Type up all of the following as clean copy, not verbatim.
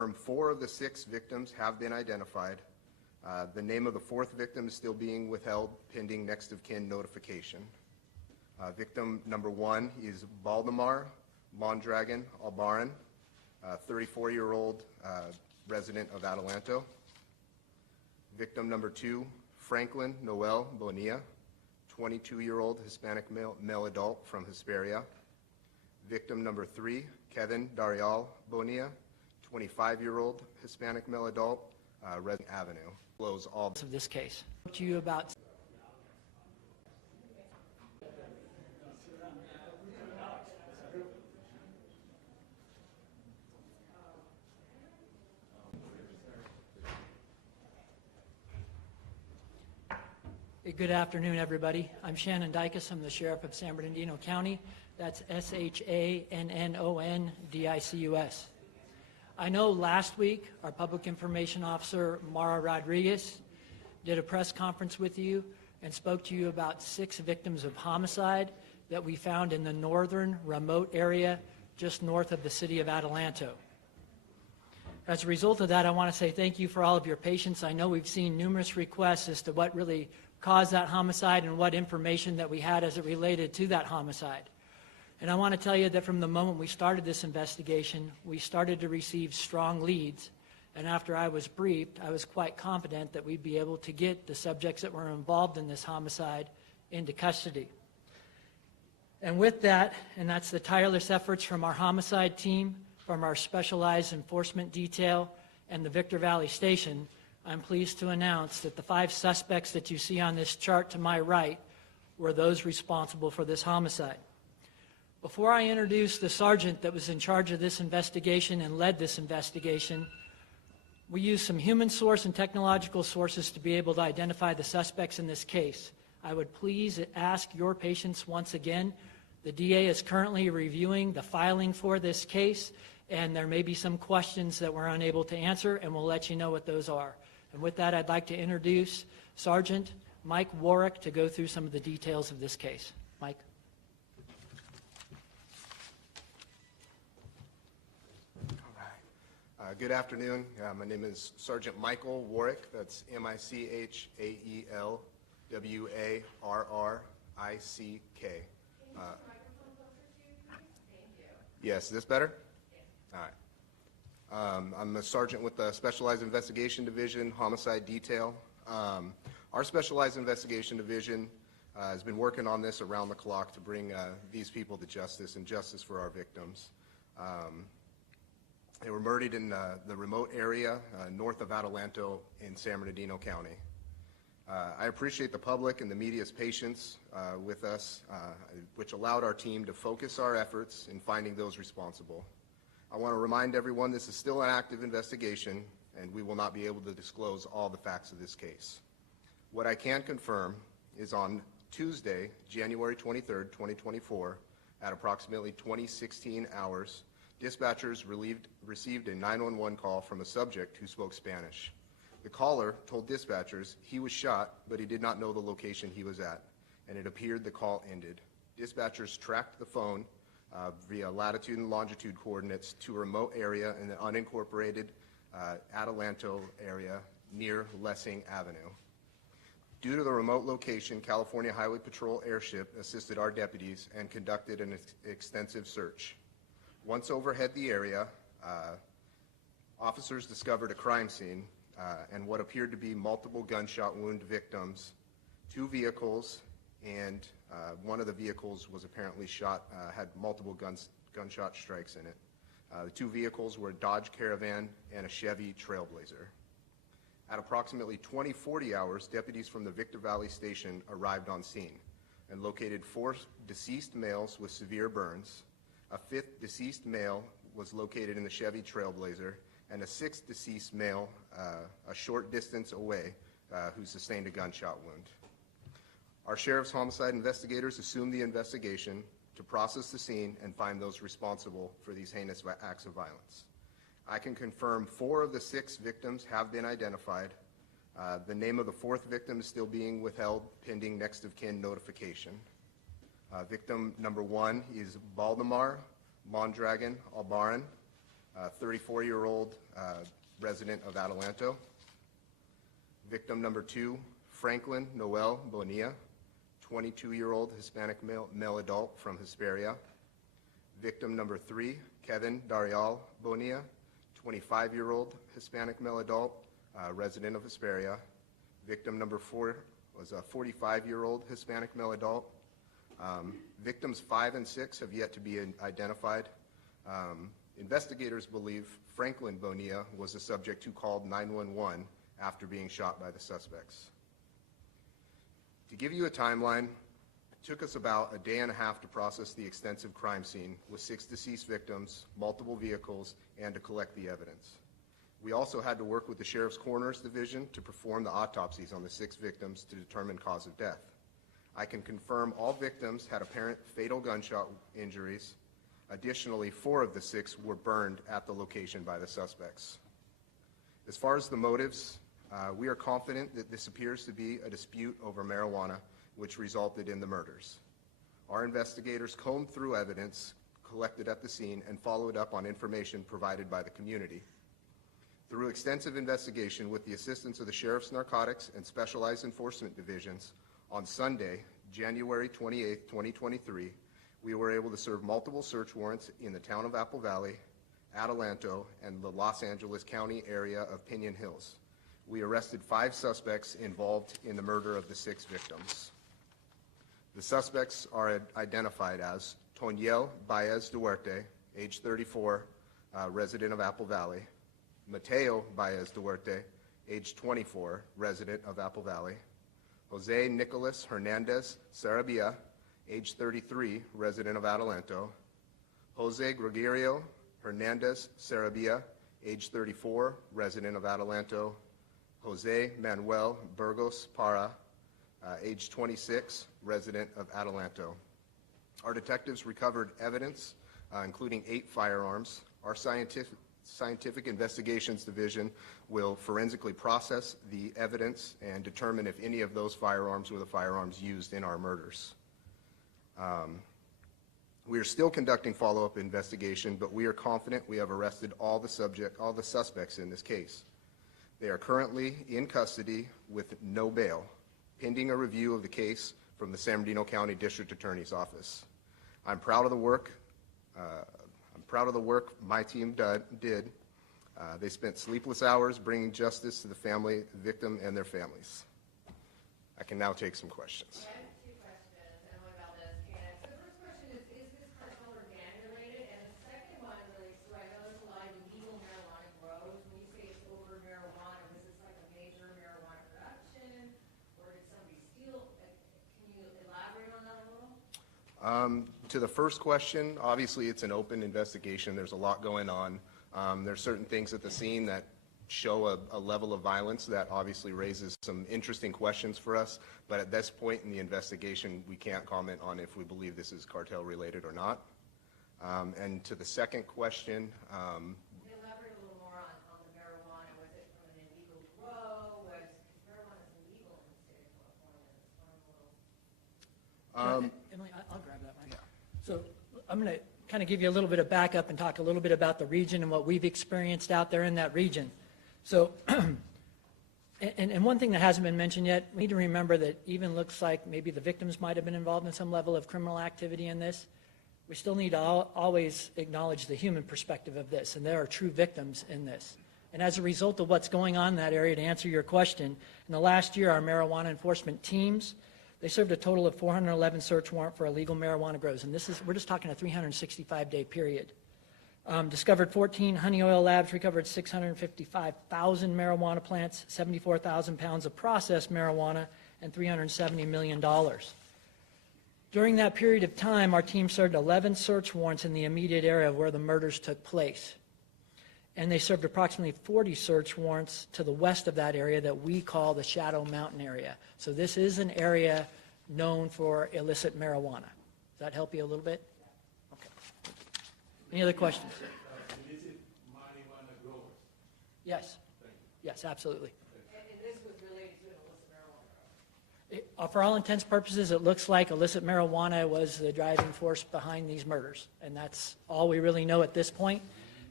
4 of the 6 victims have been identified. The name of the 4th victim is still being withheld pending next of kin notification. Victim number 1 is Baldemar Mondragon Albaran, 34-year-old resident of Adelanto. Victim number 2, Franklin Noel Bonilla, 22-year-old Hispanic male adult from Hesperia. Victim number 3, Kevin Darial Bonilla, 25-year-old Hispanic male adult, Resident Avenue. Close all of this case. To you about Good afternoon, everybody. I'm Shannon Dicus. I'm the Sheriff of San Bernardino County. That's SHANNONDICUS. I know last week our Public Information Officer, Mara Rodriguez, did a press conference with you and spoke to you about 6 victims of homicide that we found in the northern remote area just north of the city of Adelanto. As a result of that, I want to say thank you for all of your patience. I know we've seen numerous requests as to what really caused that homicide and what information that we had as it related to that homicide. And I want to tell you that from the moment we started this investigation, we started to receive strong leads. And after I was briefed, I was quite confident that we'd be able to get the subjects that were involved in this homicide into custody. And with that, and that's the tireless efforts from our homicide team, from our specialized enforcement detail, and the Victor Valley Station, I'm pleased to announce that the 5 suspects that you see on this chart to my right were those responsible for this homicide. Before I introduce the sergeant that was in charge of this investigation and led this investigation, we used some human source and technological sources to be able to identify the suspects in this case. I would please ask your patience once again. The DA is currently reviewing the filing for this case, and there may be some questions that we're unable to answer, and we'll let you know what those are. And with that, I'd like to introduce Sergeant Mike Warwick to go through some of the details of this case. Mike. Good afternoon. My name is Sergeant Michael Warwick. That's Michaelwarrick. Yes, is this better? All right. I'm a sergeant with the Specialized Investigation Division, Homicide Detail. Our Specialized Investigation Division has been working on this around the clock to bring these people to justice and justice for our victims. They were murdered in the remote area north of Adelanto in San Bernardino County. I appreciate the public and the media's patience with us, which allowed our team to focus our efforts in finding those responsible. I want to remind everyone this is still an active investigation, and we will not be able to disclose all the facts of this case. What I can confirm is on Tuesday, January 23rd, 2024, at approximately 2016 hours, dispatchers received a 911 call from a subject who spoke Spanish. The caller told dispatchers he was shot, but he did not know the location he was at, and it appeared the call ended. Dispatchers tracked the phone via latitude and longitude coordinates to a remote area in the unincorporated Adelanto area near Lessing Avenue. Due to the remote location, California Highway Patrol airship assisted our deputies and conducted an extensive search. Once overhead the area, officers discovered a crime scene and what appeared to be multiple gunshot wound victims, 2 vehicles, and one of the vehicles was apparently shot, had multiple gunshot strikes in it. The 2 vehicles were a Dodge Caravan and a Chevy Trailblazer. At approximately 20:40 hours, deputies from the Victor Valley Station arrived on scene and located 4 deceased males with severe burns. A 5th deceased male was located in the Chevy Trailblazer, and a 6th deceased male a short distance away who sustained a gunshot wound. Our Sheriff's Homicide investigators assumed the investigation to process the scene and find those responsible for these heinous acts of violence. I can confirm 4 of the 6 victims have been identified. The name of the 4th victim is still being withheld pending next of kin notification. Victim number 1 is Baldemar Mondragon Albaran, 34-year-old resident of Adelanto. Victim number 2, Franklin Noel Bonilla, 22-year-old Hispanic male adult from Hesperia. Victim number 3, Kevin Darial Bonilla, 25-year-old Hispanic male adult, resident of Hesperia. Victim number 4 was a 45-year-old Hispanic male adult. Victims 5 and 6 have yet to be identified. Investigators believe Franklin Bonilla was the subject who called 911 after being shot by the suspects. To give you a timeline, it took us about a day and a half to process the extensive crime scene with 6 deceased victims, multiple vehicles, and to collect the evidence. We also had to work with the Sheriff's Coroner's Division to perform the autopsies on the 6 victims to determine cause of death. I can confirm all victims had apparent fatal gunshot injuries. Additionally, 4 of the 6 were burned at the location by the suspects. As far as the motives, we are confident that this appears to be a dispute over marijuana, which resulted in the murders. Our investigators combed through evidence collected at the scene and followed up on information provided by the community. Through extensive investigation with the assistance of the Sheriff's Narcotics and Specialized Enforcement Divisions, on Sunday, January 28, 2023, we were able to serve multiple search warrants in the town of Apple Valley, Adelanto, and the Los Angeles County area of Pinon Hills. We arrested 5 suspects involved in the murder of the 6 victims. The suspects are identified as Toniel Baez Duarte, age 34, resident of Apple Valley; Mateo Baez Duarte, age 24, resident of Apple Valley; Jose Nicolas Hernandez Sarabia, age 33, resident of Adelanto; Jose Gregorio Hernandez Sarabia, age 34, resident of Adelanto; Jose Manuel Burgos Parra, age 26, resident of Adelanto. Our detectives recovered evidence, including 8 firearms. Our Scientific Investigations Division will forensically process the evidence and determine if any of those firearms were the firearms used in our murders. We are still conducting follow-up investigation, but we are confident we have arrested all the suspects in this case. They are currently in custody with no bail, pending a review of the case from the San Bernardino County District Attorney's Office. I'm proud of the work my team did. They spent sleepless hours bringing justice to the victim and their families. I can now take some questions. I have 2 questions, Emily, about this. And so the first question is this cartel or gang related? And the second one relates to, I know there's a lot of illegal marijuana grows. When you say it's over marijuana, was this like a major marijuana production? Or did somebody steal? Can you elaborate on that a little? To the first question, obviously it's an open investigation. There's a lot going on. There's certain things at the scene that show a level of violence that obviously raises some interesting questions for us. But at this point in the investigation, we can't comment on if we believe this is cartel related or not. And to the second question, Elaborate a little more on the marijuana. Was it from an illegal grow? Marijuana is illegal in the state of California. Emily, I'll grab that one. Yeah. So I'm going to kind of give you a little bit of backup and talk a little bit about the region and what we've experienced out there in that region. So, and one thing that hasn't been mentioned yet, we need to remember that even looks like maybe the victims might have been involved in some level of criminal activity in this. We still need to always acknowledge the human perspective of this, and there are true victims in this. And as a result of what's going on in that area, to answer your question, in the last year, our marijuana enforcement teams, they served a total of 411 search warrants for illegal marijuana grows, and we're just talking a 365-day period. Discovered 14 honey oil labs, recovered 655,000 marijuana plants, 74,000 pounds of processed marijuana, and $370 million. During that period of time, our team served 11 search warrants in the immediate area where the murders took place. And they served approximately 40 search warrants to the west of that area that we call the Shadow Mountain area. So this is an area known for illicit marijuana. Does that help you a little bit? Okay. Any other questions? Illicit marijuana growers. Yes. Yes, absolutely. And this was related to an illicit marijuana grow? For all intents and purposes, it looks like illicit marijuana was the driving force behind these murders. And that's all we really know at this point.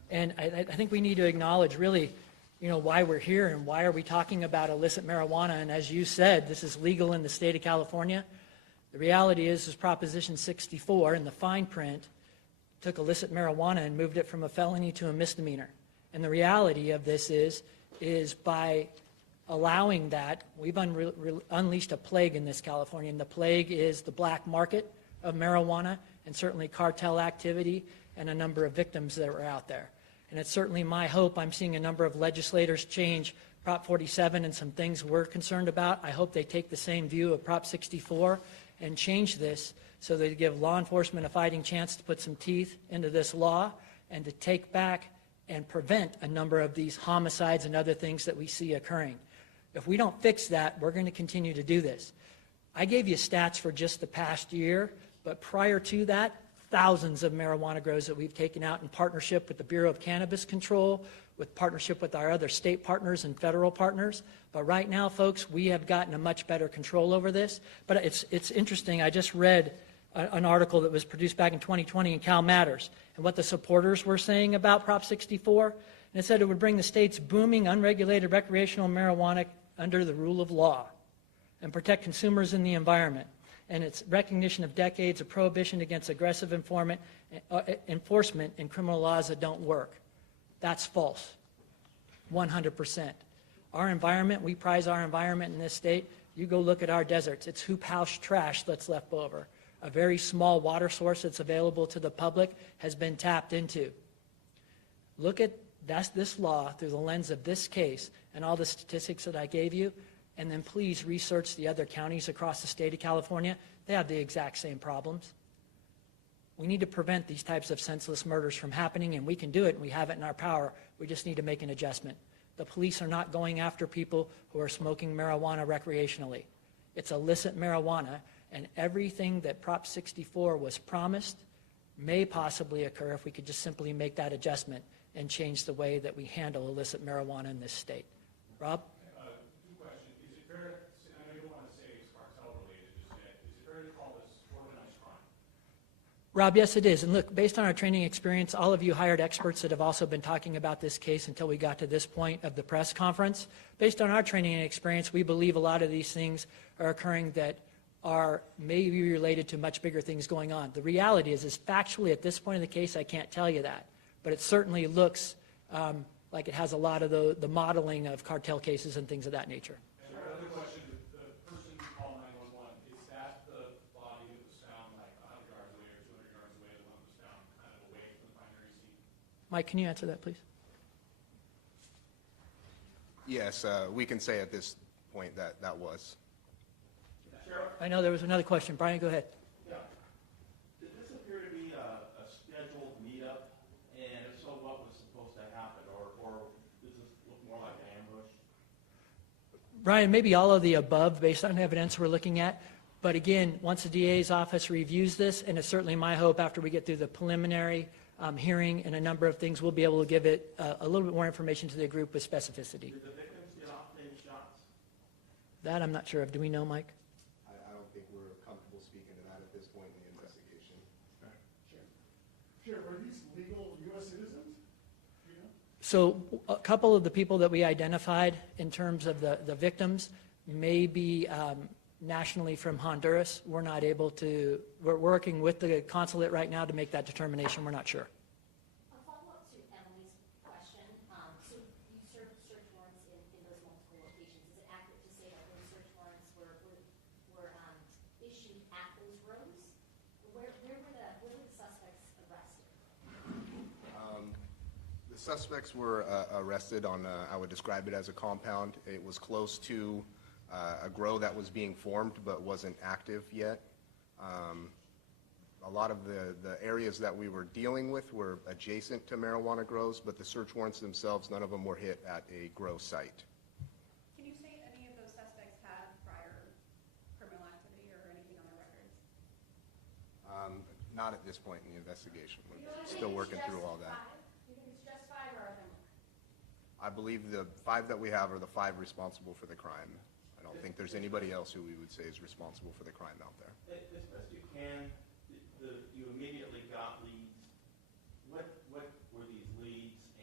And I think we need to acknowledge really, why we're here and why are we talking about illicit marijuana. And as you said, this is legal in the state of California. The reality is Proposition 64 in the fine print took illicit marijuana and moved it from a felony to a misdemeanor. And the reality of this is by allowing that, we've unleashed a plague in this California, and the plague is the black market of marijuana and certainly cartel activity and a number of victims that are out there. And it's certainly my hope, I'm seeing a number of legislators change Prop 47 and some things we're concerned about. I hope they take the same view of Prop 64 and change this so they give law enforcement a fighting chance to put some teeth into this law and to take back and prevent a number of these homicides and other things that we see occurring. If we don't fix that, we're going to continue to do this. I gave you stats for just the past year, but prior to that, thousands of marijuana grows that we've taken out in partnership with the Bureau of Cannabis Control, with partnership with our other state partners and federal partners. But right now, folks, we have gotten a much better control over this. But it's interesting. I just read an article that was produced back in 2020 in Cal Matters, and what the supporters were saying about Prop 64. And it said it would bring the state's booming, unregulated recreational marijuana under the rule of law and protect consumers and the environment. And its recognition of decades of prohibition against aggressive enforcement in criminal laws that don't work. That's false, 100%. Our environment, we prize our environment in this state. You go look at our deserts. It's hoop house trash that's left over. A very small water source that's available to the public has been tapped into. Look at this law through the lens of this case and all the statistics that I gave you, and then please research the other counties across the state of California. They have the exact same problems. We need to prevent these types of senseless murders from happening, and we can do it, and we have it in our power. We just need to make an adjustment. The police are not going after people who are smoking marijuana recreationally. It's illicit marijuana, and everything that Prop 64 was promised may possibly occur if we could just simply make that adjustment and change the way that we handle illicit marijuana in this state. Rob? Two questions. Is it fair, I know you don't want to say it's cartel related just yet, is it fair to call this organized crime? Rob, yes, it is. And look, based on our training experience, all of you hired experts that have also been talking about this case until we got to this point of the press conference. Based on our training and experience, we believe a lot of these things are occurring that are maybe related to much bigger things going on. The reality is factually at this point in the case, I can't tell you that. But it certainly looks like it has a lot of the modeling of cartel cases and things of that nature. And another question, the person who called 911, is that the body that was found like 100 yards away or 200 yards away, the one that was found kind of away from the primary scene? Mike, can you answer that, please? Yes, we can say at this point that that was. I know there was another question. Brian, go ahead. Yeah. Did this appear to be a scheduled meetup? And if so, what was supposed to happen? Or does this look more like an ambush? Brian, maybe all of the above based on evidence we're looking at. But again, once the DA's office reviews this, and it's certainly my hope after we get through the preliminary hearing and a number of things, we'll be able to give it a little bit more information to the group with specificity. Did the victims get off any shots? That I'm not sure of. Do we know, Mike? I don't think we're comfortable speaking to that at this point in the investigation. Sheriff, are these legal U.S. citizens? Do you know? So a couple of the people that we identified in terms of the victims may be nationally from Honduras. We're not able to, we're working with the consulate right now to make that determination. We're not sure. A follow-up to Emily's question. So you served search warrants in those multiple locations. Is it accurate to say that those search warrants were issued at those rows? Where were the suspects arrested? The suspects were arrested on, I would describe it as a compound. It was close to a grow that was being formed but wasn't active yet. A lot of the areas that we were dealing with were adjacent to marijuana grows, but the search warrants themselves, none of them were hit at a grow site. Can you say any of those suspects had prior criminal activity or anything on their records? Not at this point in the investigation. We're still working through all that. You think it's just 5 or are there more? I believe the 5 that we have are the 5 responsible for the crime. I don't think there's anybody else who we would say is responsible for the crime out there. As best you can, you immediately got leads. What were these leads?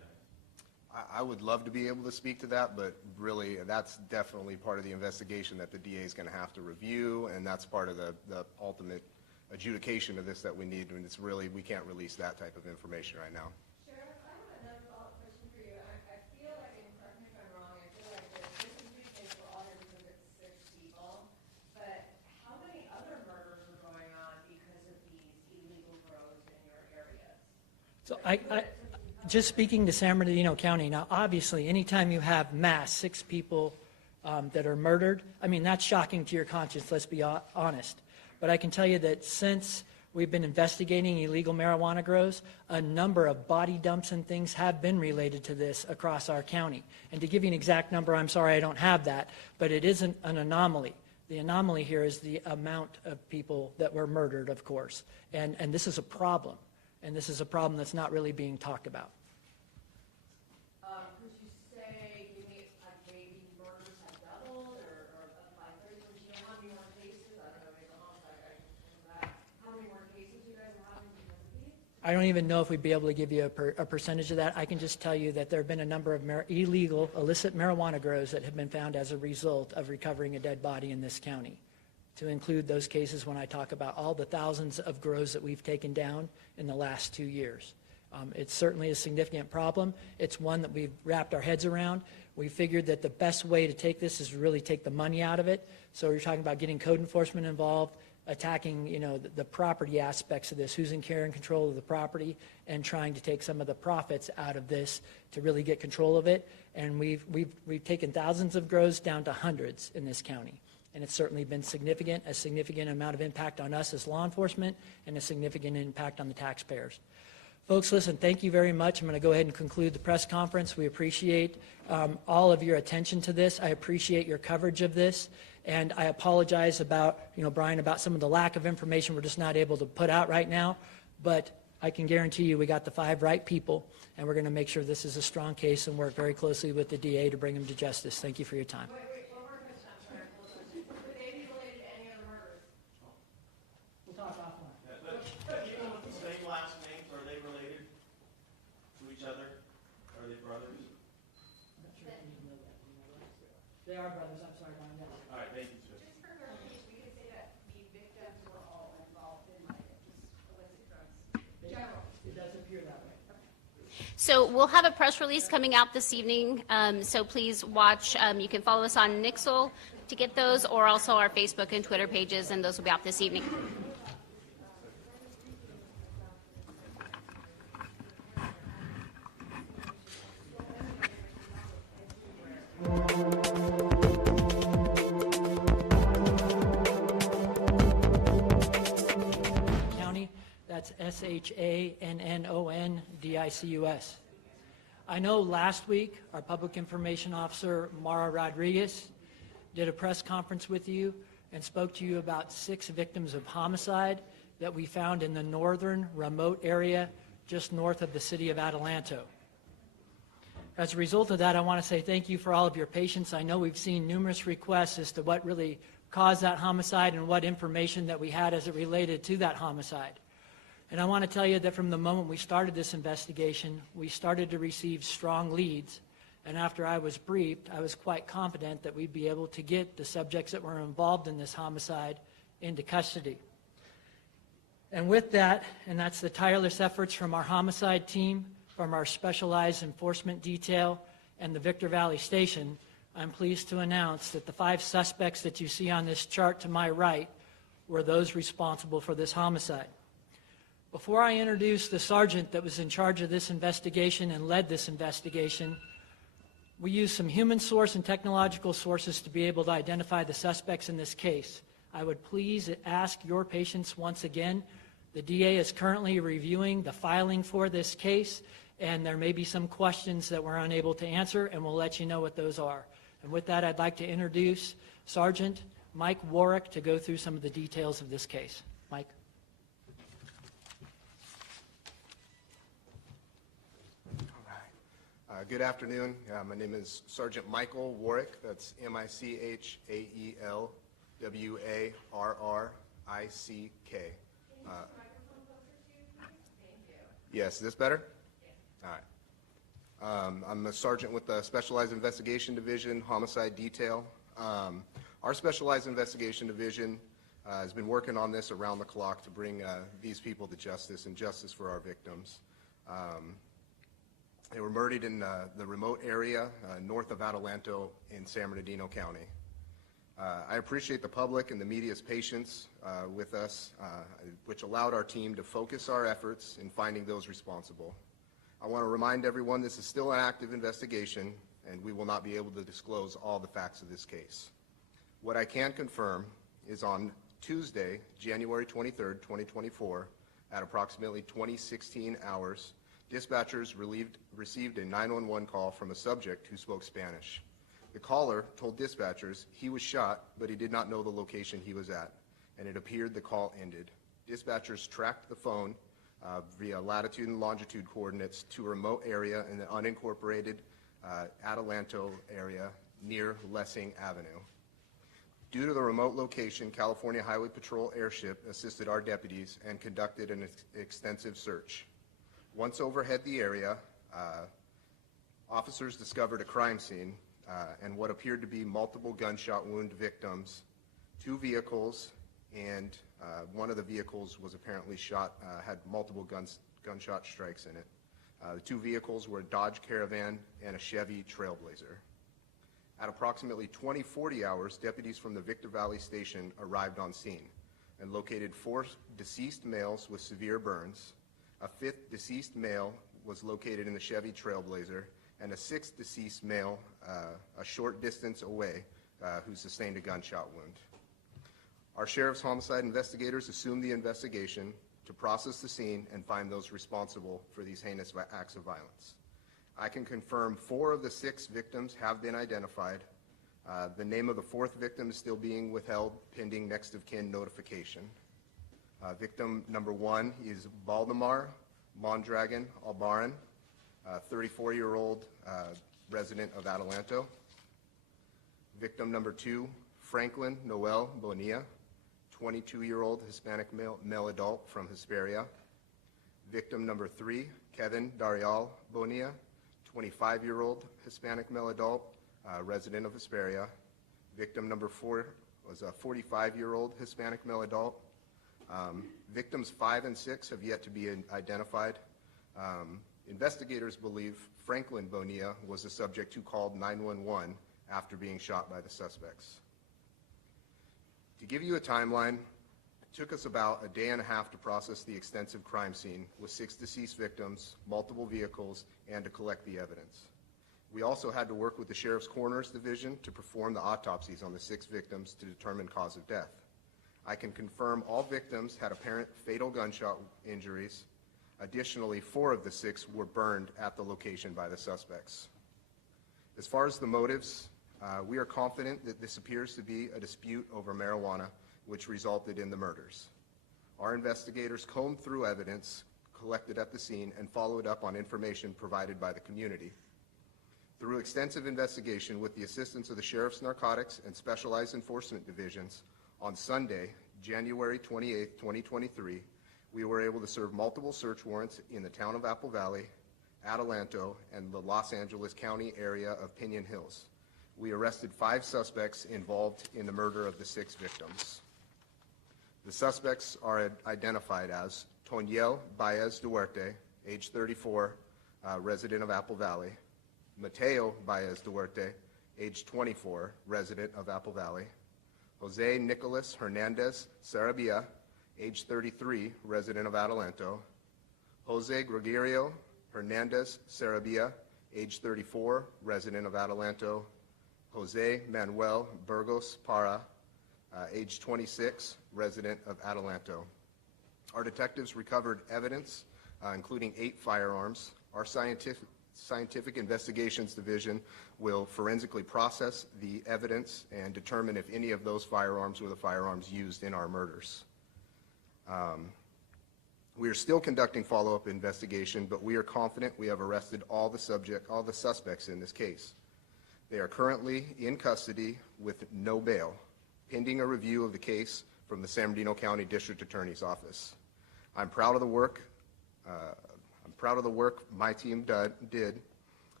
I would love to be able to speak to that, but really, that's definitely part of the investigation that the DA is going to have to review, and that's part of the ultimate adjudication of this that we need, and it's really, we can't release that type of information right now. Sheriff, I have another follow-up question for you. I feel like, and correct me if I'm wrong, I feel like this is the case we're all here because it's 6 people, but how many other murders are going on because of these illegal grows in your areas? So just speaking to San Bernardino County, now obviously anytime you have mass 6 people that are murdered, I mean, that's shocking to your conscience, let's be honest. But I can tell you that since we've been investigating illegal marijuana grows, a number of body dumps and things have been related to this across our county. And to give you an exact number, I'm sorry I don't have that, but it isn't an anomaly. The anomaly here is the amount of people that were murdered, of course. And this is a problem. And this is a problem that's not really being talked about. Could you say, you mean, like maybe murders have doubled or by 30%? You know, how many more cases? I don't know, maybe the homicide, I can think of that. How many more cases you guys are having because of these? I don't even know if we'd be able to give you a percentage of that. I can just tell you that there have been a number of illegal, illicit marijuana grows that have been found as a result of recovering a dead body in this county. To include those cases when I talk about all the thousands of grows that we've taken down in the last 2 years. It's certainly a significant problem. It's one that we've wrapped our heads around. We figured that the best way to take this is really take the money out of it. So you're talking about getting code enforcement involved, attacking, you know, the property aspects of this, who's in care and control of the property, and trying to take some of the profits out of this to really get control of it. And we've taken thousands of grows down to hundreds in this county. And it's certainly been significant, a significant amount of impact on us as law enforcement and a significant impact on the taxpayers. Folks, listen, thank you very much. I'm going to go ahead and conclude the press conference. We appreciate all of your attention to this. I appreciate your coverage of this. And I apologize about, you know, Brian, about some of the lack of information we're just not able to put out right now. But I can guarantee you we got the 5 right people, and we're going to make sure this is a strong case and work very closely with the DA to bring him to justice. Thank you for your time. Wait, one more question, I'm sorry. Would they be related to any other murders? We'll talk offline. But even with the same last names, are they related to each other? Are they brothers? I'm not sure if you know that. Do you know that? They are brothers. I'm sorry, Brian. Yes. All right, thank you, sir. Just for clarification, we could say that the victims were all involved in like just illicit drugs. General. It does appear that way. So we'll have a press release coming out this evening, so please watch. You can follow us on Nixle to get those, or also our Facebook and Twitter pages, and those will be out this evening. County, that's SHANNONDICUS. I know last week our public information officer, Mara Rodriguez, did a press conference with you and spoke to you about 6 victims of homicide that we found in the northern remote area just north of the city of Adelanto. As a result of that, I want to say thank you for all of your patience. I know we've seen numerous requests as to what really caused that homicide and what information that we had as it related to that homicide. And I want to tell you that from the moment we started this investigation, we started to receive strong leads. And after I was briefed, I was quite confident that we'd be able to get the subjects that were involved in this homicide into custody. And with that, and that's the tireless efforts from our homicide team, from our specialized enforcement detail, and the Victor Valley Station, I'm pleased to announce that the 5 suspects that you see on this chart to my right were those responsible for this homicide. Before I introduce the sergeant that was in charge of this investigation and led this investigation, we used some human source and technological sources to be able to identify the suspects in this case. I would please ask your patience once again. The DA is currently reviewing the filing for this case, and there may be some questions that we're unable to answer, and we'll let you know what those are. And with that, I'd like to introduce Sergeant Mike Warwick to go through some of the details of this case. Mike. Good afternoon. My name is Sergeant Michael Warwick. That's MICHAELWARRICK. Yes, is this better? All right. I'm a sergeant with the Specialized Investigation Division, Homicide Detail. Our Specialized Investigation Division has been working on this around the clock to bring these people to justice and justice for our victims. They were murdered in the remote area north of Adelanto in San Bernardino County. I appreciate the public and the media's patience with us, which allowed our team to focus our efforts in finding those responsible. I want to remind everyone this is still an active investigation, and we will not be able to disclose all the facts of this case. What I can confirm is on Tuesday, January 23rd, 2024, at approximately 2016 hours, dispatchers received a 911 call from a subject who spoke Spanish. The caller told dispatchers he was shot, but he did not know the location he was at, and it appeared the call ended. Dispatchers tracked the phone via latitude and longitude coordinates to a remote area in the unincorporated Adelanto area near Lessing Avenue. Due to the remote location, California Highway Patrol airship assisted our deputies and conducted an extensive search. Once overhead the area, officers discovered a crime scene and what appeared to be multiple gunshot wound victims, 2 vehicles, and one of the vehicles was apparently shot, had multiple gunshot strikes in it. The 2 vehicles were a Dodge Caravan and a Chevy Trailblazer. At approximately 20:40 hours, deputies from the Victor Valley Station arrived on scene and located 4 deceased males with severe burns. A 5th deceased male was located in the Chevy Trailblazer, and a 6th deceased male a short distance away who sustained a gunshot wound. Our sheriff's homicide investigators assumed the investigation to process the scene and find those responsible for these heinous acts of violence. I can confirm 4 of the 6 victims have been identified. The name of the 4th victim is still being withheld pending next of kin notification. Victim number 1 is Baldemar Mondragon Albaran, 34-year-old resident of Adelanto. Victim number 2, Franklin Noel Bonilla, 22-year-old Hispanic male adult from Hesperia. Victim number 3, Kevin Darial Bonilla, 25-year-old Hispanic male adult, resident of Hesperia. Victim number 4 was a 45-year-old Hispanic male adult. Victims 5 and 6 have yet to be identified. Investigators believe Franklin Bonilla was the subject who called 911 after being shot by the suspects. To give you a timeline, it took us about a day and a half to process the extensive crime scene with 6 deceased victims, multiple vehicles, and to collect the evidence. We also had to work with the Sheriff's Coroner's Division to perform the autopsies on the 6 victims to determine cause of death. I can confirm all victims had apparent fatal gunshot injuries. Additionally, 4 of the 6 were burned at the location by the suspects. As far as the motives, we are confident that this appears to be a dispute over marijuana, which resulted in the murders. Our investigators combed through evidence collected at the scene and followed up on information provided by the community. Through extensive investigation with the assistance of the Sheriff's Narcotics and Specialized Enforcement Divisions, on Sunday, January 28, 2023, we were able to serve multiple search warrants in the town of Apple Valley, Adelanto, and the Los Angeles County area of Pinon Hills. We arrested 5 suspects involved in the murder of the 6 victims. The suspects are identified as Toniel Baez Duarte, age 34, resident of Apple Valley; Mateo Baez Duarte, age 24, resident of Apple Valley; Jose Nicolas Hernandez Sarabia, age 33, resident of Adelanto; Jose Gregorio Hernandez Sarabia, age 34, resident of Adelanto; Jose Manuel Burgos Parra, age 26, resident of Adelanto. Our detectives recovered evidence, including 8 firearms. Our Scientific Investigations Division will forensically process the evidence and determine if any of those firearms were the firearms used in our murders. We are still conducting follow-up investigation, but we are confident we have arrested all the suspects in this case. They are currently in custody with no bail, pending a review of the case from the San Bernardino County District Attorney's Office. I'm proud of the work my team did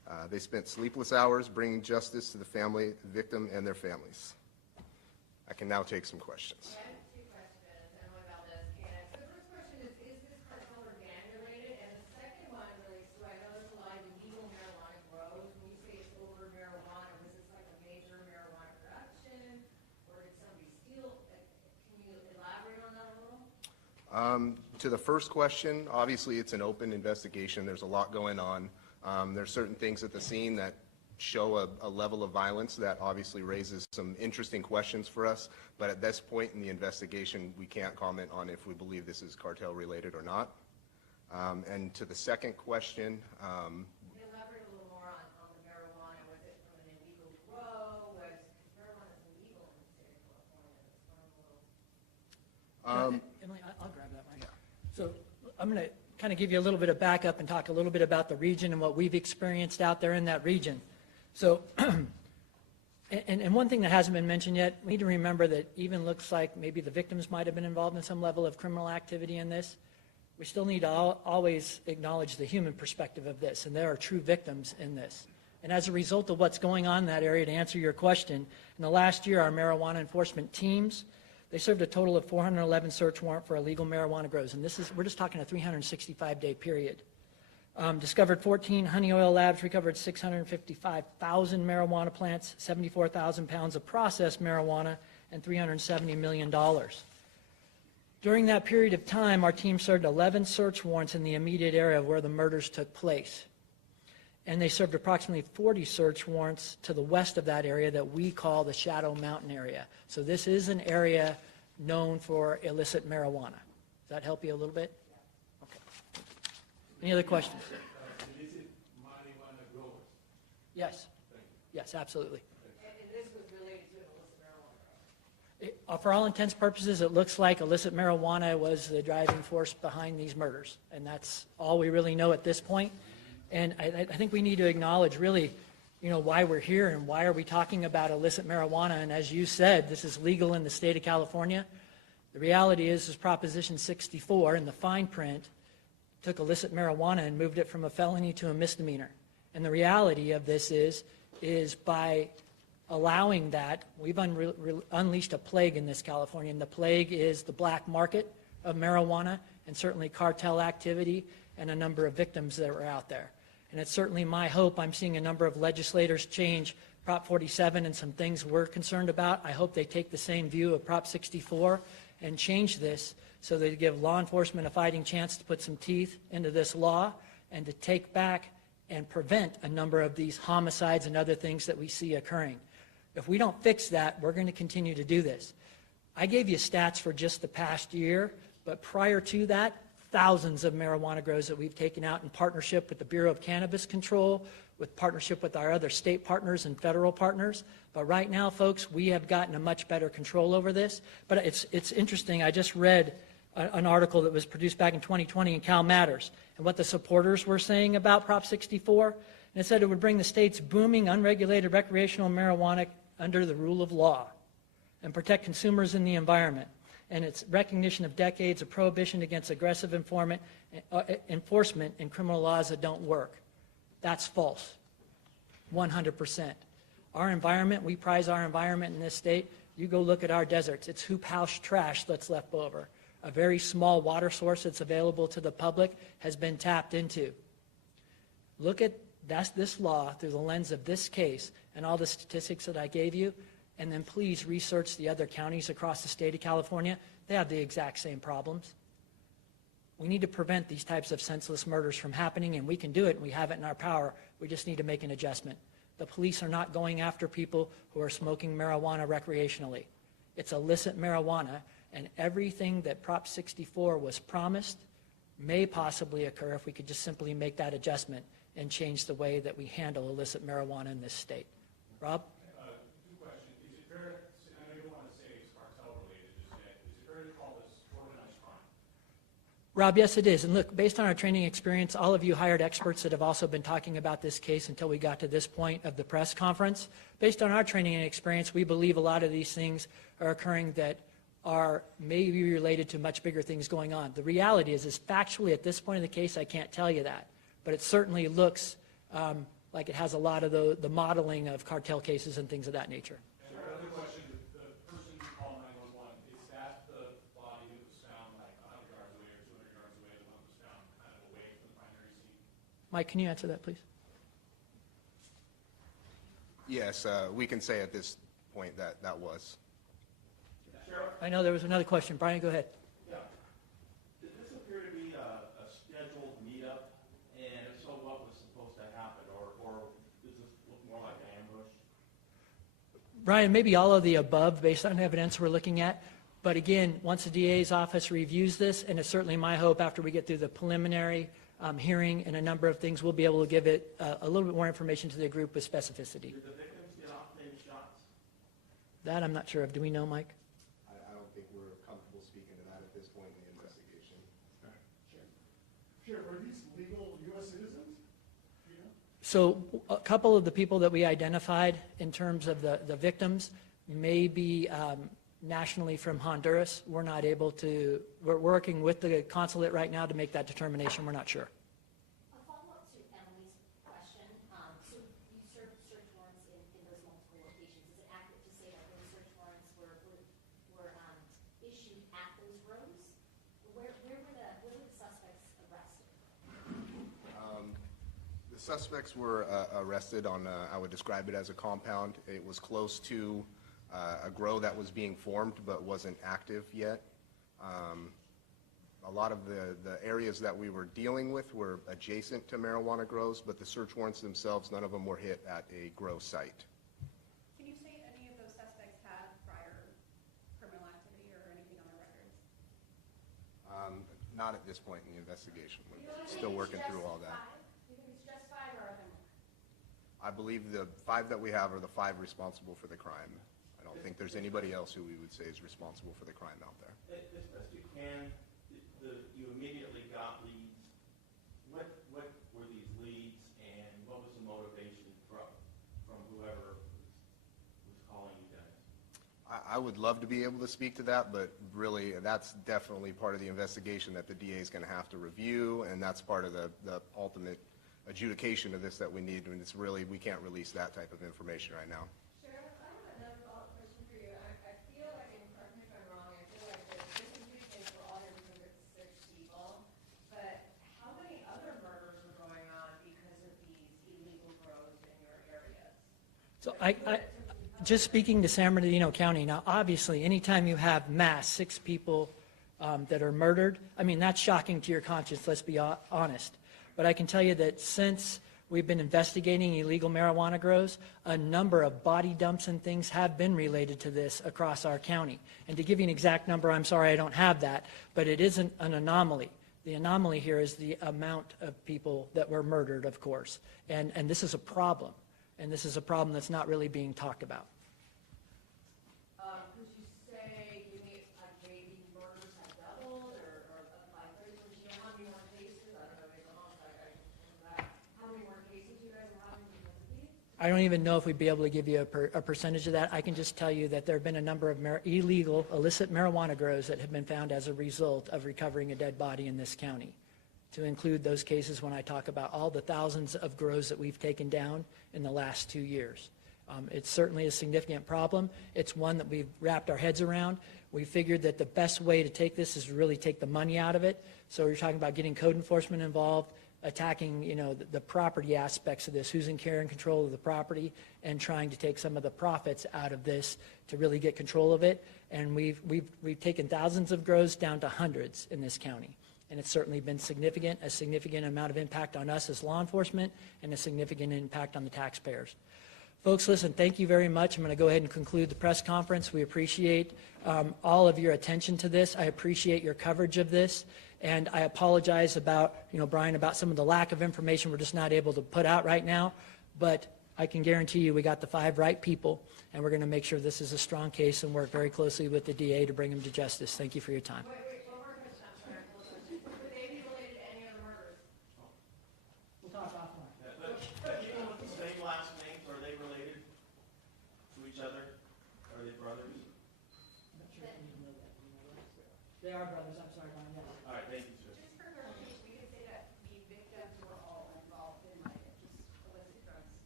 They spent sleepless hours bringing justice to the family, victim, and their families. I can now take some questions. I have two questions, Emily Valdez, Candace. The first question is this cartel or gang related? And the second one relates to, I know there's a lot of illegal marijuana grows. When you say it's over marijuana, was this like a major marijuana production? Or did somebody steal? Can you elaborate on that a little? To the first question, obviously it's an open investigation. There's a lot going on. There's certain things at the scene that show a level of violence that obviously raises some interesting questions for us. But at this point in the investigation, we can't comment on if we believe this is cartel related or not. And to the second question, Can you elaborate a little more on the marijuana? Was it from an illegal grow? Was marijuana illegal in the state of California? Emily, I'll grab that one. So I'm going to kind of give you a little bit of backup and talk a little bit about the region and what we've experienced out there in that region. So, and one thing that hasn't been mentioned yet, we need to remember that even looks like maybe the victims might have been involved in some level of criminal activity in this. We still need to always acknowledge the human perspective of this, and there are true victims in this. And as a result of what's going on in that area, to answer your question, in the last year, our marijuana enforcement teams, they served a total of 411 search warrant for illegal marijuana grows, and we're just talking a 365-day period. Discovered 14 honey oil labs, recovered 655,000 marijuana plants, 74,000 pounds of processed marijuana, and $370 million. During that period of time, our team served 11 search warrants in the immediate area where the murders took place. And they served approximately 40 search warrants to the west of that area that we call the Shadow Mountain area. So this is an area known for illicit marijuana. Does that help you a little bit? Okay. Any other questions? Illicit marijuana growers. Yes. Yes, absolutely. And this was related to an illicit marijuana grow? For all intents and purposes, it looks like illicit marijuana was the driving force behind these murders. And that's all we really know at this point. And I think we need to acknowledge really, why we're here and why are we talking about illicit marijuana. And as you said, this is legal in the state of California. The reality is Proposition 64 in the fine print took illicit marijuana and moved it from a felony to a misdemeanor. And the reality of this is by allowing that, we've unleashed a plague in this California. And the plague is the black market of marijuana and certainly cartel activity and a number of victims that are out there. And it's certainly my hope. I'm seeing a number of legislators change Prop 47 and some things we're concerned about. I hope they take the same view of Prop 64 and change this so they give law enforcement a fighting chance to put some teeth into this law and to take back and prevent a number of these homicides and other things that we see occurring. If we don't fix that, we're going to continue to do this. I gave you stats for just the past year, but prior to that, thousands of marijuana grows that we've taken out in partnership with the Bureau of Cannabis Control, with partnership with our other state partners and federal partners. But right now, folks, we have gotten a much better control over this. But it's interesting. I just read an article that was produced back in 2020 in Cal Matters, and what the supporters were saying about Prop 64. And it said it would bring the state's booming, unregulated recreational marijuana under the rule of law and protect consumers and the environment. And its recognition of decades of prohibition against aggressive enforcement and criminal laws that don't work. That's false, 100%. Our environment, we prize our environment in this state. You go look at our deserts. It's hoop house trash that's left over. A very small water source that's available to the public has been tapped into. Look at this law through the lens of this case and all the statistics that I gave you. And then please research the other counties across the state of California. They have the exact same problems. We need to prevent these types of senseless murders from happening, and we can do it, and we have it in our power. We just need to make an adjustment. The police are not going after people who are smoking marijuana recreationally. It's illicit marijuana, and everything that Prop 64 was promised may possibly occur if we could just simply make that adjustment and change the way that we handle illicit marijuana in this state. Rob? Rob, yes, it is. And look, based on our training experience, all of you hired experts that have also been talking about this case until we got to this point of the press conference. Based on our training and experience, we believe a lot of these things are occurring that are maybe related to much bigger things going on. The reality is factually at this point of the case, I can't tell you that. But it certainly looks like it has a lot of the modeling of cartel cases and things of that nature. And another question, the person who called 911, is that the body that was found like 100 yards away or 200 yards away, the one that was found kind of away from the primary scene? Mike, can you answer that, please? Yes, we can say at this point that that was. I know there was another question. Brian, go ahead. Yeah. Did this appear to be a scheduled meetup? And if so, what was supposed to happen? Or does this look more like an ambush? Brian, maybe all of the above based on evidence we're looking at. But again, once the DA's office reviews this, and it's certainly my hope after we get through the preliminary hearing and a number of things, we'll be able to give it a little bit more information to the group with specificity. Did the victims get off any shots? That I'm not sure of. Do we know, Mike? I don't think we're comfortable speaking to that at this point in the investigation. Sheriff, are these legal U.S. citizens? Do you know? So a couple of the people that we identified in terms of the victims may be nationally from Honduras. We're not able to, we're working with the consulate right now to make that determination. We're not sure. A follow-up to Emily's question. So you served search warrants in those multiple locations. Is it accurate to say that those search warrants were issued at those rows? Where were the suspects arrested? The suspects were arrested on, I would describe it as a compound. It was close to a grow that was being formed but wasn't active yet. A lot of the areas that we were dealing with were adjacent to marijuana grows, but the search warrants themselves, none of them were hit at a grow site. Can you say any of those suspects had prior criminal activity or anything on their records? Not at this point in the investigation. We're still working through all that. You think it's just 5 or are there more? I believe the 5 that we have are the 5 responsible for the crime. I don't think there's anybody else who we would say is responsible for the crime out there. As best you can, you immediately got leads. What were these leads, and what was the motivation from whoever was calling you guys? I would love to be able to speak to that, but really, that's definitely part of the investigation that the DA is going to have to review, and that's part of the ultimate adjudication of this that we need, and it's really, we can't release that type of information right now. Sheriff, I have another follow-up question for you. I feel like, and correct me if I'm wrong, I feel like this adjudication for all your 6 people, but how many other murders are going on because of these illegal grows in your areas? So just speaking to San Bernardino County, now obviously anytime you have mass 6 people that are murdered, I mean, that's shocking to your conscience, let's be honest. But I can tell you that since we've been investigating illegal marijuana grows, a number of body dumps and things have been related to this across our county. And to give you an exact number, I'm sorry I don't have that, but it isn't an anomaly. The anomaly here is the amount of people that were murdered, of course. And this is a problem. And this is a problem that's not really being talked about. Could you say, you mean, like maybe murders have doubled or by 30%? How many more cases? I don't know, maybe the homicide, how many more cases you guys are having because of these? I don't even know if we'd be able to give you a percentage of that. I can just tell you that there have been a number of illegal, illicit marijuana grows that have been found as a result of recovering a dead body in this county. To include those cases when I talk about all the thousands of grows that we've taken down in the last 2 years. It's certainly a significant problem. It's one that we've wrapped our heads around. We figured that the best way to take this is really take the money out of it. So we're talking about getting code enforcement involved, attacking, the property aspects of this, who's in care and control of the property, and trying to take some of the profits out of this to really get control of it. And we've taken thousands of grows down to hundreds in this county. And it's certainly been significant, a significant amount of impact on us as law enforcement and a significant impact on the taxpayers. Folks, listen, thank you very much. I'm going to go ahead and conclude the press conference. We appreciate all of your attention to this. I appreciate your coverage of this. And I apologize about, Brian, about some of the lack of information we're just not able to put out right now. But I can guarantee you we got the 5 right people, and we're going to make sure this is a strong case and work very closely with the DA to bring him to justice. Thank you for your time. Wait, one more question, I'm sorry. Would they be related to any other murders? We'll talk offline. Even with the same last names, are they related to each other? Are they brothers? I'm not sure if you know that. They are brothers. I'm sorry, Brian. Yes. All right, thank you, sir. Just for clarification, we could say that the victims were all involved in like just illicit drugs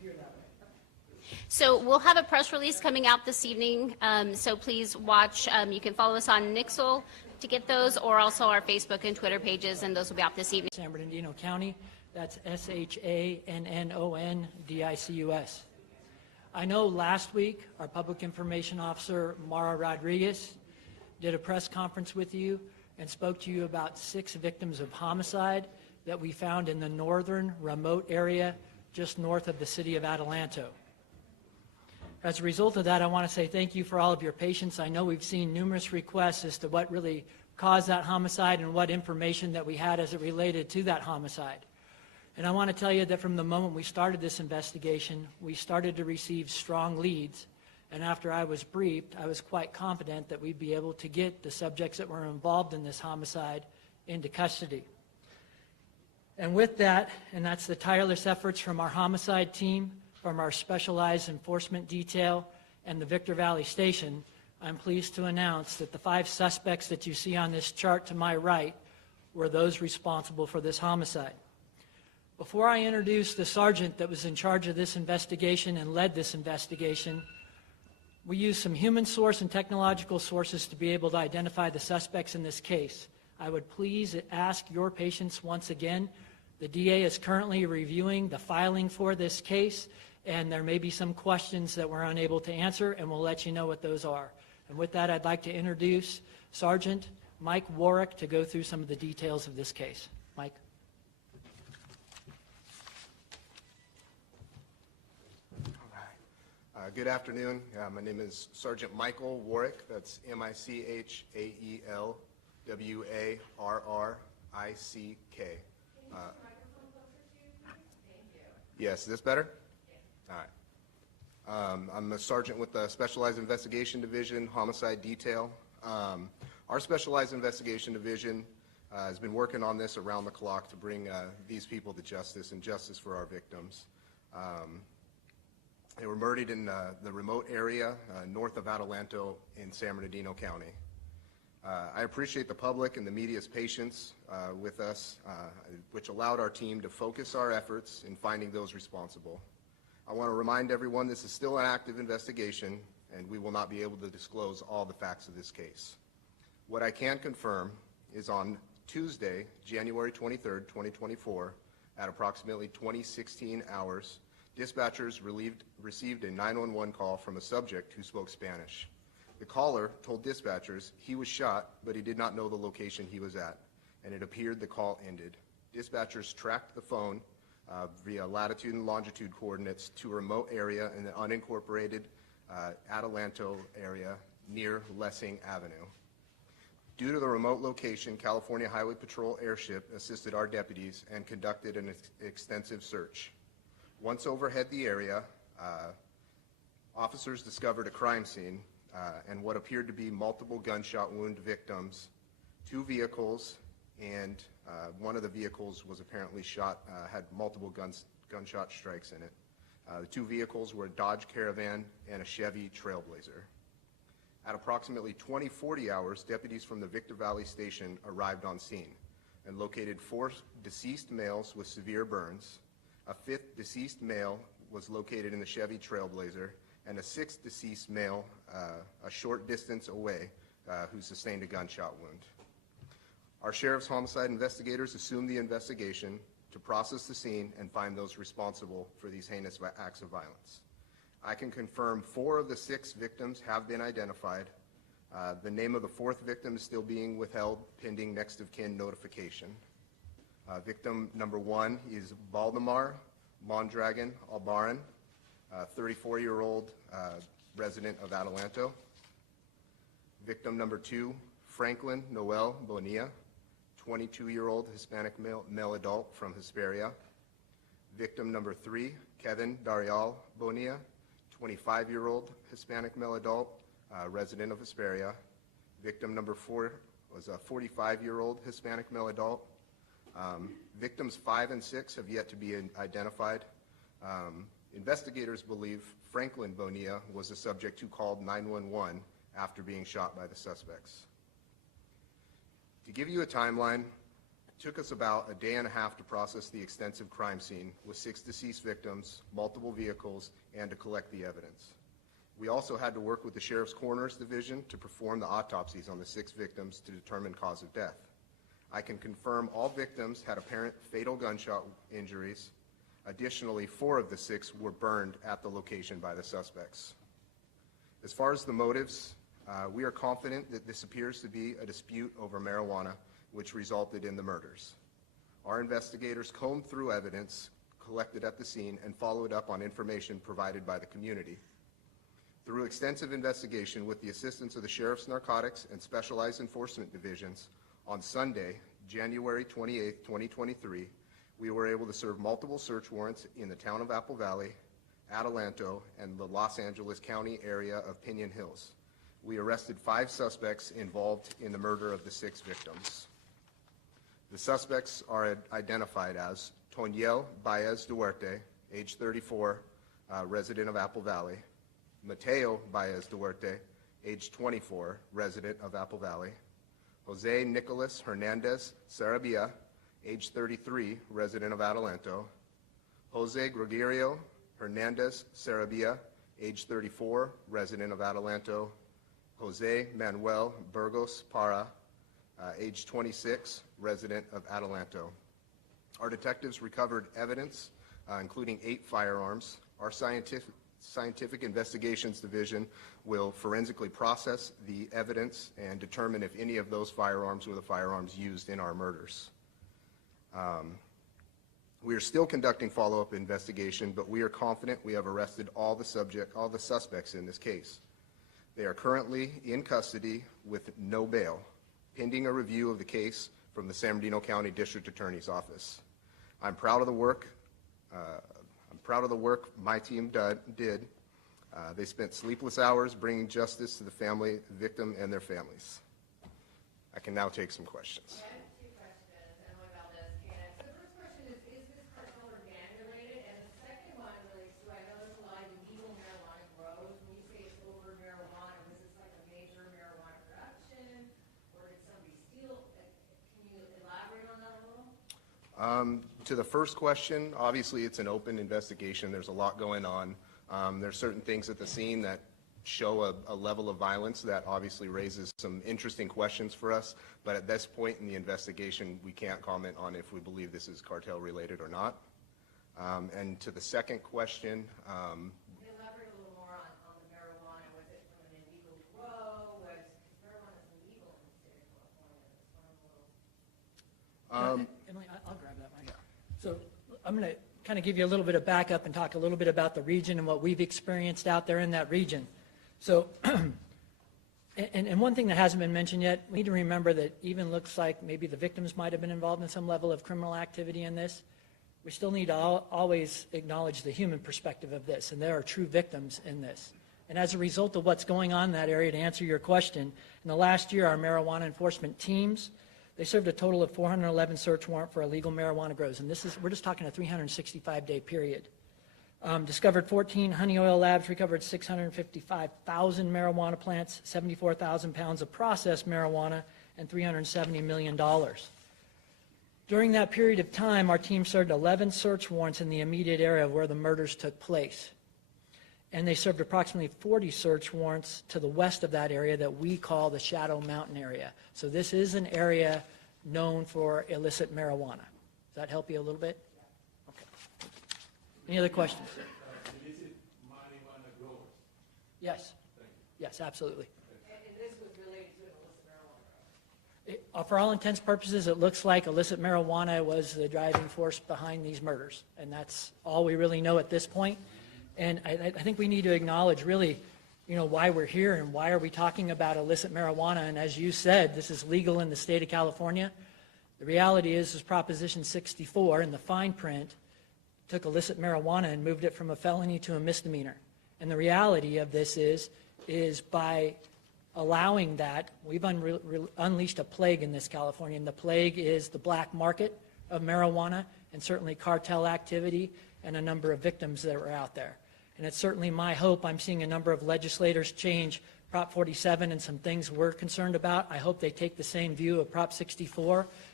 So we'll have a press release coming out this evening, so please watch. You can follow us on Nixle to get those, or also our Facebook and Twitter pages, and those will be out this evening. San Bernardino County, that's SHANNONDICUS. I know last week our Public Information Officer, Mara Rodriguez, did a press conference with you and spoke to you about 6 victims of homicide that we found in the northern remote area just north of the city of Adelanto. As a result of that, I want to say thank you for all of your patience. I know we've seen numerous requests as to what really caused that homicide and what information that we had as it related to that homicide. And I want to tell you that from the moment we started this investigation, we started to receive strong leads. And after I was briefed, I was quite confident that we'd be able to get the subjects that were involved in this homicide into custody. And with that, and that's the tireless efforts from our homicide team, from our specialized enforcement detail, and the Victor Valley Station, I'm pleased to announce that the 5 suspects that you see on this chart to my right were those responsible for this homicide. Before I introduce the sergeant that was in charge of this investigation and led this investigation, we used some human source and technological sources to be able to identify the suspects in this case. I would please ask your patience once again. The DA is currently reviewing the filing for this case, and there may be some questions that we're unable to answer, and we'll let you know what those are. And with that, I'd like to introduce Sergeant Mike Warwick to go through some of the details of this case. Mike. Good afternoon. My name is Sergeant Michael Warwick. That's MICHAELWARRICK. Yes, is this better? All right. I'm a sergeant with the Specialized Investigation Division, Homicide Detail. Our Specialized Investigation Division has been working on this around the clock to bring these people to justice and justice for our victims. They were murdered in the remote area north of Adelanto in San Bernardino County. I appreciate the public and the media's patience with us, which allowed our team to focus our efforts in finding those responsible. I want to remind everyone this is still an active investigation, and we will not be able to disclose all the facts of this case. What I can confirm is on Tuesday, January 23rd, 2024, at approximately 2016 hours, dispatchers received a 911 call from a subject who spoke Spanish. The caller told dispatchers he was shot, but he did not know the location he was at, and it appeared the call ended. Dispatchers tracked the phone via latitude and longitude coordinates to a remote area in the unincorporated Adelanto area near Lessing Avenue. Due to the remote location, California Highway Patrol airship assisted our deputies and conducted an extensive search. Once overhead the area, officers discovered a crime scene and what appeared to be multiple gunshot wound victims, 2 vehicles, and one of the vehicles was apparently shot, had multiple gunshot strikes in it. The 2 vehicles were a Dodge Caravan and a Chevy Trailblazer. At approximately 20:40 hours, deputies from the Victor Valley Station arrived on scene and located 4 deceased males with severe burns. A 5th deceased male was located in the Chevy Trailblazer, and a 6th deceased male a short distance away who sustained a gunshot wound. Our sheriff's homicide investigators assumed the investigation to process the scene and find those responsible for these heinous acts of violence. I can confirm 4 of the 6 victims have been identified. The name of the 4th victim is still being withheld pending next of kin notification. Victim number 1 is Baldemar Mondragon Albaran, 34-year-old resident of Adelanto. Victim number 2, Franklin Noel Bonilla, 22-year-old Hispanic male adult from Hesperia. Victim number 3, Kevin Darial Bonilla, 25-year-old Hispanic male adult, resident of Hesperia. Victim number 4 was a 45-year-old Hispanic male adult. Victims 5 and 6 have yet to be identified. Investigators believe Franklin Bonilla was the subject who called 911 after being shot by the suspects. To give you a timeline, took us about a day and a half to process the extensive crime scene with 6 deceased victims, multiple vehicles, and to collect the evidence. We also had to work with the Sheriff's Coroner's Division to perform the autopsies on the 6 victims to determine cause of death. I can confirm all victims had apparent fatal gunshot injuries. Additionally, 4 of the 6 were burned at the location by the suspects. As far as the motives, we are confident that this appears to be a dispute over marijuana, which resulted in the murders. Our investigators combed through evidence collected at the scene and followed up on information provided by the community. Through extensive investigation with the assistance of the Sheriff's Narcotics and Specialized Enforcement Divisions, on Sunday, January 28, 2023, we were able to serve multiple search warrants in the town of Apple Valley, Adelanto, and the Los Angeles County area of Pinon Hills. We arrested 5 suspects involved in the murder of the 6 victims. The suspects are identified as Toniel Baez Duarte, age 34, resident of Apple Valley; Mateo Baez Duarte, age 24, resident of Apple Valley; Jose Nicolas Hernandez Sarabia, age 33, resident of Adelanto; Jose Gregorio Hernandez Sarabia, age 34, resident of Adelanto; Jose Manuel Burgos Parra, age 26, resident of Adelanto. Our detectives recovered evidence, including 8 firearms. Our Scientific Investigations Division will forensically process the evidence and determine if any of those firearms were the firearms used in our murders. We are still conducting follow-up investigation, but we are confident we have arrested all the suspects in this case. They are currently in custody with no bail, pending a review of the case from the San Bernardino County District Attorney's Office. I'm proud of the work. My team did. They spent sleepless hours bringing justice to the victim and their families. I can now take some questions. I have 2 questions, Emily Valdez, Candace. The first question is this cartel or gang related? And the second one relates to, I know there's a lot of illegal marijuana grows. When you say it's over marijuana, was this like a major marijuana production? Or did somebody steal? Can you elaborate on that a little? To the first question, obviously it's an open investigation. There's a lot going on. There's certain things at the scene that show a level of violence that obviously raises some interesting questions for us. But at this point in the investigation, we can't comment on if we believe this is cartel related or not. And to the second question, Elaborate a little more on the marijuana. Was it from an illegal grow? Was marijuana illegal in the state of California? Emily, I'll grab that mic. So I'm going to kind of give you a little bit of backup and talk a little bit about the region and what we've experienced out there in that region. So, and one thing that hasn't been mentioned yet, we need to remember that even looks like maybe the victims might have been involved in some level of criminal activity in this. We still need to always acknowledge the human perspective of this, and there are true victims in this. And as a result of what's going on in that area, to answer your question, in the last year, our marijuana enforcement teams, they served a total of 411 search warrant for illegal marijuana grows, and we're just talking a 365-day period. Discovered 14 honey oil labs, recovered 655,000 marijuana plants, 74,000 pounds of processed marijuana, and $370 million. During that period of time, our team served 11 search warrants in the immediate area where the murders took place. And they served approximately 40 search warrants to the west of that area that we call the Shadow Mountain area. So this is an area known for illicit marijuana. Does that help you a little bit? Okay. Any other questions? Illicit marijuana growers. Yes. Yes, absolutely. And this was related to an illicit marijuana grow? For all intents and purposes, it looks like illicit marijuana was the driving force behind these murders. And that's all we really know at this point. And I think we need to acknowledge really, why we're here and why are we talking about illicit marijuana. And as you said, this is legal in the state of California. The reality is Proposition 64 in the fine print took illicit marijuana and moved it from a felony to a misdemeanor. And the reality of this is by allowing that, we've unleashed a plague in this California. And the plague is the black market of marijuana and certainly cartel activity and a number of victims that are out there. And it's certainly my hope. I'm seeing a number of legislators change Prop 47 and some things we're concerned about. I hope they take the same view of Prop 64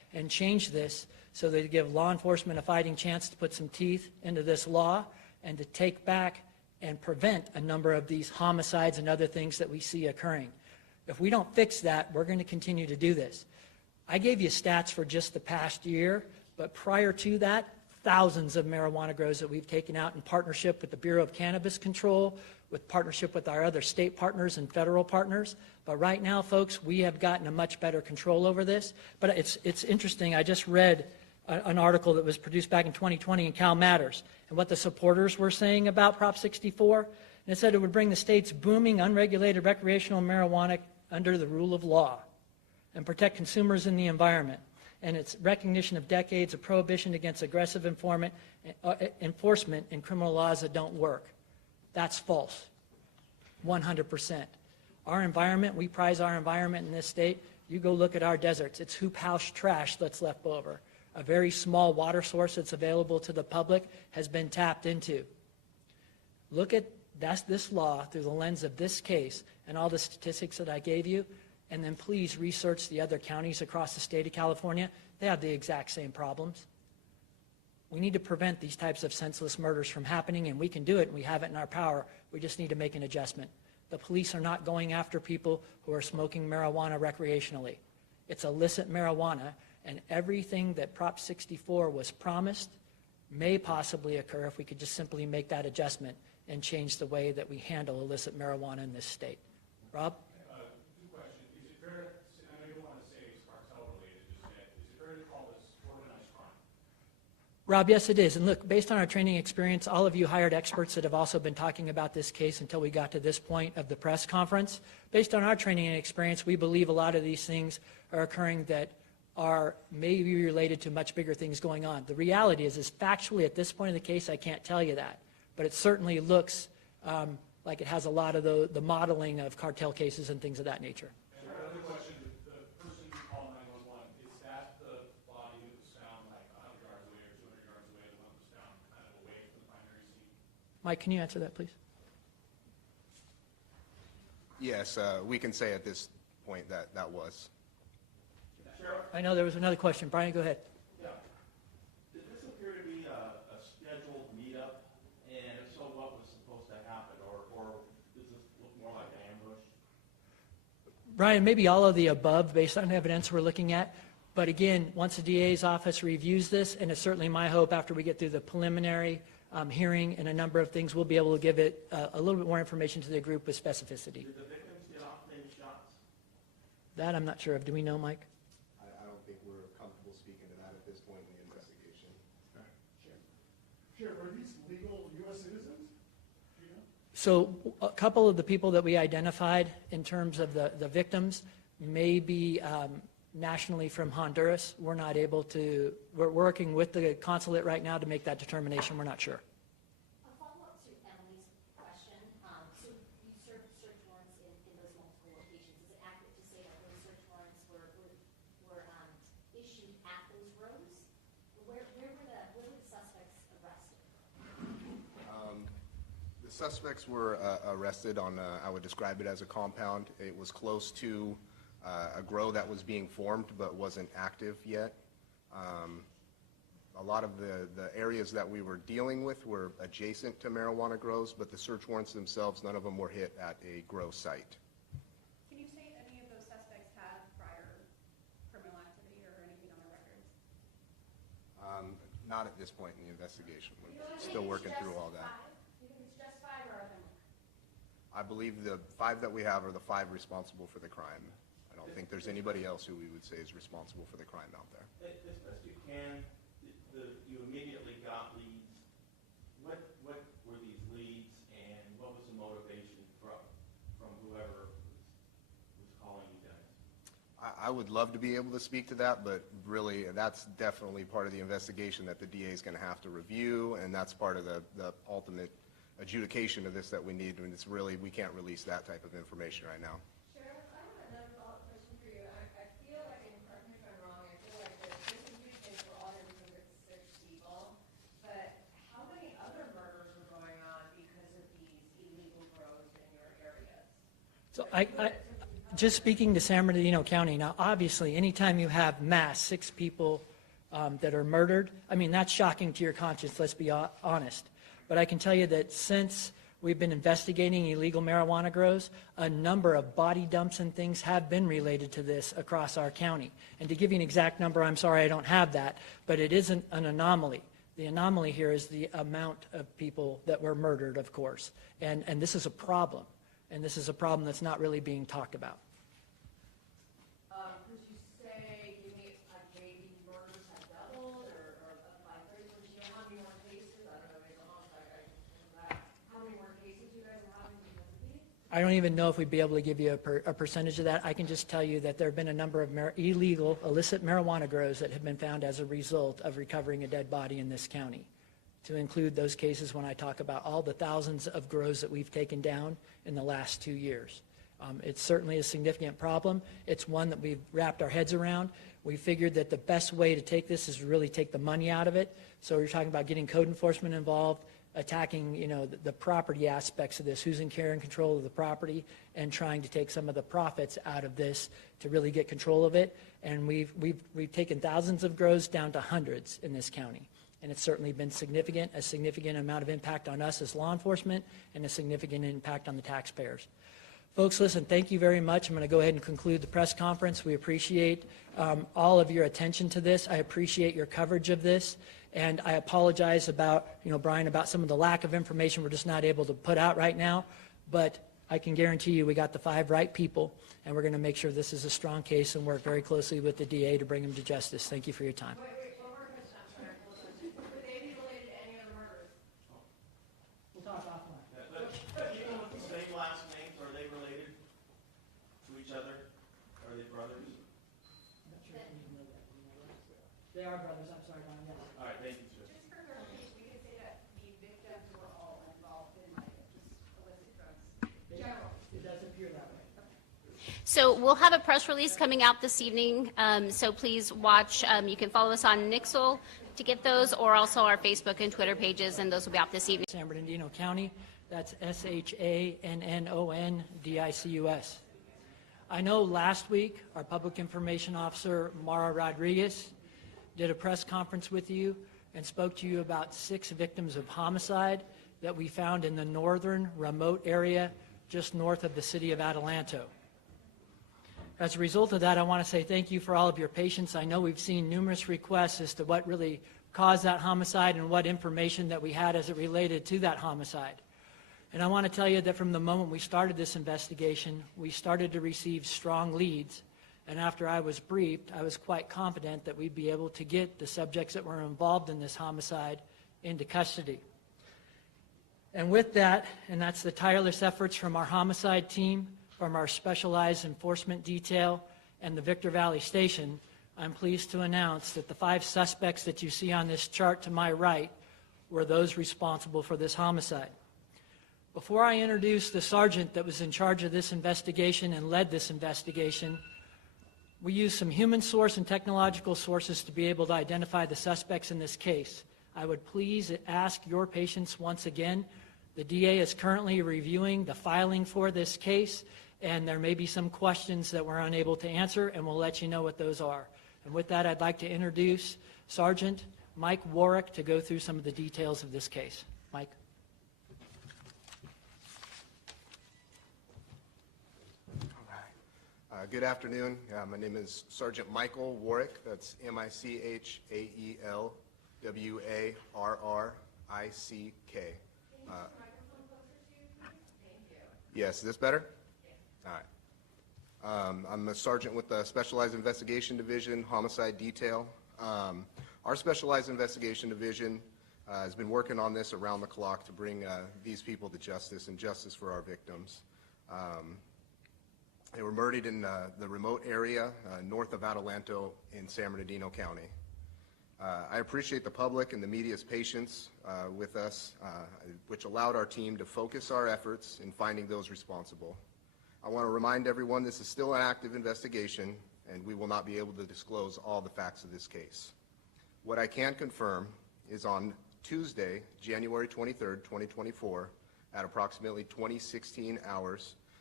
and change this so that to give law enforcement a fighting chance to put some teeth into this law and to take back and prevent a number of these homicides and other things that we see occurring. If we don't fix that, we're going to continue to do this. I gave you stats for just the past year, but prior to that, thousands of marijuana grows that we've taken out in partnership with the Bureau of Cannabis Control, with partnership with our other state partners and federal partners. But right now, folks, we have gotten a much better control over this. But it's interesting. I just read an article that was produced back in 2020 in Cal Matters, and what the supporters were saying about Prop 64. And it said it would bring the state's booming, unregulated recreational marijuana under the rule of law and protect consumers and the environment. And its recognition of decades of prohibition against aggressive enforcement in criminal laws that don't work. That's false, 100%. Our environment, we prize our environment in this state. You go look at our deserts. It's hoop house trash that's left over. A very small water source that's available to the public has been tapped into. Look at this law through the lens of this case and all the statistics that I gave you, and then please research the other counties across the state of California. They have the exact same problems. We need to prevent these types of senseless murders from happening, and we can do it, and we have it in our power. We just need to make an adjustment. The police are not going after people who are smoking marijuana recreationally. It's illicit marijuana, and everything that Prop 64 was promised may possibly occur if we could just simply make that adjustment and change the way that we handle illicit marijuana in this state. Rob? Two questions. Is it fair, I know you don't want to say it's cartel related just yet, is it fair to call this organized crime? Rob, yes, it is. And look, based on our training experience, all of you hired experts that have also been talking about this case until we got to this point of the press conference. Based on our training and experience, we believe a lot of these things are occurring that are maybe related to much bigger things going on. The reality is factually at this point in the case, I can't tell you that. But it certainly looks like it has a lot of the modeling of cartel cases and things of that nature. And another question, the person who called 911, is that the body that was found like 100 yards away or 200 yards away, the one that was found kind of away from the primary scene? Mike, can you answer that, please? Yes, we can say at this point that that was. I know there was another question. Brian, go ahead. Yeah. Did this appear to be a scheduled meetup? And if so, what was supposed to happen? Or does this look more like an ambush? Brian, maybe all of the above based on evidence we're looking at. But again, once the DA's office reviews this, and it's certainly my hope after we get through the preliminary hearing and a number of things, we'll be able to give it a little bit more information to the group with specificity. Did the victims get off any shots? That I'm not sure of. Do we know, Mike? I don't think we're comfortable speaking to that at this point in the investigation. Sheriff, are these legal U.S. citizens? Do you know? So a couple of the people that we identified in terms of the victims may be nationally from Honduras. We're not able to, we're working with the consulate right now to make that determination. We're not sure. A follow-up to Emily's question. So you served search warrants in those multiple locations. Is it accurate to say that those search warrants were issued at those roads? Where were the suspects arrested? The suspects were arrested on, I would describe it as a compound. It was close to a grow that was being formed but wasn't active yet. A lot of the areas that we were dealing with were adjacent to marijuana grows, but the search warrants themselves, none of them were hit at a grow site. Can you say if any of those suspects had prior criminal activity or anything on their records? Not at this point in the investigation. We're still working through all that. You think it's just 5 or are there more? I believe the 5 that we have are the 5 responsible for the crime. I don't think there's anybody else who we would say is responsible for the crime out there. As best you can, you immediately got leads. What were these leads, and what was the motivation from whoever was calling you guys? I would love to be able to speak to that, but really, that's definitely part of the investigation that the DA is going to have to review, and that's part of the ultimate adjudication of this that we need. And it's really, we can't release that type of information right now. Sheriff, I have another follow-up question for you. I feel like, and correct me if I'm wrong, I feel like this is a huge thing for all your 6 people, but how many other murders are going on because of these illegal grows in your areas? So just speaking to San Bernardino County, now obviously anytime you have mass 6 people that are murdered, I mean, that's shocking to your conscience, let's be honest. But I can tell you that since we've been investigating illegal marijuana grows, a number of body dumps and things have been related to this across our county. And to give you an exact number, I'm sorry I don't have that, but it isn't an anomaly. The anomaly here is the amount of people that were murdered, of course. And this is a problem. And this is a problem that's not really being talked about. Could you say, give me, maybe murders have doubled or by 30, would you know how many more cases? I don't know, maybe a homicide, how many more cases you guys are having to investigate? I don't even know if we'd be able to give you a percentage of that. I can just tell you that there have been a number of illegal, illicit marijuana grows that have been found as a result of recovering a dead body in this county. To include those cases when I talk about all the thousands of grows that we've taken down in the last 2 years. It's certainly a significant problem. It's one that we've wrapped our heads around. We figured that the best way to take this is really take the money out of it. So we're talking about getting code enforcement involved, attacking, the property aspects of this, who's in care and control of the property, and trying to take some of the profits out of this to really get control of it. And we've taken thousands of grows down to hundreds in this county. And it's certainly been significant, a significant amount of impact on us as law enforcement and a significant impact on the taxpayers. Folks, listen, thank you very much. I'm going to go ahead and conclude the press conference. We appreciate all of your attention to this. I appreciate your coverage of this. And I apologize about, Brian, about some of the lack of information we're just not able to put out right now. But I can guarantee you we got the 5 right people, and we're going to make sure this is a strong case and work very closely with the DA to bring him to justice. Thank you for your time. Wait, one more question, I'm sorry. Would they be related to any other murders? We'll talk offline. Even with the same last names, are they related to each other? Are they brothers? I'm not sure if you know that. They are brothers. I'm sorry, Brian. Yes. All right, thank you, sir. Just for clarification, we can say that the victims were all involved in just illicit drugs. General. It does appear that way. So we'll have a press release coming out this evening, so please watch. You can follow us on Nixle to get those, or also our Facebook and Twitter pages, and those will be out this evening. San Bernardino County, that's SHANNONDICUS. I know last week our Public Information Officer, Mara Rodriguez, did a press conference with you and spoke to you about 6 victims of homicide that we found in the northern remote area just north of the city of Adelanto. As a result of that, I want to say thank you for all of your patience. I know we've seen numerous requests as to what really caused that homicide and what information that we had as it related to that homicide. And I want to tell you that from the moment we started this investigation, we started to receive strong leads. And after I was briefed, I was quite confident that we'd be able to get the subjects that were involved in this homicide into custody. And with that, and that's the tireless efforts from our homicide team, from our specialized enforcement detail, and the Victor Valley Station, I'm pleased to announce that the 5 suspects that you see on this chart to my right were those responsible for this homicide. Before I introduce the sergeant that was in charge of this investigation and led this investigation, we used some human source and technological sources to be able to identify the suspects in this case. I would please ask your patience once again. The DA is currently reviewing the filing for this case, and there may be some questions that we're unable to answer, and we'll let you know what those are. And with that, I'd like to introduce Sergeant Mike Warwick to go through some of the details of this case. Mike. Good afternoon. My name is Sergeant Michael Warwick. That's MICHAELWARRICK. Yes, is this better? All right. I'm a sergeant with the Specialized Investigation Division, Homicide Detail. Our Specialized Investigation Division has been working on this around the clock to bring these people to justice and justice for our victims. They were murdered in the remote area north of Adelanto in San Bernardino County. I appreciate the public and the media's patience with us, which allowed our team to focus our efforts in finding those responsible. I want to remind everyone this is still an active investigation, and we will not be able to disclose all the facts of this case. What I can confirm is on Tuesday, January 23rd, 2024, at approximately 2016 hours,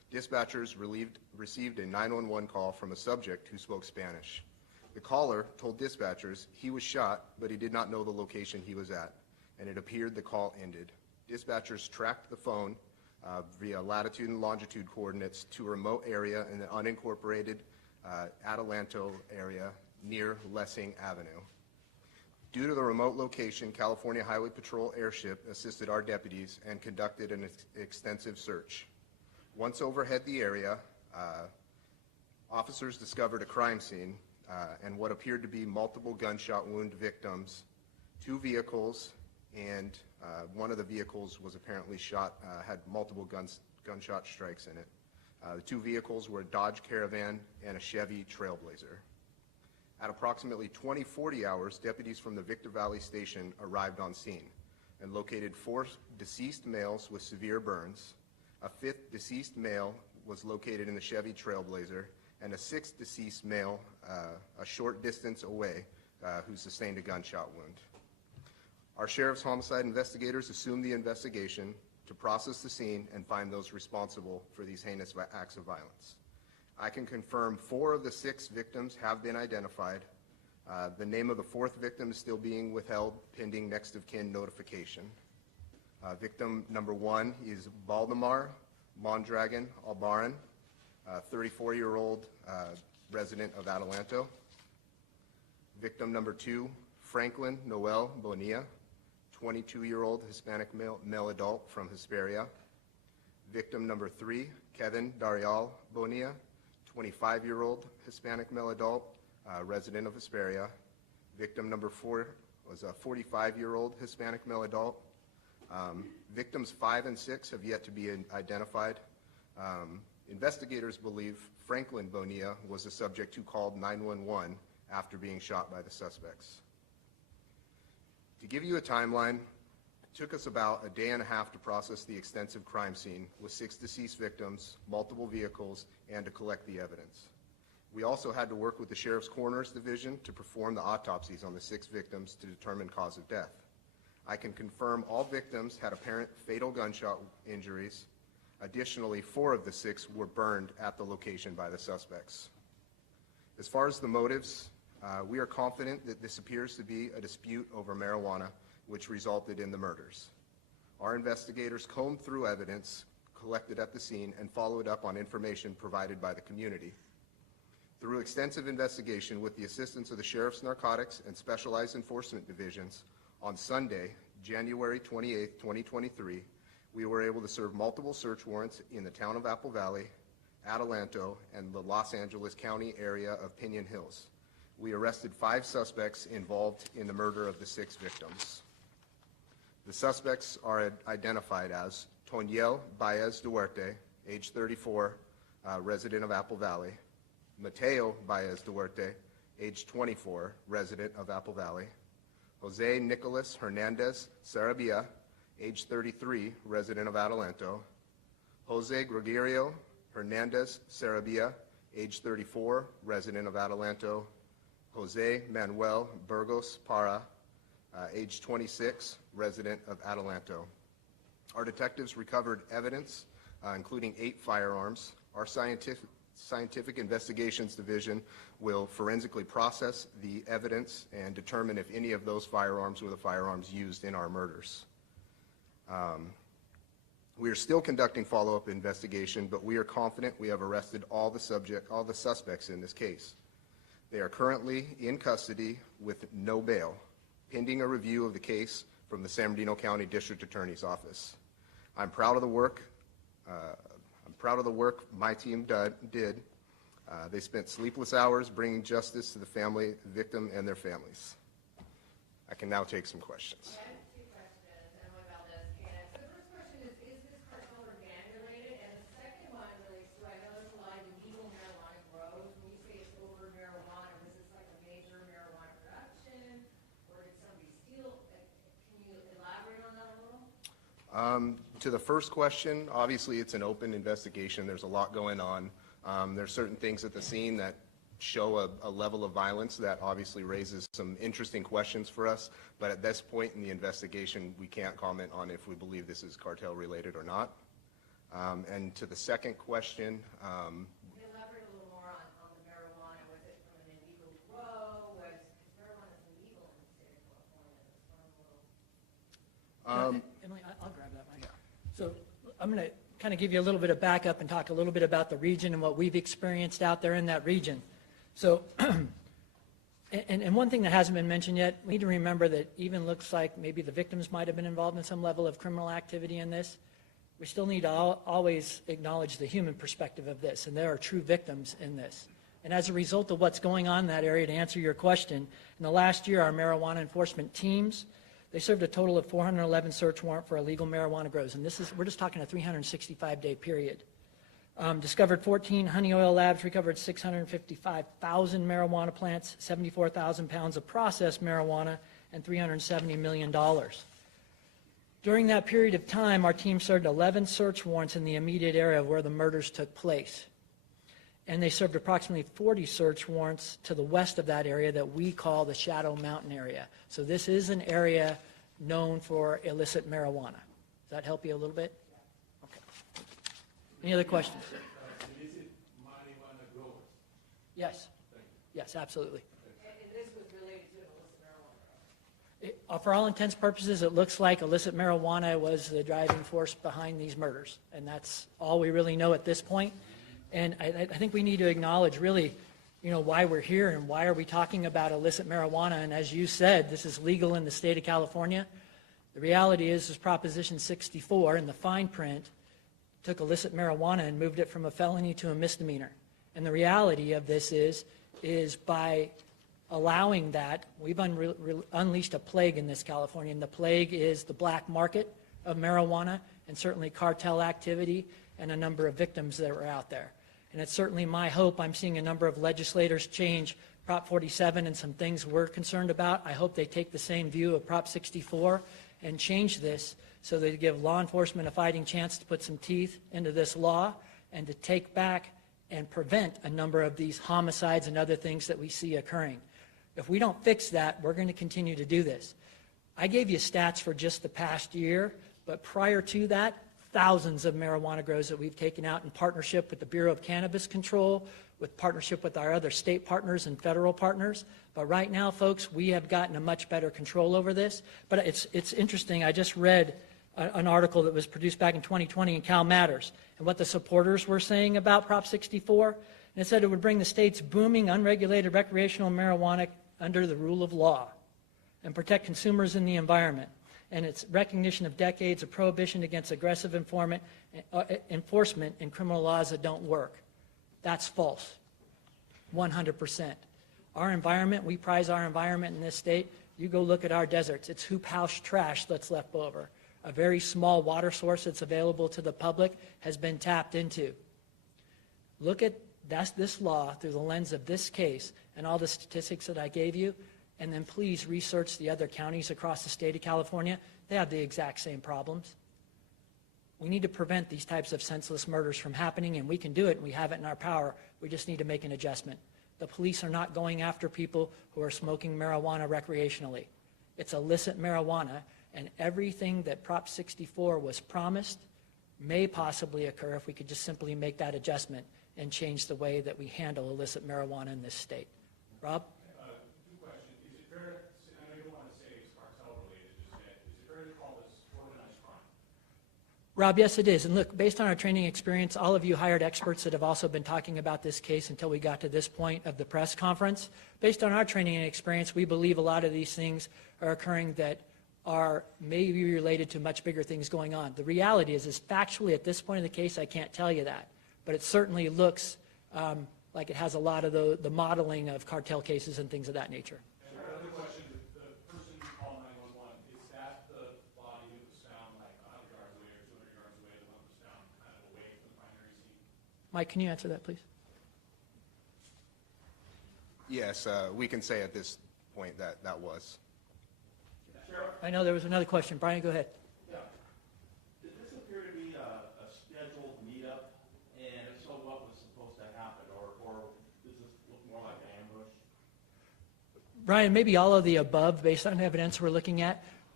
Dispatchers received a 911 call from a subject who spoke Spanish. The caller told dispatchers he was shot, but he did not know the location he was at, and it appeared the call ended. Dispatchers tracked the phone via latitude and longitude coordinates to a remote area in the unincorporated Adelanto area near Lessing Avenue. Due to the remote location, California Highway Patrol airship assisted our deputies and conducted an extensive search. Once overhead the area, officers discovered a crime scene and what appeared to be multiple gunshot wound victims, 2 vehicles, and one of the vehicles was apparently shot, had multiple gunshot strikes in it. The 2 vehicles were a Dodge Caravan and a Chevy Trailblazer. At approximately 20:40 hours, deputies from the Victor Valley Station arrived on scene and located 4 deceased males with severe burns. A 5th deceased male was located in the Chevy Trailblazer, and a 6th deceased male a short distance away who sustained a gunshot wound. Our sheriff's homicide investigators assumed the investigation to process the scene and find those responsible for these heinous acts of violence. I can confirm 4 of the 6 victims have been identified. The name of the 4th victim is still being withheld pending next of kin notification. Victim number 1 is Baldemar Mondragon Albaran, 34-year-old resident of Adelanto. Victim number 2, Franklin Noel Bonilla, 22-year-old Hispanic male adult from Hesperia. Victim number 3, Kevin Darial Bonilla, 25-year-old Hispanic male adult, resident of Hesperia. Victim number 4 was a 45-year-old Hispanic male adult. Victims 5 and 6 have yet to be identified. Investigators believe Franklin Bonilla was the subject who called 911 after being shot by the suspects. To give you a timeline, it took us about a day and a half to process the extensive crime scene with 6 deceased victims, multiple vehicles, and to collect the evidence. We also had to work with the Sheriff's Coroner's Division to perform the autopsies on the 6 victims to determine cause of death. I can confirm all victims had apparent fatal gunshot injuries. Additionally, 4 of the 6 were burned at the location by the suspects. As far as the motives, we are confident that this appears to be a dispute over marijuana, which resulted in the murders. Our investigators combed through evidence collected at the scene and followed up on information provided by the community. Through extensive investigation with the assistance of the Sheriff's Narcotics and Specialized Enforcement Divisions, on Sunday, January 28, 2023, we were able to serve multiple search warrants in the town of Apple Valley, Adelanto, and the Los Angeles County area of Pinon Hills. We arrested 5 suspects involved in the murder of the 6 victims. The suspects are identified as Toniel Baez Duarte, age 34, resident of Apple Valley; Mateo Baez Duarte, age 24, resident of Apple Valley; Jose Nicolas Hernandez Sarabia, age 33, resident of Adelanto; Jose Gregorio Hernandez Sarabia, age 34, resident of Adelanto; Jose Manuel Burgos Para, age 26, resident of Adelanto. Our detectives recovered evidence, including 8 firearms. Our Scientific Investigations Division will forensically process the evidence and determine if any of those firearms were the firearms used in our murders. We are still conducting follow-up investigation, but we are confident we have arrested all the suspects in this case. They are currently in custody with no bail, pending a review of the case from the San Bernardino County District Attorney's Office. I'm proud of the work. My team did. They spent sleepless hours bringing justice to the victim and their families. I can now take some questions. I have 2 questions, Emily Valdez, Candace. The first question is this cartel or gang related? And the second one relates to, I know there's a lot of illegal marijuana grows. When you say it's over marijuana, was this like a major marijuana production? Or did somebody steal? Can you elaborate on that a little? To the first question, obviously it's an open investigation. There's a lot going on. There's certain things at the scene that show a level of violence that obviously raises some interesting questions for us. But at this point in the investigation, we can't comment on if we believe this is cartel related or not. And to the second question, Elaborate a little more on the marijuana. Was it from an illegal grow? Marijuana is illegal in the state of California. Emily, I'll grab that mic. So I'm going to kind of give you a little bit of backup and talk a little bit about the region and what we've experienced out there in that region. So, and one thing that hasn't been mentioned yet, we need to remember that even looks like maybe the victims might have been involved in some level of criminal activity in this. We still need to always acknowledge the human perspective of this, and there are true victims in this. And as a result of what's going on in that area, to answer your question, in the last year, our marijuana enforcement teams, they served a total of 411 search warrant for illegal marijuana grows, and we're just talking a 365-day period. Discovered 14 honey oil labs, recovered 655,000 marijuana plants, 74,000 pounds of processed marijuana, and $370 million. During that period of time, our team served 11 search warrants in the immediate area where the murders took place. And they served approximately 40 search warrants to the west of that area that we call the Shadow Mountain area. So this is an area known for illicit marijuana. Does that help you a little bit? Okay. Any other questions? Illicit marijuana growers. Yes. Yes, absolutely. And this was related to an illicit marijuana grow. For all intents and purposes, it looks like illicit marijuana was the driving force behind these murders. And that's all we really know at this point. And I think we need to acknowledge really, why we're here and why are we talking about illicit marijuana. And as you said, this is legal in the state of California. The reality is Proposition 64 in the fine print took illicit marijuana and moved it from a felony to a misdemeanor. And the reality of this is by allowing that, we've unleashed a plague in this California, and the plague is the black market of marijuana and certainly cartel activity and a number of victims that are out there. And it's certainly my hope. I'm seeing a number of legislators change Prop 47 and some things we're concerned about. I hope they take the same view of Prop 64 and change this so they give law enforcement a fighting chance to put some teeth into this law and to take back and prevent a number of these homicides and other things that we see occurring. If we don't fix that, we're going to continue to do this. I gave you stats for just the past year, but prior to that, thousands of marijuana grows that we've taken out in partnership with the Bureau of Cannabis Control, with partnership with our other state partners and federal partners. But right now, folks, we have gotten a much better control over this. But it's interesting. I just read an article that was produced back in 2020 in Cal Matters, and what the supporters were saying about Prop 64. And it said it would bring the state's booming, unregulated recreational marijuana under the rule of law and protect consumers and the environment. And its recognition of decades of prohibition against aggressive enforcement in criminal laws that don't work. That's false, 100%. Our environment, we prize our environment in this state. You go look at our deserts. It's hoop house trash that's left over. A very small water source that's available to the public has been tapped into. Look at this law through the lens of this case and all the statistics that I gave you. And then please research the other counties across the state of California. They have the exact same problems. We need to prevent these types of senseless murders from happening, and we can do it, and we have it in our power. We just need to make an adjustment. The police are not going after people who are smoking marijuana recreationally. It's illicit marijuana, and everything that Prop 64 was promised may possibly occur if we could just simply make that adjustment and change the way that we handle illicit marijuana in this state. Rob? Rob, yes, it is. And look, based on our training experience, all of you hired experts that have also been talking about this case until we got to this point of the press conference. Based on our training and experience, we believe a lot of these things are occurring that are maybe related to much bigger things going on. The reality is factually at this point in the case, I can't tell you that. But it certainly looks like it has a lot of the modeling of cartel cases and things of that nature. And another question, the person who called 911, is that the body that was found like 100 yards away or 200 yards away, the one that was found kind of away from the primary scene? Mike, can you answer that, please? yes, we can say at this point that that was. I know there was another question. Brian, go ahead. Yeah. Did this appear to be a scheduled meetup? And if so, what was supposed to happen? Or does this look more like an ambush? Brian, maybe all of the above based on evidence we're looking at.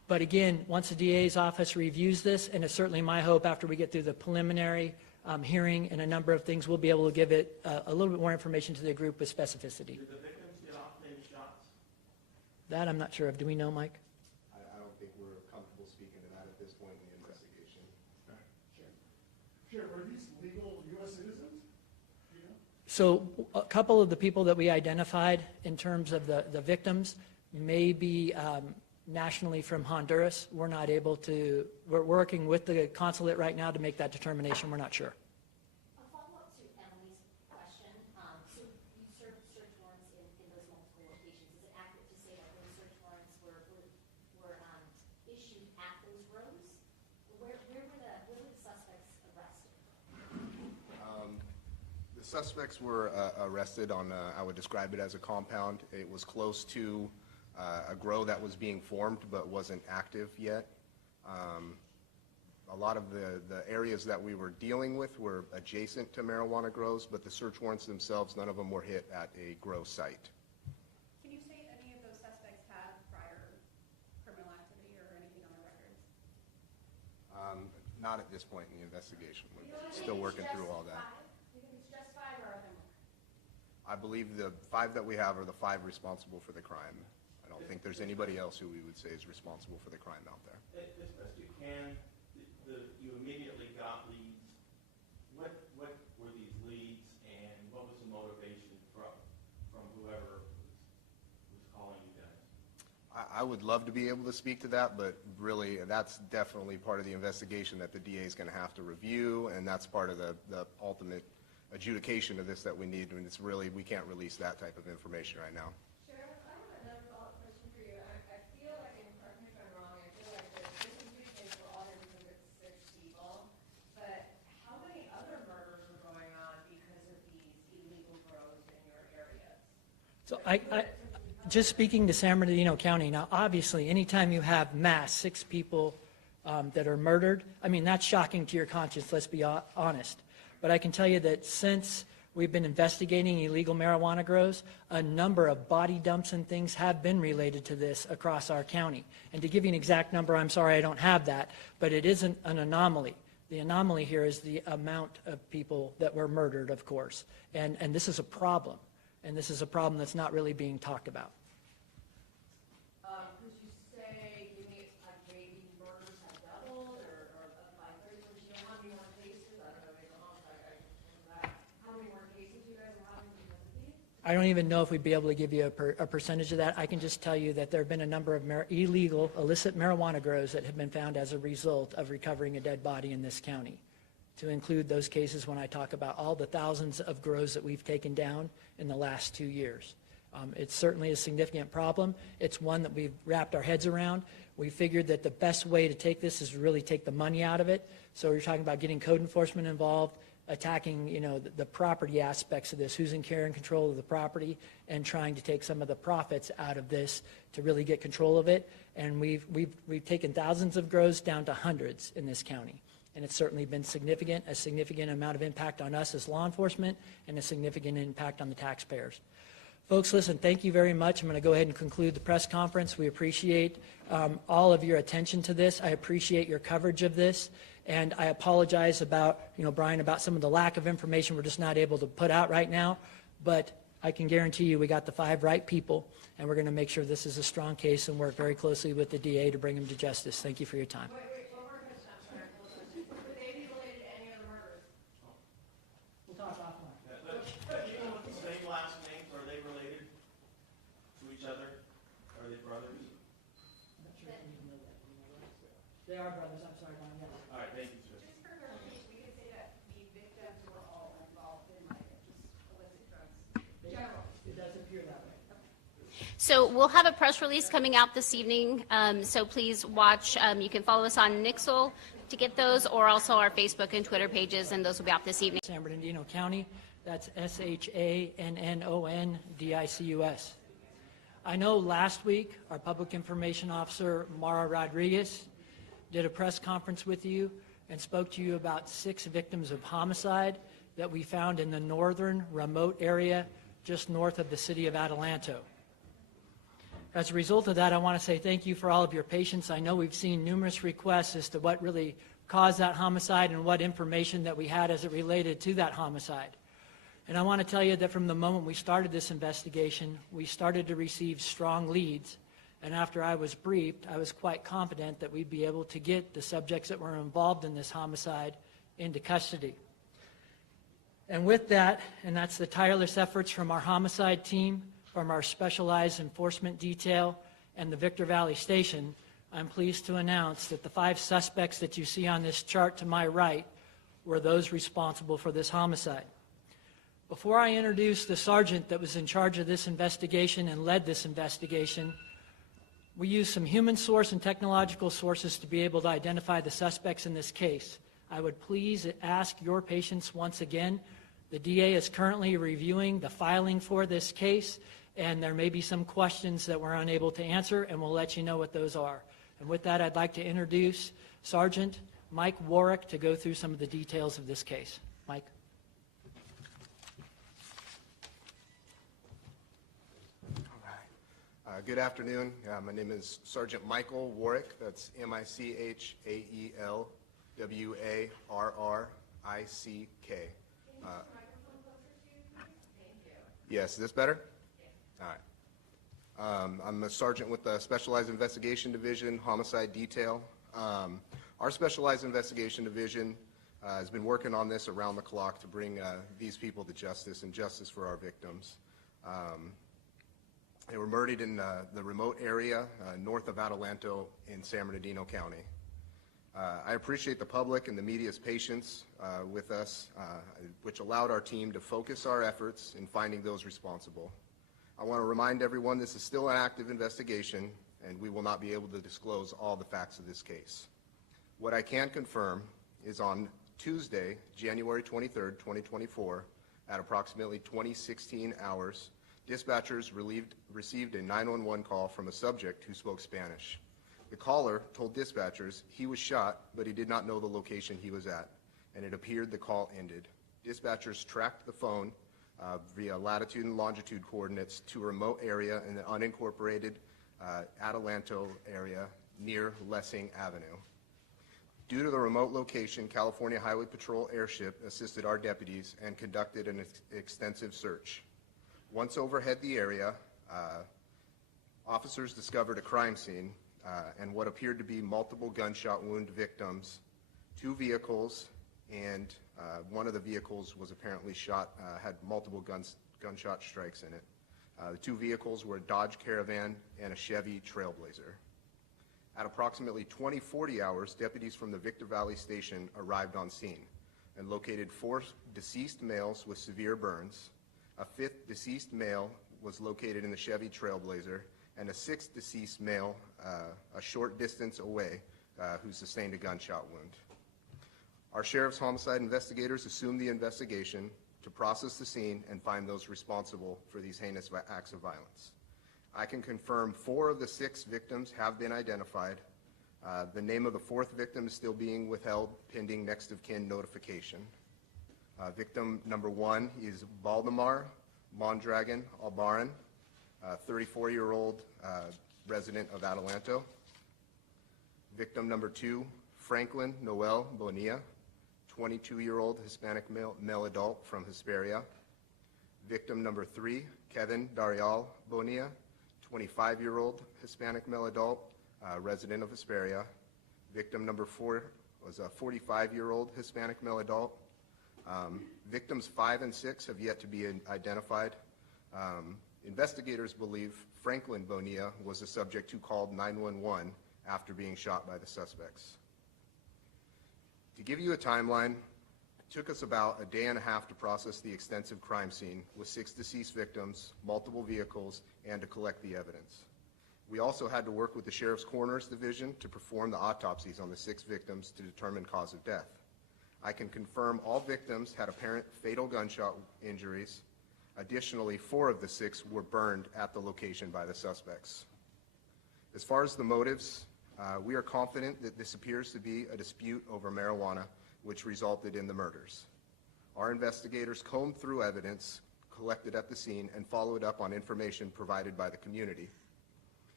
But again, once the DA's office reviews this, and it's certainly my hope after we get through the preliminary hearing and a number of things, we'll be able to give it a little bit more information to the group with specificity. Did the victims get off any shots? That I'm not sure of. Do we know, Mike? I don't think we're comfortable speaking to that at this point in the investigation. Sheriff, are these legal U.S. citizens? Do you know? So a couple of the people that we identified in terms of the victims may be nationally from Honduras. We're not able to, we're working with the consulate right now to make that determination. We're not sure. A follow-up to Emily's question. So you served search warrants in those multiple locations. Is it accurate to say that those search warrants were issued at those rows? Where were the suspects arrested? The suspects were arrested on, I would describe it as a compound. It was close to a grow that was being formed but wasn't active yet. A lot of the areas that we were dealing with were adjacent to marijuana grows, but the search warrants themselves, none of them were hit at a grow site. Can you say if any of those suspects had prior criminal activity or anything on their records? Not at this point in the investigation. We're still working through all that. You think it's just 5 or are there more? I believe the 5 that we have are the 5 responsible for the crime. I don't think there's anybody else who we would say is responsible for the crime out there. As best you can, you immediately got leads. What were these leads, and what was the motivation from whoever was calling you guys? I would love to be able to speak to that, but really, that's definitely part of the investigation that the DA is going to have to review, and that's part of the ultimate adjudication of this that we need. And it's really, we can't release that type of information right now. Sheriff, I have another follow-up question for you. I feel like, and correct me if I'm wrong, I feel like this is due case for all here because it's 6 people, but how many other murders are going on because of these illegal grows in your areas? So just speaking to San Bernardino County, now obviously anytime you have mass 6 people that are murdered, I mean, that's shocking to your conscience, let's be honest. But I can tell you that since we've been investigating illegal marijuana grows, a number of body dumps and things have been related to this across our county. And to give you an exact number, I'm sorry I don't have that, but it isn't an anomaly. The anomaly here is the amount of people that were murdered, of course. And this is a problem. And this is a problem that's not really being talked about. Could you say, give me, like, maybe murders have doubled or by 30%, you know, how many more cases? I don't know, maybe a homicide, how many more cases you guys are having because of these? I don't even know if we'd be able to give you a percentage of that. I can just tell you that there have been a number of illegal, illicit marijuana grows that have been found as a result of recovering a dead body in this county. To include those cases when I talk about all the thousands of grows that we've taken down in the last 2 years. It's certainly a significant problem. It's one that we've wrapped our heads around. We figured that the best way to take this is really take the money out of it. So we're talking about getting code enforcement involved, attacking, you know, the property aspects of this, who's in care and control of the property, and trying to take some of the profits out of this to really get control of it. And we've taken thousands of grows down to hundreds in this county. And it's certainly been significant, a significant amount of impact on us as law enforcement and a significant impact on the taxpayers. Folks, listen, thank you very much. I'm going to go ahead and conclude the press conference. We appreciate all of your attention to this. I appreciate your coverage of this. And I apologize about, you know, Brian, about some of the lack of information we're just not able to put out right now. But I can guarantee you we got the 5 right people, and we're going to make sure this is a strong case and work very closely with the DA to bring him to justice. Thank you for your time. Wait, one more question, I'm sorry. Would they be related to any other murders? We'll talk offline. Even with the same last names, are they related to each other? Are they brothers? I'm not sure if you know that. They are brothers. I'm sorry, Brian. Yes. All right, thank you, sir. Just for clarification, we could say that the victims were all involved in like just illicit drugs. General. It does appear that way. So we'll have a press release coming out this evening, so please watch. You can follow us on Nixle to get those, or also our Facebook and Twitter pages, and those will be out this evening. San Bernardino County, that's SHANNONDICUS. I know last week our Public Information Officer, Mara Rodriguez, did a press conference with you and spoke to you about 6 victims of homicide that we found in the northern remote area just north of the city of Adelanto. As a result of that, I want to say thank you for all of your patience. I know we've seen numerous requests as to what really caused that homicide and what information that we had as it related to that homicide. And I want to tell you that from the moment we started this investigation, we started to receive strong leads. And after I was briefed, I was quite confident that we'd be able to get the subjects that were involved in this homicide into custody. And with that, and that's the tireless efforts from our homicide team, from our specialized enforcement detail, and the Victor Valley Station, I'm pleased to announce that the 5 suspects that you see on this chart to my right were those responsible for this homicide. Before I introduce the sergeant that was in charge of this investigation and led this investigation, we used some human source and technological sources to be able to identify the suspects in this case. I would please ask your patience once again. The DA is currently reviewing the filing for this case, and there may be some questions that we're unable to answer, and we'll let you know what those are. And with that, I'd like to introduce Sergeant Mike Warwick to go through some of the details of this case. Mike. Good afternoon. My name is Sergeant Michael Warwick. That's Michael-Warrick. Yes, is this better? All right. I'm a sergeant with the Specialized Investigation Division, Homicide Detail. Our Specialized Investigation Division has been working on this around the clock to bring these people to justice and justice for our victims. They were murdered in the remote area north of Adelanto in San Bernardino County. I appreciate the public and the media's patience with us, which allowed our team to focus our efforts in finding those responsible. I want to remind everyone this is still an active investigation, and we will not be able to disclose all the facts of this case. What I can confirm is on Tuesday, January 23rd, 2024, at approximately 2016 hours, dispatchers received a 911 call from a subject who spoke Spanish. The caller told dispatchers he was shot, but he did not know the location he was at, and it appeared the call ended. Dispatchers tracked the phone via latitude and longitude coordinates to a remote area in the unincorporated Adelanto area near Lessing Avenue. Due to the remote location, California Highway Patrol airship assisted our deputies and conducted an extensive search. Once overhead the area, officers discovered a crime scene and what appeared to be multiple gunshot wound victims, 2 vehicles, and one of the vehicles was apparently shot, had multiple gunshot strikes in it. The 2 vehicles were a Dodge Caravan and a Chevy Trailblazer. At approximately 20:40 hours, deputies from the Victor Valley Station arrived on scene and located 4 deceased males with severe burns. A 5th deceased male was located in the Chevy Trailblazer, and a 6th deceased male a short distance away who sustained a gunshot wound. Our Sheriff's Homicide investigators assumed the investigation to process the scene and find those responsible for these heinous acts of violence. I can confirm 4 of the 6 victims have been identified. The name of the 4th victim is still being withheld pending next of kin notification. Victim number 1 is Baldemar Mondragon Albaran, 34-year-old resident of Adelanto. Victim number 2, Franklin Noel Bonilla, 22-year-old Hispanic male adult from Hesperia. Victim number 3, Kevin Darial Bonilla, 25-year-old Hispanic male adult, resident of Hesperia. Victim number 4 was a 45-year-old Hispanic male adult. Victims 5 and 6 have yet to be identified. Investigators believe Franklin Bonilla was the subject who called 911 after being shot by the suspects. To give you a timeline, it took us about a day and a half to process the extensive crime scene with 6 deceased victims, multiple vehicles, and to collect the evidence. We also had to work with the Sheriff's Coroner's Division to perform the autopsies on the 6 victims to determine cause of death. I can confirm all victims had apparent fatal gunshot injuries. Additionally, 4 of the 6 were burned at the location by the suspects. As far as the motives, we are confident that this appears to be a dispute over marijuana, which resulted in the murders. Our investigators combed through evidence collected at the scene and followed up on information provided by the community.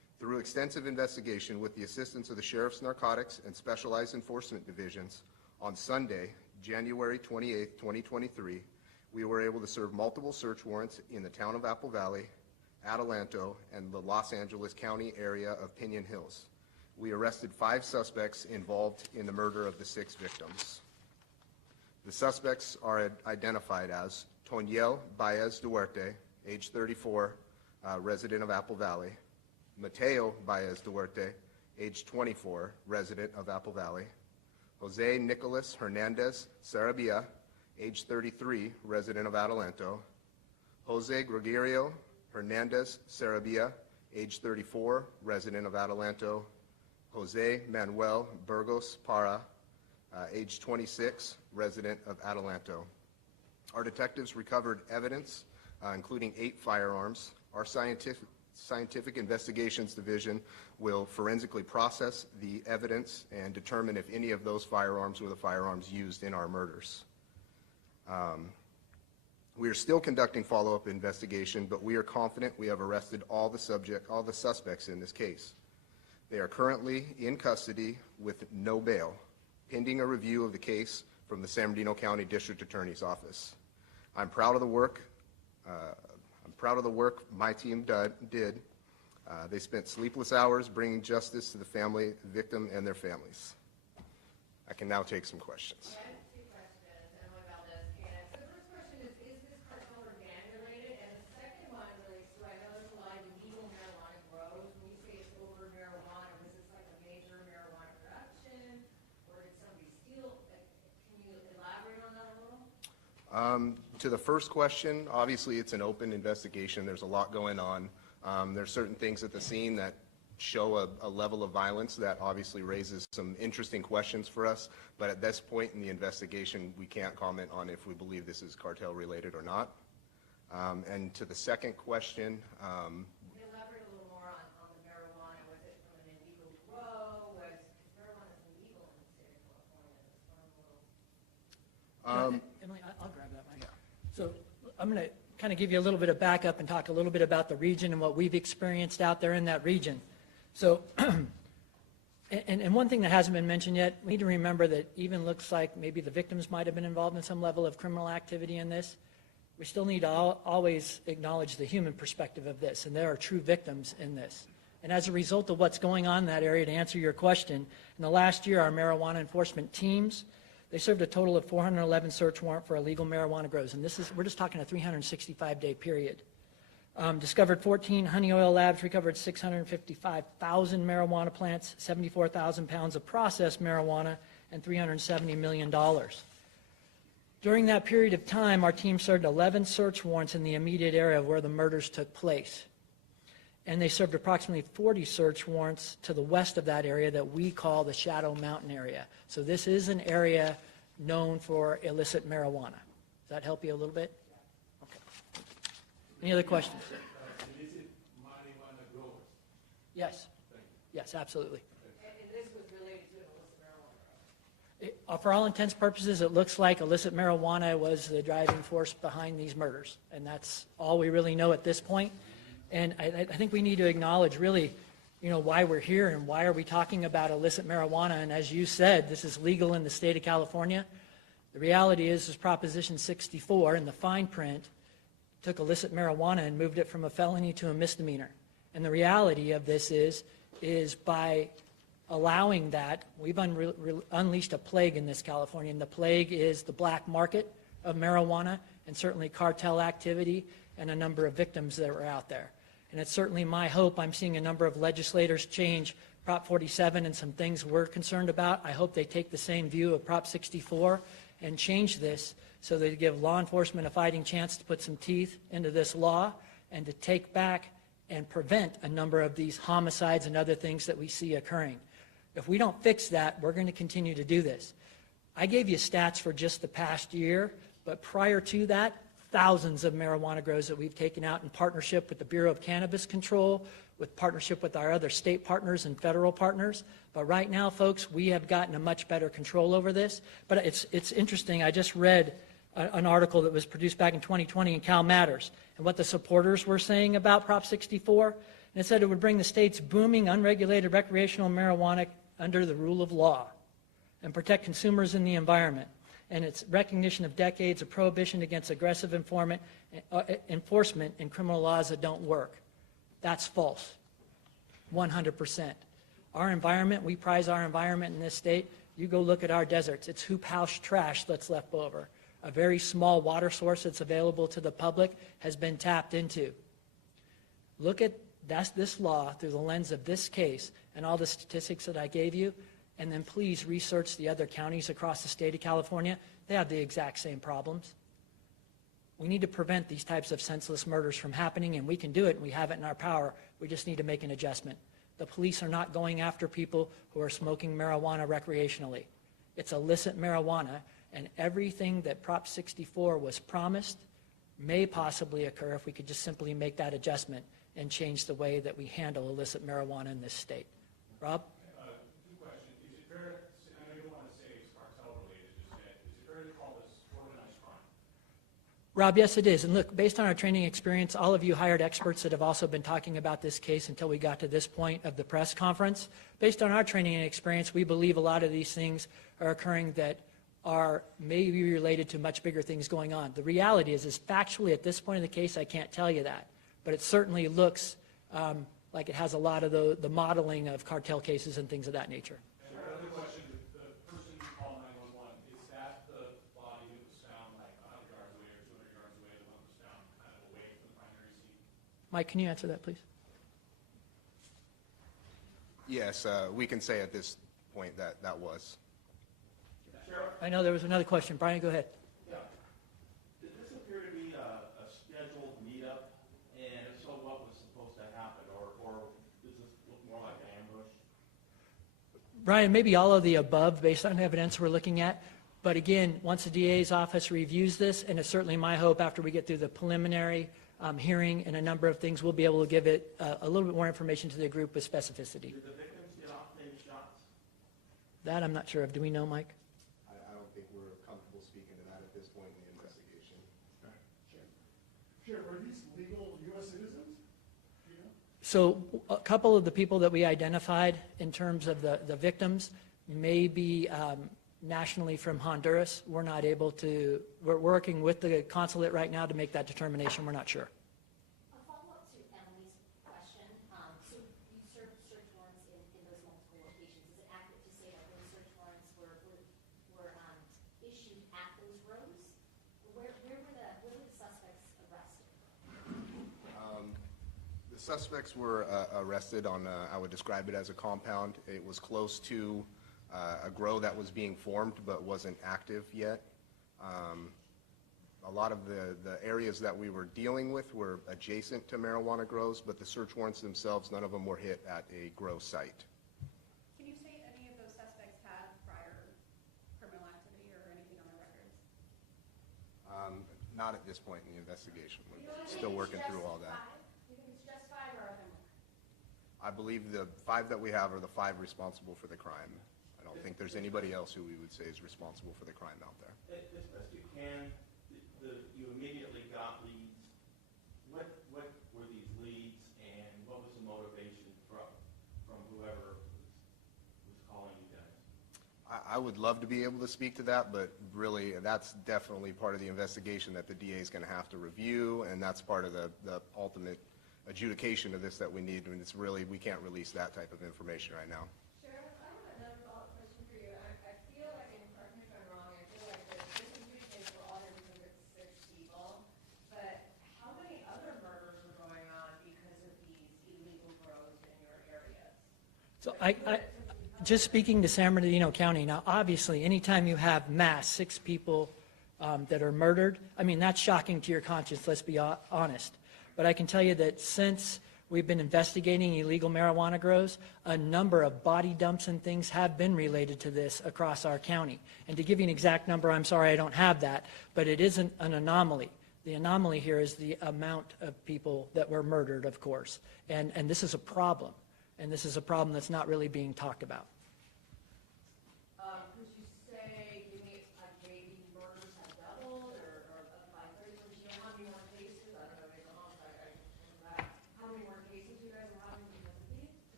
Through extensive investigation with the assistance of the Sheriff's Narcotics and Specialized Enforcement Divisions, on Sunday, January 28, 2023, we were able to serve multiple search warrants in the town of Apple Valley, Adelanto, and the Los Angeles County area of Pinon Hills. We arrested 5 suspects involved in the murder of the 6 victims. The suspects are identified as Toniel Baez Duarte, age 34, resident of Apple Valley; Mateo Baez Duarte, age 24, resident of Apple Valley; Jose Nicolas Hernandez Sarabia, age 33, resident of Adelanto; Jose Gregorio Hernandez Sarabia, age 34, resident of Adelanto; Jose Manuel Burgos Parra, age 26, resident of Adelanto. Our detectives recovered evidence, including 8 firearms. Our Scientific Investigations Division will forensically process the evidence and determine if any of those firearms were the firearms used in our murders. We are still conducting follow-up investigation, but we are confident we have arrested all the suspects in this case. They are currently in custody with no bail, pending a review of the case from the San Bernardino County District Attorney's Office. I'm proud of the work. My team did. They spent sleepless hours bringing justice to the victim and their families. I can now take some questions. I have 2 questions, Emily Valdez, KNX. The first question is this cartel or gang related? And the second one relates to, I know there's a lot of illegal marijuana grows. When you say it's over marijuana, was this like a major marijuana production? Or did somebody steal? Can you elaborate on that a little? To the first question, obviously it's an open investigation. There's a lot going on. There's certain things at the scene that show a level of violence that obviously raises some interesting questions for us. But at this point in the investigation, we can't comment on if we believe this is cartel related or not. And to the second question, Can you elaborate a little more on the marijuana? Was it from an illegal grow? Marijuana is illegal in the state of California. Emily, I'll grab that mic. So I'm going to kind of give you a little bit of backup and talk a little bit about the region and what we've experienced out there in that region. So, and one thing that hasn't been mentioned yet, we need to remember that even looks like maybe the victims might have been involved in some level of criminal activity in this. We still need to always acknowledge the human perspective of this, and there are true victims in this. And as a result of what's going on in that area, to answer your question, in the last year, our marijuana enforcement teams, they served a total of 411 search warrant for illegal marijuana grows, and we're just talking a 365-day period. Discovered 14 honey oil labs, recovered 655,000 marijuana plants, 74,000 pounds of processed marijuana, and $370 million. During that period of time, our team served 11 search warrants in the immediate area where the murders took place. And they served approximately 40 search warrants to the west of that area that we call the Shadow Mountain area. So this is an area known for illicit marijuana. Does that help you a little bit? Okay. Any other questions? Illicit marijuana growers. Yes. Yes, absolutely. And this was related to an illicit marijuana grow? For all intents and purposes, it looks like illicit marijuana was the driving force behind these murders. And that's all we really know at this point. And I think we need to acknowledge really, why we're here and why are we talking about illicit marijuana. And as you said, this is legal in the state of California. The reality is Proposition 64 in the fine print took illicit marijuana and moved it from a felony to a misdemeanor. And the reality of this is by allowing that, we've unleashed a plague in this California. And the plague is the black market of marijuana and certainly cartel activity and a number of victims that are out there. And it's certainly my hope. I'm seeing a number of legislators change Prop 47 and some things we're concerned about. I hope they take the same view of Prop 64 and change this so they give law enforcement a fighting chance to put some teeth into this law and to take back and prevent a number of these homicides and other things that we see occurring. If we don't fix that, we're going to continue to do this. I gave you stats for just the past year, but prior to that, thousands of marijuana grows that we've taken out in partnership with the Bureau of Cannabis Control, with partnership with our other state partners and federal partners. But right now, folks, we have gotten a much better control over this. But it's interesting. I just read an article that was produced back in 2020 in Cal Matters, and what the supporters were saying about Prop 64 And it said it would bring the state's booming unregulated recreational marijuana under the rule of law and protect consumers and the environment. And its recognition of decades of prohibition against aggressive enforcement in criminal laws that don't work. That's false, 100%. Our environment, we prize our environment in this state. You go look at our deserts. It's hoop house trash that's left over. A very small water source that's available to the public has been tapped into. Look at this law through the lens of this case and all the statistics that I gave you, and then please research the other counties across the state of California. They have the exact same problems. We need to prevent these types of senseless murders from happening, and we can do it, and we have it in our power. We just need to make an adjustment. The police are not going after people who are smoking marijuana recreationally. It's illicit marijuana, and everything that Prop 64 was promised may possibly occur if we could just simply make that adjustment and change the way that we handle illicit marijuana in this state. Rob? Two questions. Is it fair, I know you don't want to say it's cartel related just yet, is it fair to call this organized crime? Rob, yes, it is. And look, based on our training experience, all of you hired experts that have also been talking about this case until we got to this point of the press conference. Based on our training and experience, we believe a lot of these things are occurring that are maybe related to much bigger things going on. The reality is factually at this point in the case, I can't tell you that. But it certainly looks like it has a lot of the modeling of cartel cases and things of that nature. And another question, the person who called 911, is that the body that was found like 100 yards away or 200 yards away, the one that was found kind of away from the primary scene? Mike, can you answer that, please? Yes, we can say at this point that that was. I know there was another question. Brian, go ahead. Yeah. Did this appear to be a scheduled meetup? And if so, what was supposed to happen? Or does this look more like an ambush? Brian, maybe all of the above based on evidence we're looking at. But again, once the DA's office reviews this, and it's certainly my hope after we get through the preliminary hearing and a number of things, we'll be able to give it a little bit more information to the group with specificity. Did the victims get off any shots? That I'm not sure of. Do we know, Mike? I don't think we're comfortable speaking to that at this point in the investigation. Sheriff, are these legal U.S. citizens? Do you know? So a couple of the people that we identified in terms of the victims may be nationally from Honduras. We're not able to, we're working with the consulate right now to make that determination. We're not sure. A follow-up to Emily's question. So you served search warrants in those multiple locations. Is it accurate to say that those search warrants were issued at those roads? Where were the suspects arrested? The suspects were arrested on, I would describe it as a compound. It was close to a grow that was being formed but wasn't active yet. A lot of the areas that we were dealing with were adjacent to marijuana grows, but the search warrants themselves, none of them were hit at a grow site. Can you say any of those suspects had prior criminal activity or anything on their records? Not at this point in the investigation. We're still working through all that. You think it's just 5 or are there more? I believe the 5 that we have are the 5 responsible for the crime. I don't think there's anybody else who we would say is responsible for the crime out there. As best you can, you immediately got leads. What were these leads, and what was the motivation from whoever was calling you guys? I would love to be able to speak to that, but really, that's definitely part of the investigation that the DA is going to have to review, and that's part of the ultimate adjudication of this that we need. And it's really, we can't release that type of information right now. Sheriff, I have another follow-up question for you. I feel like, and correct me if I'm wrong, I feel like this adjudication for all these 6 people, but how many other murders are going on because of these illegal grows in your areas? So just speaking to San Bernardino County, now obviously anytime you have mass 6 people that are murdered, I mean, that's shocking to your conscience, let's be honest. But I can tell you that since we've been investigating illegal marijuana grows, a number of body dumps and things have been related to this across our county. And to give you an exact number, I'm sorry I don't have that, but it isn't an anomaly. The anomaly here is the amount of people that were murdered, of course. And this is a problem. And this is a problem that's not really being talked about. Could you say, give me, maybe murders have doubled or by 30%, how many more cases? I don't know, maybe how many more cases you guys are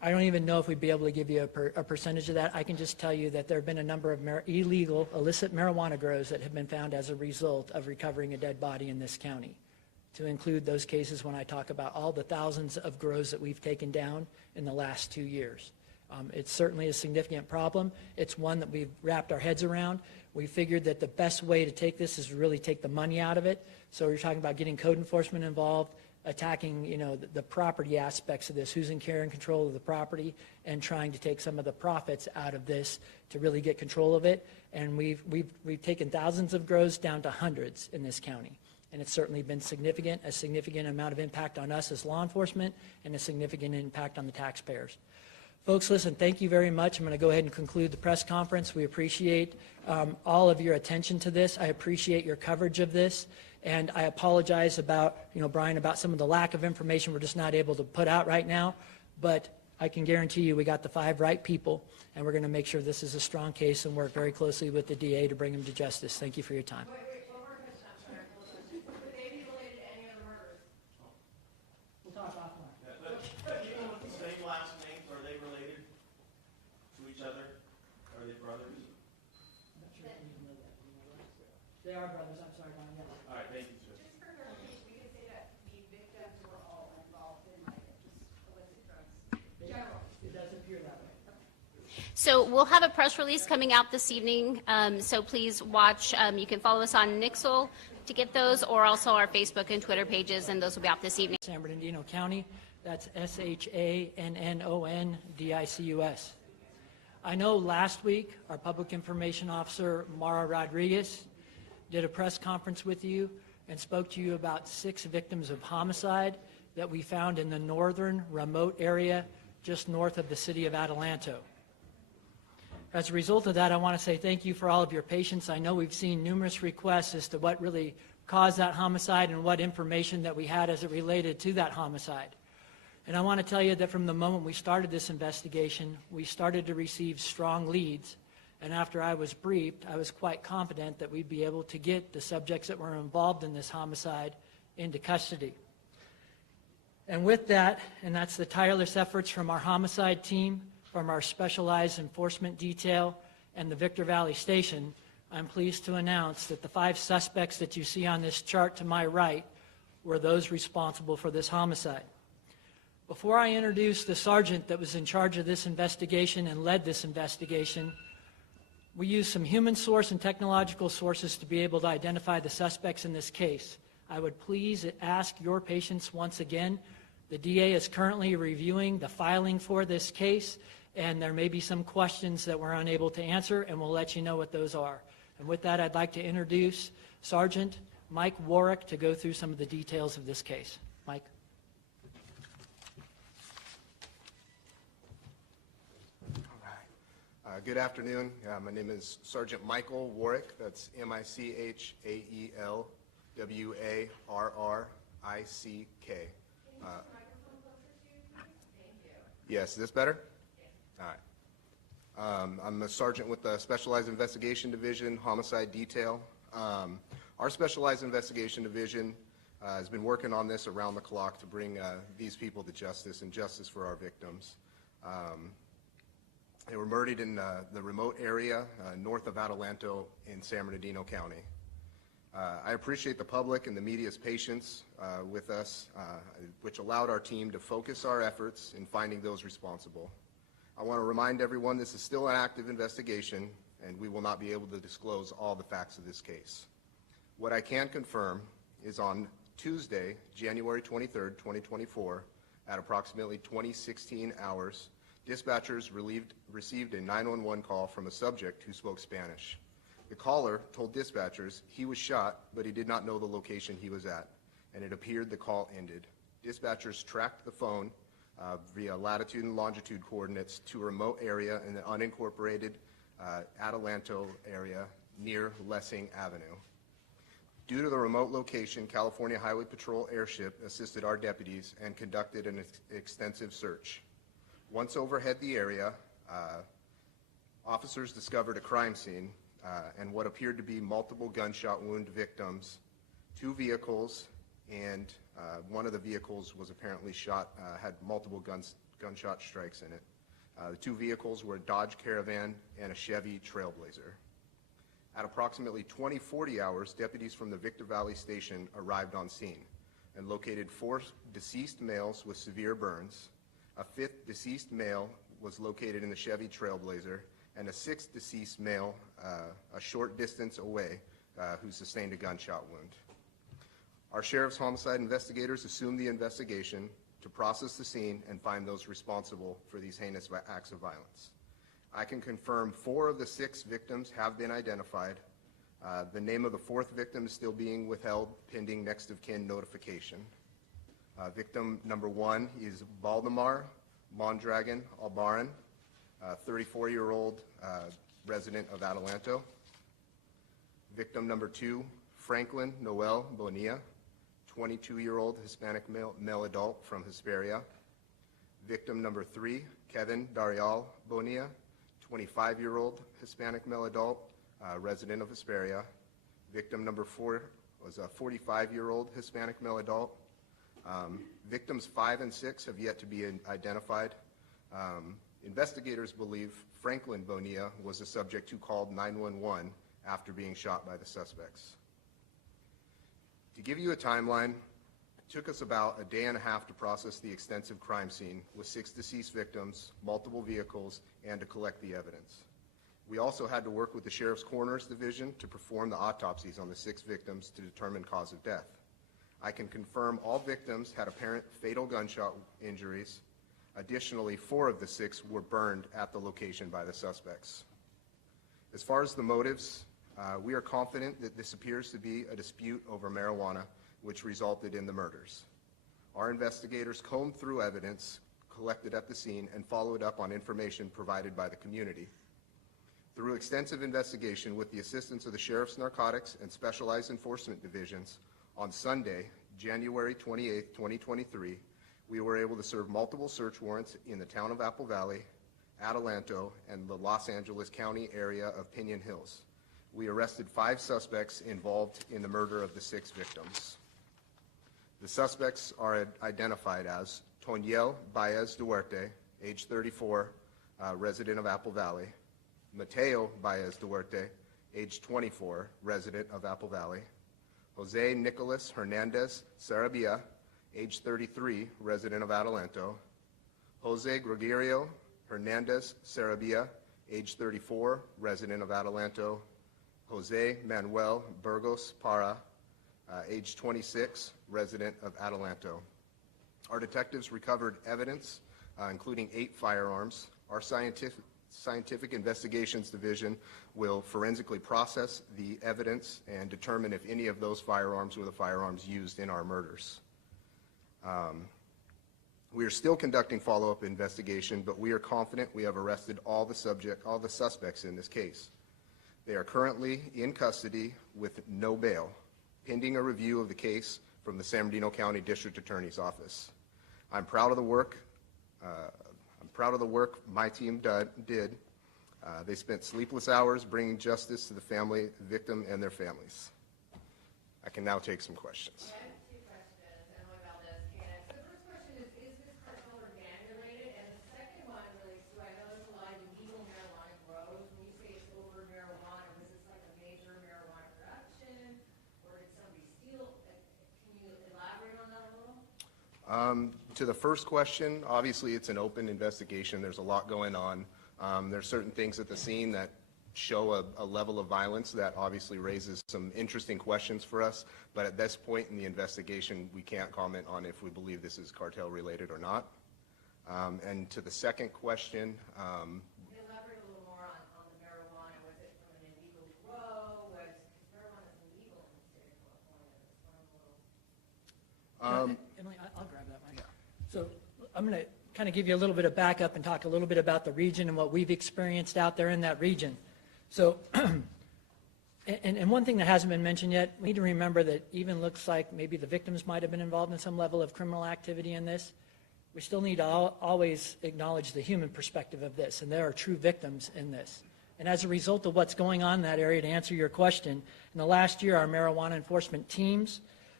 I don't even know if we'd be able to give you a percentage of that. I can just tell you that there have been a number of illegal, illicit marijuana grows that have been found as a result of recovering a dead body in this county, to include those cases when I talk about all the thousands of grows that we've taken down in the last 2 years. It's certainly a significant problem. It's one that we've wrapped our heads around. We figured that the best way to take this is really take the money out of it. So you're talking about getting code enforcement involved, attacking, the property aspects of this, who's in care and control of the property, and trying to take some of the profits out of this to really get control of it. And we've taken thousands of grows down to hundreds in this county. And it's certainly been significant, a significant amount of impact on us as law enforcement, and a significant impact on the taxpayers. Folks, listen, thank you very much. I'm going to go ahead and conclude the press conference. We appreciate all of your attention to this. I appreciate your coverage of this. And I apologize about, Brian, about some of the lack of information we're just not able to put out right now. But I can guarantee you we got the 5 right people, and we're going to make sure this is a strong case and work very closely with the DA to bring him to justice. Thank you for your time. Wait, one more question, I'm sorry. Would they be related to any other murders? We'll talk offline. People with the same last names, are they related to each other? Are they brothers? I'm not sure if you know that. Do you know that? They are brothers. I'm sorry, Brian. Yeah. All right, thank you, sir. Just for clarification, we could say that the victims were all involved in just illicit drugs. General. It does appear that way. So we'll have a press release coming out this evening, so please watch. You can follow us on Nixle to get those, or also our Facebook and Twitter pages, and those will be out this evening. San Bernardino County, that's SHANNONDICUS. I know last week our Public Information Officer, Mara Rodriguez, did a press conference with you and spoke to you about 6 victims of homicide that we found in the northern remote area just north of the city of Adelanto. As a result of that, I want to say thank you for all of your patience. I know we've seen numerous requests as to what really caused that homicide and what information that we had as it related to that homicide. And I want to tell you that from the moment we started this investigation, we started to receive strong leads. And after I was briefed, I was quite confident that we'd be able to get the subjects that were involved in this homicide into custody. And with that, and that's the tireless efforts from our homicide team, from our specialized enforcement detail, and the Victor Valley Station, I'm pleased to announce that the 5 suspects that you see on this chart to my right were those responsible for this homicide. Before I introduce the sergeant that was in charge of this investigation and led this investigation, we used some human source and technological sources to be able to identify the suspects in this case. I would please ask your patience once again. The DA is currently reviewing the filing for this case, and there may be some questions that we're unable to answer, and we'll let you know what those are. And with that, I'd like to introduce Sergeant Mike Warwick to go through some of the details of this case. Mike. Good afternoon. My name is Sergeant Michael Warwick. That's MICHAELWARRICK. Yes, is this better? All right. I'm a sergeant with the Specialized Investigation Division, Homicide Detail. Our Specialized Investigation Division has been working on this around the clock to bring these people to justice and justice for our victims. They were murdered in the remote area north of Adelanto in San Bernardino County. I appreciate the public and the media's patience with us, which allowed our team to focus our efforts in finding those responsible. I want to remind everyone this is still an active investigation, and we will not be able to disclose all the facts of this case. What I can confirm is on Tuesday, January 23rd, 2024, at approximately 2016 hours, dispatchers received a 911 call from a subject who spoke Spanish. The caller told dispatchers he was shot, but he did not know the location he was at, and it appeared the call ended. Dispatchers tracked the phone via latitude and longitude coordinates to a remote area in the unincorporated Adelanto area near Lessing Avenue. Due to the remote location, California Highway Patrol airship assisted our deputies and conducted an extensive search. Once overhead the area, officers discovered a crime scene and what appeared to be multiple gunshot wound victims, 2 vehicles, and one of the vehicles was apparently shot, had multiple gunshot strikes in it. The two vehicles were a Dodge Caravan and a Chevy Trailblazer. At approximately 20:40 hours, deputies from the Victor Valley Station arrived on scene and located 4 deceased males with severe burns. A 5th deceased male was located in the Chevy Trailblazer, and a 6th deceased male a short distance away who sustained a gunshot wound. Our sheriff's homicide investigators assumed the investigation to process the scene and find those responsible for these heinous acts of violence. I can confirm 4 of the 6 victims have been identified. The name of the 4th victim is still being withheld pending next of kin notification. Victim number 1 is Valdemar Mondragon Albaran, 34-year-old resident of Adelanto. Victim number 2, Franklin Noel Bonilla, 22-year-old Hispanic male adult from Hesperia. Victim number 3, Kevin Darial Bonilla, 25-year-old Hispanic male adult, resident of Hesperia. Victim number 4 was a 45-year-old Hispanic male adult. Victims 5 and 6 have yet to be identified. Investigators believe Franklin Bonilla was the subject who called 911 after being shot by the suspects. To give you a timeline, it took us about a day and a half to process the extensive crime scene with 6 deceased victims, multiple vehicles, and to collect the evidence. We also had to work with the Sheriff's Coroner's Division to perform the autopsies on the 6 victims to determine cause of death. I can confirm all victims had apparent fatal gunshot injuries. Additionally, 4 of the 6 were burned at the location by the suspects. As far as the motives, we are confident that this appears to be a dispute over marijuana, which resulted in the murders. Our investigators combed through evidence collected at the scene and followed up on information provided by the community. Through extensive investigation with the assistance of the Sheriff's Narcotics and Specialized Enforcement Divisions, on Sunday, January 28, 2023, we were able to serve multiple search warrants in the town of Apple Valley, Adelanto, and the Los Angeles County area of Pinon Hills. We arrested 5 suspects involved in the murder of the 6 victims. The suspects are identified as Toniel Baez Duarte, age 34, resident of Apple Valley; Mateo Baez Duarte, age 24, resident of Apple Valley; Jose Nicolas Hernandez Sarabia, age 33, resident of Adelanto; Jose Gregorio Hernandez Sarabia, age 34, resident of Adelanto; Jose Manuel Burgos Para, age 26, resident of Adelanto. Our detectives recovered evidence, including 8 firearms. Our Scientific Investigations Division will forensically process the evidence and determine if any of those firearms were the firearms used in our murders. We are still conducting follow-up investigation, but we are confident we have arrested all the suspects in this case. They are currently in custody with no bail, pending a review of the case from the San Bernardino County District Attorney's Office. I'm proud of the work. My team did. They spent sleepless hours bringing justice to the victim and their families. I can now take some questions. I have 2 questions, and what about this, Candace? The first question is this cartel or gang related? And the second one relates to, I know there's a lot of illegal marijuana grows. When you say it's over marijuana, was this like a major marijuana production, or did somebody steal? Can you elaborate on that a little? To the first question, obviously it's an open investigation. There's a lot going on. There's certain things at the scene that show a level of violence that obviously raises some interesting questions for us. But at this point in the investigation, we can't comment on if we believe this is cartel related or not. And to the second question, Elaborate a little more on the marijuana. Was it from an illegal grow? Was marijuana illegal in the state of California? Emily, I'll grab that one. So I'm going to kind of give you a little bit of backup and talk a little bit about the region and what we've experienced out there in that region. So, and one thing that hasn't been mentioned yet, we need to remember that even looks like maybe the victims might have been involved in some level of criminal activity in this. We still need to always acknowledge the human perspective of this, and there are true victims in this. And as a result of what's going on in that area, to answer your question, in the last year, our marijuana enforcement teams,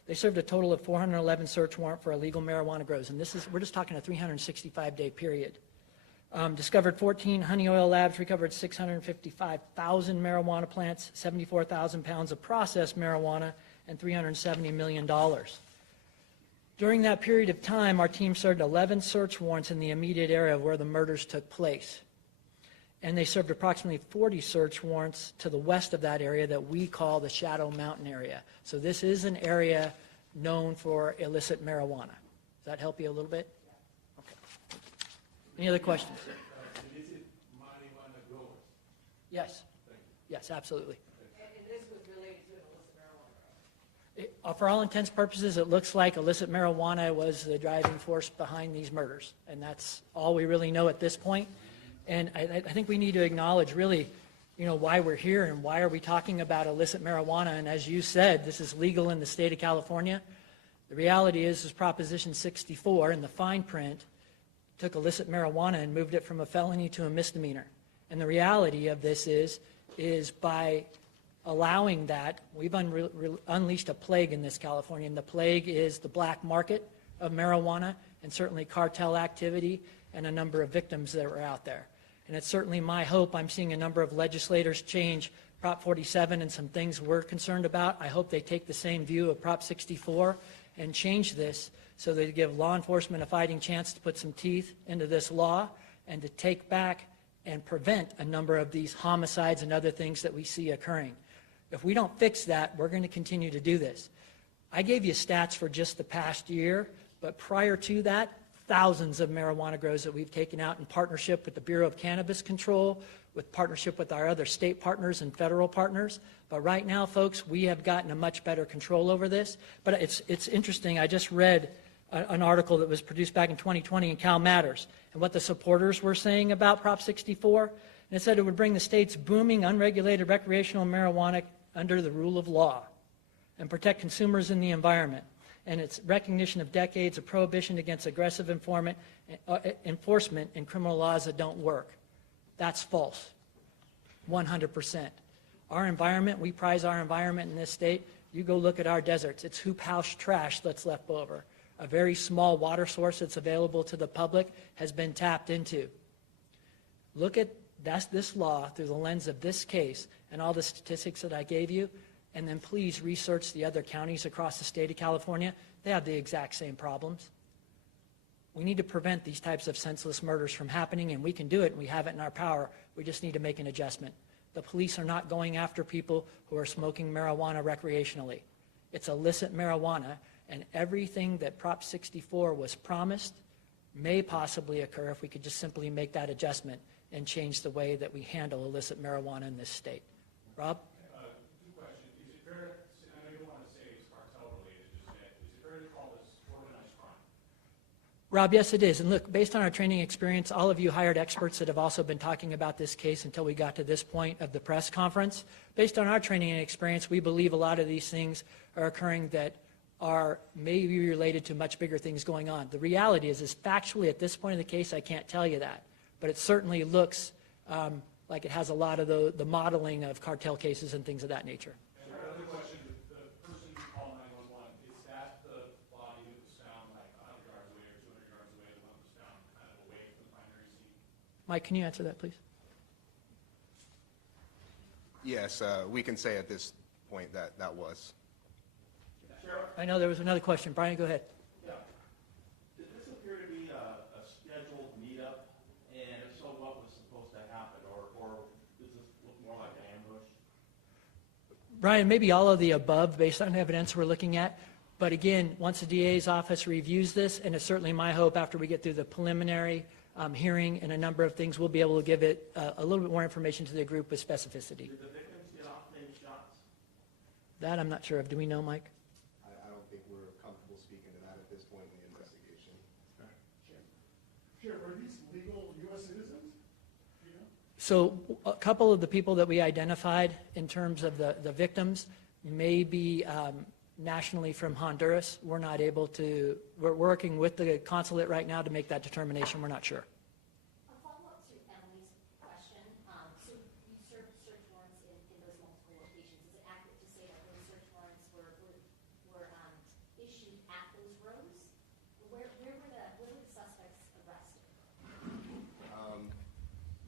They served a total of 411 search warrant for illegal marijuana grows, and we're just talking a 365-day period. Discovered 14 honey oil labs, recovered 655,000 marijuana plants, 74,000 pounds of processed marijuana, and $370 million. During that period of time, our team served 11 search warrants in the immediate area where the murders took place. And they served approximately 40 search warrants to the west of that area that we call the Shadow Mountain area. So this is an area known for illicit marijuana. Does that help you a little bit? Okay. Any other questions? Illicit marijuana growers. Yes. Yes, absolutely. And this was related to illicit marijuana. For all intents and purposes, it looks like illicit marijuana was the driving force behind these murders. And that's all we really know at this point. And I think we need to acknowledge really, why we're here and why are we talking about illicit marijuana. And as you said, this is legal in the state of California. The reality is Proposition 64 in the fine print took illicit marijuana and moved it from a felony to a misdemeanor. And the reality of this is by allowing that, we've unleashed a plague in this California. And the plague is the black market of marijuana and certainly cartel activity and a number of victims that were out there. And it's certainly my hope. I'm seeing a number of legislators change Prop 47 and some things we're concerned about. I hope they take the same view of Prop 64 and change this so they give law enforcement a fighting chance to put some teeth into this law and to take back and prevent a number of these homicides and other things that we see occurring. If we don't fix that, we're going to continue to do this. I gave you stats for just the past year, but prior to that, thousands of marijuana grows that we've taken out in partnership with the Bureau of Cannabis Control, with partnership with our other state partners and federal partners. But right now, folks, we have gotten a much better control over this. But it's interesting. I just read an article that was produced back in 2020 in Cal Matters and what the supporters were saying about Prop 64. And it said it would bring the state's booming, unregulated recreational marijuana under the rule of law and protect consumers and the environment. And its recognition of decades of prohibition against aggressive enforcement in criminal laws that don't work. That's false, 100%. Our environment, we prize our environment in this state. You go look at our deserts. It's hoop house trash that's left over. A very small water source that's available to the public has been tapped into. Look at this law through the lens of this case and all the statistics that I gave you. And then please research the other counties across the state of California. They have the exact same problems. We need to prevent these types of senseless murders from happening, and we can do it, and we have it in our power. We just need to make an adjustment. The police are not going after people who are smoking marijuana recreationally. It's illicit marijuana, and everything that Prop 64 was promised may possibly occur if we could just simply make that adjustment and change the way that we handle illicit marijuana in this state. Rob? Rob, yes, it is. And look, based on our training experience, all of you hired experts that have also been talking about this case until we got to this point of the press conference. Based on our training and experience, we believe a lot of these things are occurring that are maybe related to much bigger things going on. The reality is factually at this point in the case, I can't tell you that. But it certainly looks like it has a lot of the modeling of cartel cases and things of that nature. Another question, the person who called 911, is that the body that was found like 100 yards away or 200 yards away, the one that was found kind of away from the primary scene? Mike, can you answer that, please? Yes, we can say at this point that was. I know there was another question. Brian, go ahead. Yeah. Did this appear to be a scheduled meetup? And if so, what was supposed to happen? Or does this look more like an ambush? Brian, maybe all of the above based on evidence we're looking at. But again, once the DA's office reviews this, and it's certainly my hope after we get through the preliminary hearing and a number of things, we'll be able to give it a little bit more information to the group with specificity. Did the victims get off any shots? That I'm not sure of. Do we know, Mike? I don't think we're comfortable speaking to that at this point in the investigation. Sheriff, are these legal U.S. citizens? Do you know? So a couple of the people that we identified in terms of the victims may be nationally from Honduras. We're not able to, we're working with the consulate right now to make that determination. We're not sure. A follow-up to Emily's question. So you served search warrants in those multiple locations. Is it accurate to say that those search warrants were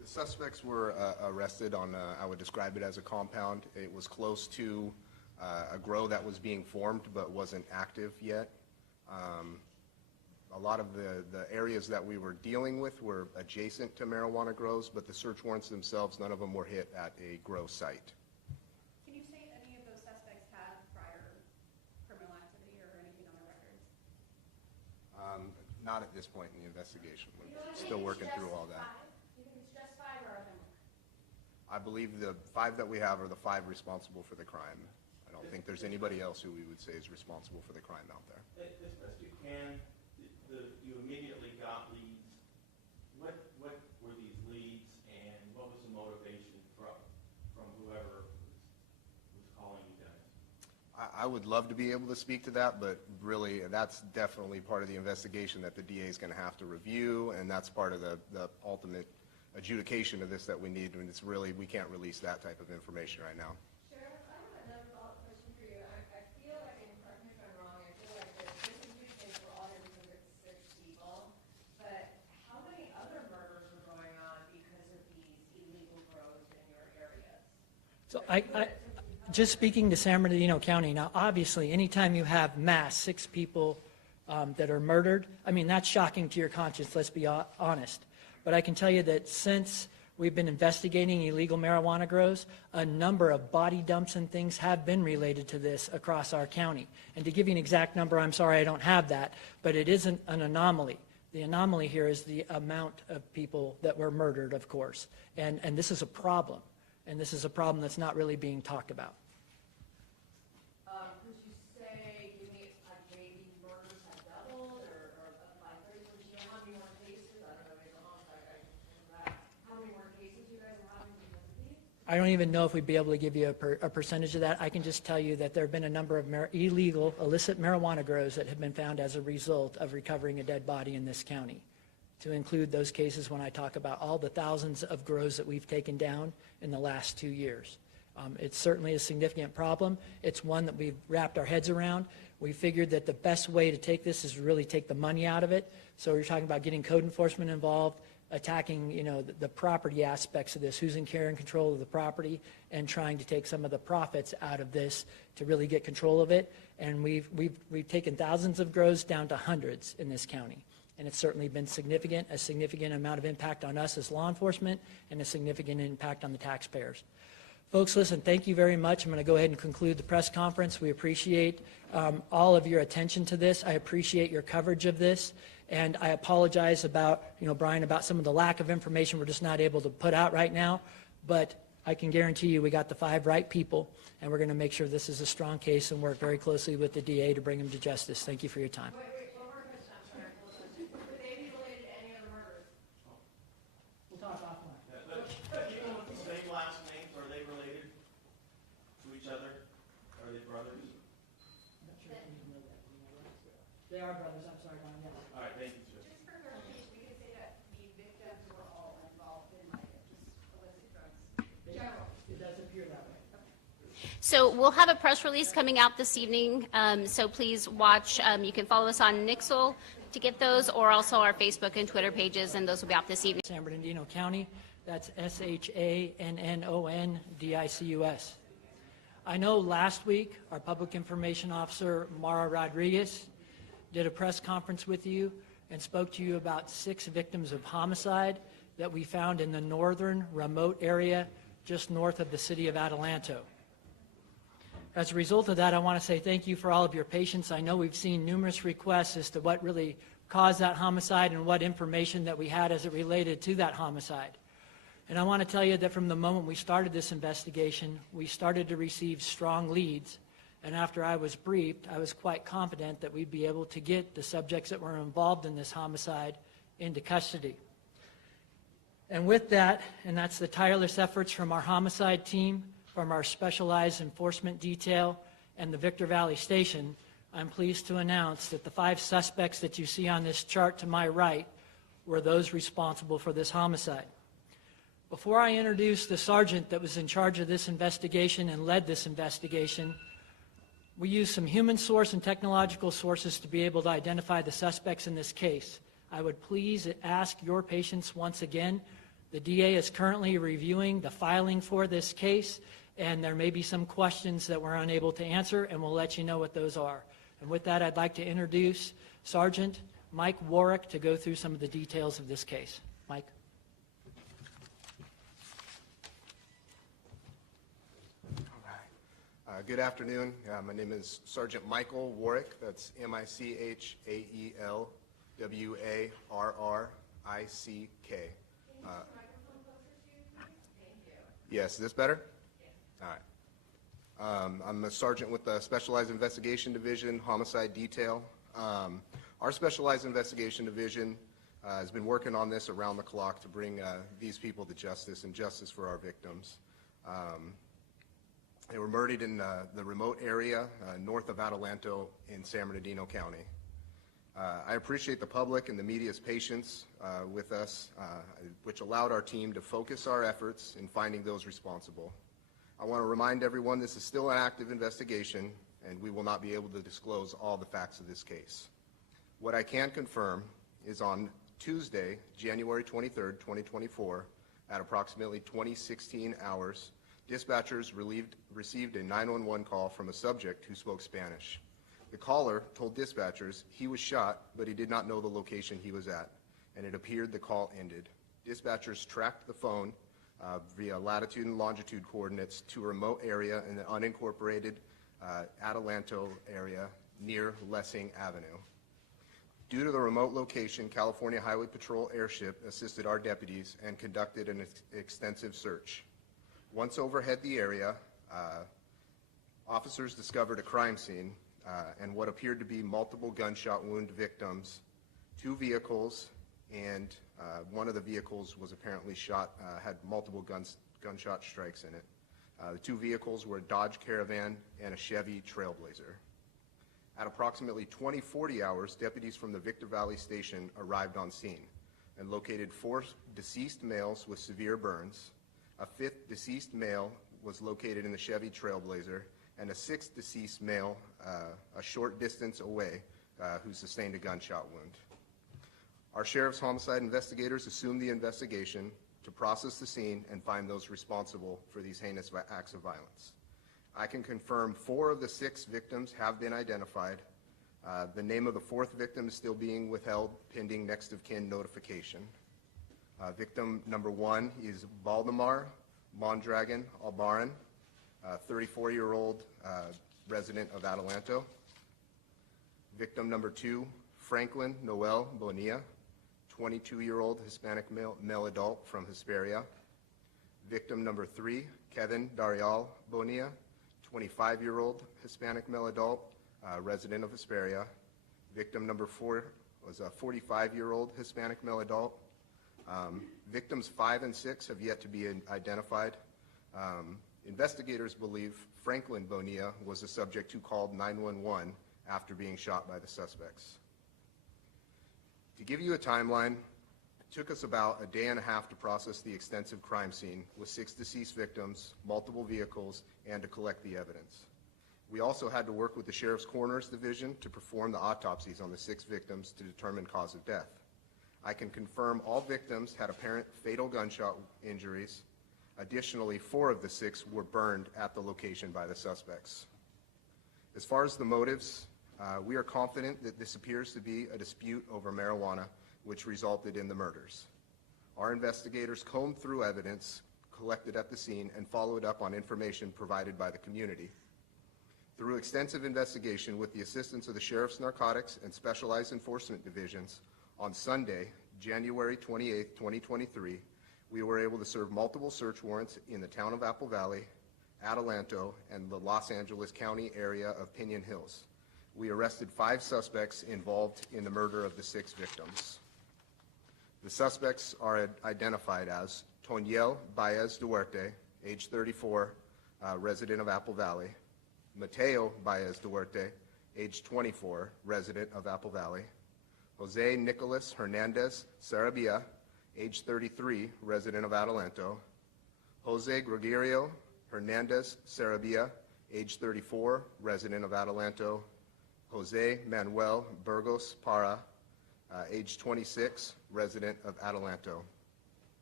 The suspects were arrested on, I would describe it as a compound. It was close to a grow that was being formed but wasn't active yet. A lot of the areas that we were dealing with were adjacent to marijuana grows, but the search warrants themselves, none of them were hit at a grow site. Can you say any of those suspects have prior criminal activity or anything on their records? Not at this point in the investigation. We're still working through all that. You think it's just 5 or a number? I believe the 5 that we have are the 5 responsible for the crime. I don't think there's anybody else who we would say is responsible for the crime out there. As best you can, you immediately got leads. What were these leads, and what was the motivation from whoever was calling you guys? I would love to be able to speak to that, but really, that's definitely part of the investigation that the DA is going to have to review, and that's part of the ultimate adjudication of this that we need, and it's really, we can't release that type of information right now. Sheriff, I have another follow-up question for you. I feel like, and correct me if I'm wrong, I feel like this is a huge thing for all because it's 6 people, but how many other murders are going on because of these illegal grows in your areas? So just speaking to San Bernardino County, now obviously anytime you have mass 6 people that are murdered, I mean, that's shocking to your conscience, let's be honest. But I can tell you that since we've been investigating illegal marijuana grows, a number of body dumps and things have been related to this across our county. And to give you an exact number, I'm sorry I don't have that, but it isn't an anomaly. The anomaly here is the amount of people that were murdered, of course. And this is a problem. And this is a problem that's not really being talked about. Could you say, give me, like, maybe murders have doubled or by 30%? Do you know how many more cases? I don't know, maybe the homicide, I can remember that. How many more cases you guys are having because of these? I don't even know if we'd be able to give you a percentage of that. I can just tell you that there have been a number of illegal, illicit marijuana grows that have been found as a result of recovering a dead body in this county. To include those cases when I talk about all the thousands of grows that we've taken down in the last 2 years. It's certainly a significant problem. It's one that we've wrapped our heads around. We figured that the best way to take this is really take the money out of it. So you're talking about getting code enforcement involved, attacking, the property aspects of this, who's in care and control of the property, and trying to take some of the profits out of this to really get control of it. And we've taken thousands of grows down to hundreds in this county. And it's certainly been a significant amount of impact on us as law enforcement and a significant impact on the taxpayers. Folks, listen, thank you very much. I'm going to go ahead and conclude the press conference. We appreciate all of your attention to this. I appreciate your coverage of this. And I apologize about, Brian, about some of the lack of information we're just not able to put out right now. But I can guarantee you we got the 5 right people, and we're going to make sure this is a strong case and work very closely with the DA to bring him to justice. Thank you for your time. Wait, one more question, I'm sorry. Would they be related to any other murders? We'll talk offline. People with the same last names, are they related to each other? Are they brothers? I'm not sure if you know that. They are brothers. I'm sorry, Brian. Yes. All right, thank you, sir. Just for clarification, we could say that the victims were all involved in like just illicit drugs. General. It does appear that way. So we'll have a press release coming out this evening, so please watch. You can follow us on Nixle to get those, or also our Facebook and Twitter pages, and those will be out this evening. San Bernardino County, that's SHANNONDICUS. I know last week our Public Information Officer, Mara Rodriguez, did a press conference with you and spoke to you about 6 victims of homicide that we found in the northern remote area just north of the city of Adelanto. As a result of that, I want to say thank you for all of your patience. I know we've seen numerous requests as to what really caused that homicide and what information that we had as it related to that homicide. And I want to tell you that from the moment we started this investigation, we started to receive strong leads. And after I was briefed, I was quite confident that we'd be able to get the subjects that were involved in this homicide into custody. And with that, and that's the tireless efforts from our homicide team, from our specialized enforcement detail, and the Victor Valley Station, I'm pleased to announce that the 5 suspects that you see on this chart to my right were those responsible for this homicide. Before I introduce the sergeant that was in charge of this investigation and led this investigation, we used some human source and technological sources to be able to identify the suspects in this case. I would please ask your patience once again. The DA is currently reviewing the filing for this case, and there may be some questions that we're unable to answer, and we'll let you know what those are. And with that, I'd like to introduce Sergeant Mike Warwick to go through some of the details of this case. Mike. Good afternoon. My name is Sergeant Michael Warwick. That's Michaelwarrick. Yes, is this better? All right. I'm a sergeant with the Specialized Investigation Division, Homicide Detail. Our Specialized Investigation Division has been working on this around the clock to bring these people to justice and justice for our victims. They were murdered in the remote area north of Adelanto in San Bernardino County. I appreciate the public and the media's patience with us, which allowed our team to focus our efforts in finding those responsible. I want to remind everyone this is still an active investigation, and we will not be able to disclose all the facts of this case. What I can confirm is on Tuesday, January 23rd, 2024, at approximately 2016 hours, dispatchers received a 911 call from a subject who spoke Spanish. The caller told dispatchers he was shot, but he did not know the location he was at, and it appeared the call ended. Dispatchers tracked the phone via latitude and longitude coordinates to a remote area in the unincorporated Adelanto area near Lessing Avenue. Due to the remote location, California Highway Patrol airship assisted our deputies and conducted an extensive search. Once overhead the area, officers discovered a crime scene and what appeared to be multiple gunshot wound victims, 2 vehicles, and one of the vehicles was apparently shot, had multiple gunshot strikes in it. The 2 vehicles were a Dodge Caravan and a Chevy Trailblazer. At approximately 20:40 hours, deputies from the Victor Valley Station arrived on scene and located 4 deceased males with severe burns. A 5th deceased male was located in the Chevy Trailblazer, and a 6th deceased male a short distance away who sustained a gunshot wound. Our sheriff's homicide investigators assumed the investigation to process the scene and find those responsible for these heinous acts of violence. I can confirm 4 of the 6 victims have been identified. The name of the 4th victim is still being withheld pending next of kin notification. Victim number 1 is Valdemar Mondragon Albaran, 34-year-old resident of Adelanto. Victim number 2, Franklin Noel Bonilla, 22-year-old Hispanic male adult from Hesperia. Victim number 3, Kevin Darial Bonilla, 25-year-old Hispanic male adult, resident of Hesperia. Victim number 4 was a 45-year-old Hispanic male adult. Victims 5 and 6 have yet to be identified. Investigators believe Franklin Bonilla was the subject who called 911 after being shot by the suspects. To give you a timeline, it took us about a day and a half to process the extensive crime scene with 6 deceased victims, multiple vehicles, and to collect the evidence. We also had to work with the Sheriff's Coroner's Division to perform the autopsies on the 6 victims to determine cause of death. I can confirm all victims had apparent fatal gunshot injuries. Additionally, 4 of the 6 were burned at the location by the suspects. As far as the motives, we are confident that this appears to be a dispute over marijuana, which resulted in the murders. Our investigators combed through evidence collected at the scene and followed up on information provided by the community. Through extensive investigation with the assistance of the Sheriff's Narcotics and Specialized Enforcement Divisions, on Sunday, January 28, 2023, we were able to serve multiple search warrants in the town of Apple Valley, Adelanto, and the Los Angeles County area of Pinon Hills. We arrested 5 suspects involved in the murder of the 6 victims. The suspects are identified as Toniel Baez Duarte, age 34, resident of Apple Valley; Mateo Baez Duarte, age 24, resident of Apple Valley; Jose Nicolas Hernandez Sarabia, age 33, resident of Adelanto; Jose Gregorio Hernandez Sarabia, age 34, resident of Adelanto; Jose Manuel Burgos Para, age 26, resident of Adelanto.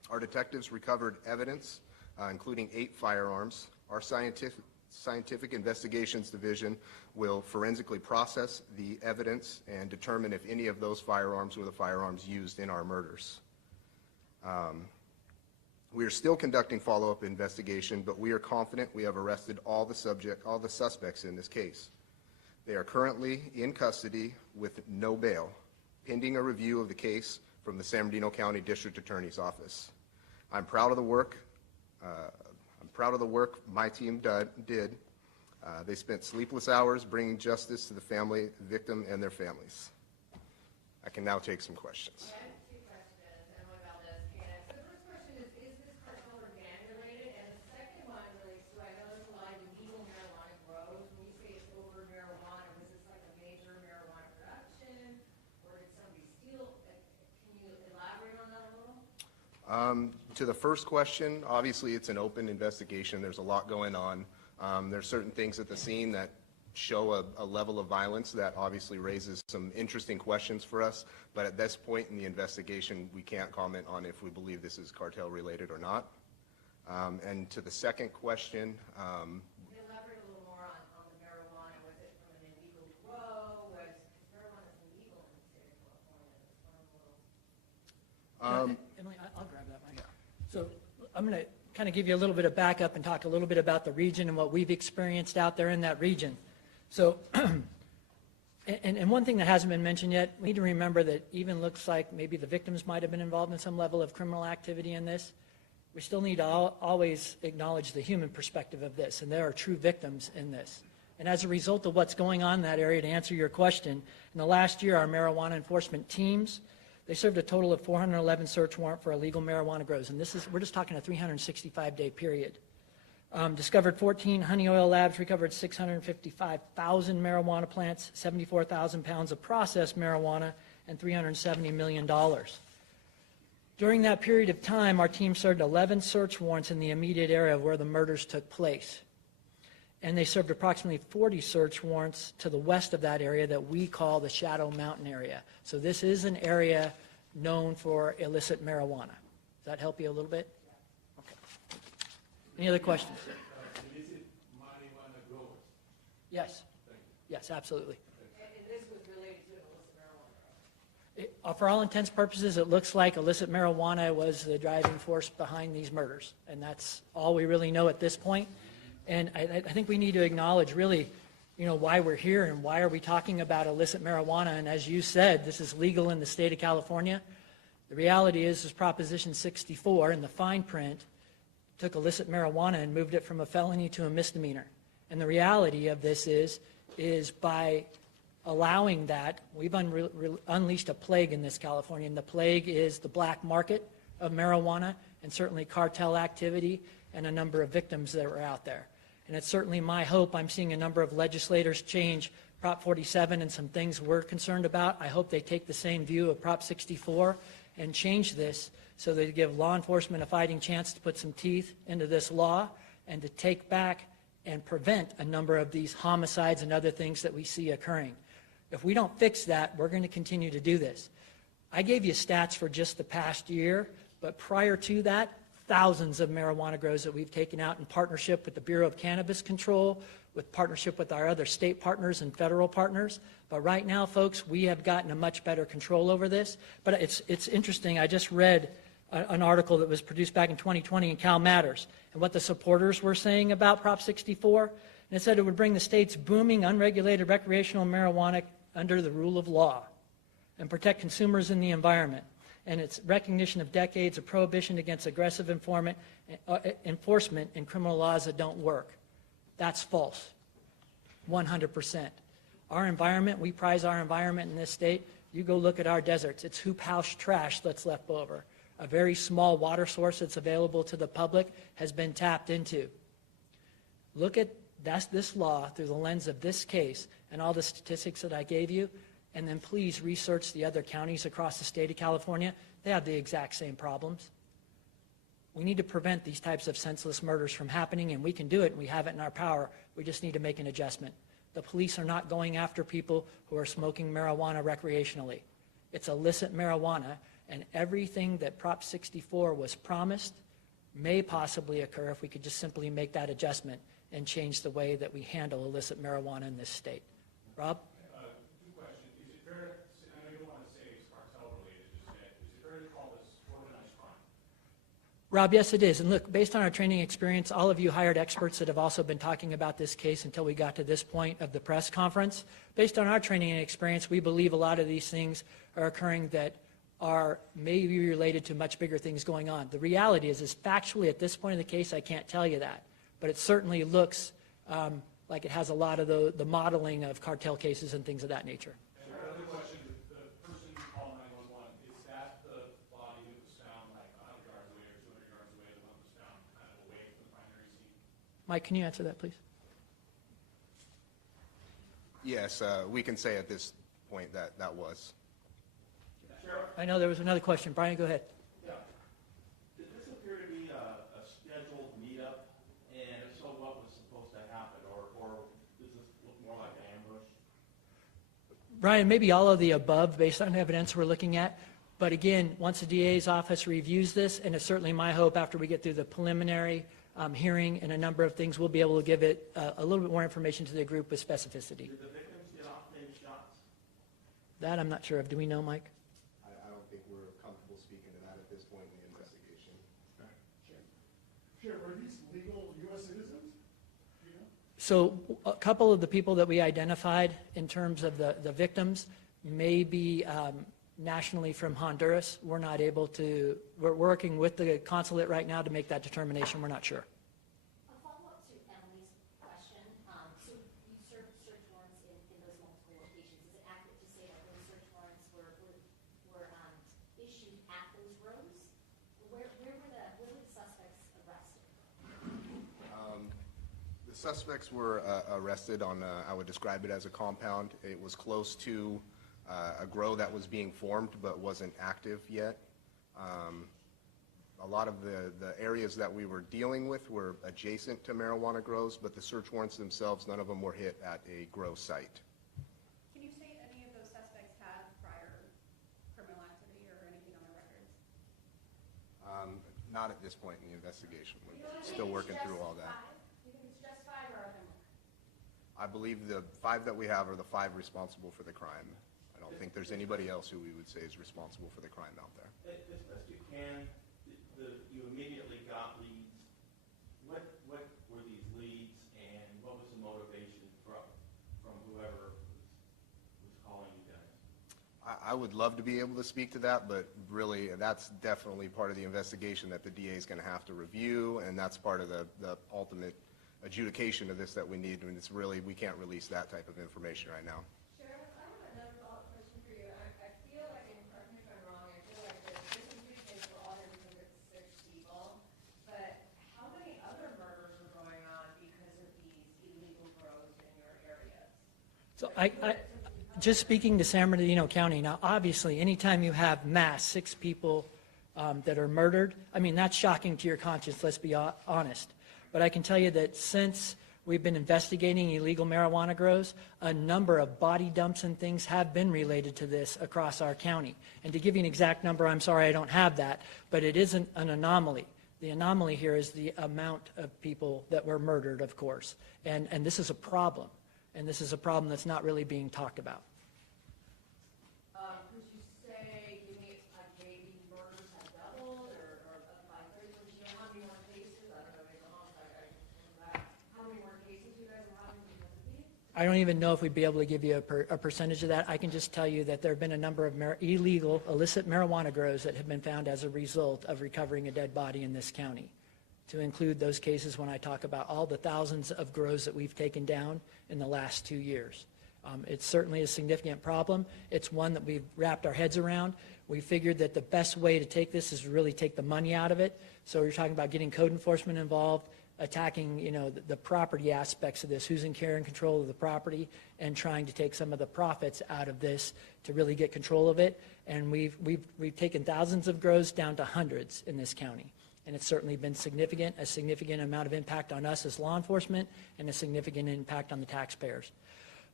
Our detectives recovered evidence, including 8 firearms. Our Scientific Investigations Division will forensically process the evidence and determine if any of those firearms were the firearms used in our murders. We are still conducting follow-up investigation, but we are confident we have arrested all the suspects in this case. They are currently in custody with no bail, pending a review of the case from the San Bernardino County District Attorney's Office. I'm proud of the work. My team did. They spent sleepless hours bringing justice to the victim and their families. I can now take some questions. I have 2 questions, Emily Valdez, KNX. The first question is this cartel or gang related? And the second one relates to, I know there's a lot of illegal marijuana grows. When you say it's over marijuana, was this like a major marijuana production? Or did somebody steal? Can you elaborate on that a little? To the first question, obviously it's an open investigation. There's a lot going on. There's certain things at the scene that show a level of violence that obviously raises some interesting questions for us. But at this point in the investigation, we can't comment on if we believe this is cartel related or not. And to the second question, Can you elaborate a little more on the marijuana? Was it from an illegal grow? Marijuana is illegal in the state of California. Emily, I'll grab that mic. So I'm going to kind of give you a little bit of backup and talk a little bit about the region and what we've experienced out there in that region. So, and one thing that hasn't been mentioned yet, we need to remember that even looks like maybe the victims might have been involved in some level of criminal activity in this. We still need to always acknowledge the human perspective of this, and there are true victims in this. And as a result of what's going on in that area, to answer your question, in the last year, our marijuana enforcement teams, they served a total of 411 search warrant for illegal marijuana grows, and we're just talking a 365-day period. Discovered 14 honey oil labs, recovered 655,000 marijuana plants, 74,000 pounds of processed marijuana, and $370 million. During that period of time, our team served 11 search warrants in the immediate area where the murders took place. And they served approximately 40 search warrants to the west of that area that we call the Shadow Mountain area. So this is an area known for illicit marijuana. Does that help you a little bit? Okay. Any other questions? Illicit marijuana growers. Yes. Yes, absolutely. And this was related to illicit marijuana. For all intents and purposes, it looks like illicit marijuana was the driving force behind these murders. And that's all we really know at this point. And I think we need to acknowledge really, why we're here and why are we talking about illicit marijuana. And as you said, this is legal in the state of California. The reality is Proposition 64 in the fine print took illicit marijuana and moved it from a felony to a misdemeanor. And the reality of this is by allowing that, we've unleashed a plague in this California. And the plague is the black market of marijuana and certainly cartel activity and a number of victims that are out there. And it's certainly my hope. I'm seeing a number of legislators change Prop 47 and some things we're concerned about. I hope they take the same view of Prop 64 and change this so they give law enforcement a fighting chance to put some teeth into this law and to take back and prevent a number of these homicides and other things that we see occurring. If we don't fix that, we're going to continue to do this. I gave you stats for just the past year, but prior to that, thousands of marijuana grows that we've taken out in partnership with the Bureau of Cannabis Control, with partnership with our other state partners and federal partners. But right now, folks, we have gotten a much better control over this. But it's interesting. I just read an article that was produced back in 2020 in Cal Matters, and what the supporters were saying about Prop 64. And it said it would bring the state's booming, unregulated recreational marijuana under the rule of law and protect consumers and the environment. And its recognition of decades of prohibition against aggressive enforcement in criminal laws that don't work. That's false, 100%. Our environment, we prize our environment in this state. You go look at our deserts. It's hoop house trash that's left over. A very small water source that's available to the public has been tapped into. Look at this law through the lens of this case and all the statistics that I gave you. And then please research the other counties across the state of California. They have the exact same problems. We need to prevent these types of senseless murders from happening, and we can do it, and we have it in our power. We just need to make an adjustment. The police are not going after people who are smoking marijuana recreationally. It's illicit marijuana, And everything that Prop 64 was promised may possibly occur if we could just simply make that adjustment and change the way that we handle illicit marijuana in this state. Rob? Two questions. Is it fair, I know you don't want to say it's cartel related just yet, is it fair to call this organized crime? Rob, yes, it is. And look, based on our training experience, all of you hired experts that have also been talking about this case until we got to this point of the press conference. Based on our training and experience, we believe a lot of these things are occurring that are maybe related to much bigger things going on. The reality is factually at this point in the case, I can't tell you that. But it certainly looks like it has a lot of the modeling of cartel cases and things of that nature. And another question, the person who called 911, is that the body that was found like 100 yards away or 200 yards away, the one that was found kind of away from the primary scene? Mike, can you answer that, please? Yes, we can say at this point that that was. I know there was another question. Brian, go ahead. Yeah. Did this appear to be a scheduled meetup? And if so, what was supposed to happen? Or does this look more like an ambush? Brian, maybe all of the above based on evidence we're looking at. But again, once the DA's office reviews this, and it's certainly my hope after we get through the preliminary hearing and a number of things, we'll be able to give it a little bit more information to the group with specificity. Did the victims get off any shots? That I'm not sure of. Do we know, Mike? I don't think we're comfortable speaking to that at this point in the investigation. Sheriff, are these legal U.S. citizens? Do you know? So a couple of the people that we identified in terms of the victims may be nationally from Honduras. We're not able to, we're working with the consulate right now to make that determination. We're not sure. A follow-up to Emily's question. So you served search warrants in those multiple locations. Is it accurate to say that those search warrants were issued at those rows? Where were the suspects arrested? The suspects were arrested on, I would describe it as a compound. It was close to a grow that was being formed but wasn't active yet. A lot of the areas that we were dealing with were adjacent to marijuana grows, but the search warrants themselves, none of them were hit at a grow site. Can you say any of those suspects had prior criminal activity or anything on their records? Not at this point in the investigation. We're still working through all that. You think it's just 5 or are there more? I believe the 5 that we have are the 5 responsible for the crime. I don't think there's anybody else who we would say is responsible for the crime out there. As best you can, you immediately got leads. What were these leads, and what was the motivation from whoever was calling you guys? I would love to be able to speak to that, but really, that's definitely part of the investigation that the DA is going to have to review, and that's part of the ultimate adjudication of this that we need, and it's really, we can't release that type of information right now. Sheriff, I have another follow-up question for you. I feel like, and correct me if I'm wrong, I feel like this is a case for all there because it's 6 people, but how many other murders are going on because of these illegal grows in your areas? So just speaking to San Bernardino County, now obviously anytime you have mass 6 people that are murdered, I mean, that's shocking to your conscience, let's be honest. But I can tell you that since we've been investigating illegal marijuana grows, a number of body dumps and things have been related to this across our county. And to give you an exact number, I'm sorry I don't have that, but it isn't an anomaly. The anomaly here is the amount of people that were murdered, of course. And this is a problem. And this is a problem that's not really being talked about. Could you say, you think like maybe murders have doubled or by 30%? You know, how many more cases? I don't know, maybe the homicide, I just remember that. How many more cases you guys are having because of these? I don't even know if we'd be able to give you a percentage of that. I can just tell you that there have been a number of illegal, illicit marijuana grows that have been found as a result of recovering a dead body in this county. To include those cases when I talk about all the thousands of grows that we've taken down in the last 2 years. It's certainly a significant problem. It's one that we've wrapped our heads around. We figured that the best way to take this is to really take the money out of it. So you're talking about getting code enforcement involved, attacking, you know, the property aspects of this, who's in care and control of the property, and trying to take some of the profits out of this to really get control of it. And we've taken thousands of grows down to hundreds in this county. And it's certainly been a significant amount of impact on us as law enforcement and a significant impact on the taxpayers.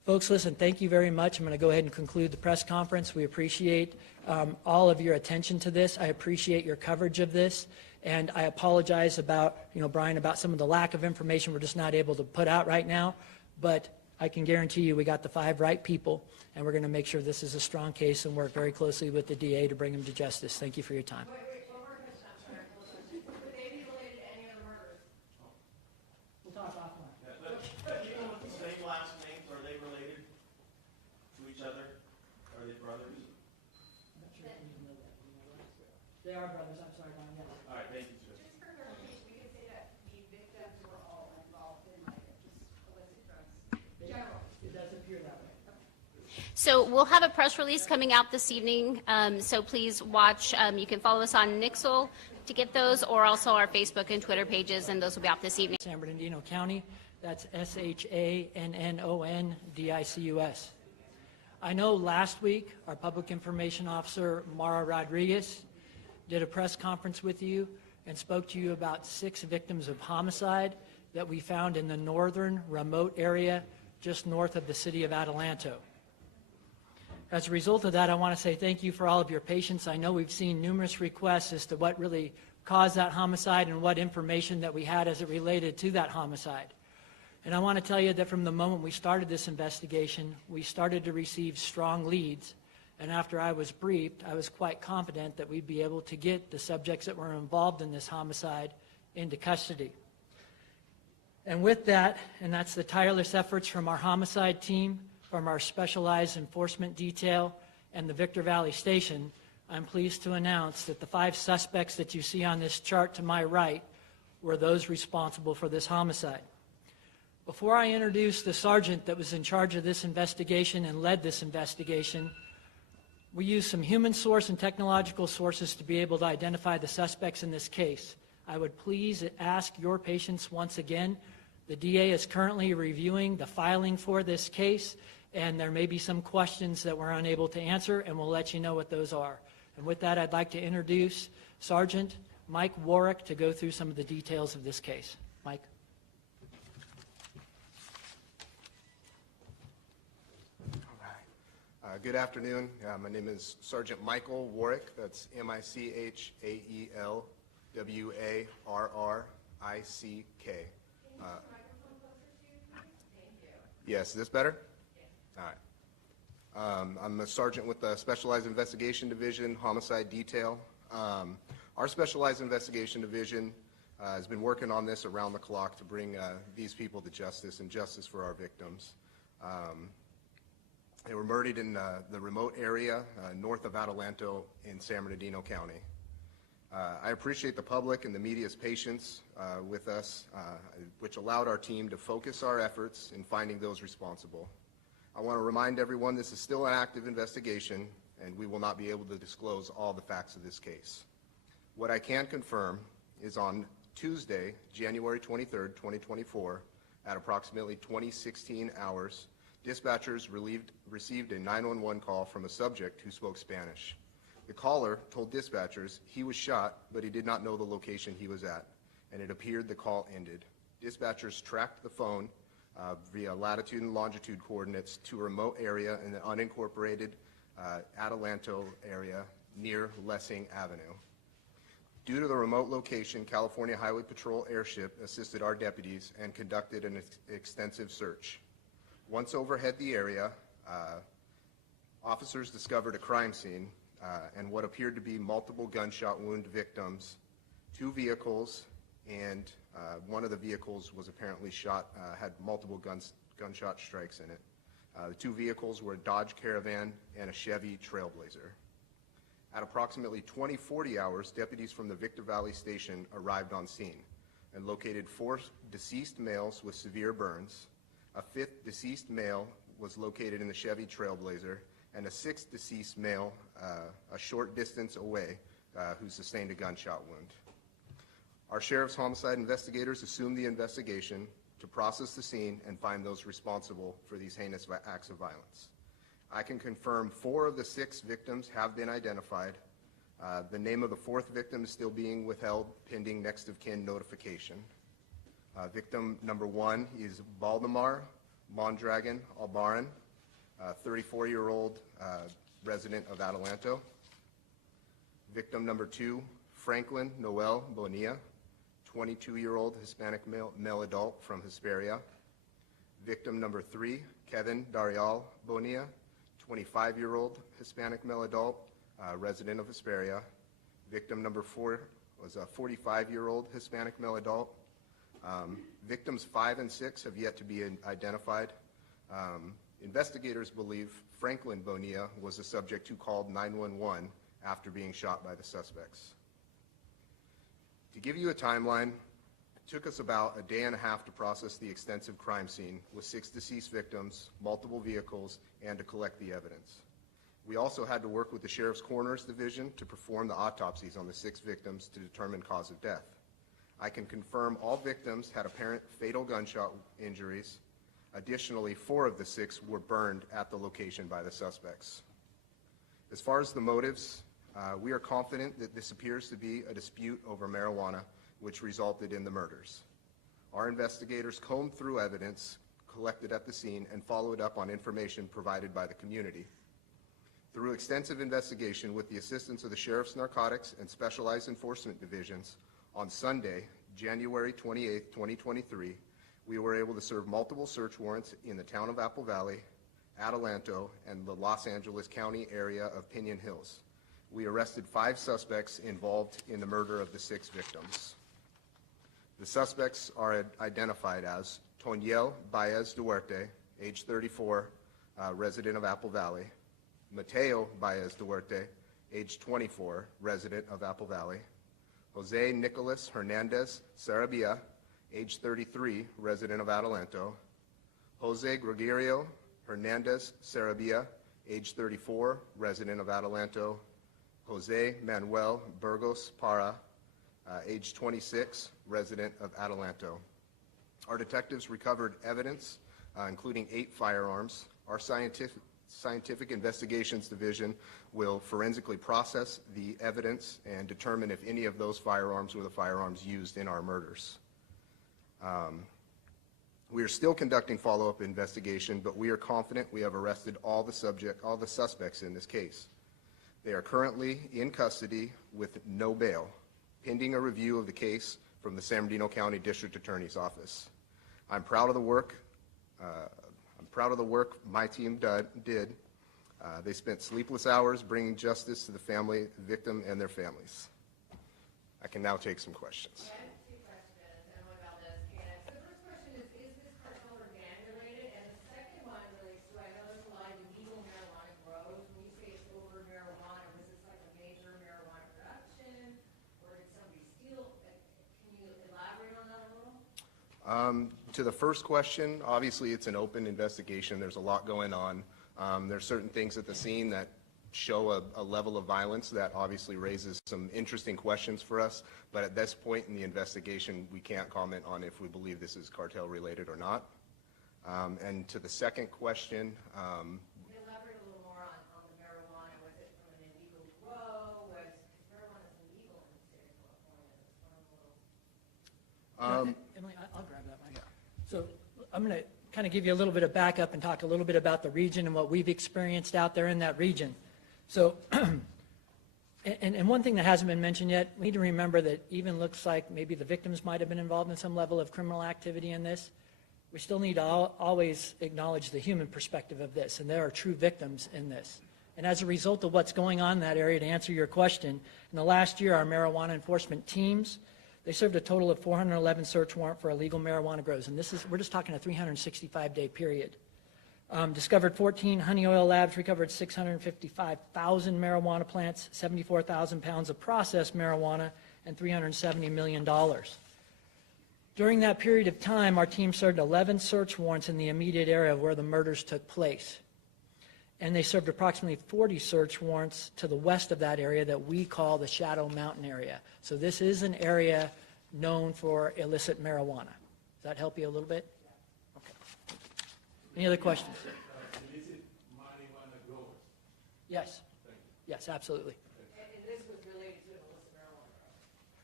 Folks, listen, thank you very much. I'm going to go ahead and conclude the press conference. We appreciate all of your attention to this. I appreciate your coverage of this. And I apologize about, Brian, about some of the lack of information we're just not able to put out right now. But I can guarantee you we got the 5 right people, and we're going to make sure this is a strong case and work very closely with the DA to bring him to justice. Thank you for your time. Wait, one more question, I'm sorry, hold on. Would they be related to any other murders? We'll talk offline. The people with the same last names, are they related to each other? Are they brothers? I'm not sure if you know that. They are brothers. I'm sorry, Brian. Yes. All right, thank you, sir. Just for clarification, we can say that the victims were all involved in like just illicit drugs, generally. It does appear that way. So we'll have a press release coming out this evening, so please watch. You can follow us on Nixle to get those, or also our Facebook and Twitter pages, and those will be out this evening. San Bernardino County. That's SHANNONDICUS. I know last week our Public Information Officer, Mara Rodriguez, did a press conference with you and spoke to you about 6 victims of homicide that we found in the northern remote area just north of the city of Adelanto. As a result of that, I want to say thank you for all of your patience. I know we've seen numerous requests as to what really caused that homicide and what information that we had as it related to that homicide. And I want to tell you that from the moment we started this investigation, we started to receive strong leads. And after I was briefed, I was quite confident that we'd be able to get the subjects that were involved in this homicide into custody. And with that, and that's the tireless efforts from our homicide team, from our specialized enforcement detail, and the Victor Valley Station, I'm pleased to announce that the 5 suspects that you see on this chart to my right were those responsible for this homicide. Before I introduce the sergeant that was in charge of this investigation and led this investigation, we used some human source and technological sources to be able to identify the suspects in this case. I would please ask your patience once again. The DA is currently reviewing the filing for this case, and there may be some questions that we're unable to answer, and we'll let you know what those are. And with that, I'd like to introduce Sergeant Mike Warwick to go through some of the details of this case. Mike. Good afternoon. My name is Sergeant Michael Warwick. That's MICHAELWARRICK. Yes, is this better? All right. I'm a sergeant with the Specialized Investigation Division, Homicide Detail. Our Specialized Investigation Division has been working on this around the clock to bring these people to justice and justice for our victims. They were murdered in the remote area north of Adelanto in San Bernardino County. I appreciate the public and the media's patience with us, which allowed our team to focus our efforts in finding those responsible. I want to remind everyone this is still an active investigation, and we will not be able to disclose all the facts of this case. What I can confirm is on Tuesday, January 23rd, 2024, at approximately 2016 hours, dispatchers received a 911 call from a subject who spoke Spanish. The caller told dispatchers he was shot, but he did not know the location he was at, and it appeared the call ended. Dispatchers tracked the phone via latitude and longitude coordinates to a remote area in the unincorporated Adelanto area near Lessing Avenue. Due to the remote location, California Highway Patrol airship assisted our deputies and conducted an extensive search. Once overhead the area, officers discovered a crime scene and what appeared to be multiple gunshot wound victims, 2 vehicles, and one of the vehicles was apparently shot, had multiple gunshot strikes in it. The 2 vehicles were a Dodge Caravan and a Chevy Trailblazer. At approximately 20:40 hours, deputies from the Victor Valley Station arrived on scene and located 4 deceased males with severe burns. A 5th deceased male was located in the Chevy Trailblazer, and a 6th deceased male a short distance away who sustained a gunshot wound. Our sheriff's homicide investigators assumed the investigation to process the scene and find those responsible for these heinous acts of violence. I can confirm 4 of the 6 victims have been identified. The name of the 4th victim is still being withheld pending next of kin notification. Victim number 1 is Valdemar Mondragon Albaran, 34-year-old resident of Adelanto. Victim number 2, Franklin Noel Bonilla, 22-year-old Hispanic male adult from Hesperia. Victim number 3, Kevin Darial Bonilla, 25-year-old Hispanic male adult, resident of Hesperia. Victim number 4 was a 45-year-old Hispanic male adult. Victims 5 and 6 have yet to be identified. Investigators believe Franklin Bonilla was the subject who called 911 after being shot by the suspects. To give you a timeline, it took us about a day and a half to process the extensive crime scene with 6 deceased victims, multiple vehicles, and to collect the evidence. We also had to work with the Sheriff's Coroner's Division to perform the autopsies on the 6 victims to determine cause of death. I can confirm all victims had apparent fatal gunshot injuries. Additionally, 4 of the 6 were burned at the location by the suspects. As far as the motives, we are confident that this appears to be a dispute over marijuana, which resulted in the murders. Our investigators combed through evidence collected at the scene and followed up on information provided by the community. Through extensive investigation with the assistance of the Sheriff's Narcotics and Specialized Enforcement Divisions, on Sunday, January 28, 2023, we were able to serve multiple search warrants in the town of Apple Valley, Adelanto, and the Los Angeles County area of Pinon Hills. We arrested 5 suspects involved in the murder of the 6 victims. The suspects are identified as Toniel Baez Duarte, age 34, resident of Apple Valley; Mateo Baez Duarte, age 24, resident of Apple Valley; Jose Nicolas Hernandez Sarabia, age 33, resident of Adelanto; Jose Gregorio Hernandez Sarabia, age 34, resident of Adelanto; Jose Manuel Burgos Para, age 26, resident of Adelanto. Our detectives recovered evidence, including 8 firearms. Our Scientific Investigations Division will forensically process the evidence and determine if any of those firearms were the firearms used in our murders. We are still conducting follow-up investigation, but we are confident we have arrested all the suspects in this case. They are currently in custody with no bail, pending a review of the case from the San Bernardino County District Attorney's Office. I'm proud of the work my team did. They spent sleepless hours bringing justice to the victim and their families. I can now take some questions. Yeah, I have 2 questions, and one about this, Candace. The first question is this cartel or gang related? And the second one relates to, I know there's a lot of illegal marijuana grows. When you say it's over marijuana, was this like a major marijuana production, or did somebody steal? Can you elaborate on that a little? To the first question, obviously it's an open investigation. There's a lot going on. There's certain things at the scene that show a level of violence that obviously raises some interesting questions for us. But at this point in the investigation, we can't comment on if we believe this is cartel related or not. And to the second question, Can you elaborate a little more on the marijuana? Was it from an illegal grow? Was marijuana illegal in the state of California? Emily, I'll grab that mic. So I'm going to kind of give you a little bit of backup and talk a little bit about the region and what we've experienced out there in that region. So, and one thing that hasn't been mentioned yet, we need to remember that even looks like maybe the victims might have been involved in some level of criminal activity in this. We still need to always acknowledge the human perspective of this, and there are true victims in this. And as a result of what's going on in that area, to answer your question, in the last year, our marijuana enforcement teams, they served a total of 411 search warrant for illegal marijuana grows, and we're just talking a 365-day period. Discovered 14 honey oil labs, recovered 655,000 marijuana plants, 74,000 pounds of processed marijuana, and $370 million. During that period of time, our team served 11 search warrants in the immediate area where the murders took place. And they served approximately 40 search warrants to the west of that area that we call the Shadow Mountain area. So this is an area known for illicit marijuana. Does that help you a little bit? Okay. Any other questions? Illicit marijuana growers. Yes. Yes, absolutely. And this was related to an illicit marijuana grow?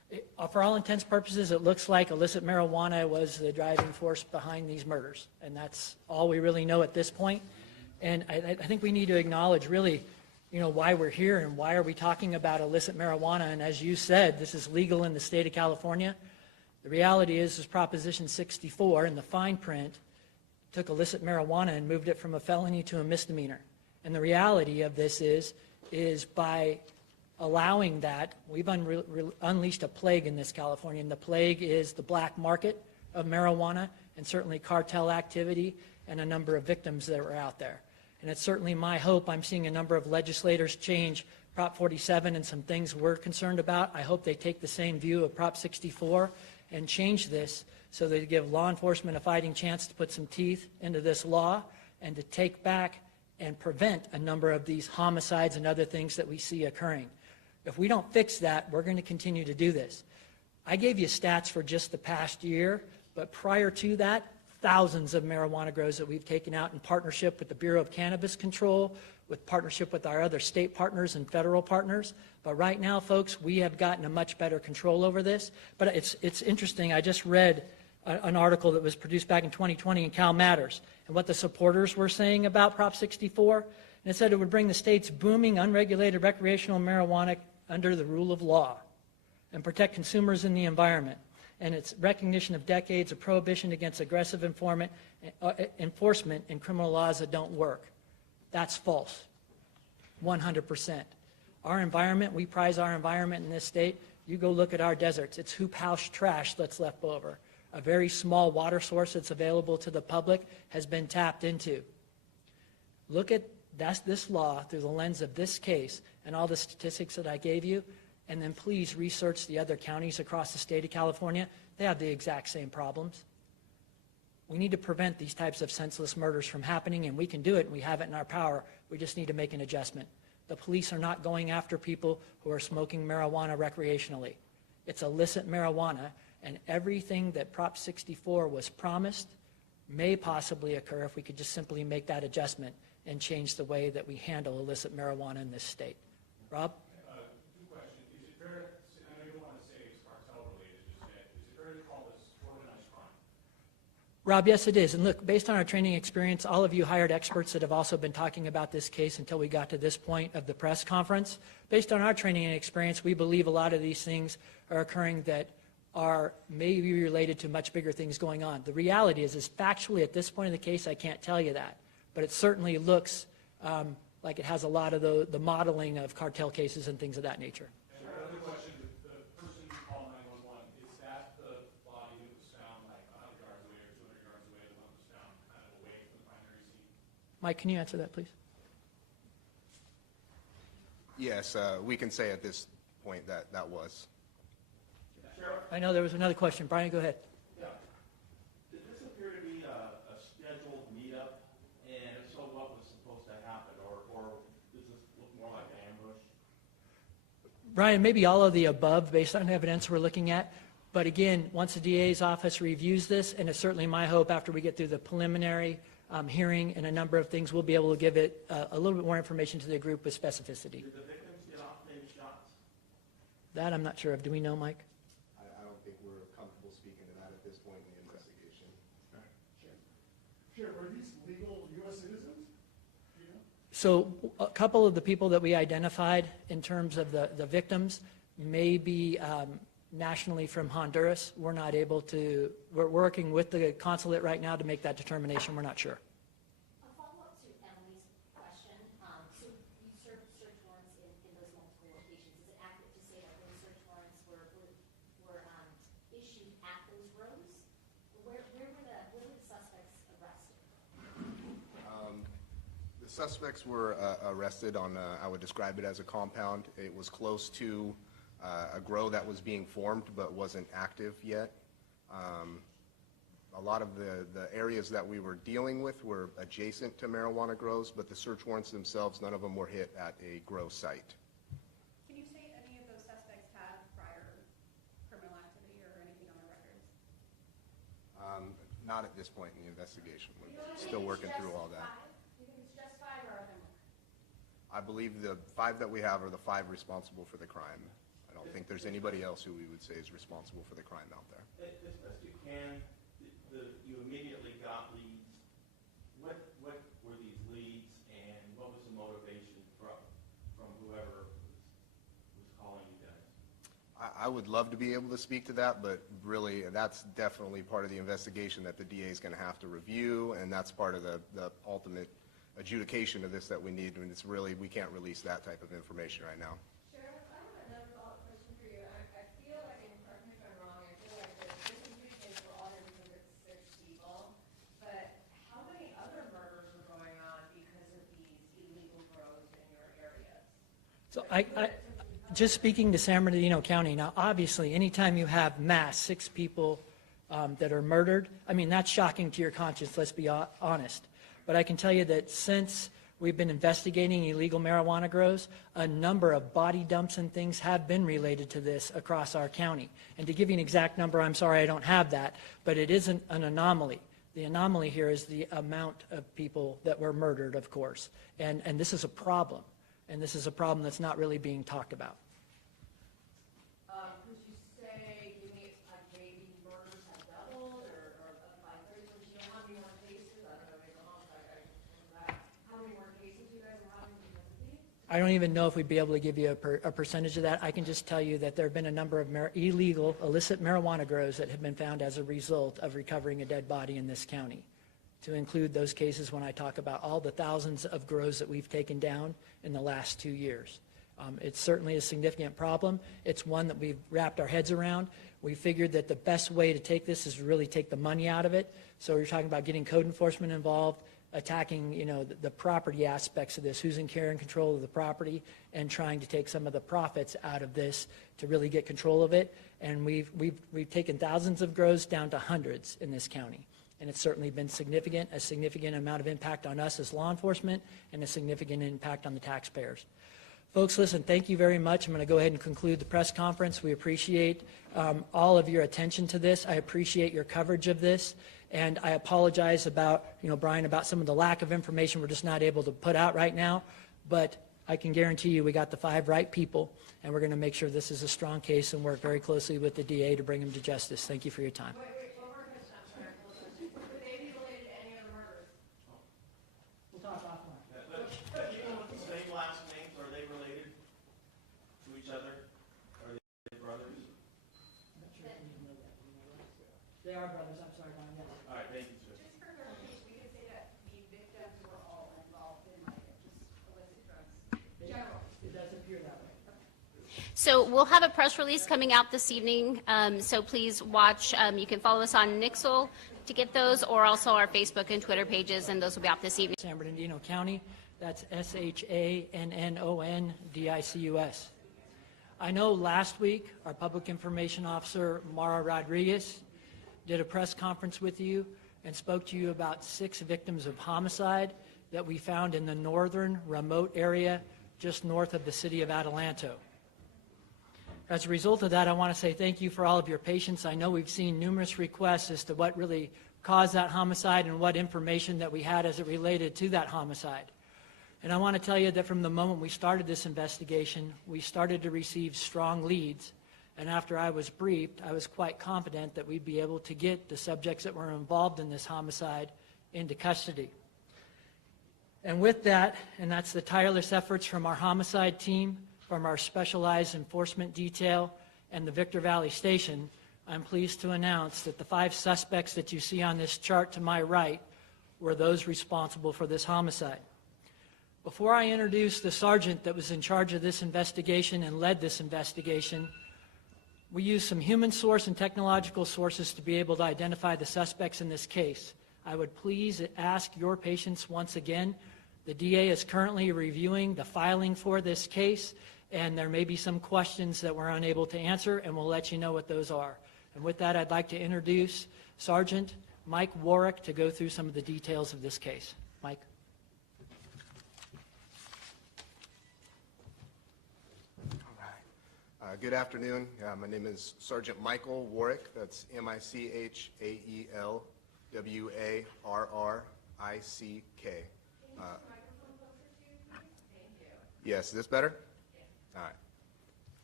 For all intents and purposes, it looks like illicit marijuana was the driving force behind these murders, and that's all we really know at this point. And I think we need to acknowledge really, why we're here and why are we talking about illicit marijuana. And as you said, this is legal in the state of California. The reality is Proposition 64 in the fine print took illicit marijuana and moved it from a felony to a misdemeanor. And the reality of this is by allowing that, we've unleashed a plague in this California, and the plague is the black market of marijuana and certainly cartel activity and a number of victims that are out there. And it's certainly my hope, I'm seeing a number of legislators change Prop 47 and some things we're concerned about. I hope they take the same view of Prop 64 and change this so they give law enforcement a fighting chance to put some teeth into this law and to take back and prevent a number of these homicides and other things that we see occurring. If we don't fix that, we're going to continue to do this. I gave you stats for just the past year, but prior to that, thousands of marijuana grows that we've taken out in partnership with the Bureau of Cannabis Control, with partnership with our other state partners and federal partners. But right now, folks, we have gotten a much better control over this. But it's interesting. I just read an article that was produced back in 2020 in Cal Matters and what the supporters were saying about Prop 64. And it said it would bring the state's booming unregulated recreational marijuana under the rule of law and protect consumers and the environment. And it's recognition of decades of prohibition against aggressive enforcement in criminal laws that don't work. That's false, 100%. Our environment, we prize our environment in this state. You go look at our deserts. It's hoop house trash that's left over. A very small water source that's available to the public has been tapped into. Look at this law through the lens of this case and all the statistics that I gave you, and then please research the other counties across the state of California. They have the exact same problems. We need to prevent these types of senseless murders from happening, and we can do it, and we have it in our power. We just need to make an adjustment. The police are not going after people who are smoking marijuana recreationally. It's illicit marijuana, and everything that Prop 64 was promised may possibly occur if we could just simply make that adjustment and change the way that we handle illicit marijuana in this state. Rob? Two questions. Is it fair, I know you don't want to say it's cartel related just yet, is it fair to call this organized crime? Rob, yes, it is. And look, based on our training experience, all of you hired experts that have also been talking about this case until we got to this point of the press conference. Based on our training and experience, we believe a lot of these things are occurring that are maybe related to much bigger things going on. The reality is factually at this point in the case, I can't tell you that. But it certainly looks like it has a lot of the modeling of cartel cases and things of that nature. And another question, the person who called 911, is that the body that was found like 100 yards away or 200 yards away, the one that was found kind of away from the primary scene? Mike, can you answer that, please? Yes, we can say at this point that was. I know there was another question. Brian, go ahead. Yeah. Did this appear to be a scheduled meetup? And if so, what was supposed to happen? Or does this look more like an ambush? Brian, maybe all of the above based on evidence we're looking at. But again, once the DA's office reviews this, and it's certainly my hope after we get through the preliminary hearing and a number of things, we'll be able to give it a little bit more information to the group with specificity. Did the victims get off any shots? That I'm not sure of. Do we know, Mike? I don't think we're comfortable speaking to that at this point in the investigation. Sheriff, are these legal U.S. citizens? Do you know? So a couple of the people that we identified in terms of the victims may be nationally from Honduras. We're not able to, we're working with the consulate right now to make that determination. We're not sure. A follow-up to Emily's question. So you served search warrants in those multiple locations. Is it accurate to say that those search warrants were issued at those rows? Where were the suspects arrested? The suspects were arrested on, I would describe it as a compound. It was close to a grow that was being formed but wasn't active yet. A lot of the areas that we were dealing with were adjacent to marijuana grows, but the search warrants themselves, none of them were hit at a grow site. Can you say any of those suspects had prior criminal activity or anything on their records? Not at this point in the investigation. We're still working through all that. You think it's just 5 or are there more? I believe the 5 that we have are the 5 responsible for the crime. I don't think there's anybody else who we would say is responsible for the crime out there. As best you can, you immediately got leads. What were these leads, and what was the motivation from whoever was calling you guys? I would love to be able to speak to that, but really, that's definitely part of the investigation that the DA is going to have to review, and that's part of the ultimate adjudication of this that we need, and it's really, we can't release that type of information right now. Sheriff, I have another follow-up question for you. I feel like, and correct me if I'm wrong, I feel like this weekend we're all going to be 6 people, but how many other murders are going on because of these illegal grows in your areas? So just speaking to San Bernardino County, now obviously anytime you have mass 6 people that are murdered, I mean, that's shocking to your conscience, let's be honest. But I can tell you that since we've been investigating illegal marijuana grows, a number of body dumps and things have been related to this across our county. And to give you an exact number, I'm sorry I don't have that, but it isn't an anomaly. The anomaly here is the amount of people that were murdered, of course. And this is a problem. And this is a problem that's not really being talked about. Could you say, give me, like, maybe murders have doubled, or by 30%, you know, how many more cases? I don't know, maybe how many more cases you guys are having because of these? I don't even know if we'd be able to give you a percentage of that. I can just tell you that there have been a number of illegal, illicit marijuana grows that have been found as a result of recovering a dead body in this county. To include those cases when I talk about all the thousands of grows that we've taken down in the last 2 years. It's certainly a significant problem. It's one that we've wrapped our heads around. We figured that the best way to take this is really take the money out of it. So we're talking about getting code enforcement involved, attacking, you know, the property aspects of this, who's in care and control of the property, and trying to take some of the profits out of this to really get control of it. And we've taken thousands of grows down to hundreds in this county. And it's certainly been significant, a significant amount of impact on us as law enforcement, and a significant impact on the taxpayers. Folks, listen, thank you very much. I'm going to go ahead and conclude the press conference. We appreciate all of your attention to this. I appreciate your coverage of this. And I apologize about, you know, Brian, about some of the lack of information we're just not able to put out right now. But I can guarantee you we got the 5 right people, and we're going to make sure this is a strong case and work very closely with the DA to bring him to justice. Thank you for your time. Wait, one more question, I'm sorry. Would they be related to any other murders? We'll talk offline. People with the same last names, are they related to each other? Are they brothers? They are brothers. I'm sorry, Brian. Yes. All right, thank you, sir. Just for clarification, we could say that the victims were all involved in like just illicit drugs. General. It does appear that way. So we'll have a press release coming out this evening, so please watch. You can follow us on Nixle to get those, or also our Facebook and Twitter pages, and those will be out this evening. San Bernardino County, that's SHANNONDICUS. I know last week our Public Information Officer, Mara Rodriguez, did a press conference with you and spoke to you about 6 victims of homicide that we found in the northern remote area just north of the city of Adelanto. As a result of that, I want to say thank you for all of your patience. I know we've seen numerous requests as to what really caused that homicide and what information that we had as it related to that homicide. And I want to tell you that from the moment we started this investigation, we started to receive strong leads. And after I was briefed, I was quite confident that we'd be able to get the subjects that were involved in this homicide into custody. And with that, and that's the tireless efforts from our homicide team, from our specialized enforcement detail, and the Victor Valley Station, I'm pleased to announce that the 5 suspects that you see on this chart to my right were those responsible for this homicide. Before I introduce the sergeant that was in charge of this investigation and led this investigation, we used some human source and technological sources to be able to identify the suspects in this case. I would please ask your patience once again. The DA is currently reviewing the filing for this case, and there may be some questions that we're unable to answer, and we'll let you know what those are. And with that, I'd like to introduce Sergeant Mike Warwick to go through some of the details of this case. Mike. Good afternoon. My name is Sergeant Michael Warwick. That's MICHAEL WARRICK. Yes, is this better? All right.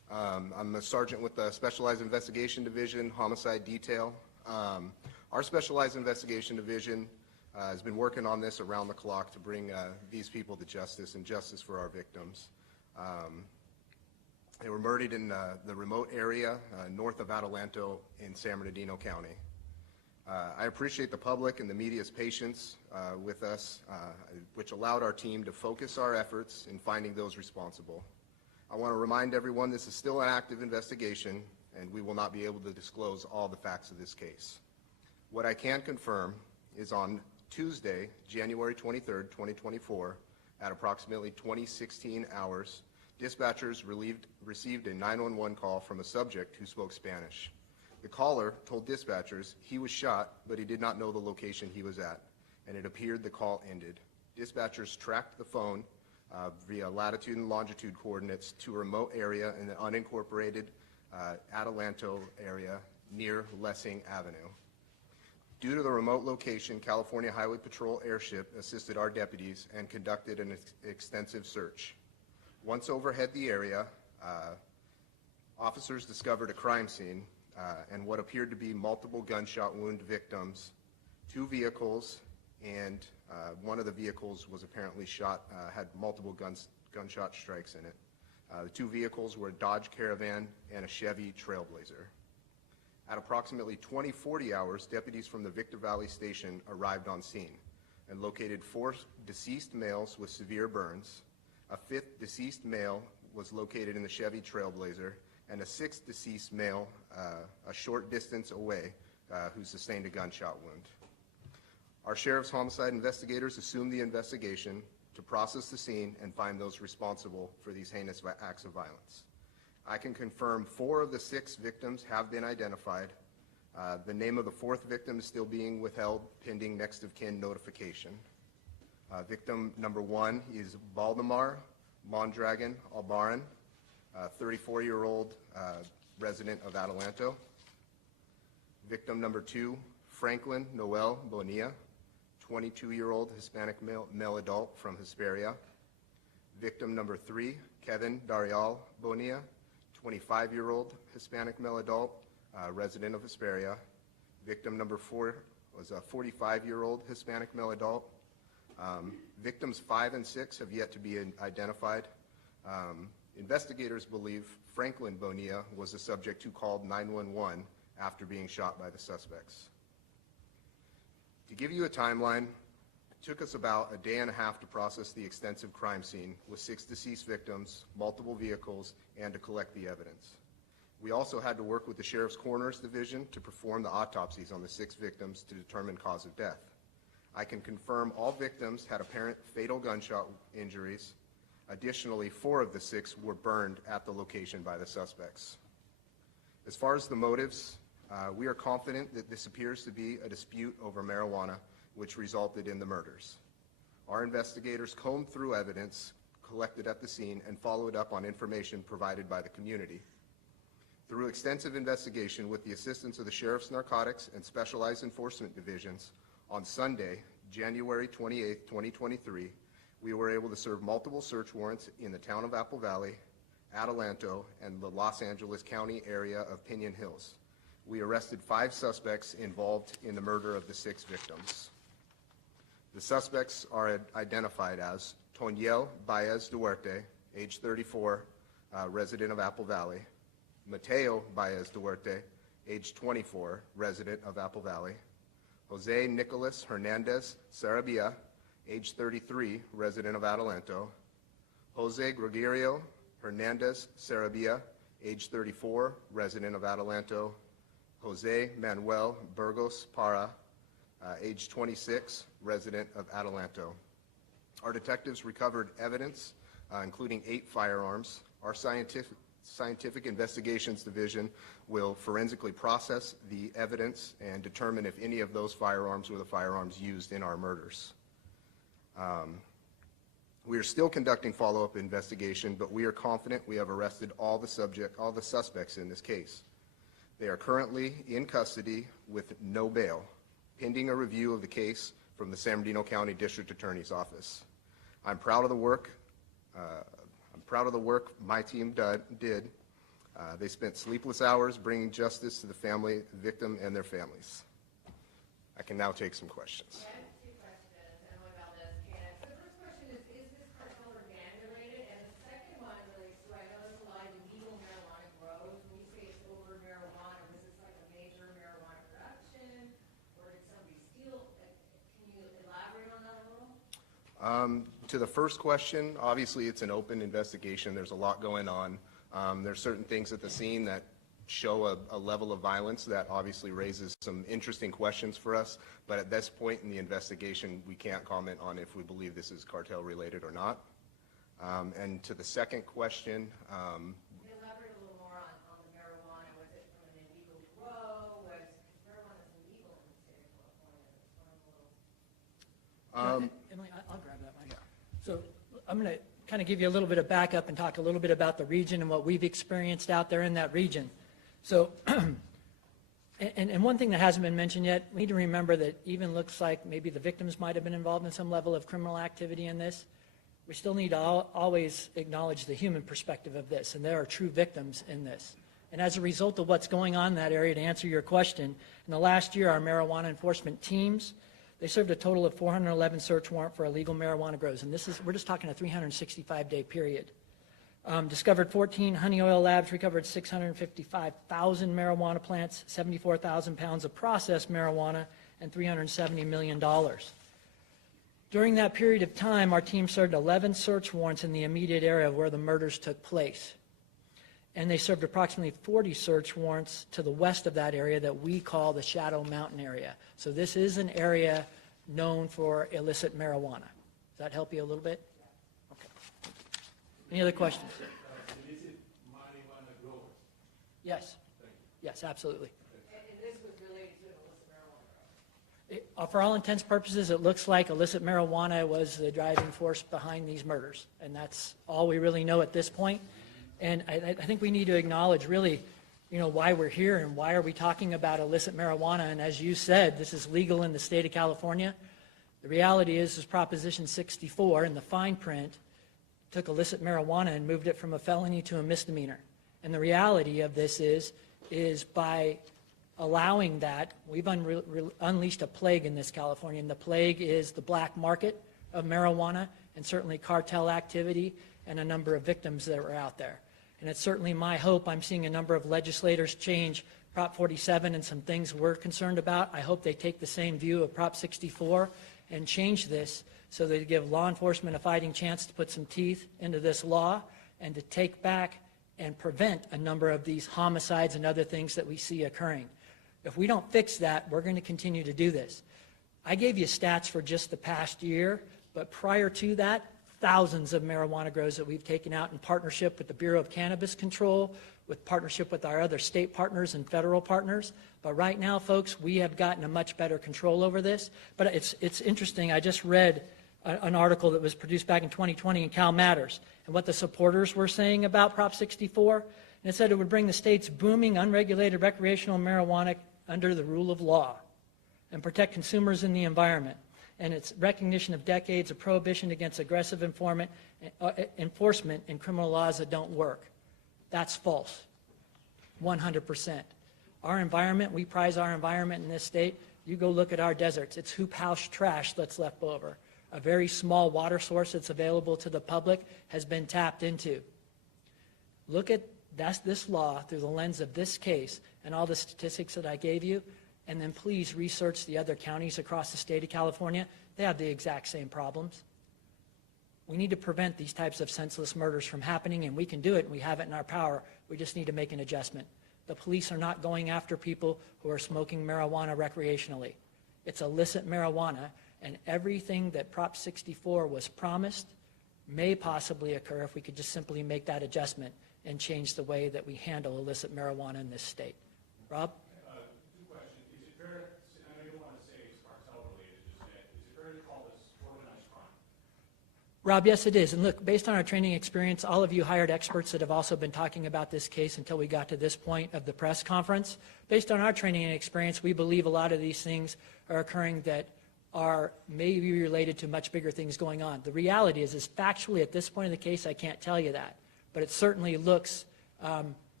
I'm a sergeant with the Specialized Investigation Division, Homicide Detail. Our Specialized Investigation Division has been working on this around the clock to bring these people to justice and justice for our victims. They were murdered in the remote area north of Adelanto in San Bernardino County. I appreciate the public and the media's patience with us, which allowed our team to focus our efforts in finding those responsible. I want to remind everyone this is still an active investigation, and we will not be able to disclose all the facts of this case. What I can confirm is on Tuesday, January 23rd, 2024, at approximately 2016 hours, dispatchers received a 911 call from a subject who spoke Spanish. The caller told dispatchers he was shot, but he did not know the location he was at, and it appeared the call ended. Dispatchers tracked the phone via latitude and longitude coordinates to a remote area in the unincorporated Adelanto area near Lessing Avenue. Due to the remote location, California Highway Patrol airship assisted our deputies and conducted an extensive search. Once overhead the area, officers discovered a crime scene and what appeared to be multiple gunshot wound victims, 2 vehicles, and one of the vehicles was apparently shot, had multiple gunshot strikes in it. The 2 vehicles were a Dodge Caravan and a Chevy Trailblazer. At approximately 20:40 hours, deputies from the Victor Valley Station arrived on scene and located 4 deceased males with severe burns. A 5th deceased male was located in the Chevy Trailblazer, and a 6th deceased male a short distance away who sustained a gunshot wound. Our sheriff's homicide investigators assumed the investigation to process the scene and find those responsible for these heinous acts of violence. I can confirm 4 of the 6 victims have been identified. The name of the 4th victim is still being withheld pending next of kin notification. Victim number 1 is Baldemar Mondragon Albaran, 34-year-old resident of Adelanto. Victim number 2, Franklin Noel Bonilla, 22-year-old Hispanic male adult from Hesperia. Victim number 3, Kevin Darial Bonilla, 25-year-old Hispanic male adult, resident of Hesperia. Victim number 4 was a 45-year-old Hispanic male adult. Victims 5 and 6 have yet to be identified. Investigators believe Franklin Bonilla was the subject who called 911 after being shot by the suspects. To give you a timeline, it took us about a day and a half to process the extensive crime scene with 6 deceased victims, multiple vehicles, and to collect the evidence. We also had to work with the Sheriff's Coroner's Division to perform the autopsies on the 6 victims to determine cause of death. I can confirm all victims had apparent fatal gunshot injuries. Additionally, 4 of the 6 were burned at the location by the suspects. As far as the motives, we are confident that this appears to be a dispute over marijuana, which resulted in the murders. Our investigators combed through evidence collected at the scene and followed up on information provided by the community. Through extensive investigation with the assistance of the Sheriff's Narcotics and Specialized Enforcement Divisions, on Sunday, January 28, 2023, we were able to serve multiple search warrants in the town of Apple Valley, Adelanto, and the Los Angeles County area of Pinon Hills. We arrested 5 suspects involved in the murder of the 6 victims. The suspects are identified as Toniel Baez Duarte, age 34, resident of Apple Valley; Mateo Baez Duarte, age 24, resident of Apple Valley; Jose Nicolas Hernandez Sarabia, age 33, resident of Adelanto; Jose Gregorio Hernandez Sarabia, age 34, resident of Adelanto; Jose Manuel Burgos Para, age 26, resident of Adelanto. Our detectives recovered evidence, including 8 firearms. Our Scientific Investigations Division will forensically process the evidence and determine if any of those firearms were the firearms used in our murders. We are still conducting follow-up investigation, but we are confident we have arrested all the suspects in this case. They are currently in custody with no bail, pending a review of the case from the San Bernardino County District Attorney's Office. I'm proud of the work my team did They spent sleepless hours bringing justice to the victim and their families. I can now take some questions. I have two questions, Emily Valdez, Candace. The first question is this cartel or gang related? And the second one relates to, I know there's a lot of illegal marijuana grows. When you say it's over marijuana, was this like a major marijuana production? Or did somebody steal? Can you elaborate on that a little? To the first question, obviously it's an open investigation. There's a lot going on. There's certain things at the scene that show a level of violence that obviously raises some interesting questions for us. But at this point in the investigation, we can't comment on if we believe this is cartel related or not. And to the second question, Elaborate a little more on the marijuana. Was it from an illegal grow? Was marijuana illegal in the state of California? Emily, I'll grab that mic. So I'm going to kind of give you a little bit of backup and talk a little bit about the region and what we've experienced out there in that region. So, and one thing that hasn't been mentioned yet, we need to remember that even looks like maybe the victims might have been involved in some level of criminal activity in this. We still need to always acknowledge the human perspective of this, and there are true victims in this. And as a result of what's going on in that area, to answer your question, in the last year, our marijuana enforcement teams, they served a total of 411 search warrant for illegal marijuana grows, and we're just talking a 365-day period. Discovered 14 honey oil labs, recovered 655,000 marijuana plants, 74,000 pounds of processed marijuana, and $370 million. During that period of time, our team served 11 search warrants in the immediate area where the murders took place. And they served approximately 40 search warrants to the west of that area that we call the Shadow Mountain area. So this is an area known for illicit marijuana. Does that help you a little bit? Okay. Any other questions? Illicit marijuana growers. Yes. Yes, absolutely. And this was related to an illicit marijuana grow? For all intents and purposes, it looks like illicit marijuana was the driving force behind these murders. And that's all we really know at this point. And I think we need to acknowledge really, why we're here and why are we talking about illicit marijuana. And as you said, this is legal in the state of California. The reality is Proposition 64 in the fine print took illicit marijuana and moved it from a felony to a misdemeanor. And the reality of this is by allowing that, we've unleashed a plague in this California. And the plague is the black market of marijuana and certainly cartel activity and a number of victims that are out there. And it's certainly my hope. I'm seeing a number of legislators change Prop 47 and some things we're concerned about. I hope they take the same view of Prop 64 and change this so they give law enforcement a fighting chance to put some teeth into this law and to take back and prevent a number of these homicides and other things that we see occurring. If we don't fix that, we're going to continue to do this. I gave you stats for just the past year, but prior to that, thousands of marijuana grows that we've taken out in partnership with the Bureau of Cannabis Control, with partnership with our other state partners and federal partners. But right now, folks, we have gotten a much better control over this. But it's interesting. I just read an article that was produced back in 2020 in Cal Matters, and what the supporters were saying about Prop 64. And it said it would bring the state's booming unregulated recreational marijuana under the rule of law and protect consumers and the environment. And its recognition of decades of prohibition against aggressive enforcement and criminal laws that don't work. That's false, 100%. Our environment, we prize our environment in this state. You go look at our deserts. It's hoop house trash that's left over. A very small water source that's available to the public has been tapped into. Look at this law through the lens of this case and all the statistics that I gave you. And then please research the other counties across the state of California. They have the exact same problems. We need to prevent these types of senseless murders from happening, and we can do it, and we have it in our power. We just need to make an adjustment. The police are not going after people who are smoking marijuana recreationally. It's illicit marijuana, and everything that Prop 64 was promised may possibly occur if we could just simply make that adjustment and change the way that we handle illicit marijuana in this state. Rob? Rob, yes, it is. And look, based on our training experience, all of you hired experts that have also been talking about this case until we got to this point of the press conference. Based on our training and experience, we believe a lot of these things are occurring that are maybe related to much bigger things going on. The reality is factually at this point of the case, I can't tell you that. But it certainly looks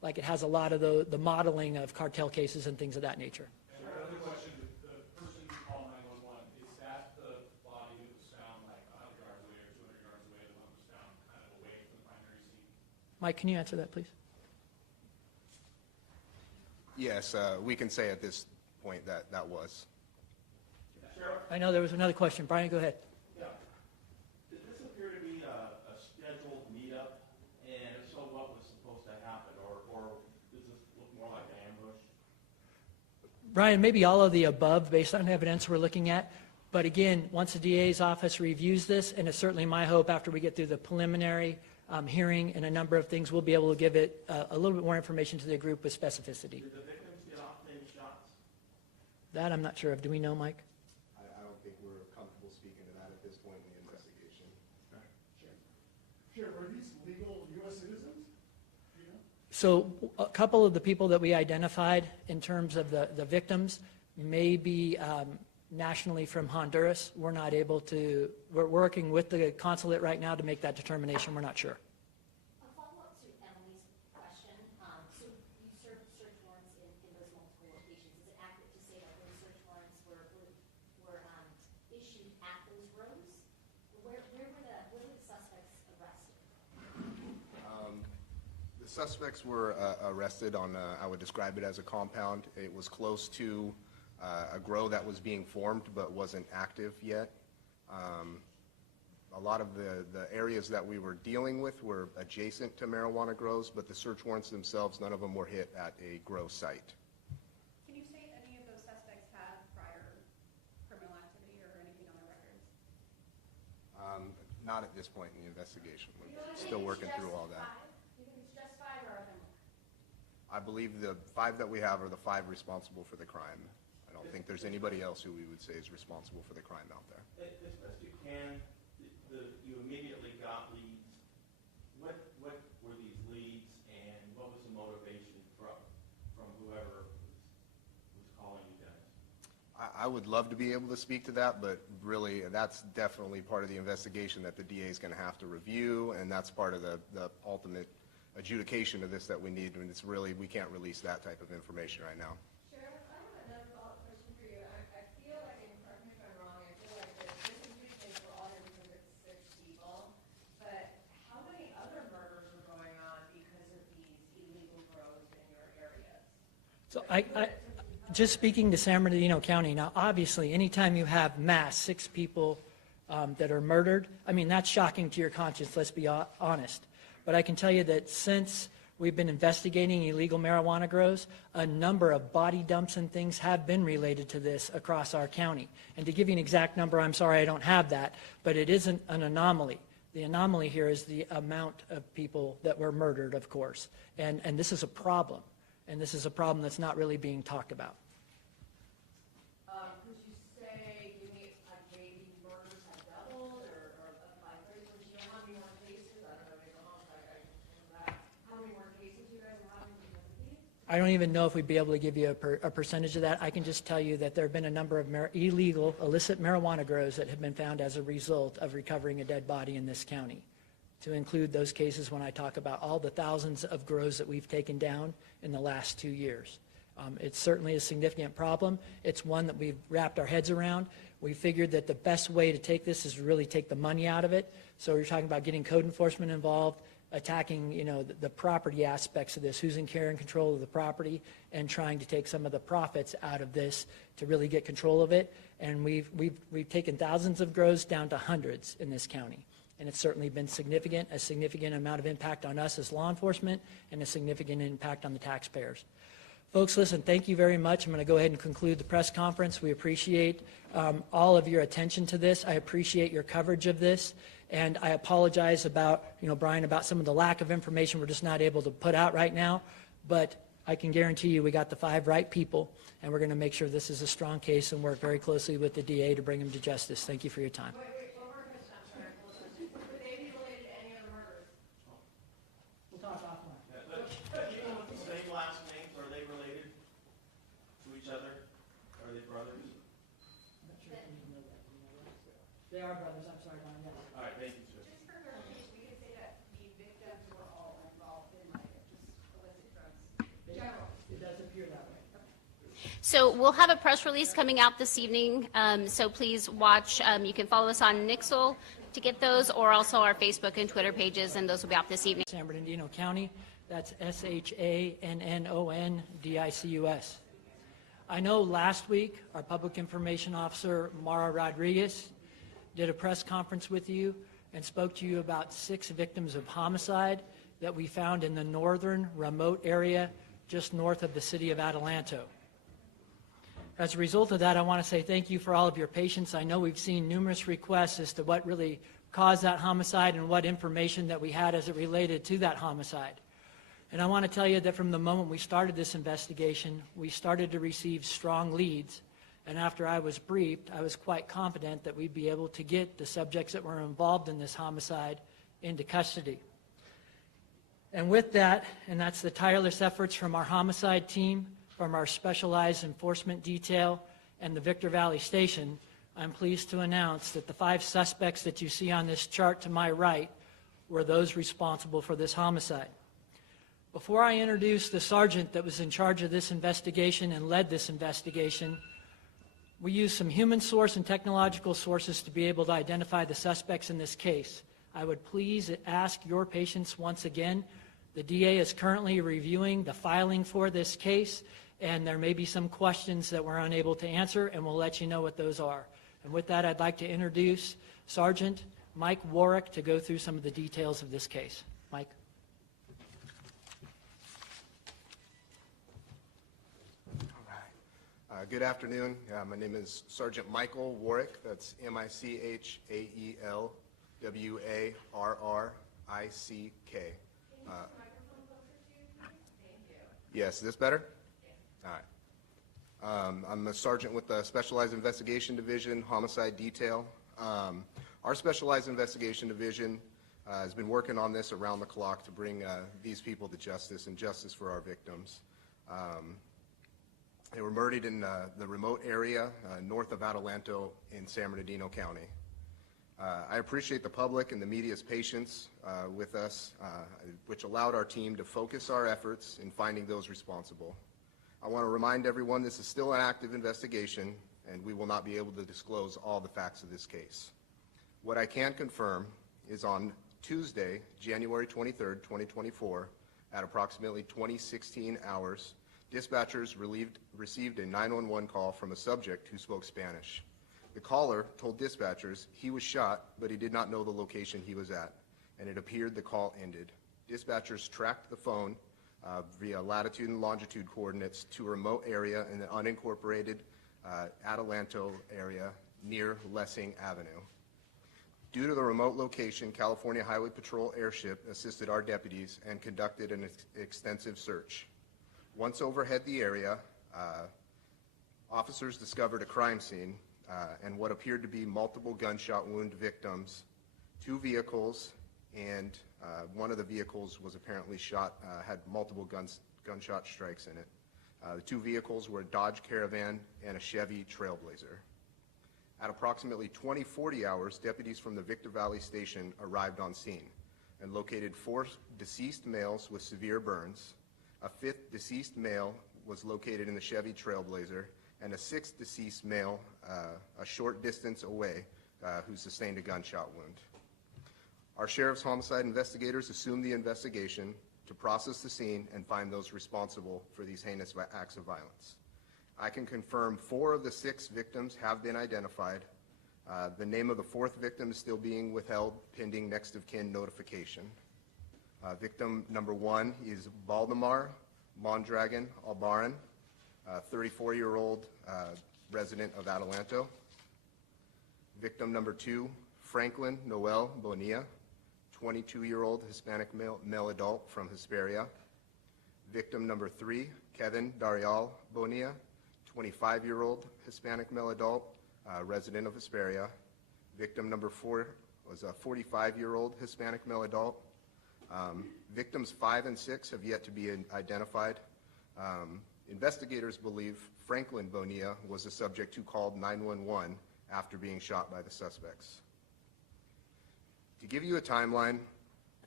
like it has a lot of the modeling of cartel cases and things of that nature. And another question, the person who called 911, is that the body that was found like 100 yards away or 200 yards away, the one that was found kind of away from the primary scene? Mike, can you answer that, please? Yes, we can say at this point that that was. I know there was another question. Brian, go ahead. Yeah. Did this appear to be a scheduled meetup? And if so, what was supposed to happen? Or does this look more like an ambush? Brian, maybe all of the above based on evidence we're looking at. But again, once the DA's office reviews this, and it's certainly my hope after we get through the preliminary hearing and a number of things, we'll be able to give it a little bit more information to the group with specificity. Did the victims get off any shots? That I'm not sure of. Do we know, Mike? I don't think we're comfortable speaking to that at this point in the investigation. Sheriff, are these legal U.S. citizens? Do you know? So a couple of the people that we identified in terms of the victims may be nationally from Honduras. We're not able to, we're working with the consulate right now to make that determination. We're not sure. A follow-up to Emily's question. So you served search warrants in those multiple locations. Is it accurate to say that those search warrants were issued at those rows? Where were the suspects arrested? The suspects were arrested on, I would describe it as a compound. It was close to a grow that was being formed but wasn't active yet. A lot of the areas that we were dealing with were adjacent to marijuana grows, but the search warrants themselves, none of them were hit at a grow site. Can you say if any of those suspects have prior criminal activity or anything on their records? Not at this point in the investigation. We're still working through all that. You think it's just 5 or are there more? I believe the 5 that we have are the 5 responsible for the crime. I don't think there's anybody else who we would say is responsible for the crime out there. As best you can, you immediately got leads. What were these leads, and what was the motivation from whoever was calling you guys? I would love to be able to speak to that, but really, that's definitely part of the investigation that the DA is going to have to review, and that's part of the ultimate adjudication of this that we need, and it's really, we can't release that type of information right now. Sheriff, I have another follow-up question for you. I feel like, and correct me if I'm wrong, I feel like this adjudication we're all here because it's 6 people, but how many other murders are going on because of these illegal grows in your areas? So just speaking to San Bernardino County, now obviously anytime you have mass 6 people that are murdered, I mean, that's shocking to your conscience, let's be honest. But I can tell you that since we've been investigating illegal marijuana grows, a number of body dumps and things have been related to this across our county. And to give you an exact number, I'm sorry I don't have that, but it isn't an anomaly. The anomaly here is the amount of people that were murdered, of course. And this is a problem. And this is a problem that's not really being talked about. Could you say, give me, maybe murders have doubled or by 30%? You know, how many more cases? I don't know, maybe how many more cases you guys are having because of these? I don't even know if we'd be able to give you a percentage of that. I can just tell you that there have been a number of illegal, illicit marijuana grows that have been found as a result of recovering a dead body in this county. To include those cases when I talk about all the thousands of grows that we've taken down in the last 2 years. It's certainly a significant problem. It's one that we've wrapped our heads around. We figured that the best way to take this is really take the money out of it. So we're talking about getting code enforcement involved, attacking, you know, the property aspects of this, who's in care and control of the property, and trying to take some of the profits out of this to really get control of it. And we've taken thousands of grows down to hundreds in this county. And it's certainly been significant, a significant amount of impact on us as law enforcement and a significant impact on the taxpayers. Folks, listen, thank you very much. I'm going to go ahead and conclude the press conference. We appreciate all of your attention to this. I appreciate your coverage of this. And I apologize about, you know, Brian, about some of the lack of information we're just not able to put out right now. But I can guarantee you we got the 5 right people, and we're going to make sure this is a strong case and work very closely with the DA to bring him to justice. Thank you for your time. Wait, one more question, I'm sorry. Hold on. Would they be related to any other murders? We'll talk offline. Even with the same last names, are they related to each other? Are they brothers? I'm not sure if you know that. Do you know that? They are brothers. I'm sorry, Brian. Yes. All right, thank you, sir. Just for clarification, we could say that the victims were all involved in like just illicit drugs General. It does appear that way. So we'll have a press release coming out this evening, so please watch. You can follow us on Nixle to get those, or also our Facebook and Twitter pages, and those will be out this evening. San Bernardino County, that's SHANNONDICUS. I know last week our Public Information Officer, Mara Rodriguez, did a press conference with you and spoke to you about 6 victims of homicide that we found in the northern remote area just north of the city of Adelanto. As a result of that, I want to say thank you for all of your patience. I know we've seen numerous requests as to what really caused that homicide and what information that we had as it related to that homicide. And I want to tell you that from the moment we started this investigation, we started to receive strong leads. And after I was briefed, I was quite confident that we'd be able to get the subjects that were involved in this homicide into custody. And with that, and that's the tireless efforts from our homicide team, from our specialized enforcement detail, and the Victor Valley Station, I'm pleased to announce that the 5 suspects that you see on this chart to my right were those responsible for this homicide. Before I introduce the sergeant that was in charge of this investigation and led this investigation, we used some human source and technological sources to be able to identify the suspects in this case. I would please ask your patience once again. The DA is currently reviewing the filing for this case, and there may be some questions that we're unable to answer, and we'll let you know what those are. And with that, I'd like to introduce Sergeant Mike Warwick to go through some of the details of this case. Mike. Good afternoon. My name is Sergeant Michael Warwick. That's Michael-Warrick. Yes, is this better? All right. I'm a sergeant with the Specialized Investigation Division, Homicide Detail. Our Specialized Investigation Division has been working on this around the clock to bring these people to justice and justice for our victims. They were murdered in the remote area north of Adelanto in San Bernardino County. I appreciate the public and the media's patience with us, which allowed our team to focus our efforts in finding those responsible. I want to remind everyone this is still an active investigation, and we will not be able to disclose all the facts of this case. What I can confirm is on Tuesday, January 23rd, 2024, at approximately 2016 hours, dispatchers received a 911 call from a subject who spoke Spanish. The caller told dispatchers he was shot, but he did not know the location he was at, and it appeared the call ended. Dispatchers tracked the phone via latitude and longitude coordinates to a remote area in the unincorporated Adelanto area near Lessing Avenue. Due to the remote location, California Highway Patrol airship assisted our deputies and conducted an extensive search. Once overhead the area, officers discovered a crime scene and what appeared to be multiple gunshot wound victims, 2 vehicles, and one of the vehicles was apparently shot, had multiple gunshot strikes in it. The 2 vehicles were a Dodge Caravan and a Chevy Trailblazer. At approximately 20:40 hours, deputies from the Victor Valley Station arrived on scene and located 4 deceased males with severe burns. A 5th deceased male was located in the Chevy Trailblazer, and a 6th deceased male a short distance away who sustained a gunshot wound. Our Sheriff's Homicide investigators assumed the investigation to process the scene and find those responsible for these heinous acts of violence. I can confirm 4 of the 6 victims have been identified. The name of the 4th victim is still being withheld pending next of kin notification. Victim number 1 is Baldemar Mondragon Albaran, 34-year-old resident of Adelanto. Victim number 2, Franklin Noel Bonilla, 22-year-old Hispanic male adult from Hesperia. Victim number 3, Kevin Darial Bonilla, 25-year-old Hispanic male adult, resident of Hesperia. Victim number 4 was a 45-year-old Hispanic male adult. Victims 5 and 6 have yet to be identified. Investigators believe Franklin Bonilla was the subject who called 911 after being shot by the suspects. To give you a timeline,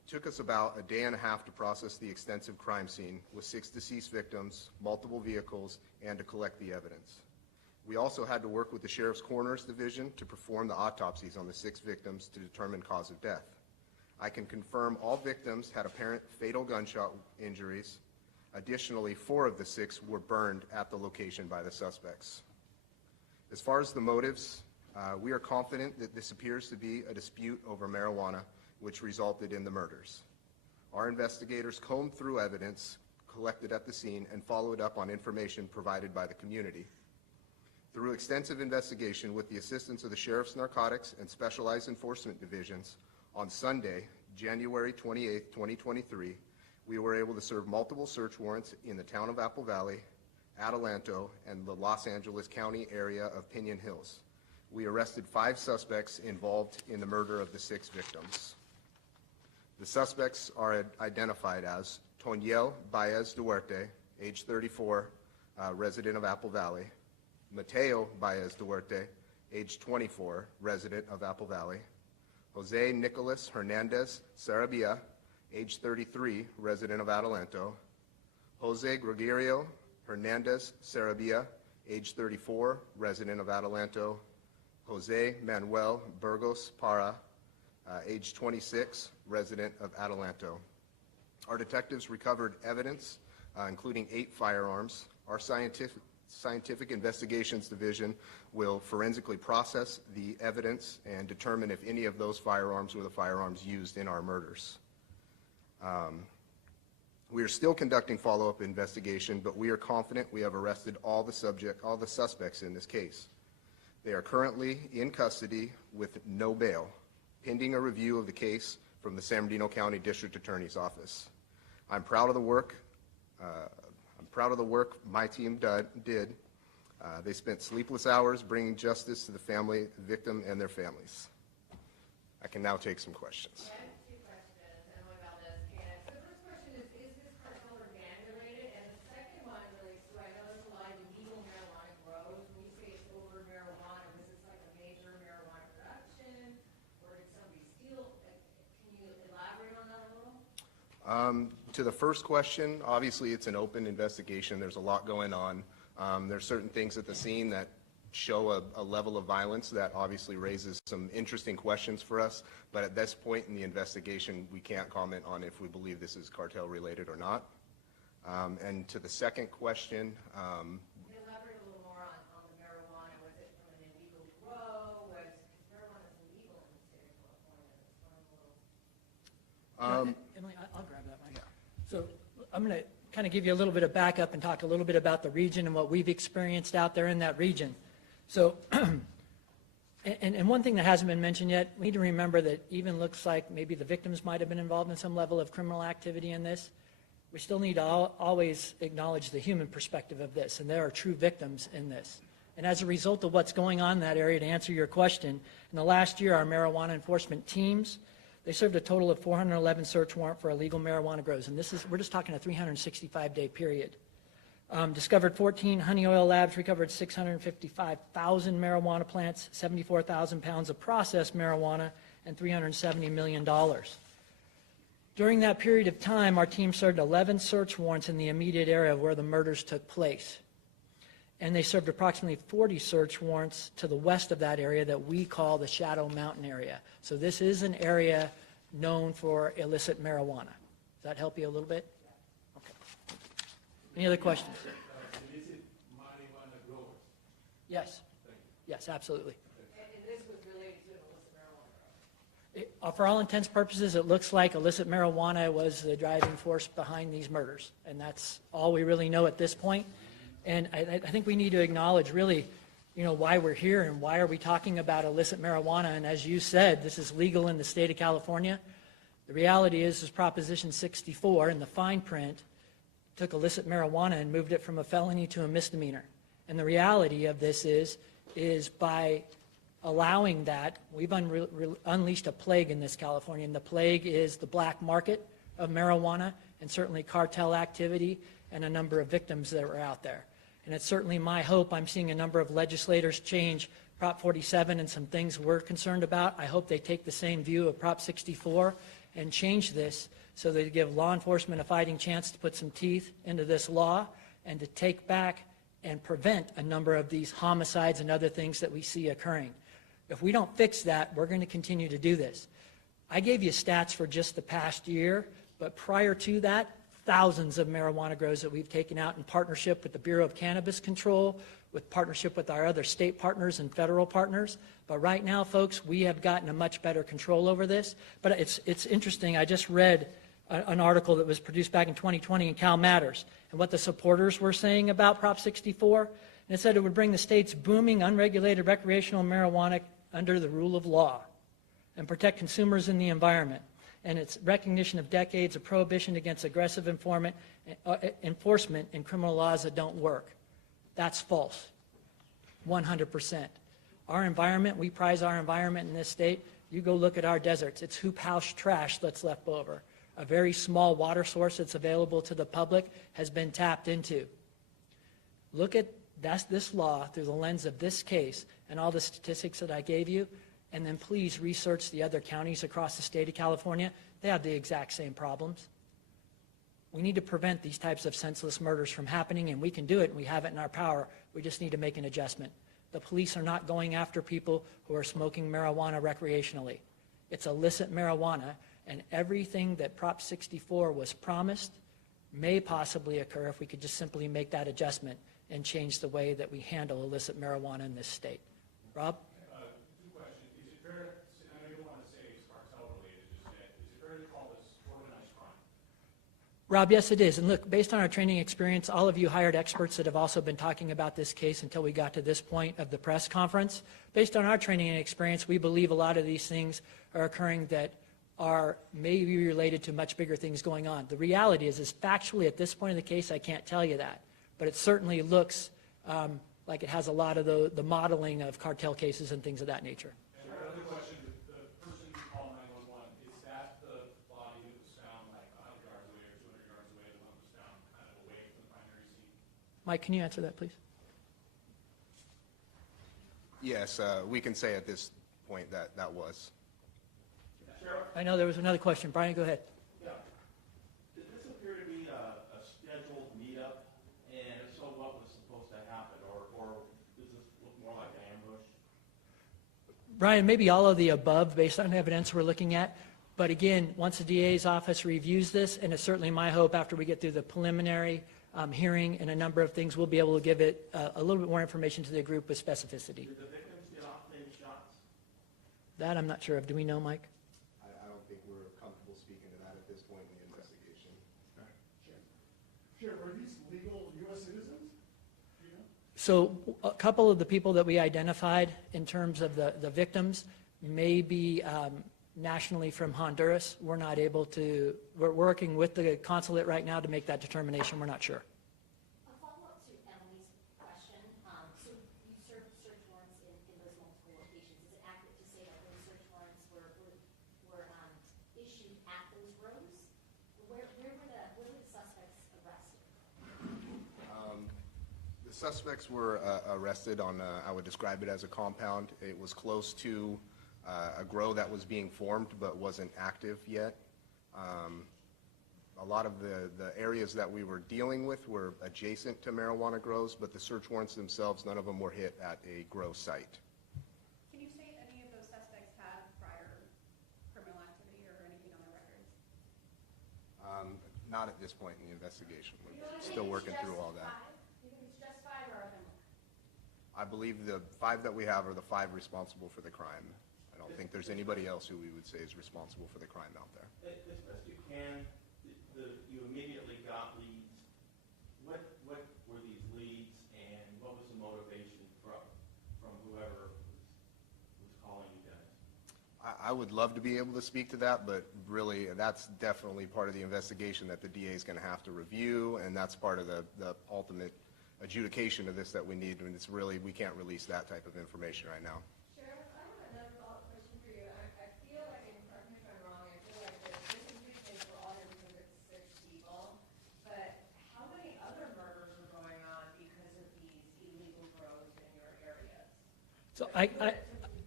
took us about a day and a half to process the extensive crime scene with 6 deceased victims, multiple vehicles, and to collect the evidence. We also had to work with the Sheriff's Coroner's Division to perform the autopsies on the 6 victims to determine cause of death. I can confirm all victims had apparent fatal gunshot injuries. Additionally, 4 of the 6 were burned at the location by the suspects. As far as the motives, we are confident that this appears to be a dispute over marijuana, which resulted in the murders. Our investigators combed through evidence collected at the scene and followed up on information provided by the community. Through extensive investigation with the assistance of the Sheriff's Narcotics and Specialized Enforcement Divisions, on Sunday, January 28, 2023, we were able to serve multiple search warrants in the town of Apple Valley, Adelanto, and the Los Angeles County area of Pinon Hills. We arrested 5 suspects involved in the murder of the 6 victims. The suspects are identified as Toniel Baez Duarte, age 34, resident of Apple Valley; Mateo Baez Duarte, age 24, resident of Apple Valley; Jose Nicolas Hernandez Sarabia, age 33, resident of Adelanto; Jose Gregorio Hernandez Sarabia, age 34, resident of Adelanto; Jose Manuel Burgos Parra, age 26, resident of Adelanto. Our detectives recovered evidence, including 8 firearms. Our Scientific Investigations Division will forensically process the evidence and determine if any of those firearms were the firearms used in our murders. We are still conducting follow-up investigation, but we are confident we have arrested all the suspects in this case. They are currently in custody with no bail, pending a review of the case from the San Bernardino County District Attorney's Office. I'm proud of the work. My team did. They spent sleepless hours bringing justice to the victim and their families. I can now take some questions. I have 2 questions, Emily Valdez, KNX. The first question is this cartel or gang related? And the second one relates to, I know there's a lot of illegal marijuana grows. When you say it's over marijuana, was this like a major marijuana production? Or did somebody steal? Can you elaborate on that a little? To the first question, obviously it's an open investigation. There's a lot going on. There's certain things at the scene that show a level of violence that obviously raises some interesting questions for us. But at this point in the investigation, we can't comment on if we believe this is cartel related or not. And to the second question, Elaborate a little more on the marijuana. Was it from an illegal grow? Was marijuana illegal in the state of California? Emily, I'll grab that mic. So I'm going to kind of give you a little bit of backup and talk a little bit about the region and what we've experienced out there in that region. So, and one thing that hasn't been mentioned yet, we need to remember that even looks like maybe the victims might have been involved in some level of criminal activity in this. We still need to always acknowledge the human perspective of this, and there are true victims in this. And as a result of what's going on in that area, to answer your question, in the last year, our marijuana enforcement teams, they served a total of 411 search warrant for illegal marijuana grows, and we're just talking a 365-day period. Discovered 14 honey oil labs, recovered 655,000 marijuana plants, 74,000 pounds of processed marijuana, and $370 million. During that period of time, our team served 11 search warrants in the immediate area where the murders took place. And they served approximately 40 search warrants to the west of that area that we call the Shadow Mountain area. So this is an area known for illicit marijuana. Does that help you a little bit? Okay. Any other questions? Illicit marijuana growers. Yes. Yes, absolutely. And this was related to an illicit marijuana grow? For all intents and purposes, it looks like illicit marijuana was the driving force behind these murders. And that's all we really know at this point. And I think we need to acknowledge really, why we're here and why are we talking about illicit marijuana. And as you said, this is legal in the state of California. The reality is Proposition 64 in the fine print took illicit marijuana and moved it from a felony to a misdemeanor. And the reality of this is by allowing that, we've unleashed a plague in this California. And the plague is the black market of marijuana and certainly cartel activity and a number of victims that are out there. And it's certainly my hope. I'm seeing a number of legislators change Prop 47 and some things we're concerned about. I hope they take the same view of Prop 64 and change this so that to give law enforcement a fighting chance to put some teeth into this law and to take back and prevent a number of these homicides and other things that we see occurring. If we don't fix that, we're going to continue to do this. I gave you stats for just the past year, but prior to that, thousands of marijuana grows that we've taken out in partnership with the Bureau of Cannabis Control, with partnership with our other state partners and federal partners. But right now, folks, we have gotten a much better control over this. But it's interesting. I just read an article that was produced back in 2020 in Cal Matters, and what the supporters were saying about Prop 64. And it said it would bring the state's booming unregulated recreational marijuana under the rule of law and protect consumers and the environment. And its recognition of decades of prohibition against aggressive enforcement and criminal laws that don't work. That's false, 100%. Our environment, we prize our environment in this state. You go look at our deserts. It's hoop house trash that's left over. A very small water source that's available to the public has been tapped into. Look at this law through the lens of this case and all the statistics that I gave you, and then please research the other counties across the state of California. They have the exact same problems. We need to prevent these types of senseless murders from happening, and we can do it, and we have it in our power. We just need to make an adjustment. The police are not going after people who are smoking marijuana recreationally. It's illicit marijuana, and everything that Prop 64 was promised may possibly occur if we could just simply make that adjustment and change the way that we handle illicit marijuana in this state. Rob? Two questions. Is it fair, I know you don't want to say it's cartel related just yet, is it fair to call this organized crime? Rob, yes, it is. And look, based on our training experience, all of you hired experts that have also been talking about this case until we got to this point of the press conference. Based on our training and experience, we believe a lot of these things are occurring that are maybe related to much bigger things going on. The reality is factually at this point in the case, I can't tell you that. But it certainly looks like it has a lot of the modeling of cartel cases and things of that nature. And another question, the person who called 911, is that the body that was found like 100 yards away or 200 yards away, the one that was found kind of away from the primary scene? Mike, can you answer that, please? Yes, we can say at this point that that was. I know there was another question. Brian, go ahead. Yeah. Does this appear to be a scheduled meetup? And if so, what was supposed to happen? Or does this look more like an ambush? Brian, maybe all of the above based on evidence we're looking at. But again, once the DA's office reviews this, and it's certainly my hope after we get through the preliminary hearing and a number of things, we'll be able to give it a little bit more information to the group with specificity. Did the victims get off any shots? That I'm not sure of. Do we know, Mike? I don't think we're comfortable speaking to that at this point in the investigation. Sheriff, are these legal U.S. citizens? Do you know? So a couple of the people that we identified in terms of the victims may be nationally from Honduras. We're not able to, we're working with the consulate right now to make that determination. We're not sure. A follow-up to Emily's question. So you served search warrants in those multiple locations. Is it accurate to say that those search warrants were issued at those rows? Where were the suspects arrested? The suspects were arrested on, I would describe it as a compound. It was close to a grow that was being formed but wasn't active yet. A lot of the areas that we were dealing with were adjacent to marijuana grows, but the search warrants themselves, none of them were hit at a grow site. Can you say if any of those suspects had prior criminal activity or anything on their records? Not at this point in the investigation. We're still working through all that. You think it's just 5 or are there more? I believe the 5 that we have are the 5 responsible for the crime. I don't think there's anybody else who we would say is responsible for the crime out there. As best you can, you immediately got leads. What were these leads, and what was the motivation from whoever was calling you guys? I would love to be able to speak to that, but really, that's definitely part of the investigation that the DA is going to have to review, and that's part of the ultimate adjudication of this that we need, and it's really, we can't release that type of information right now. Sheriff, I have another follow-up question for you. I feel like, and correct me if I'm wrong, I feel like this institution for all your because it's 6 people, but how many other murders are going on because of these illegal grows in your areas? So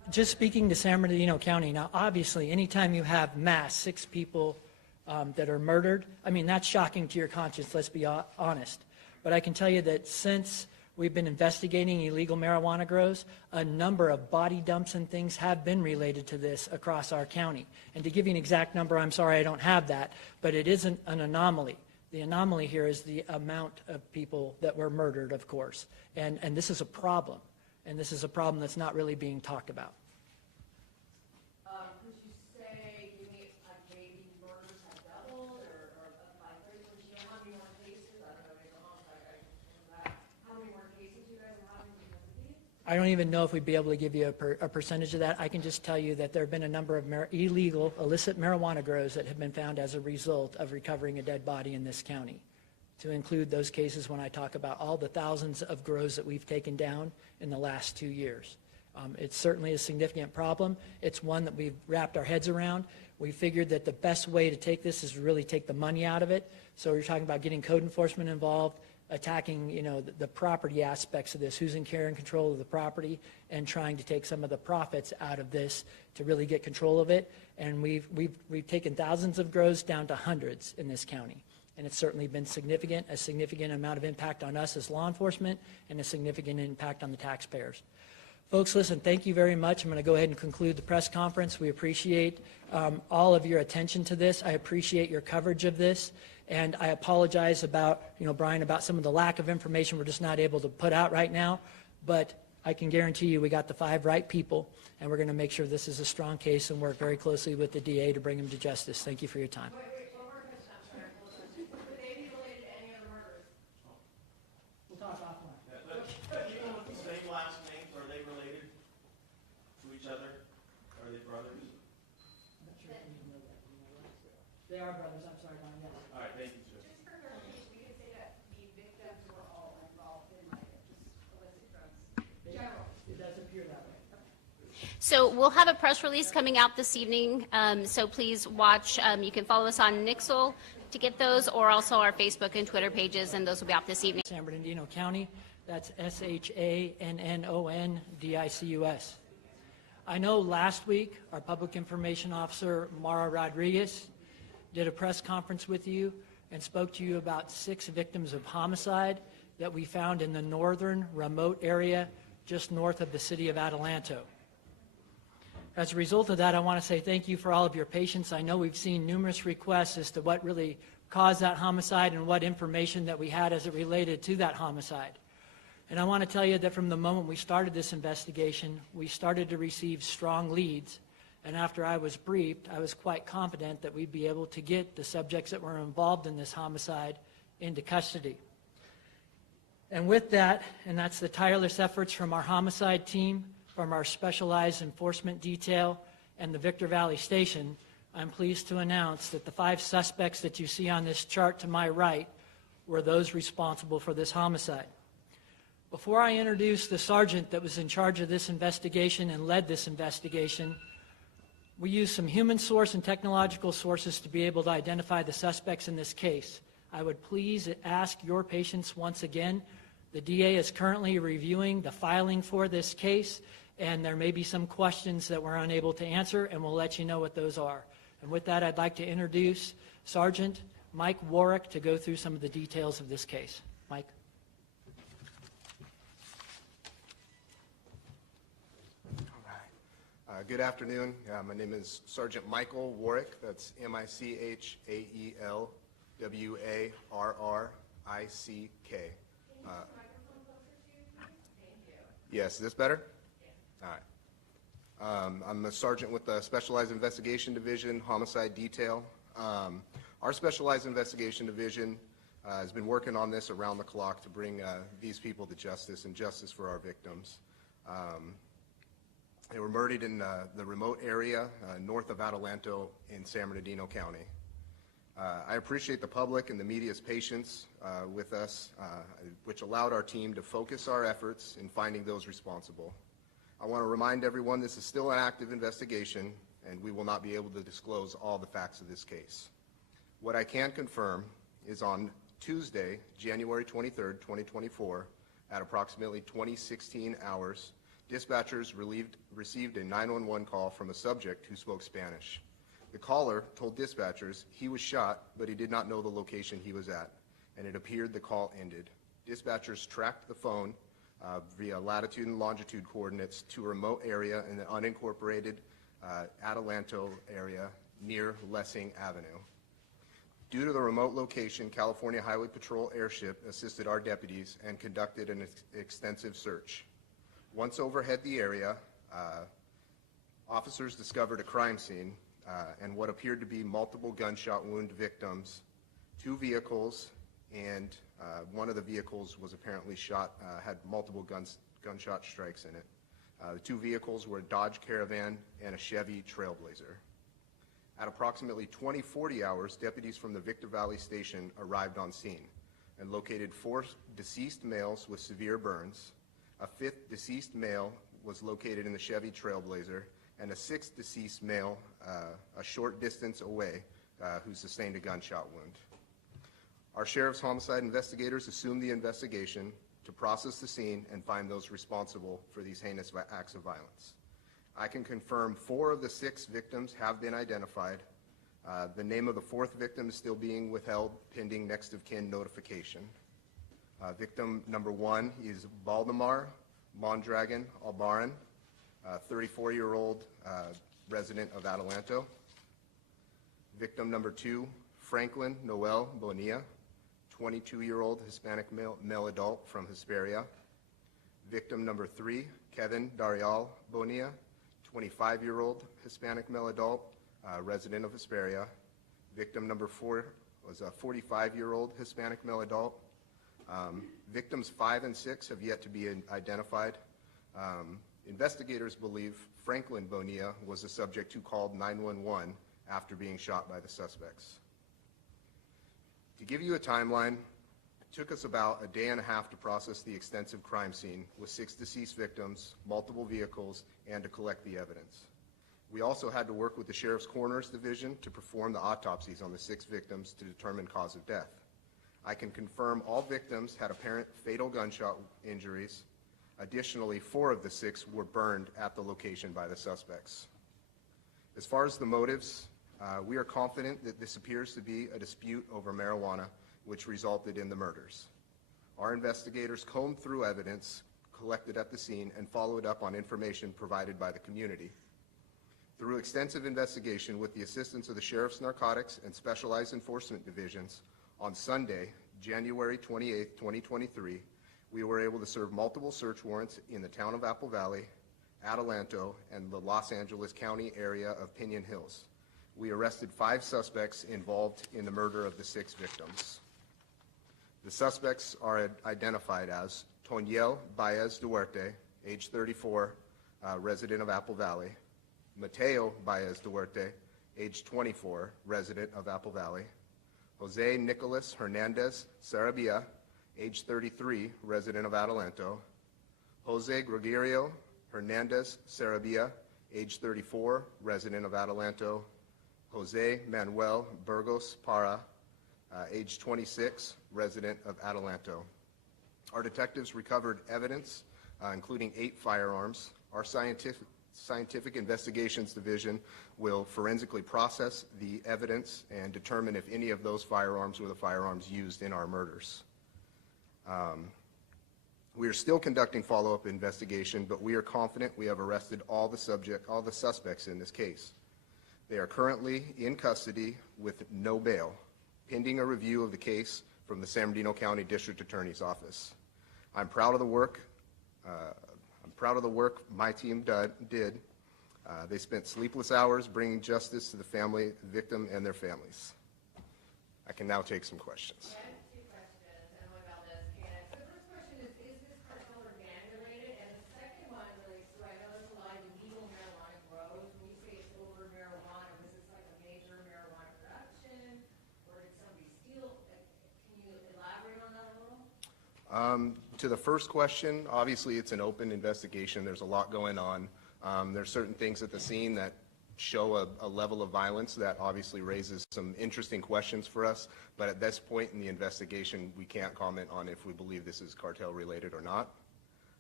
just speaking to San Bernardino County, now obviously anytime you have mass 6 people that are murdered, I mean, that's shocking to your conscience, let's be honest. But I can tell you that since we've been investigating illegal marijuana grows, a number of body dumps and things have been related to this across our county. And to give you an exact number, I'm sorry I don't have that, but it isn't an anomaly. The anomaly here is the amount of people that were murdered, of course. And this is a problem. And this is a problem that's not really being talked about. Could you say, maybe murders have doubled or by 30%? How many more cases? I don't know, maybe homicide, how many more cases you guys are having investigated? I don't even know if we'd be able to give you a percentage of that. I can just tell you that there have been a number of illegal, illicit marijuana grows that have been found as a result of recovering a dead body in this county. To include those cases when I talk about all the thousands of grows that we've taken down in the last 2 years. It's certainly a significant problem. It's one that we've wrapped our heads around. We figured that the best way to take this is really take the money out of it. So you're talking about getting code enforcement involved, attacking, the property aspects of this, who's in care and control of the property, and trying to take some of the profits out of this to really get control of it. And we've taken thousands of grows down to hundreds in this county. And it's certainly been significant, a significant amount of impact on us as law enforcement and a significant impact on the taxpayers. Folks, listen, thank you very much. I'm going to go ahead and conclude the press conference. We appreciate all of your attention to this. I appreciate your coverage of this. And I apologize about, Brian, about some of the lack of information we're just not able to put out right now. But I can guarantee you we got the 5 right people, and we're going to make sure this is a strong case and work very closely with the DA to bring him to justice. Thank you for your time. Wait, one more question, I'm sorry. Would they be related to any other murders? We'll talk offline. People with the same last names, are they related to each other? Are they brothers? I'm not sure if you know that. They are brothers. I'm sorry, Brian. Yes. All right, thank you, sir. Just for clarification, we could say that the victims were all involved in just illicit drugs. General. It does appear that way. So we'll have a press release coming out this evening, so please watch. You can follow us on Nixle to get those, or also our Facebook and Twitter pages, and those will be out this evening. San Bernardino County, that's SHANNONDICUS. I know last week our Public Information Officer, Mara Rodriguez, did a press conference with you and spoke to you about 6 victims of homicide that we found in the northern remote area just north of the city of Adelanto. As a result of that, I want to say thank you for all of your patience. I know we've seen numerous requests as to what really caused that homicide and what information that we had as it related to that homicide. And I want to tell you that from the moment we started this investigation, we started to receive strong leads. And after I was briefed, I was quite confident that we'd be able to get the subjects that were involved in this homicide into custody. And with that, and that's the tireless efforts from our homicide team, from our specialized enforcement detail, and the Victor Valley Station, I'm pleased to announce that the 5 suspects that you see on this chart to my right were those responsible for this homicide. Before I introduce the sergeant that was in charge of this investigation and led this investigation, we used some human source and technological sources to be able to identify the suspects in this case. I would please ask your patience once again. The DA is currently reviewing the filing for this case, and there may be some questions that we're unable to answer, and we'll let you know what those are. And with that, I'd like to introduce Sergeant Mike Warwick to go through some of the details of this case. Mike. Good afternoon. My name is Sergeant Michael Warwick. That's MICHAELWARRICK. Yes, is this better? All right. I'm a sergeant with the Specialized Investigation Division, Homicide Detail. Our Specialized Investigation Division has been working on this around the clock to bring these people to justice and justice for our victims. They were murdered in the remote area north of Adelanto in San Bernardino County. I appreciate the public and the media's patience with us, which allowed our team to focus our efforts in finding those responsible. I want to remind everyone this is still an active investigation, and we will not be able to disclose all the facts of this case. What I can confirm is on Tuesday, January 23rd, 2024, at approximately 2016 hours, Dispatchers received a 911 call from a subject who spoke Spanish. The caller told dispatchers he was shot, but he did not know the location he was at, and it appeared the call ended. Dispatchers tracked the phone via latitude and longitude coordinates to a remote area in the unincorporated Adelanto area near Lessing Avenue. Due to the remote location, California Highway Patrol airship assisted our deputies and conducted an extensive search. Once overhead the area, officers discovered a crime scene and what appeared to be multiple gunshot wound victims, 2 vehicles, and one of the vehicles was apparently shot, had multiple gunshot strikes in it. The 2 vehicles were a Dodge Caravan and a Chevy Trailblazer. At approximately 20:40 hours, deputies from the Victor Valley Station arrived on scene and located 4 deceased males with severe burns. A 5th deceased male was located in the Chevy Trailblazer, and a 6th deceased male a short distance away who sustained a gunshot wound. Our sheriff's homicide investigators assumed the investigation to process the scene and find those responsible for these heinous acts of violence. I can confirm 4 of the 6 victims have been identified. The name of the 4th victim is still being withheld pending next of kin notification. Victim number 1 is Baldemar Mondragon Albaran, 34-year-old resident of Adelanto. Victim number 2, Franklin Noel Bonilla, 22-year-old Hispanic male adult from Hesperia. Victim number 3, Kevin Darial Bonilla, 25-year-old Hispanic male adult, resident of Hesperia. Victim number 4 was a 45-year-old Hispanic male adult. Victims 5 and 6 have yet to be identified. Investigators believe Franklin Bonilla was the subject who called 911 after being shot by the suspects. To give you a timeline, it took us about a day and a half to process the extensive crime scene with 6 deceased victims, multiple vehicles, and to collect the evidence. We also had to work with the Sheriff's Coroner's Division to perform the autopsies on the 6 victims to determine cause of death. I can confirm all victims had apparent fatal gunshot injuries. Additionally, 4 of the 6 were burned at the location by the suspects. As far as the motives, we are confident that this appears to be a dispute over marijuana, which resulted in the murders. Our investigators combed through evidence collected at the scene and followed up on information provided by the community. Through extensive investigation with the assistance of the Sheriff's Narcotics and Specialized Enforcement Divisions, on Sunday, January 28, 2023, we were able to serve multiple search warrants in the town of Apple Valley, Adelanto, and the Los Angeles County area of Pinon Hills. We arrested 5 suspects involved in the murder of the 6 victims. The suspects are identified as Toniel Baez Duarte, age 34, resident of Apple Valley; Mateo Baez Duarte, age 24, resident of Apple Valley; Jose Nicolas Hernandez Sarabia, age 33, resident of Adelanto; Jose Gregorio Hernandez Sarabia, age 34, resident of Adelanto; Jose Manuel Burgos Para, age 26, resident of Adelanto. Our detectives recovered evidence, including 8 firearms. Our Scientific Investigations Division will forensically process the evidence and determine if any of those firearms were the firearms used in our murders. We are still conducting follow-up investigation, but we are confident we have arrested all the suspects in this case. They are currently in custody with no bail, pending a review of the case from the San Bernardino County District Attorney's Office. I'm proud of the work my team did. They spent sleepless hours bringing justice to the victim and their families. I can now take some questions. I have 2 questions, Emily Valdez, Canada. So the first question is this cartel or gang related? And the second one relates to, I know there's a lot of illegal marijuana grows. When you say it's over marijuana, was this like a major marijuana production? Or did somebody steal? Can you elaborate on that a little? To the first question, obviously it's an open investigation. There's a lot going on. There's certain things at the scene that show a level of violence that obviously raises some interesting questions for us. But at this point in the investigation, we can't comment on if we believe this is cartel related or not.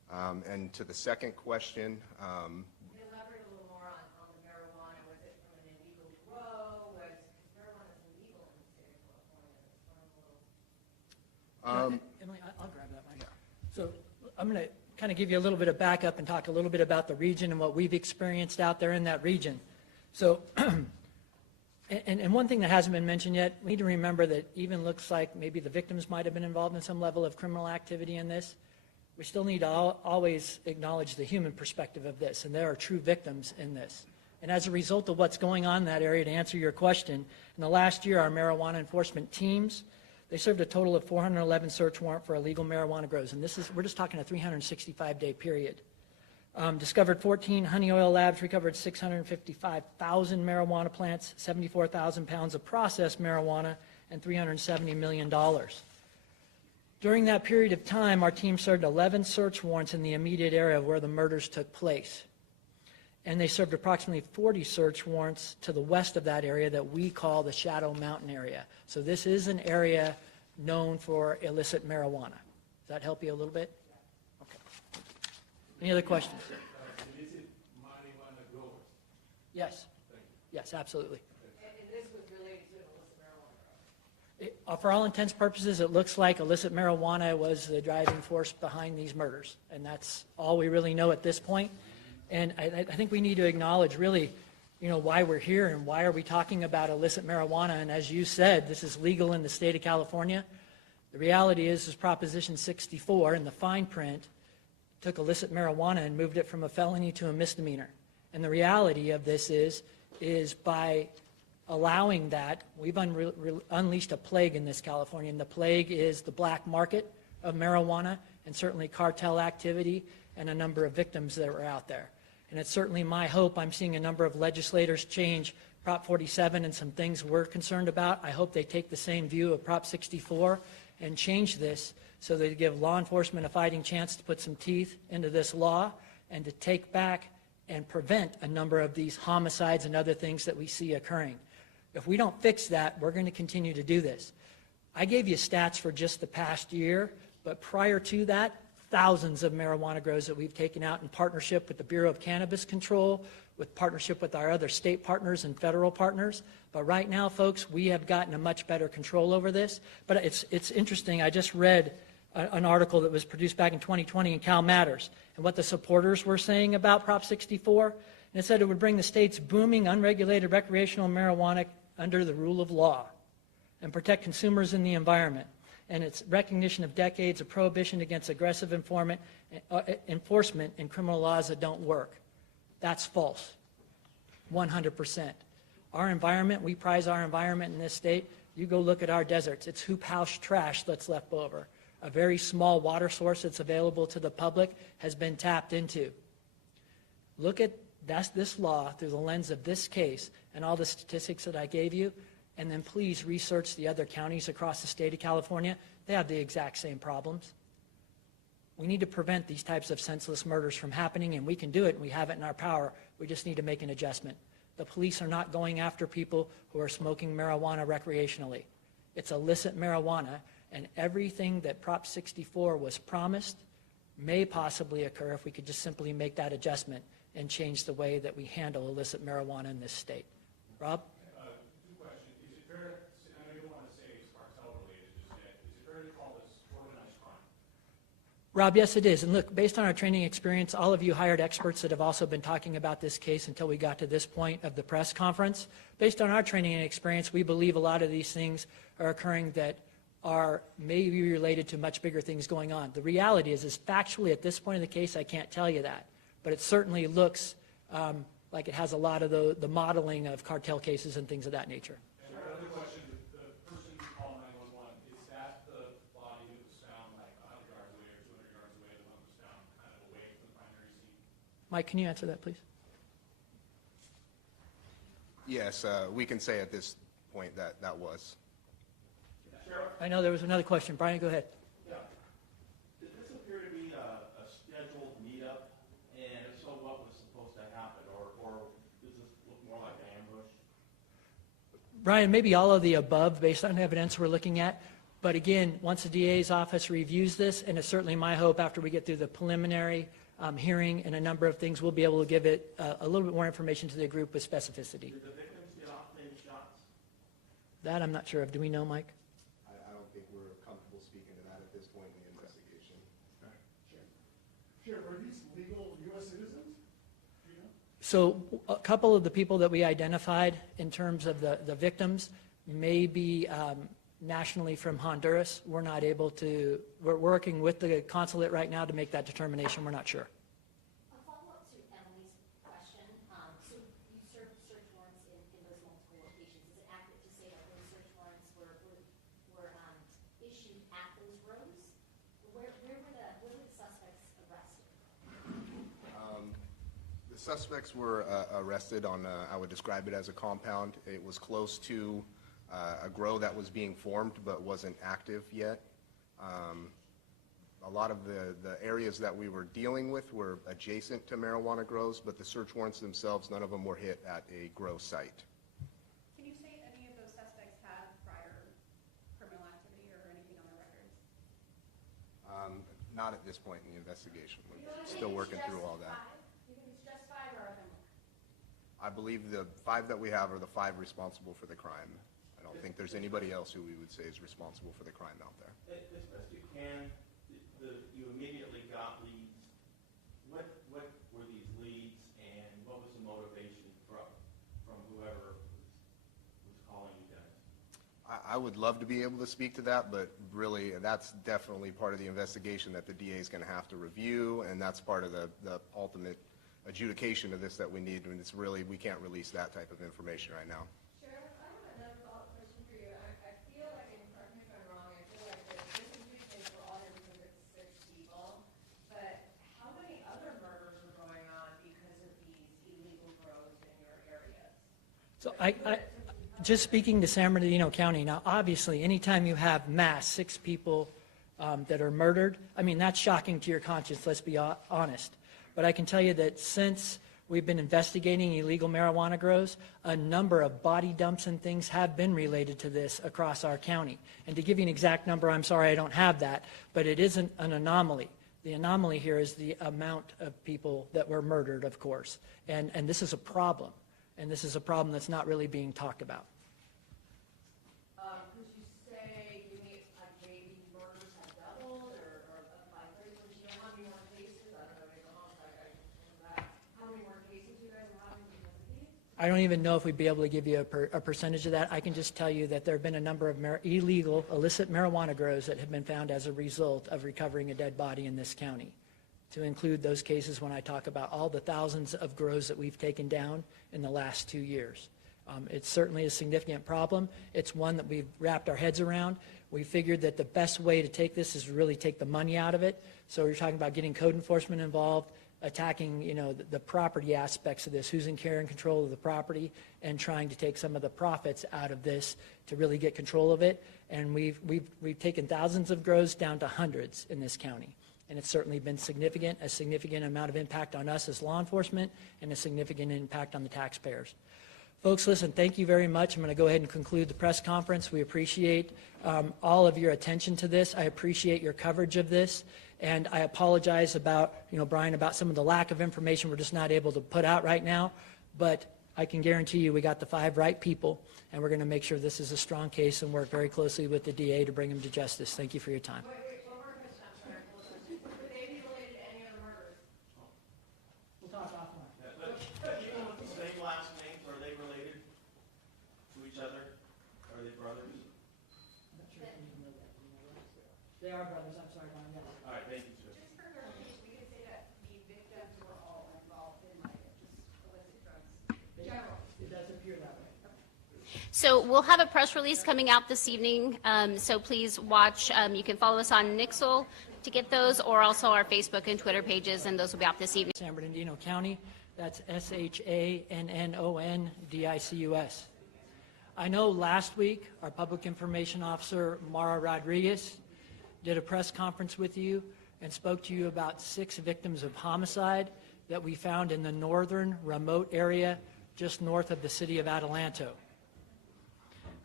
And to the second question, Elaborate a little more on the marijuana. Was it from an illegal grow? Marijuana is illegal in the state of California. Emily, I'll grab that mic. So I'm going to kind of give you a little bit of backup and talk a little bit about the region and what we've experienced out there in that region. So, and one thing that hasn't been mentioned yet, we need to remember that even looks like maybe the victims might have been involved in some level of criminal activity in this. We still need to always acknowledge the human perspective of this, and there are true victims in this. And as a result of what's going on in that area, to answer your question, in the last year, our marijuana enforcement teams, they served a total of 411 search warrant for illegal marijuana grows, and we're just talking a 365-day period. Discovered 14 honey oil labs, recovered 655,000 marijuana plants, 74,000 pounds of processed marijuana, and $370 million. During that period of time, our team served 11 search warrants in the immediate area where the murders took place. And they served approximately 40 search warrants to the west of that area that we call the Shadow Mountain area. So this is an area known for illicit marijuana. Does that help you a little bit? Okay. Any other questions? Illicit marijuana growers. Yes. Yes, absolutely. And this was related to illicit marijuana grow. For all intents and purposes, it looks like illicit marijuana was the driving force behind these murders. And that's all we really know at this point. And I think we need to acknowledge really, why we're here and why are we talking about illicit marijuana. And as you said, this is legal in the state of California. The reality is Proposition 64 in the fine print took illicit marijuana and moved it from a felony to a misdemeanor. And the reality of this is by allowing that, we've unleashed a plague in this California. And the plague is the black market of marijuana and certainly cartel activity and a number of victims that are out there. And it's certainly my hope. I'm seeing a number of legislators change Prop 47 and some things we're concerned about. I hope they take the same view of Prop 64 and change this so they give law enforcement a fighting chance to put some teeth into this law and to take back and prevent a number of these homicides and other things that we see occurring. If we don't fix that, we're going to continue to do this. I gave you stats for just the past year, but prior to that, thousands of marijuana grows that we've taken out in partnership with the Bureau of Cannabis Control, with partnership with our other state partners and federal partners. But right now, folks, we have gotten a much better control over this. But it's interesting. I just read an article that was produced back in 2020 in Cal Matters and what the supporters were saying about Prop 64. And it said it would bring the state's booming unregulated recreational marijuana under the rule of law and protect consumers and the environment. And its recognition of decades of prohibition against aggressive enforcement in criminal laws that don't work. That's false, 100%. Our environment, we prize our environment in this state. You go look at our deserts. It's hoop house trash that's left over. A very small water source that's available to the public has been tapped into. Look at this law through the lens of this case and all the statistics that I gave you. And then please research the other counties across the state of California. They have the exact same problems. We need to prevent these types of senseless murders from happening, and we can do it, and we have it in our power. We just need to make an adjustment. The police are not going after people who are smoking marijuana recreationally. It's illicit marijuana, and everything that Prop 64 was promised may possibly occur if we could just simply make that adjustment and change the way that we handle illicit marijuana in this state. Rob? Rob, yes, it is. And look, based on our training experience, all of you hired experts that have also been talking about this case until we got to this point of the press conference. Based on our training and experience, we believe a lot of these things are occurring that are maybe related to much bigger things going on. The reality is factually at this point in the case, I can't tell you that. But it certainly looks like it has a lot of the modeling of cartel cases and things of that nature. And another question, the person who called 911, is that the body that was found like 100 yards away or 200 yards away, the one that was found kind of away from the primary scene? Mike, can you answer that, please? yes, we can say at this point that was. I know there was another question. Brian, go ahead. Yeah. Did this appear to be a scheduled meetup? And if so, what was supposed to happen? Or does this look more like an ambush? Brian, maybe all of the above based on evidence we're looking at. But again, once the DA's office reviews this, and it's certainly my hope after we get through the preliminary hearing and a number of things, we'll be able to give it a little bit more information to the group with specificity. Did the victims get off any shots? That I'm not sure of. Do we know, Mike? I don't think we're comfortable speaking to that at this point in the investigation. Sheriff, are these legal U.S. citizens? Do you know? So a couple of the people that we identified in terms of the victims may be nationally from Honduras. We're not able to, we're working with the consulate right now to make that determination. We're not sure. A follow-up to Emily's question. So you served search warrants in those multiple locations. Is it accurate to say that those search warrants were issued at those rows? Where were the suspects arrested? The suspects were arrested on, I would describe it as a compound. It was close to a grow that was being formed but wasn't active yet. A lot of the areas that we were dealing with were adjacent to marijuana grows, but the search warrants themselves, none of them were hit at a grow site. Can you say any of those suspects had prior criminal activity or anything on their records? Not at this point in the investigation. We're still working through all that. You think it's just 5 or are there more? I believe the 5 that we have are the 5 responsible for the crime. I don't think there's anybody else who we would say is responsible for the crime out there. As best you can, you immediately got leads. What were these leads, and what was the motivation from whoever was calling you guys? I would love to be able to speak to that, but really, that's definitely part of the investigation that the DA is going to have to review, and that's part of the ultimate adjudication of this that we need. And it's really, we can't release that type of information right now. Sheriff, I have another follow-up question for you. I feel like, and correct me if I'm wrong, I feel like this institution is all there because it's 6 people, but how many other murders are going on because of these illegal grows in your area? So just speaking to San Bernardino County, now obviously anytime you have mass 6 people that are murdered, I mean, that's shocking to your conscience, let's be honest. But I can tell you that since we've been investigating illegal marijuana grows, a number of body dumps and things have been related to this across our county. And to give you an exact number, I'm sorry I don't have that, but it isn't an anomaly. The anomaly here is the amount of people that were murdered, of course. And this is a problem. And this is a problem that's not really being talked about. Could you say, you mean, like maybe murders have doubled or by 30%? You know, how many more cases? I don't know, maybe the homicide, I can that. How many more cases you guys are having to investigate? I don't even know if we'd be able to give you a percentage of that. I can just tell you that there have been a number of illegal, illicit marijuana grows that have been found as a result of recovering a dead body in this county. To include those cases when I talk about all the thousands of grows that we've taken down in the last 2 years. It's certainly a significant problem. It's one that we've wrapped our heads around. We figured that the best way to take this is really take the money out of it. So you're talking about getting code enforcement involved, attacking, you know, the property aspects of this, who's in care and control of the property, and trying to take some of the profits out of this to really get control of it. And we've taken thousands of grows down to hundreds in this county. And it's certainly been significant, a significant amount of impact on us as law enforcement and a significant impact on the taxpayers. Folks, listen, thank you very much. I'm going to go ahead and conclude the press conference. We appreciate all of your attention to this. I appreciate your coverage of this. And I apologize about, you know, Brian, about some of the lack of information we're just not able to put out right now. But I can guarantee you we got the 5 right people, and we're going to make sure this is a strong case and work very closely with the DA to bring him to justice. Thank you for your time. Wait, one more question, I'm sorry. Hold on. Would they be related to any other murders? We'll talk offline. But people with the same last names, are they related to each other? Are they brothers? I'm not sure if you know that. They are brothers. I'm sorry, Brian. Yes. All right, thank you, sir. Just for clarification, we could say that the victims were all involved in like just illicit drugs. General. It does appear that way. So we'll have a press release coming out this evening, so please watch. You can follow us on Nixle to get those, or also our Facebook and Twitter pages, and those will be out this evening. San Bernardino County, that's SHANNONDICUS. I know last week our Public Information Officer, Mara Rodriguez, did a press conference with you and spoke to you about 6 victims of homicide that we found in the northern remote area just north of the city of Adelanto.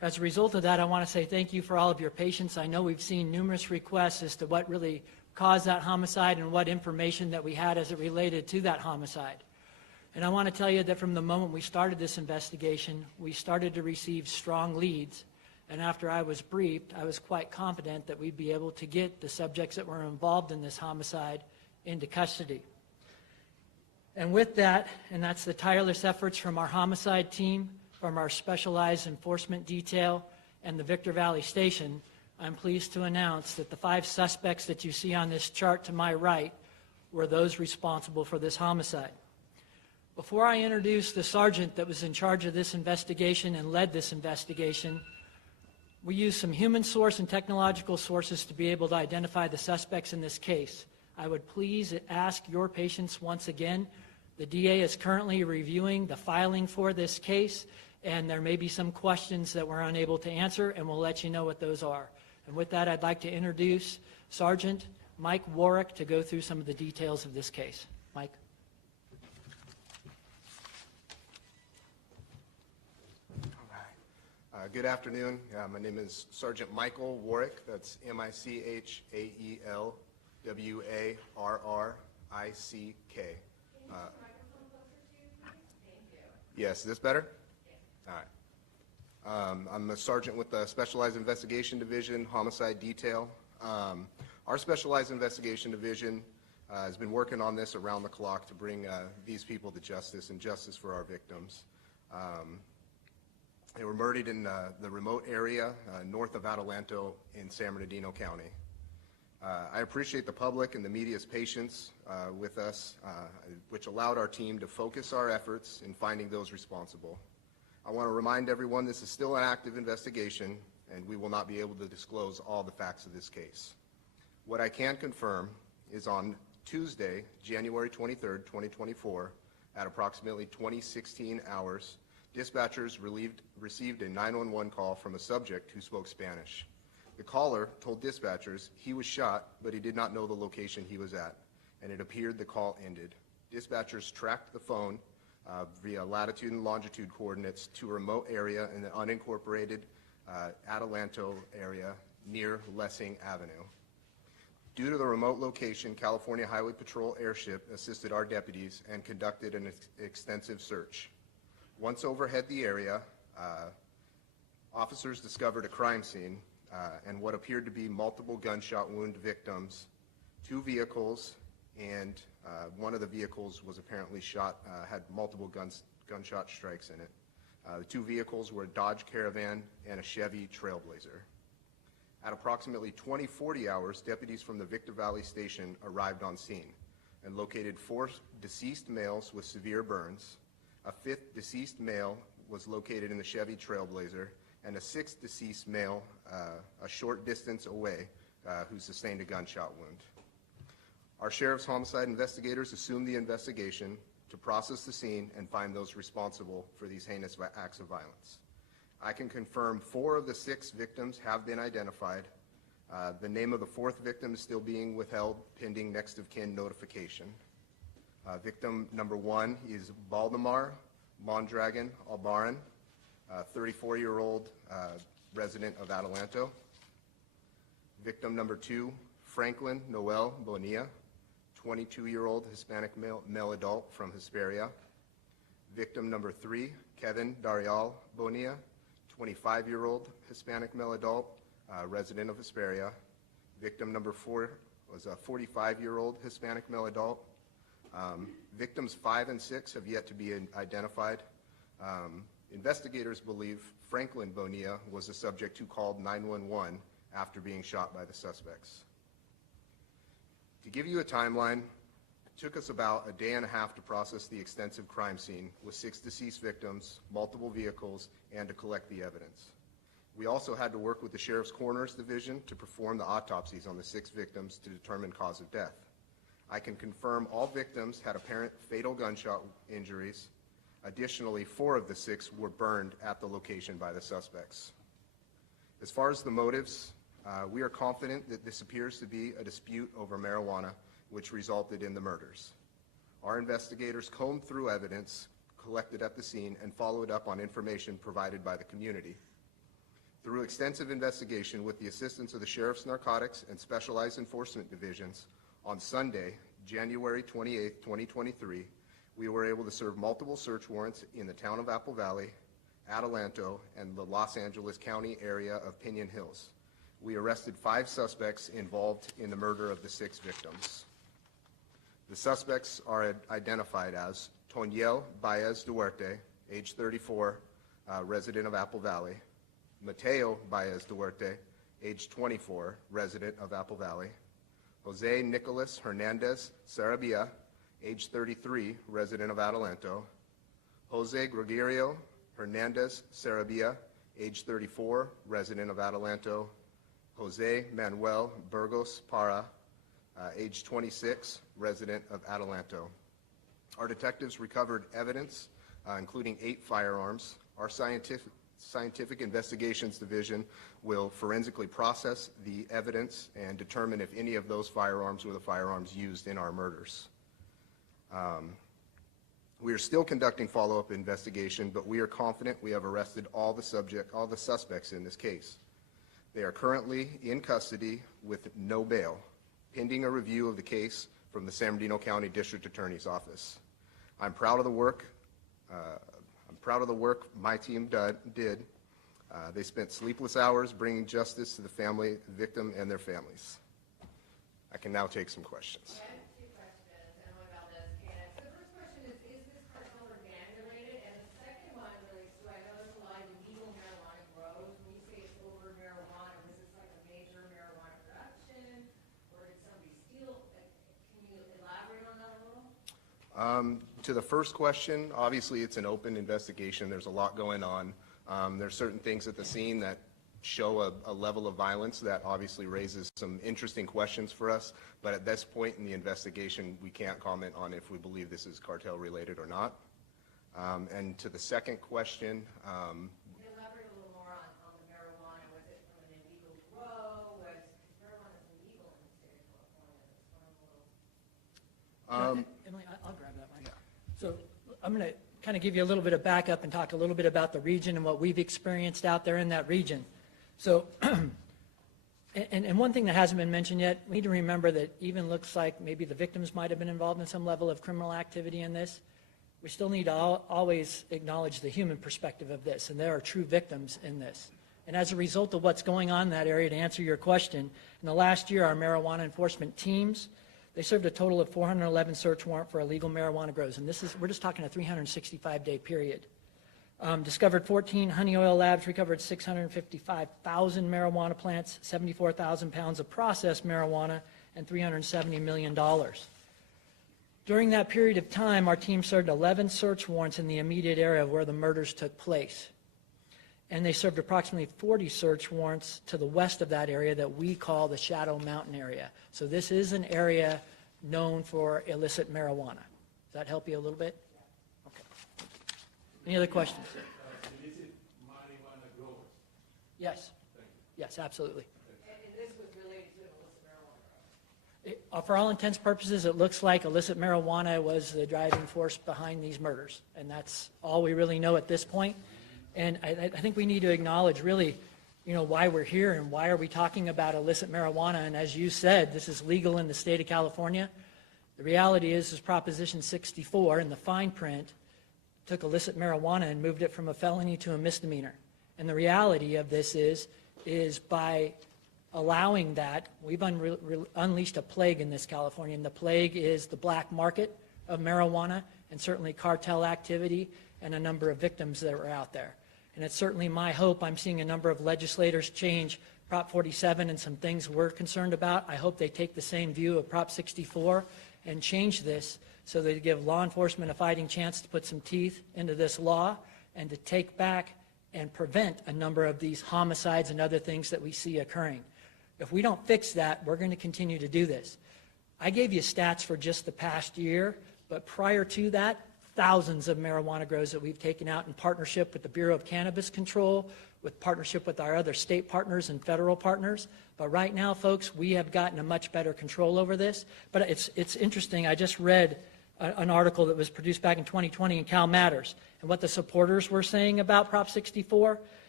As a result of that, I want to say thank you for all of your patience. I know we've seen numerous requests as to what really caused that homicide and what information that we had as it related to that homicide. And I want to tell you that from the moment we started this investigation, we started to receive strong leads. And after I was briefed, I was quite confident that we'd be able to get the subjects that were involved in this homicide into custody. And with that, and that's the tireless efforts from our homicide team, from our specialized enforcement detail, and the Victor Valley Station, I'm pleased to announce that the 5 suspects that you see on this chart to my right were those responsible for this homicide. Before I introduce the sergeant that was in charge of this investigation and led this investigation, we used some human source and technological sources to be able to identify the suspects in this case. I would please ask your patience once again. The DA is currently reviewing the filing for this case, and there may be some questions that we're unable to answer, and we'll let you know what those are. And with that, I'd like to introduce Sergeant Mike Warwick to go through some of the details of this case. Mike. Good afternoon. My name is Sergeant Michael Warwick. That's Michaelwarrick. Yes, is this better? All right. I'm a sergeant with the Specialized Investigation Division, Homicide Detail. Our Specialized Investigation Division has been working on this around the clock to bring these people to justice and justice for our victims. They were murdered in the remote area north of Adelanto in San Bernardino County. I appreciate the public and the media's patience with us, which allowed our team to focus our efforts in finding those responsible. I want to remind everyone this is still an active investigation, and we will not be able to disclose all the facts of this case. What I can confirm is on Tuesday, January 23rd, 2024, at approximately 2016 hours, dispatchers received a 911 call from a subject who spoke Spanish. The caller told dispatchers he was shot, but he did not know the location he was at, and it appeared the call ended. Dispatchers tracked the phone via latitude and longitude coordinates to a remote area in the unincorporated Adelanto area near Lessing Avenue. Due to the remote location, California Highway Patrol airship assisted our deputies and conducted an extensive search. Once overhead the area, officers discovered a crime scene and what appeared to be multiple gunshot wound victims, 2 vehicles, and one of the vehicles was apparently shot, had multiple gunshot strikes in it. The 2 vehicles were a Dodge Caravan and a Chevy Trailblazer. At approximately 20:40 hours, deputies from the Victor Valley Station arrived on scene and located 4 deceased males with severe burns. A 5th deceased male was located in the Chevy Trailblazer, and a 6th deceased male a short distance away who sustained a gunshot wound. Our Sheriff's Homicide investigators assumed the investigation to process the scene and find those responsible for these heinous acts of violence. I can confirm 4 of the 6 victims have been identified. The name of the 4th victim is still being withheld pending next of kin notification. Victim number 1 is Baldemar Mondragon Albaran, 34-year-old resident of Adelanto. Victim number 2, Franklin Noel Bonilla, 22-year-old Hispanic male adult from Hesperia. Victim number 3, Kevin Darial Bonilla, 25-year-old Hispanic male adult, resident of Hesperia. Victim number 4 was a 45-year-old Hispanic male adult. Victims 5 and 6 have yet to be identified. Investigators believe Franklin Bonilla was the subject who called 911 after being shot by the suspects. To give you a timeline, it took us about a day and a half to process the extensive crime scene with 6 deceased victims, multiple vehicles, and to collect the evidence. We also had to work with the Sheriff's Coroner's Division to perform the autopsies on the 6 victims to determine cause of death. I can confirm all victims had apparent fatal gunshot injuries. Additionally, 4 of the 6 were burned at the location by the suspects. As far as the motives, we are confident that this appears to be a dispute over marijuana, which resulted in the murders. Our investigators combed through evidence collected at the scene and followed up on information provided by the community. Through extensive investigation with the assistance of the Sheriff's Narcotics and Specialized Enforcement Divisions, on Sunday, January 28, 2023, we were able to serve multiple search warrants in the town of Apple Valley, Adelanto, and the Los Angeles County area of Pinon Hills. We arrested 5 suspects involved in the murder of the 6 victims. The suspects are identified as Toniel Baez Duarte, age 34, resident of Apple Valley; Mateo Baez Duarte, age 24, resident of Apple Valley; Jose Nicolas Hernandez Sarabia, age 33, resident of Adelanto; Jose Gregorio Hernandez Sarabia, age 34, resident of Adelanto; Jose Manuel Burgos Parra, age 26, resident of Adelanto. Our detectives recovered evidence, including 8 firearms. Our Scientific Investigations Division will forensically process the evidence and determine if any of those firearms were the firearms used in our murders. We are still conducting follow-up investigation, but we are confident we have arrested all the suspects in this case. They are currently in custody with no bail, pending a review of the case from the San Bernardino County District Attorney's Office. I'm proud of the work my team did. They spent sleepless hours bringing justice to the victim and their families. I can now take some questions. I have 2 questions, Emily Valdez, Canada. So the first question is this cartel or gang related? And the second one relates to, I know there's a lot of illegal marijuana grows. When you say it's over marijuana, was this like a major marijuana production? Or did somebody steal? Can you elaborate on that a little? To the first question, obviously it's an open investigation. There's a lot going on. There's certain things at the scene that show a level of violence that obviously raises some interesting questions for us. But at this point in the investigation, we can't comment on if we believe this is cartel related or not. And to the second question, Elaborate a little more on the marijuana. Was it from an illegal grow? Was marijuana illegal in the state of California? Emily, I'll grab that one. So I'm going to kind of give you a little bit of backup and talk a little bit about the region and what we've experienced out there in that region. So, and one thing that hasn't been mentioned yet, we need to remember that even looks like maybe the victims might have been involved in some level of criminal activity in this. We still need to always acknowledge the human perspective of this, and there are true victims in this. And as a result of what's going on in that area, to answer your question, in the last year, our marijuana enforcement teams, they served a total of 411 search warrants for illegal marijuana grows, and we're just talking a 365-day period. Discovered 14 honey oil labs, recovered 655,000 marijuana plants, 74,000 pounds of processed marijuana, and $370 million. During that period of time, our team served 11 search warrants in the immediate area where the murders took place. And they served approximately 40 search warrants to the west of that area that we call the Shadow Mountain area. So this is an area known for illicit marijuana. Does that help you a little bit? Okay. Any other questions? Illicit marijuana growers. Yes. Yes, absolutely. And this was related to illicit marijuana. For all intents and purposes, it looks like illicit marijuana was the driving force behind these murders. And that's all we really know at this point. And I think we need to acknowledge really, why we're here and why are we talking about illicit marijuana. And as you said, this is legal in the state of California. The reality is Proposition 64 in the fine print took illicit marijuana and moved it from a felony to a misdemeanor. And the reality of this is by allowing that, we've unleashed a plague in this California. And the plague is the black market of marijuana and certainly cartel activity and a number of victims that are out there. And it's certainly my hope. I'm seeing a number of legislators change Prop 47 and some things we're concerned about. I hope they take the same view of Prop 64 and change this so they give law enforcement a fighting chance to put some teeth into this law and to take back and prevent a number of these homicides and other things that we see occurring. If we don't fix that, we're going to continue to do this. I gave you stats for just the past year, but prior to that, thousands of marijuana grows that we've taken out in partnership with the Bureau of Cannabis Control, with partnership with our other state partners and federal partners. But right now, folks, we have gotten a much better control over this. But it's interesting. I just read an article that was produced back in 2020 in Cal Matters, and what the supporters were saying about Prop 64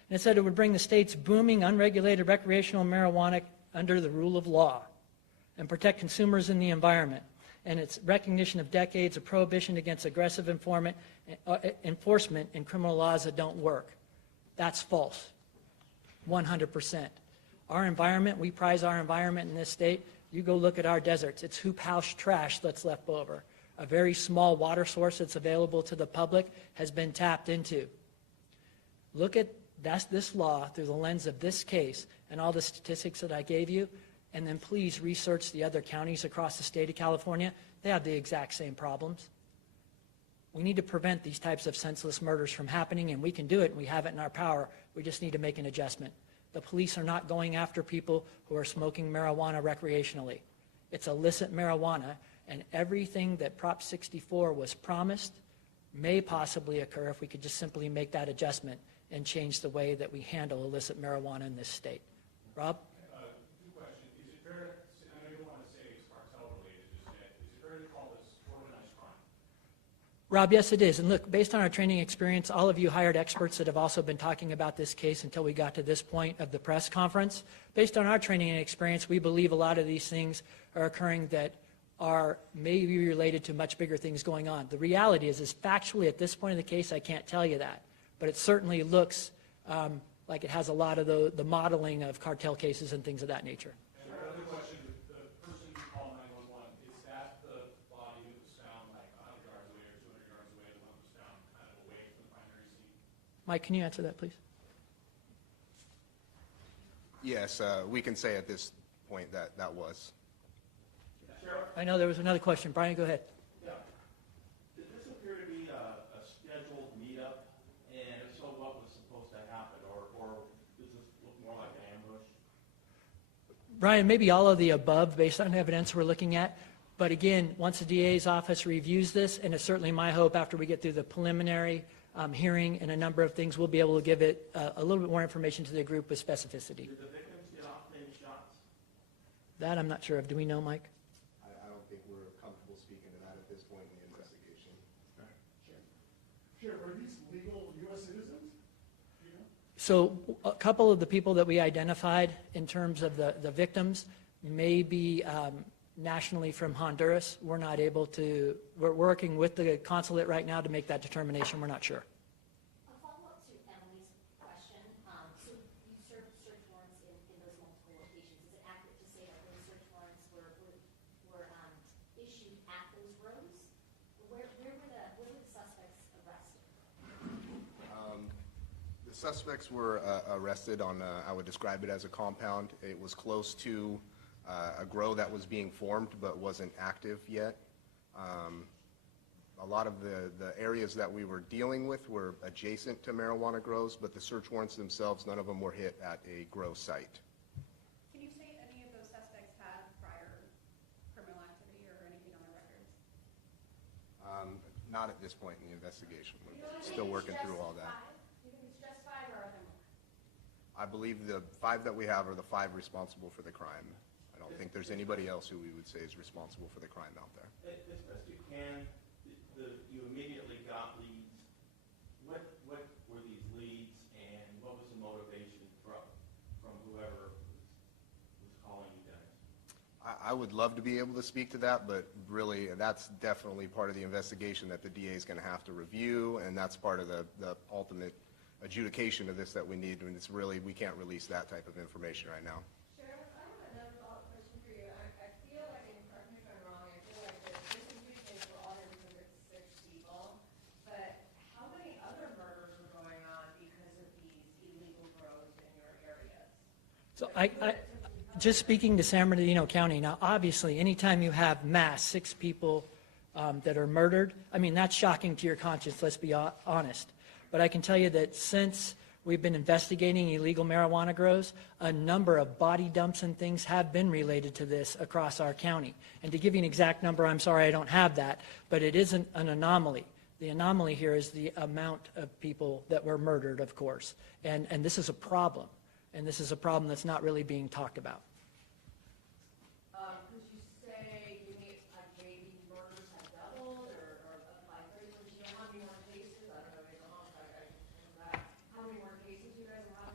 And it said it would bring the state's booming, unregulated recreational marijuana under the rule of law and protect consumers and the environment. And its recognition of decades of prohibition against aggressive enforcement in criminal laws that don't work. That's false, 100%. Our environment, we prize our environment in this state. You go look at our deserts. It's hoop house trash that's left over. A very small water source that's available to the public has been tapped into. Look at this law through the lens of this case and all the statistics that I gave you, and then please research the other counties across the state of California. They have the exact same problems. We need to prevent these types of senseless murders from happening, and we can do it, and we have it in our power. We just need to make an adjustment. The police are not going after people who are smoking marijuana recreationally. It's illicit marijuana, and everything that Prop 64 was promised may possibly occur if we could just simply make that adjustment and change the way that we handle illicit marijuana in this state. Rob? Two questions. Is it fair, I know you don't want to say it's cartel related just yet, is it fair to call this organized crime? Rob, yes it is. And look, based on our training experience, all of you hired experts that have also been talking about this case until we got to this point of the press conference. Based on our training and experience, we believe a lot of these things are occurring that are maybe related to much bigger things going on. The reality is factually at this point in the case, I can't tell you that. But it certainly looks like it has a lot of the modeling of cartel cases and things of that nature. And another question, the person who called 911, is that the body that was found like 100 yards away or 200 yards away, the one that was found kind of away from the primary scene? Mike, can you answer that, please? Yes, we can say at this point that that was. I know there was another question. Brian, go ahead. Yeah. Did this appear to be a scheduled meetup? And if so, what was supposed to happen? Or does this look more like an ambush? Brian, maybe all of the above based on evidence we're looking at. But again, once the DA's office reviews this, and it's certainly my hope after we get through the preliminary hearing and a number of things, we'll be able to give it a little bit more information to the group with specificity. Did the victims get off any shots? That I'm not sure of. Do we know, Mike? I don't think we're comfortable speaking to that at this point in the investigation. Sheriff, are these legal U.S. citizens? Do you know? So a couple of the people that we identified in terms of the victims may be nationally from Honduras. We're not able to, we're working with the consulate right now to make that determination. We're not sure. A follow-up to Emily's question. So you served search warrants in those multiple locations. Is it accurate to say that those search warrants were issued at those rows? Where were the suspects arrested? The suspects were arrested on, I would describe it as a compound. It was close to a grow that was being formed but wasn't active yet. A lot of the areas that we were dealing with were adjacent to marijuana grows, but the search warrants themselves, none of them were hit at a grow site. Can you say any of those suspects had prior criminal activity or anything on their records? Not at this point in the investigation. We're still working through all that. You think it's just 5 or are there more? I believe the 5 that we have are the 5 responsible for the crime. I don't think there's anybody else who we would say is responsible for the crime out there. As best you can, you immediately got leads. What were these leads, and what was the motivation from whoever was calling you guys? I would love to be able to speak to that, but really, that's definitely part of the investigation that the DA is going to have to review, and that's part of the ultimate adjudication of this that we need. And it's really, we can't release that type of information right now. Sheriff, I have another follow-up question for you. I feel like, and correct me if I'm wrong, I feel like this institution is all in because it's 6 people, but how many other murders are going on because of these illegal grows in your areas? So just speaking to San Bernardino County, now obviously anytime you have mass 6 people that are murdered, I mean, that's shocking to your conscience, let's be honest. But I can tell you that since we've been investigating illegal marijuana grows, a number of body dumps and things have been related to this across our county. And to give you an exact number, I'm sorry I don't have that, but it isn't an anomaly. The anomaly here is the amount of people that were murdered, of course. And this is a problem. And this is a problem that's not really being talked about. Could you say, you mean, like maybe murders have doubled or like, do you know how many more cases? I don't know, maybe the homicide guy can answer that. How many more cases you guys are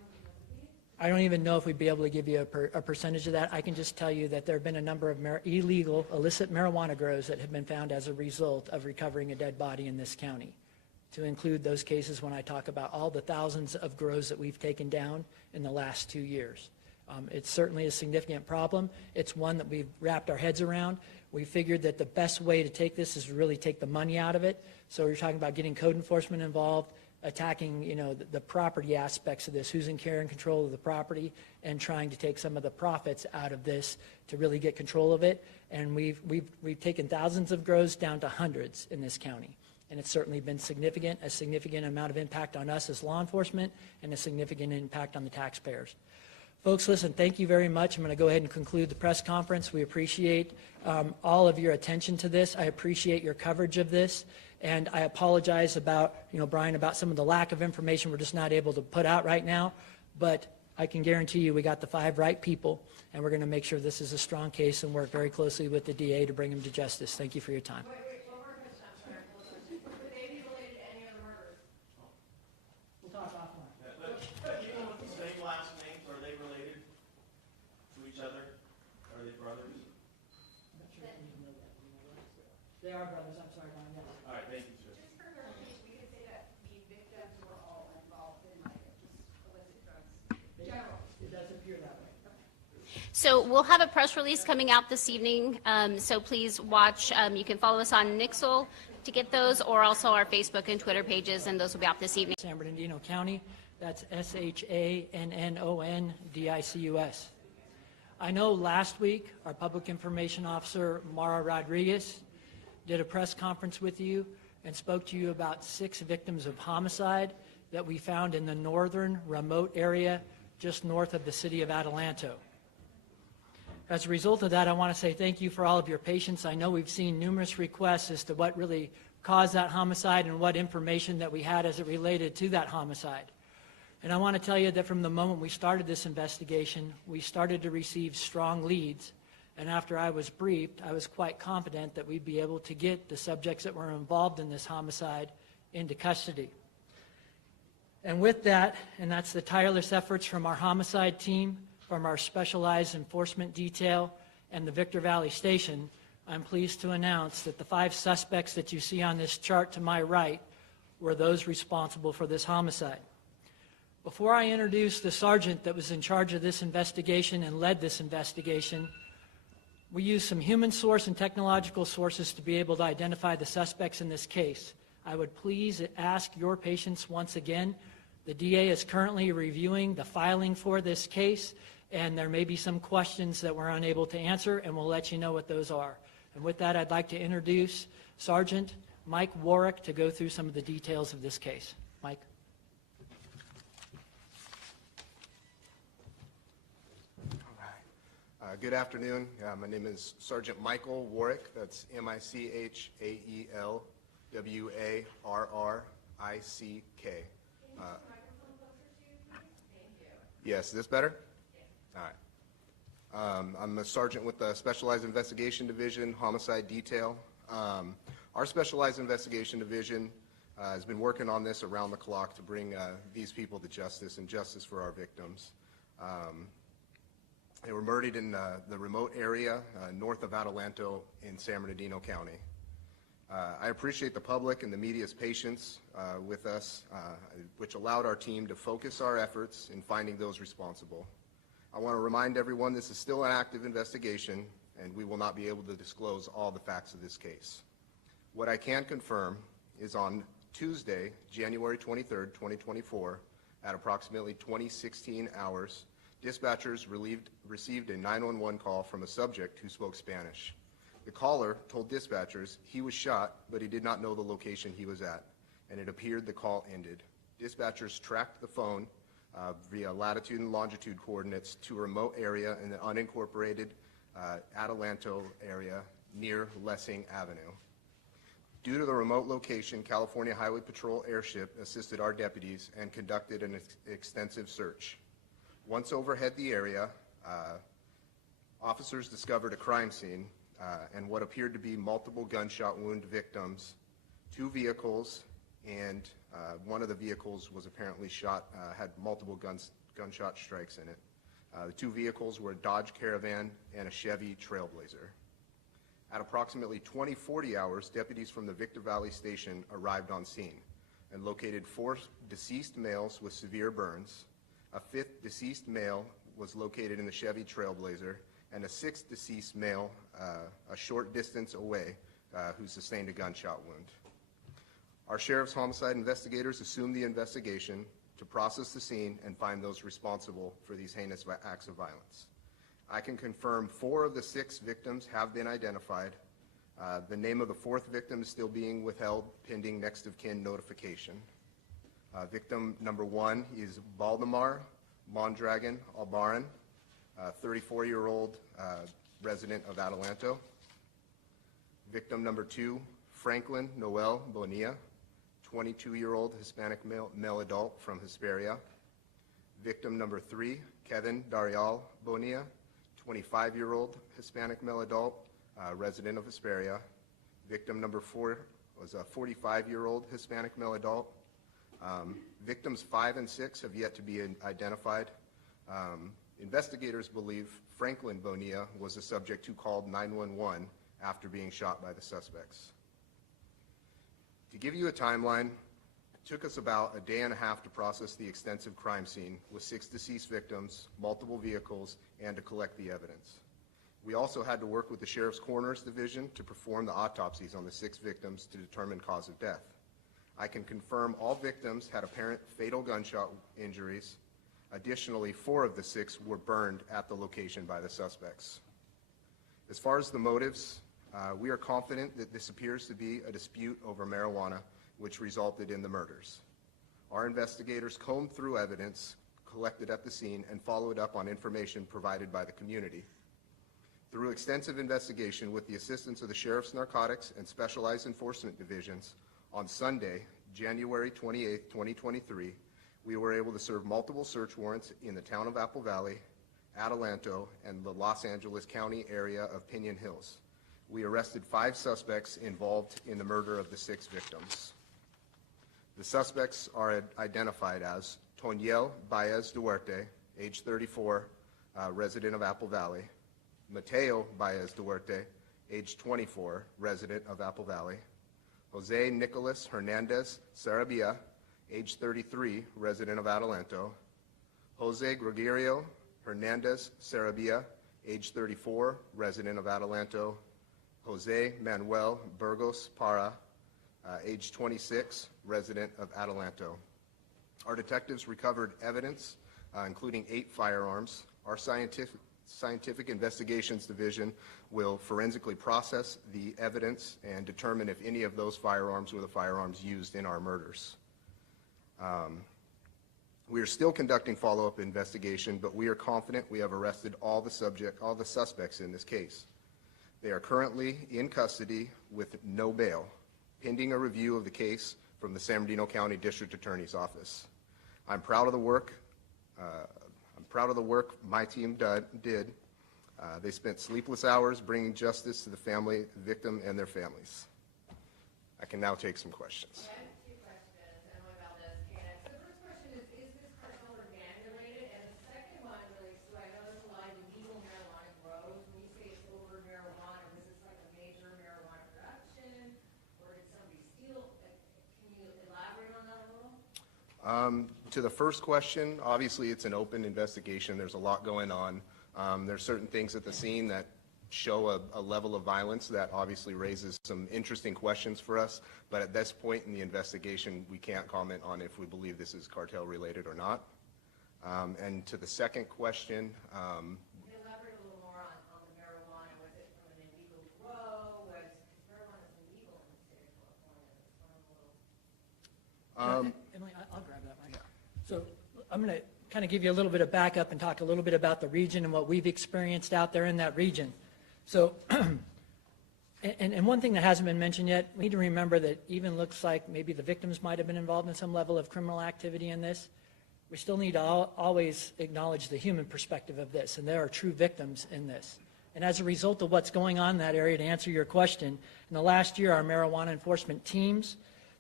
I don't even know if we'd be able to give you a percentage of that. I can just tell you that there have been a number of illegal, illicit marijuana grows that have been found as a result of recovering a dead body in this county, to include those cases when I talk about all the thousands of grows that we've taken down in the last 2 years. It's certainly a significant problem. It's one that we've wrapped our heads around. We figured that the best way to take this is really take the money out of it. So you're talking about getting code enforcement involved, attacking, the property aspects of this, who's in care and control of the property, and trying to take some of the profits out of this to really get control of it. And we've taken thousands of grows down to hundreds in this county. And it's certainly been a significant amount of impact on us as law enforcement and a significant impact on the taxpayers. Folks, listen, thank you very much. I'm going to go ahead and conclude the press conference. We appreciate all of your attention to this. I appreciate your coverage of this. And I apologize about, Brian, about some of the lack of information we're just not able to put out right now. But I can guarantee you we got the 5 right people, and we're going to make sure this is a strong case and work very closely with the DA to bring him to justice. Thank you for your time. Wait, one more question, I'm sorry. Would they be related to any other murders? We'll talk offline. But even with the same last names, are they related to each other? Are they brothers? I'm not sure if you know that. Do you know that? They are brothers. I'm sorry, Brian. Yes. All right, thank you, sir. Just for clarification, we could say that the victims were all involved in like just illicit drugs. General. It does appear that way. So we'll have a press release coming out this evening, so please watch. You can follow us on Nixle to get those, or also our Facebook and Twitter pages, and those will be out this evening. San Bernardino County, that's SHANNONDICUS. I know last week our Public Information Officer, Mara Rodriguez, did a press conference with you and spoke to you about 6 victims of homicide that we found in the northern remote area just north of the city of Adelanto. As a result of that, I want to say thank you for all of your patience. I know we've seen numerous requests as to what really caused that homicide and what information that we had as it related to that homicide. And I want to tell you that from the moment we started this investigation, we started to receive strong leads. And after I was briefed, I was quite confident that we'd be able to get the subjects that were involved in this homicide into custody. And with that, and that's the tireless efforts from our homicide team, from our specialized enforcement detail, and the Victor Valley Station, I'm pleased to announce that the 5 suspects that you see on this chart to my right were those responsible for this homicide. Before I introduce the sergeant that was in charge of this investigation and led this investigation, we used some human source and technological sources to be able to identify the suspects in this case. I would please ask your patience once again. The DA is currently reviewing the filing for this case, and there may be some questions that we're unable to answer, and we'll let you know what those are. And with that, I'd like to introduce Sergeant Mike Warwick to go through some of the details of this case. Mike. Good afternoon. My name is Sergeant Michael Warwick. That's MICHAELWARRICK. Yes, is this better? All right. I'm a sergeant with the Specialized Investigation Division, Homicide Detail. Our Specialized Investigation Division has been working on this around the clock to bring these people to justice and justice for our victims. They were murdered in the remote area north of Adelanto in San Bernardino County. I appreciate the public and the media's patience with us, which allowed our team to focus our efforts in finding those responsible. I want to remind everyone this is still an active investigation, and we will not be able to disclose all the facts of this case. What I can confirm is on Tuesday, January 23rd, 2024, at approximately 2016 hours, dispatchers received a 911 call from a subject who spoke Spanish. The caller told dispatchers he was shot, but he did not know the location he was at, and it appeared the call ended. Dispatchers tracked the phone via latitude and longitude coordinates to a remote area in the unincorporated Adelanto area near Lessing Avenue. Due to the remote location, California Highway Patrol airship assisted our deputies and conducted an extensive search. Once overhead the area, officers discovered a crime scene and what appeared to be multiple gunshot wound victims, 2 vehicles, and one of the vehicles was apparently shot, had multiple gunshot strikes in it. The two vehicles were a Dodge Caravan and a Chevy Trailblazer. At approximately 20:40 hours, deputies from the Victor Valley Station arrived on scene and located 4 deceased males with severe burns. A 5th deceased male was located in the Chevy Trailblazer, and a 6th deceased male a short distance away who sustained a gunshot wound. Our sheriff's homicide investigators assumed the investigation to process the scene and find those responsible for these heinous acts of violence. I can confirm 4 of the 6 victims have been identified. The name of the 4th victim is still being withheld pending next of kin notification. Victim number 1 is Baldemar Mondragon Albaran, 34-year-old resident of Adelanto. Victim number 2, Franklin Noel Bonilla, 22-year-old Hispanic male adult from Hesperia. Victim number 3, Kevin Darial Bonilla, 25-year-old Hispanic male adult, resident of Hesperia. Victim number 4 was a 45-year-old Hispanic male adult. Victims 5 and 6 have yet to be identified. Investigators believe Franklin Bonilla was the subject who called 911 after being shot by the suspects. To give you a timeline, it took us about a day and a half to process the extensive crime scene with 6 deceased victims, multiple vehicles, and to collect the evidence. We also had to work with the Sheriff's Coroner's Division to perform the autopsies on the 6 victims to determine cause of death. I can confirm all victims had apparent fatal gunshot injuries. Additionally, 4 of the 6 were burned at the location by the suspects. As far as the motives, we are confident that this appears to be a dispute over marijuana, which resulted in the murders. Our investigators combed through evidence collected at the scene and followed up on information provided by the community. Through extensive investigation with the assistance of the Sheriff's Narcotics and Specialized Enforcement Divisions, on Sunday, January 28, 2023, we were able to serve multiple search warrants in the town of Apple Valley, Adelanto, and the Los Angeles County area of Pinon Hills. We arrested 5 suspects involved in the murder of the 6 victims. The suspects are identified as Toniel Baez Duarte, age 34, resident of Apple Valley; Mateo Baez Duarte, age 24, resident of Apple Valley; Jose Nicolas Hernandez Sarabia, age 33, resident of Adelanto; Jose Gregorio Hernandez Sarabia, age 34, resident of Adelanto; Jose Manuel Burgos Para, age 26, resident of Adelanto. Our detectives recovered evidence, including 8 firearms. Our Scientific Investigations Division will forensically process the evidence and determine if any of those firearms were the firearms used in our murders. We are still conducting follow-up investigation, but we are confident we have arrested all the suspects in this case. They are currently in custody with no bail, pending a review of the case from the San Bernardino County District Attorney's Office. I'm proud of the work. My team did. They spent sleepless hours bringing justice to the victim and their families. I can now take some questions. I have 2 questions, Emily Valdez, KNX. The first question is this cartel or gang related? And the second one relates to, I know there's a lot of illegal marijuana grows. When you say it's over marijuana, was this like a major marijuana production? Or did somebody steal? Can you elaborate on that a little? To the first question, obviously it's an open investigation. There's a lot going on. There's certain things at the scene that show a level of violence that obviously raises some interesting questions for us. But at this point in the investigation, we can't comment on if we believe this is cartel related or not. And to the second question, Can you elaborate a little more on the marijuana? Was it from an illegal grow? Marijuana is illegal in the state of California. Emily, I'll grab that one. So I'm going to kind of give you a little bit of backup and talk a little bit about the region and what we've experienced out there in that region. So, and one thing that hasn't been mentioned yet, we need to remember that even looks like maybe the victims might have been involved in some level of criminal activity in this. We still need to always acknowledge the human perspective of this, and there are true victims in this. And as a result of what's going on in that area, to answer your question, in the last year, our marijuana enforcement teams,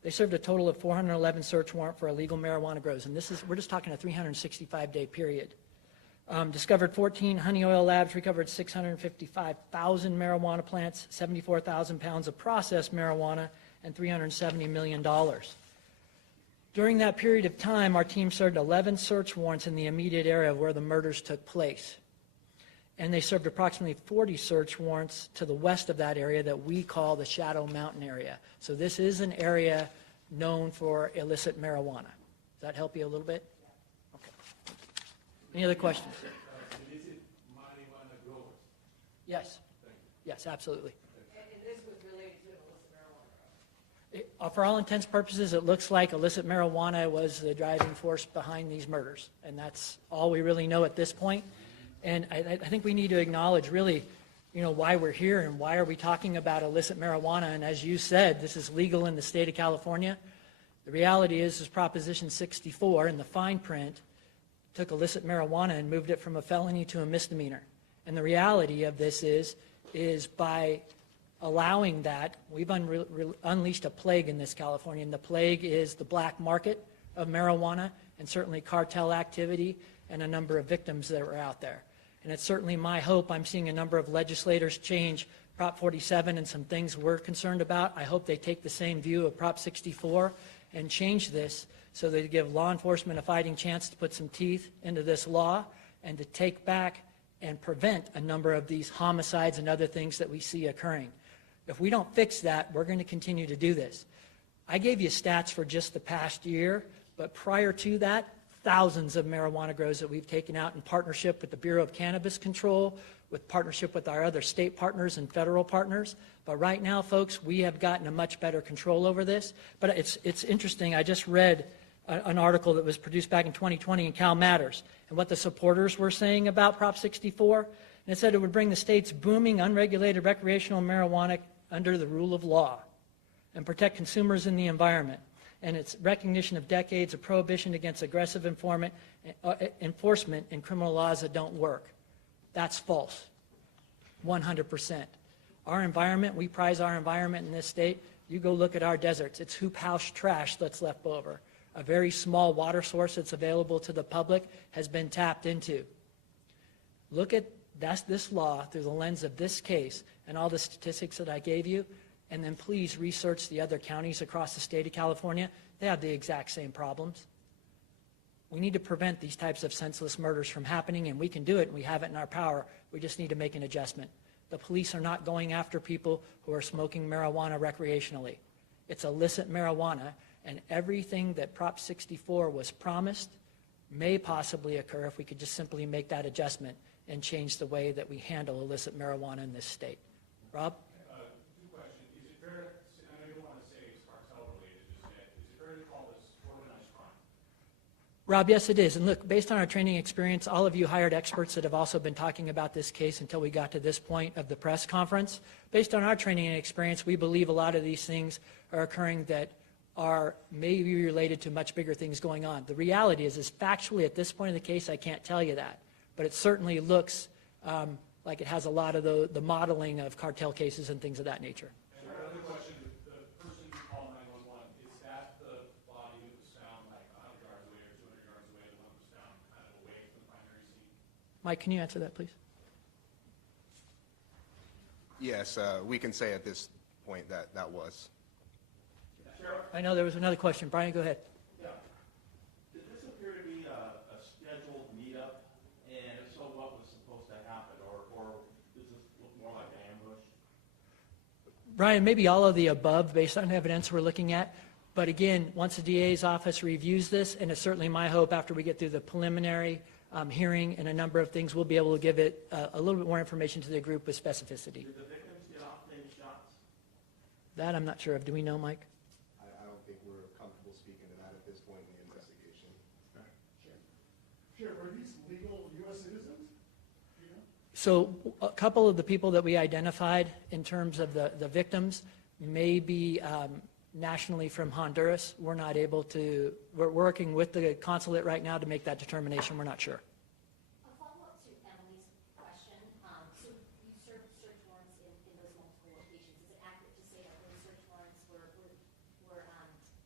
They served a total of 411 search warrant for illegal marijuana grows, and we're just talking a 365-day period. Discovered 14 honey oil labs, recovered 655,000 marijuana plants, 74,000 pounds of processed marijuana, and $370 million. During that period of time, our team served 11 search warrants in the immediate area where the murders took place. And they served approximately 40 search warrants to the west of that area that we call the Shadow Mountain area. So this is an area known for illicit marijuana. Does that help you a little bit? Okay. Any other questions? Illicit marijuana growers. Yes. Yes, absolutely. And this was related to illicit marijuana. For all intents and purposes, it looks like illicit marijuana was the driving force behind these murders. And that's all we really know at this point. And I think we need to acknowledge really, why we're here and why are we talking about illicit marijuana. And as you said, this is legal in the state of California. The reality is Proposition 64 in the fine print took illicit marijuana and moved it from a felony to a misdemeanor. And the reality of this is by allowing that, we've unleashed a plague in this California. And the plague is the black market of marijuana and certainly cartel activity and a number of victims that are out there. And it's certainly my hope. I'm seeing a number of legislators change Prop 47 and some things we're concerned about. I hope they take the same view of Prop 64 and change this so they give law enforcement a fighting chance to put some teeth into this law and to take back and prevent a number of these homicides and other things that we see occurring. If we don't fix that, we're going to continue to do this. I gave you stats for just the past year, but prior to that, thousands of marijuana grows that we've taken out in partnership with the Bureau of Cannabis Control, with partnership with our other state partners and federal partners. But right now, folks, we have gotten a much better control over this. But it's interesting. I just read an article that was produced back in 2020 in Cal Matters and what the supporters were saying about Prop 64. And it said it would bring the state's booming unregulated recreational marijuana under the rule of law and protect consumers and the environment. And its recognition of decades of prohibition against aggressive enforcement in criminal laws that don't work. That's false, 100%. Our environment, we prize our environment in this state. You go look at our deserts. It's hoop house trash that's left over. A very small water source that's available to the public has been tapped into. Look at this law through the lens of this case and all the statistics that I gave you. And then please research the other counties across the state of California. They have the exact same problems. We need to prevent these types of senseless murders from happening, and we can do it, and we have it in our power. We just need to make an adjustment. The police are not going after people who are smoking marijuana recreationally. It's illicit marijuana, and everything that Prop 64 was promised may possibly occur if we could just simply make that adjustment and change the way that we handle illicit marijuana in this state. Rob? Rob, yes, it is. And look, based on our training experience, all of you hired experts that have also been talking about this case until we got to this point of the press conference. Based on our training and experience, we believe a lot of these things are occurring that are maybe related to much bigger things going on. The reality is factually at this point in the case, I can't tell you that. But it certainly looks like it has a lot of the modeling of cartel cases and things of that nature. Another question, the person who called 911, is that the body that was found like 100 yards away or 200 yards away, the one that was found kind of away from the primary scene? Mike, can you answer that, please? Yes, we can say at this point that was. I know there was another question. Brian, go ahead. Yeah. Did this appear to be a scheduled meetup? And if so, what was supposed to happen? Or does this look more like an ambush? Brian, maybe all of the above based on evidence we're looking at. But again, once the DA's office reviews this, and it's certainly my hope after we get through the preliminary hearing and a number of things, we'll be able to give it a little bit more information to the group with specificity. Did the victims get off any shots? That I'm not sure of. Do we know, Mike? I don't think we're comfortable speaking to that at this point in the investigation. Sheriff, are these legal U.S. citizens? Do you know? So a couple of the people that we identified in terms of the victims may be nationally from Honduras. We're not able to, we're working with the consulate right now to make that determination. We're not sure. A follow-up to Emily's question. So you served search warrants in those multiple locations. Is it accurate to say that those search warrants were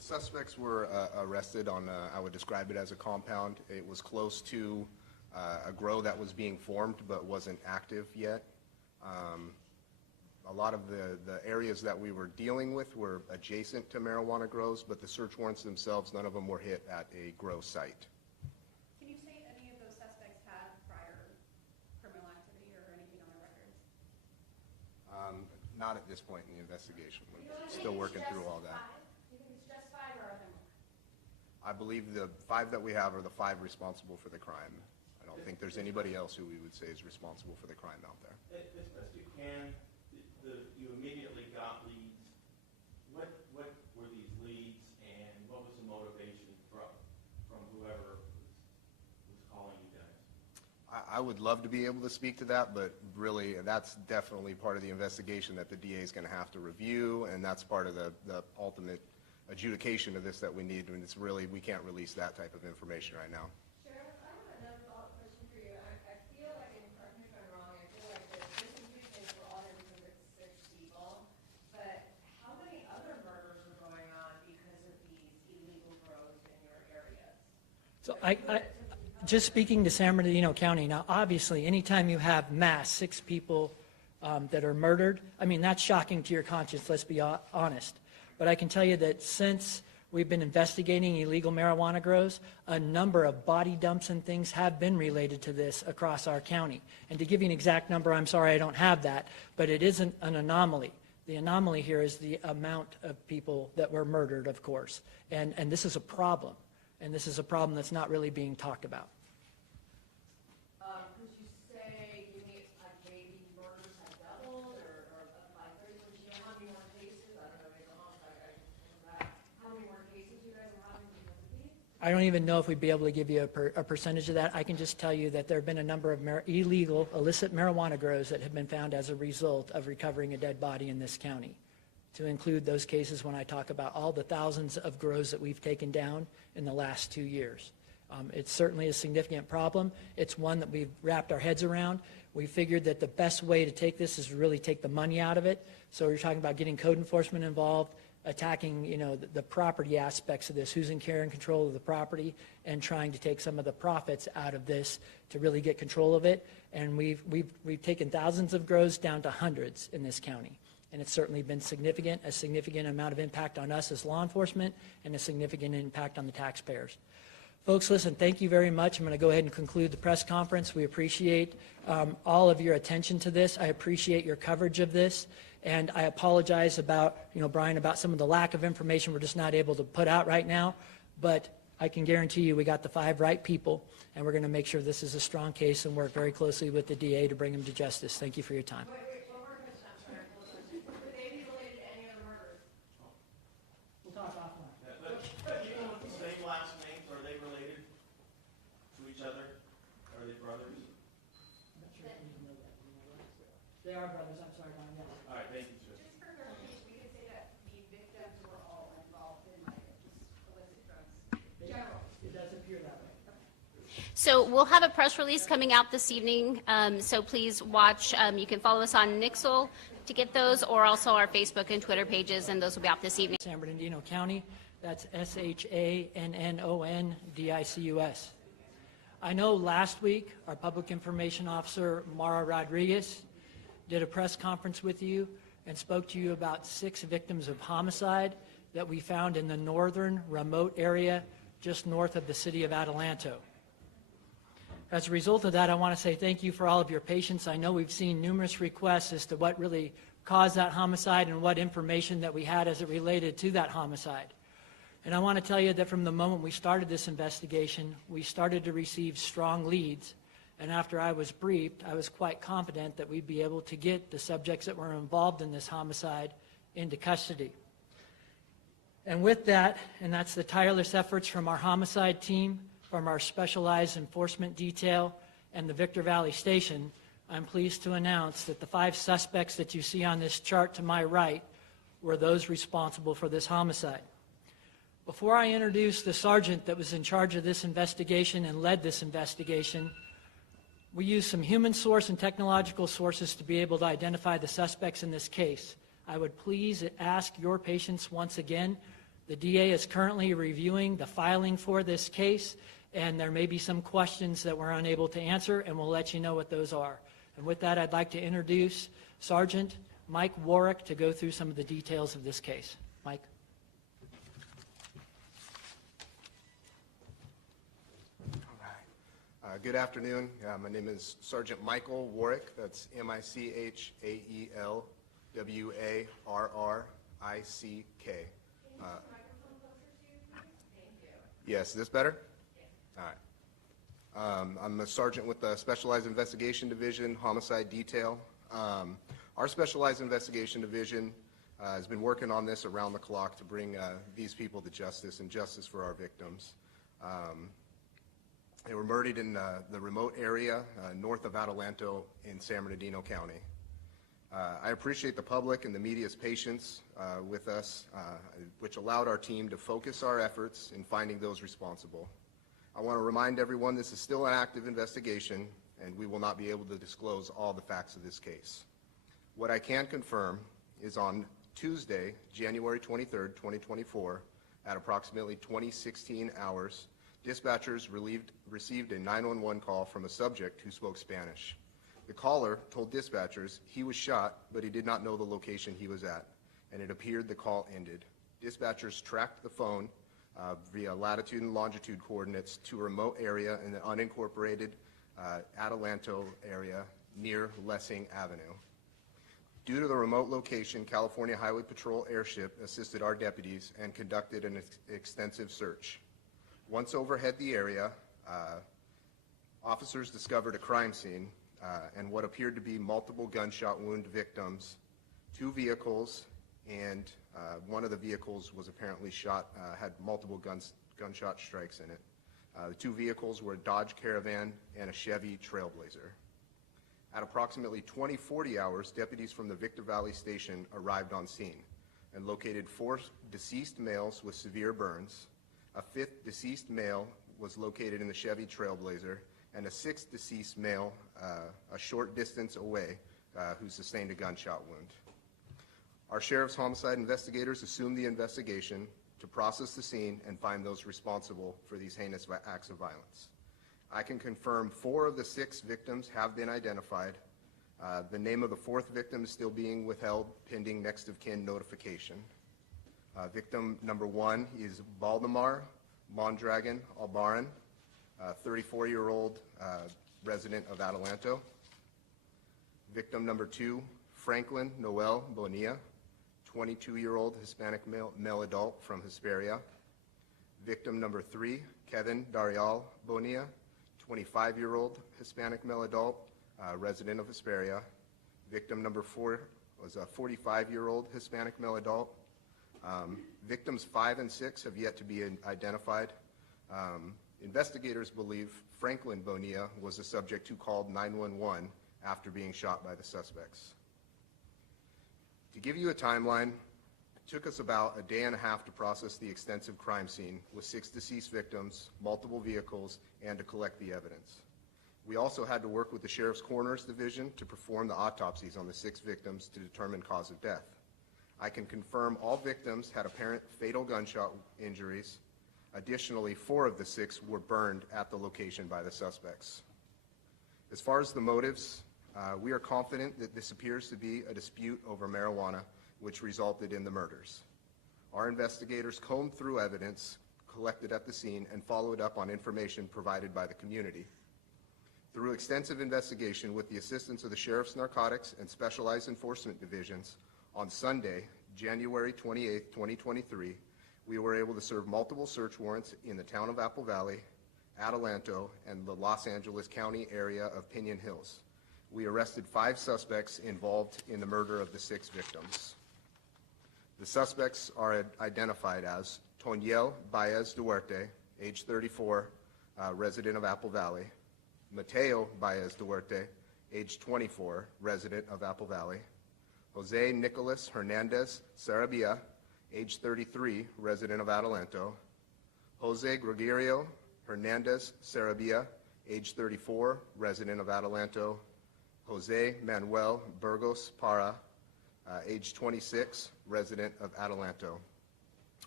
The suspects were arrested on, I would describe it as a compound. It was close to a grow that was being formed but wasn't active yet. A lot of the areas that we were dealing with were adjacent to marijuana grows, but the search warrants themselves, none of them were hit at a grow site. Can you say any of those suspects had prior criminal activity or anything on their records? Not at this point in the investigation. We're still working through all that. You think it's just 5 or are there more? I believe the 5 that we have are the 5 responsible for the crime. I don't think there's anybody else who we would say is responsible for the crime out there. As best you can, you immediately got leads. What were these leads, and what was the motivation from whoever was calling you guys? I would love to be able to speak to that, but really, that's definitely part of the investigation that the DA is going to have to review, and that's part of the ultimate adjudication of this that we need. And it's really, we can't release that type of information right now. Sheriff, I have another follow-up question for you. I feel like, and correct me if I'm wrong, I feel like this is a huge thing for all because it's 6 people, but how many other murders are going on because of these illegal grows in your areas? So just speaking to San Bernardino County, now obviously anytime you have mass 6 people that are murdered, I mean, that's shocking to your conscience, let's be honest. But I can tell you that since we've been investigating illegal marijuana grows, a number of body dumps and things have been related to this across our county. And to give you an exact number, I'm sorry I don't have that, but it isn't an anomaly. The anomaly here is the amount of people that were murdered, of course. And this is a problem. And this is a problem that's not really being talked about. Could you say, you mean like maybe murders have doubled or by 30%? You know, how many more cases? I don't know, maybe the homicide, I just remember that. How many more cases you guys are having because of these? I don't even know if we'd be able to give you a percentage of that. I can just tell you that there have been a number of illegal, illicit marijuana grows that have been found as a result of recovering a dead body in this county. To include those cases when I talk about all the thousands of grows that we've taken down in the last 2 years. It's certainly a significant problem. It's one that we've wrapped our heads around. We figured that the best way to take this is really take the money out of it. So you're talking about getting code enforcement involved, attacking, you know, the property aspects of this, who's in care and control of the property, and trying to take some of the profits out of this to really get control of it. And we've taken thousands of grows down to hundreds in this county. And it's certainly been significant, a significant amount of impact on us as law enforcement and a significant impact on the taxpayers. Folks, listen, thank you very much. I'm going to go ahead and conclude the press conference. We appreciate all of your attention to this. I appreciate your coverage of this. And I apologize about, Brian, about some of the lack of information we're just not able to put out right now. But I can guarantee you we got the 5 right people, and we're going to make sure this is a strong case and work very closely with the DA to bring him to justice. Thank you for your time. Wait, one more question, I'm sorry. Would they be related to any other murders? We'll talk offline. People with the same last names, are they related to each other? Are they brothers? I'm not sure if you know that. They are brothers. I'm sorry, Brian. Yes. All right, thank you, sir. Just for clarification, we could say that the victims were all involved in like just illicit drugs. General. It does appear that way. So we'll have a press release coming out this evening, so please watch. You can follow us on Nixle to get those, or also our Facebook and Twitter pages, and those will be out this evening. San Bernardino County, that's SHANNONDICUS. I know last week our Public Information Officer, Mara Rodriguez, did a press conference with you and spoke to you about 6 victims of homicide that we found in the northern remote area just north of the city of Adelanto. As a result of that, I want to say thank you for all of your patience. I know we've seen numerous requests as to what really caused that homicide and what information that we had as it related to that homicide. And I want to tell you that from the moment we started this investigation, we started to receive strong leads. And after I was briefed, I was quite confident that we'd be able to get the subjects that were involved in this homicide into custody. And with that, and that's the tireless efforts from our homicide team, from our specialized enforcement detail, and the Victor Valley Station, I'm pleased to announce that the 5 suspects that you see on this chart to my right were those responsible for this homicide. Before I introduce the sergeant that was in charge of this investigation and led this investigation, we used some human source and technological sources to be able to identify the suspects in this case. I would please ask your patience once again. The DA is currently reviewing the filing for this case, and there may be some questions that we're unable to answer, and we'll let you know what those are. And with that, I'd like to introduce Sergeant Mike Warwick to go through some of the details of this case. Mike. Good afternoon. My name is Sergeant Michael Warwick. That's Michaelwarrick. Yes, is this better? All right. I'm a sergeant with the Specialized Investigation Division, Homicide Detail. Our Specialized Investigation Division has been working on this around the clock to bring these people to justice and justice for our victims. They were murdered in the remote area north of Adelanto in San Bernardino County. I appreciate the public and the media's patience with us, which allowed our team to focus our efforts in finding those responsible. I want to remind everyone this is still an active investigation, and we will not be able to disclose all the facts of this case. What I can confirm is on Tuesday, January 23rd, 2024, at approximately 2016 hours, dispatchers received a 911 call from a subject who spoke Spanish. The caller told dispatchers he was shot, but he did not know the location he was at, and it appeared the call ended. Dispatchers tracked the phone via latitude and longitude coordinates to a remote area in the unincorporated Adelanto area near Lessing Avenue. Due to the remote location, California Highway Patrol airship assisted our deputies and conducted an extensive search. Once overhead the area, officers discovered a crime scene and what appeared to be multiple gunshot wound victims, 2 vehicles, and one of the vehicles was apparently shot, had multiple gunshot strikes in it. The 2 vehicles were a Dodge Caravan and a Chevy Trailblazer. At approximately 20:40 hours, deputies from the Victor Valley Station arrived on scene and located 4 deceased males with severe burns. A 5th deceased male was located in the Chevy Trailblazer, and a 6th deceased male a short distance away who sustained a gunshot wound. Our sheriff's homicide investigators assumed the investigation to process the scene and find those responsible for these heinous acts of violence. I can confirm 4 of the 6 victims have been identified. The name of the 4th victim is still being withheld pending next of kin notification. Victim number 1 is Baldemar Mondragon Albaran, 34-year-old resident of Adelanto. Victim number 2, Franklin Noel Bonilla, 22-year-old Hispanic male adult from Hesperia. Victim number 3, Kevin Darial Bonilla, 25-year-old Hispanic male adult, resident of Hesperia. Victim number 4 was a 45-year-old Hispanic male adult. Victims 5 and 6 have yet to be identified. Investigators believe Franklin Bonilla was the subject who called 911 after being shot by the suspects. To give you a timeline, it took us about a day and a half to process the extensive crime scene with 6 deceased victims, multiple vehicles, and to collect the evidence. We also had to work with the Sheriff's Coroner's Division to perform the autopsies on the 6 victims to determine cause of death. I can confirm all victims had apparent fatal gunshot injuries. Additionally, 4 of the 6 were burned at the location by the suspects. As far as the motives, we are confident that this appears to be a dispute over marijuana, which resulted in the murders. Our investigators combed through evidence collected at the scene and followed up on information provided by the community. Through extensive investigation with the assistance of the Sheriff's Narcotics and Specialized Enforcement Divisions, on Sunday, January 28, 2023, we were able to serve multiple search warrants in the town of Apple Valley, Adelanto, and the Los Angeles County area of Pinon Hills. We arrested 5 suspects involved in the murder of the 6 victims. The suspects are identified as Toniel Baez Duarte, age 34, resident of Apple Valley; Mateo Baez Duarte, age 24, resident of Apple Valley; Jose Nicolas Hernandez Sarabia, age 33, resident of Adelanto; Jose Gregorio Hernandez Sarabia, age 34, resident of Adelanto; Jose Manuel Burgos Para, age 26, resident of Adelanto.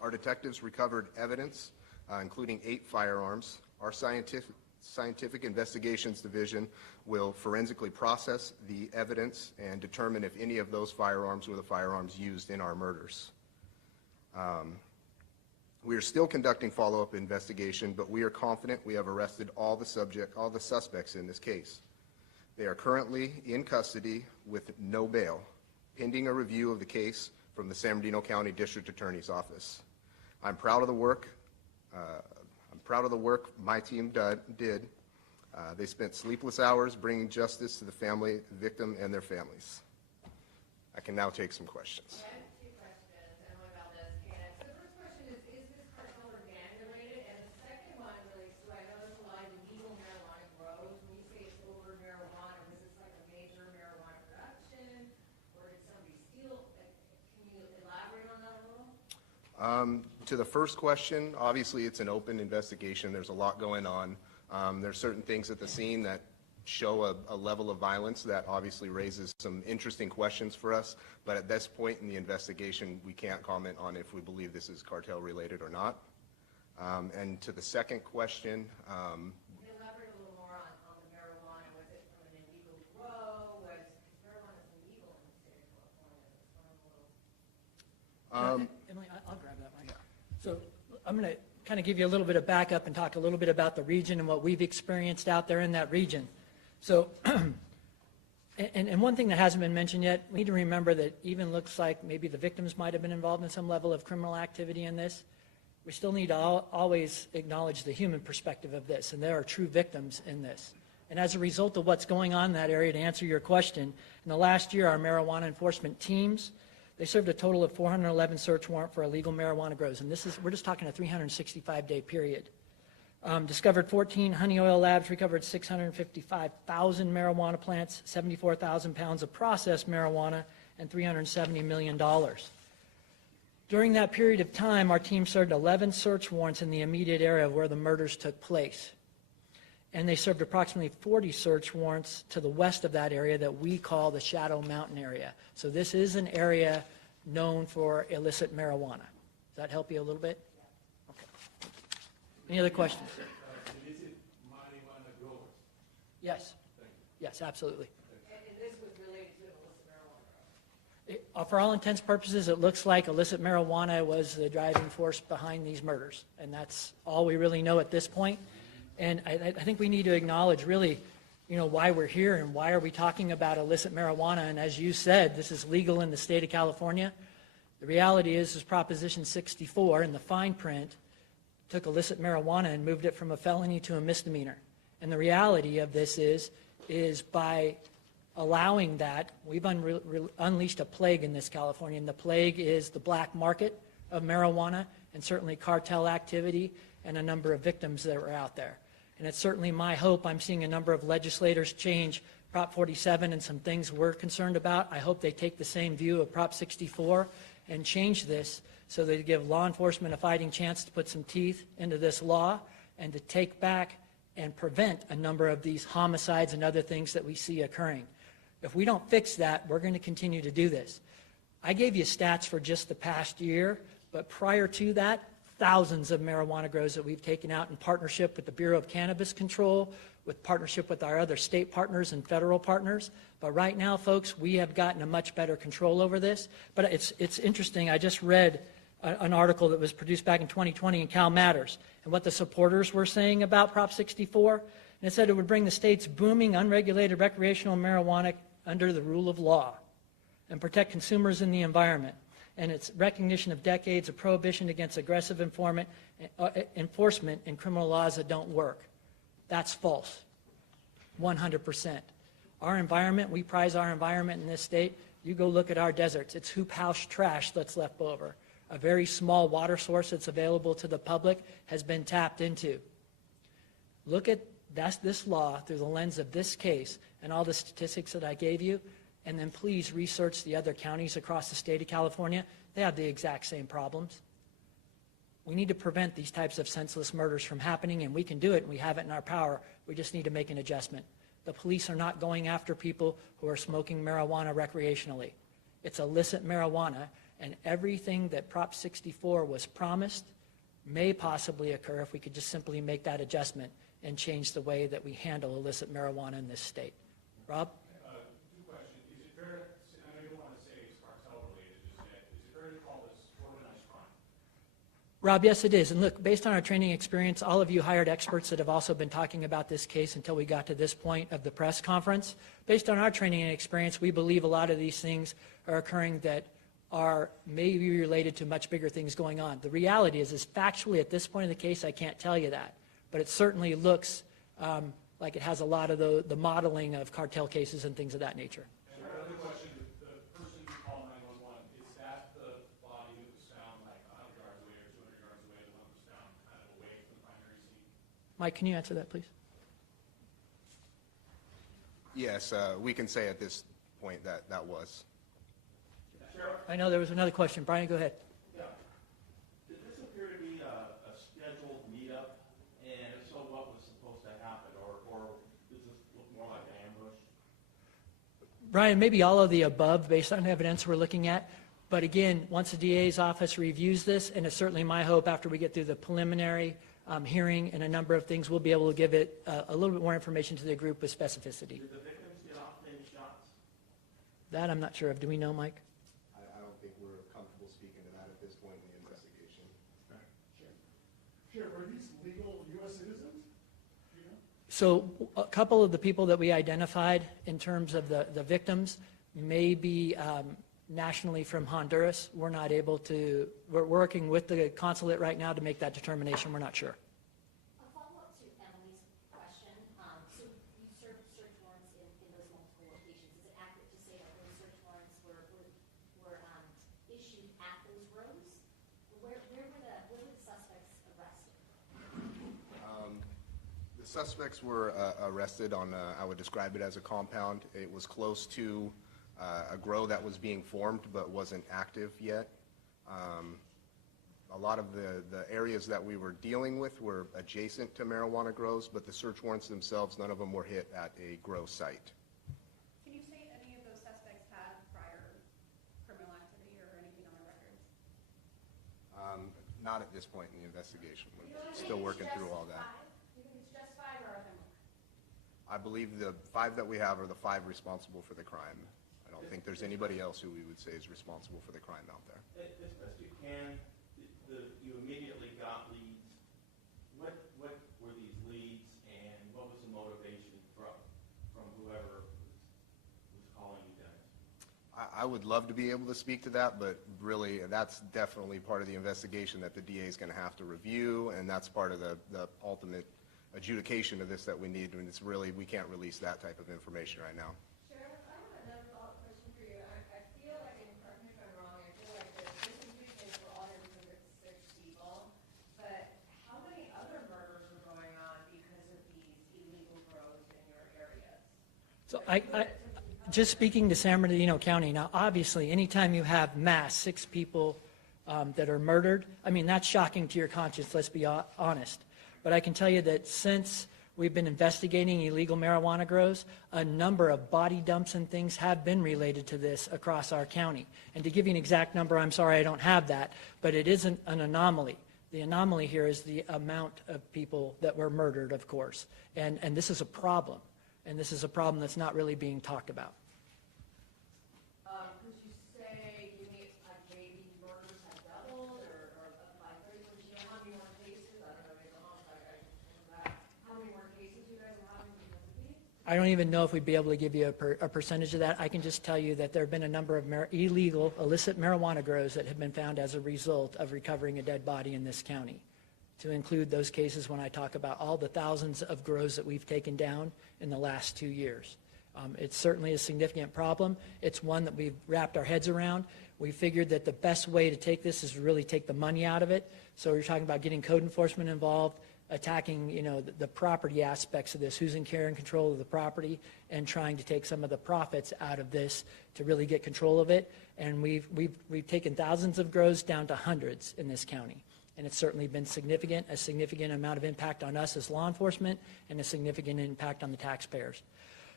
Our detectives recovered evidence, including 8 firearms. Our Scientific Investigations Division will forensically process the evidence and determine if any of those firearms were the firearms used in our murders. We are still conducting follow-up investigation, but we are confident we have arrested all the suspects in this case. They are currently in custody with no bail, pending a review of the case from the San Bernardino County District Attorney's Office. I'm proud of the work. My team did. They spent sleepless hours bringing justice to the victim and their families. I can now take some questions. I have 2 questions, Emily Valdez, Candace. The first question is this cartel or gang related? And the second one relates to, I know there's a lot of illegal marijuana grows. When you say it's over marijuana, was this like a major marijuana production? Or did somebody steal? Can you elaborate on that a little? To the first question, obviously it's an open investigation. There's a lot going on. There's certain things at the scene that show a level of violence that obviously raises some interesting questions for us. But at this point in the investigation, we can't comment on if we believe this is cartel related or not. And to the second question, Can you elaborate a little more on the marijuana? Was it from an illegal grow? Marijuana is illegal in the state of California. Emily, I'll grab that one. So I'm going to kind of give you a little bit of backup and talk a little bit about the region and what we've experienced out there in that region. So, and one thing that hasn't been mentioned yet, we need to remember that even looks like maybe the victims might have been involved in some level of criminal activity in this. We still need to always acknowledge the human perspective of this, and there are true victims in this. And as a result of what's going on in that area, to answer your question, in the last year, our marijuana enforcement teams, they served a total of 411 search warrants for illegal marijuana grows, and we're just talking a 365-day period. Discovered 14 honey oil labs, recovered 655,000 marijuana plants, 74,000 pounds of processed marijuana, and $370 million. During that period of time, our team served 11 search warrants in the immediate area where the murders took place. And they served approximately 40 search warrants to the west of that area that we call the Shadow Mountain area. So this is an area known for illicit marijuana. Does that help you a little bit? Okay. Any other questions? Illicit marijuana growers. Yes. Yes, absolutely. And this was related to illicit marijuana. For all intents and purposes, it looks like illicit marijuana was the driving force behind these murders. And that's all we really know at this point. And I think we need to acknowledge really, why we're here and why are we talking about illicit marijuana. And as you said, this is legal in the state of California. The reality is Proposition 64 in the fine print took illicit marijuana and moved it from a felony to a misdemeanor. And the reality of this is by allowing that, we've unleashed a plague in this California. And the plague is the black market of marijuana and certainly cartel activity and a number of victims that are out there. And it's certainly my hope. I'm seeing a number of legislators change Prop 47 and some things we're concerned about. I hope they take the same view of Prop 64 and change this so they give law enforcement a fighting chance to put some teeth into this law and to take back and prevent a number of these homicides and other things that we see occurring. If we don't fix that, we're going to continue to do this. I gave you stats for just the past year, but prior to that, thousands of marijuana grows that we've taken out in partnership with the Bureau of Cannabis Control, with partnership with our other state partners and federal partners. But right now, folks, we have gotten a much better control over this. But it's interesting. I just read an article that was produced back in 2020 in Cal Matters and what the supporters were saying about Prop 64. And it said it would bring the state's booming unregulated recreational marijuana under the rule of law and protect consumers and the environment. And its recognition of decades of prohibition against aggressive enforcement in criminal laws that don't work. That's false, 100%. Our environment, we prize our environment in this state. You go look at our deserts. It's hoop house trash that's left over. A very small water source that's available to the public has been tapped into. Look at this law through the lens of this case and all the statistics that I gave you. And then please research the other counties across the state of California. They have the exact same problems. We need to prevent these types of senseless murders from happening, and we can do it, and we have it in our power. We just need to make an adjustment. The police are not going after people who are smoking marijuana recreationally. It's illicit marijuana, And everything that Prop 64 was promised may possibly occur if we could just simply make that adjustment and change the way that we handle illicit marijuana in this state. Rob? Two questions. Is it fair, I know you don't want to say it's cartel related just yet, is it fair to call this organized crime? Rob, yes, it is. And look, based on our training experience, all of you hired experts that have also been talking about this case until we got to this point of the press conference. Based on our training and experience, we believe a lot of these things are occurring that are maybe related to much bigger things going on. The reality is factually at this point in the case, I can't tell you that. But it certainly looks like it has a lot of the modeling of cartel cases and things of that nature. And another question, the person who called 911, is that the body that was found like 100 yards away or 200 yards away, the one that was found kind of away from the primary scene? Mike, can you answer that, please? Yes, we can say at this point that that was. I know there was another question. Brian, go ahead. Yeah. Did this appear to be a scheduled meetup? And if so, what was supposed to happen? Or does this look more like an ambush? Brian, maybe all of the above based on evidence we're looking at. But again, once the DA's office reviews this, and it's certainly my hope after we get through the preliminary hearing and a number of things, we'll be able to give it a little bit more information to the group with specificity. Did the victims get off any shots? That I'm not sure of. Do we know, Mike? I don't think we're comfortable speaking to that at this point in the investigation. Sheriff, are these legal U.S. citizens? Do you know? So a couple of the people that we identified in terms of the victims may be nationally from Honduras. We're not able to, we're working with the consulate right now to make that determination. We're not sure. A follow-up to Emily's question. So you served search warrants in those multiple locations. Is it accurate to say that those search warrants were issued at those rows? Where were the suspects arrested? The suspects were arrested on, I would describe it as a compound. It was close to a grow that was being formed but wasn't active yet. A lot of the areas that we were dealing with were adjacent to marijuana grows, but the search warrants themselves, none of them were hit at a grow site. Can you say any of those suspects had prior criminal activity or anything on their records? Not at this point in the investigation. We're still working through all that. You think it's just 5 or are there more? I believe the 5 that we have are the 5 responsible for the crime. I don't think there's anybody else who we would say is responsible for the crime out there. As best you can, you immediately got leads. What were these leads, and what was the motivation from whoever was calling you guys? I would love to be able to speak to that, but really, that's definitely part of the investigation that the DA is going to have to review, and that's part of the ultimate adjudication of this that we need, and it's really, we can't release that type of information right now. Sheriff, I have another follow-up question for you. I feel like, and correct me if I'm wrong, I feel like this information is for all your 6 people, but how many other murders are going on because of these illegal grows in your areas? So just speaking to San Bernardino County, now obviously anytime you have mass 6 people that are murdered, I mean, that's shocking to your conscience, let's be honest. But I can tell you that since we've been investigating illegal marijuana grows, a number of body dumps and things have been related to this across our county. And to give you an exact number, I'm sorry I don't have that, but it isn't an anomaly. The anomaly here is the amount of people that were murdered, of course. And this is a problem. And this is a problem that's not really being talked about. Could you say, you mean like maybe murders have doubled or by 30%? You know, how many more cases? I don't know, maybe the homicide guy can answer that. How many more cases you guys are having because of these? I don't even know if we'd be able to give you a percentage of that. I can just tell you that there have been a number of illegal, illicit marijuana grows that have been found as a result of recovering a dead body in this county. To include those cases when I talk about all the thousands of grows that we've taken down in the last 2 years. It's certainly a significant problem. It's one that we've wrapped our heads around. We figured that the best way to take this is really take the money out of it. So we're talking about getting code enforcement involved, attacking, you know, the property aspects of this, who's in care and control of the property, and trying to take some of the profits out of this to really get control of it. And we've taken thousands of grows down to hundreds in this county. And it's certainly been significant, a significant amount of impact on us as law enforcement, and a significant impact on the taxpayers.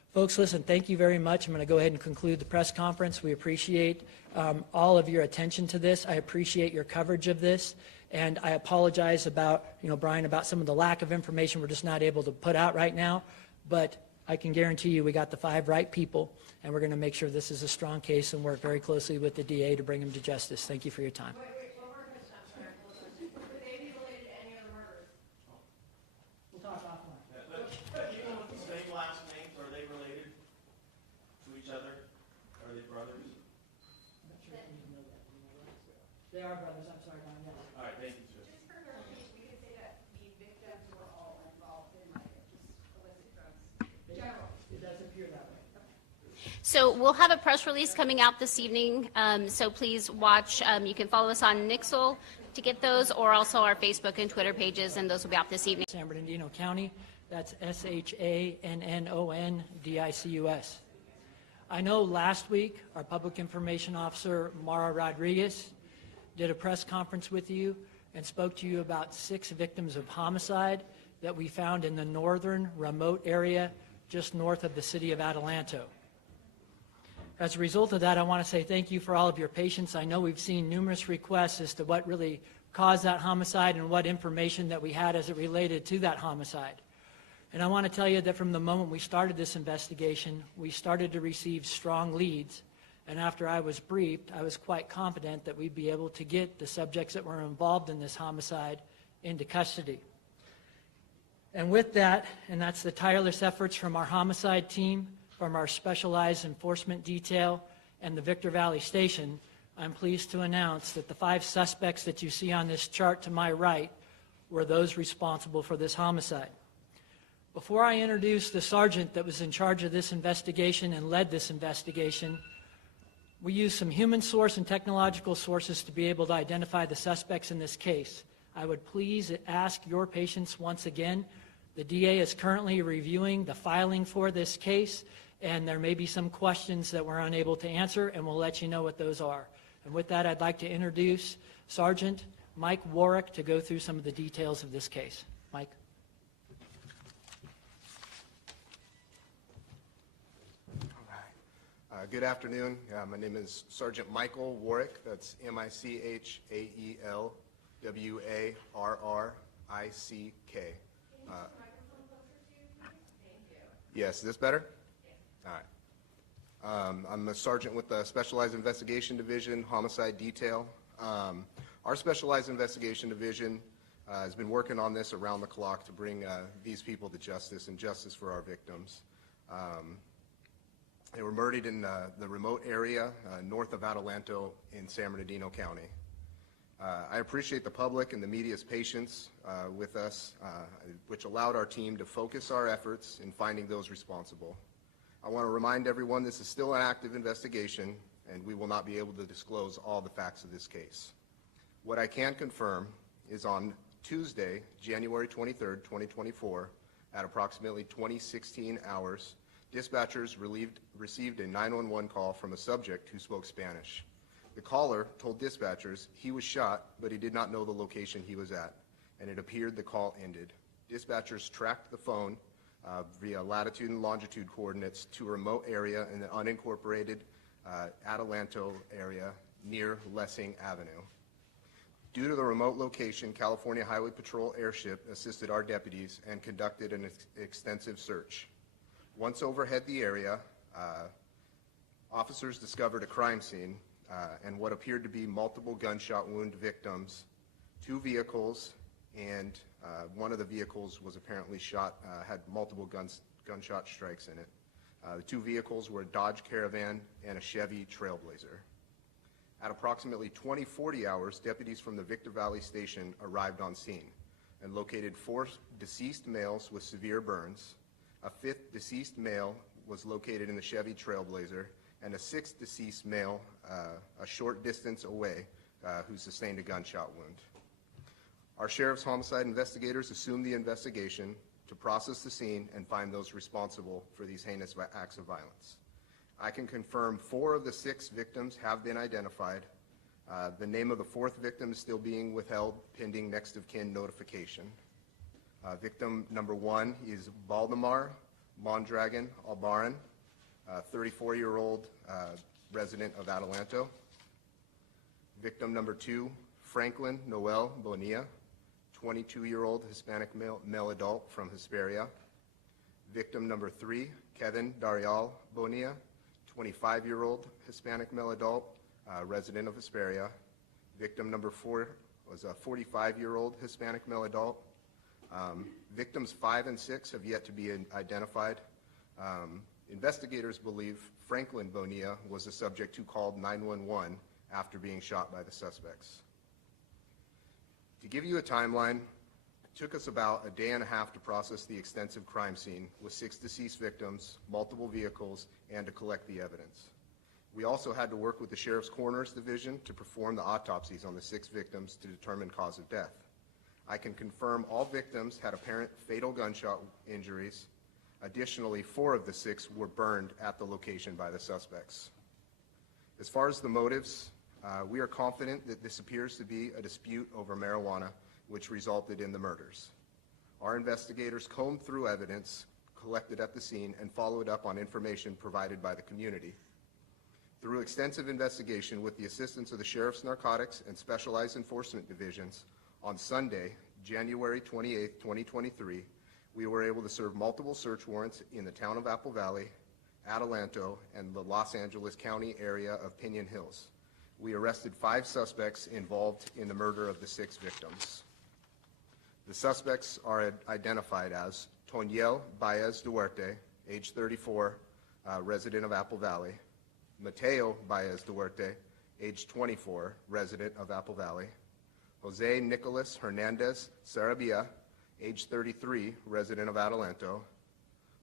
Folks, listen, thank you very much. I'm going to go ahead and conclude the press conference. We appreciate all of your attention to this. I appreciate your coverage of this. And I apologize about, Brian, about some of the lack of information we're just not able to put out right now. But I can guarantee you we got the 5 right people, and we're going to make sure this is a strong case and work very closely with the DA to bring him to justice. Thank you for your time. Wait, one more question, I'm sorry. Would they be related to any other murders? We'll talk offline. People with the same last names, are they related to each other? Are they brothers? I'm not sure if you know that. Do you know that? They are brothers. I'm sorry, Brian. Yes. All right, thank you, sir. Just for clarification, you can say that the victims were all involved in like just illicit drugs, generally. It does appear that way. So we'll have a press release coming out this evening, so please watch. You can follow us on Nixle to get those, or also our Facebook and Twitter pages, and those will be out this evening. San Bernardino County, that's SHANNONDICUS. I know last week our Public Information Officer, Mara Rodriguez, did a press conference with you and spoke to you about 6 victims of homicide that we found in the northern remote area just north of the city of Adelanto. As a result of that, I want to say thank you for all of your patience. I know we've seen numerous requests as to what really caused that homicide and what information that we had as it related to that homicide. And I want to tell you that from the moment we started this investigation, we started to receive strong leads. And after I was briefed, I was quite confident that we'd be able to get the subjects that were involved in this homicide into custody. And with that, and that's the tireless efforts from our homicide team, from our specialized enforcement detail, and the Victor Valley Station, I'm pleased to announce that the 5 suspects that you see on this chart to my right were those responsible for this homicide. Before I introduce the sergeant that was in charge of this investigation and led this investigation, we used some human source and technological sources to be able to identify the suspects in this case. I would please ask your patience once again. The DA is currently reviewing the filing for this case, and there may be some questions that we're unable to answer, and we'll let you know what those are. And with that, I'd like to introduce Sergeant Mike Warwick to go through some of the details of this case. Mike. Good afternoon. My name is Sergeant Michael Warwick. That's MICHAEL WARRRICK. Yes, is this better? All right. I'm a sergeant with the Specialized Investigation Division, Homicide Detail. Our Specialized Investigation Division has been working on this around the clock to bring these people to justice and justice for our victims. They were murdered in the remote area north of Adelanto in San Bernardino County. I appreciate the public and the media's patience with us, which allowed our team to focus our efforts in finding those responsible. I want to remind everyone this is still an active investigation, and we will not be able to disclose all the facts of this case. What I can confirm is on Tuesday, January 23rd, 2024, at approximately 2016 hours, dispatchers received a 911 call from a subject who spoke Spanish. The caller told dispatchers he was shot, but he did not know the location he was at, and it appeared the call ended. Dispatchers tracked the phone via latitude and longitude coordinates to a remote area in the unincorporated Adelanto area near Lessing Avenue. Due to the remote location, California Highway Patrol airship assisted our deputies and conducted an extensive search. Once overhead the area, officers discovered a crime scene and what appeared to be multiple gunshot wound victims, 2 vehicles, and one of the vehicles was apparently shot, had multiple gunshot strikes in it. The 2 vehicles were a Dodge Caravan and a Chevy Trailblazer. At approximately 20:40 hours, deputies from the Victor Valley Station arrived on scene and located 4 deceased males with severe burns. A 5th deceased male was located in the Chevy Trailblazer, and a 6th deceased male a short distance away who sustained a gunshot wound. Our sheriff's homicide investigators assumed the investigation to process the scene and find those responsible for these heinous acts of violence. I can confirm 4 of the 6 victims have been identified. The name of the 4th victim is still being withheld pending next of kin notification. Victim number 1 is Baldemar Mondragon Albaran, 34-year-old resident of Adelanto. Victim number 2, Franklin Noel Bonilla, 22-year-old Hispanic male adult from Hesperia. Victim number 3, Kevin Darial Bonilla, 25-year-old Hispanic male adult, resident of Hesperia. Victim number 4 was a 45-year-old Hispanic male adult. Victims 5 and 6 have yet to be identified. Investigators believe Franklin Bonilla was the subject who called 911 after being shot by the suspects. To give you a timeline, it took us about a day and a half to process the extensive crime scene with 6 deceased victims, multiple vehicles, and to collect the evidence. We also had to work with the Sheriff's Coroner's Division to perform the autopsies on the 6 victims to determine cause of death. I can confirm all victims had apparent fatal gunshot injuries. Additionally, 4 of the 6 were burned at the location by the suspects. As far as the motives, we are confident that this appears to be a dispute over marijuana, which resulted in the murders. Our investigators combed through evidence collected at the scene and followed up on information provided by the community. Through extensive investigation with the assistance of the Sheriff's Narcotics and Specialized Enforcement Divisions, on Sunday, January 28, 2023, we were able to serve multiple search warrants in the town of Apple Valley, Adelanto, and the Los Angeles County area of Pinon Hills. We arrested 5 suspects involved in the murder of the 6 victims. The suspects are identified as Toniel Baez Duarte, age 34, resident of Apple Valley; Mateo Baez Duarte, age 24, resident of Apple Valley; Jose Nicolas Hernandez Sarabia, age 33, resident of Adelanto;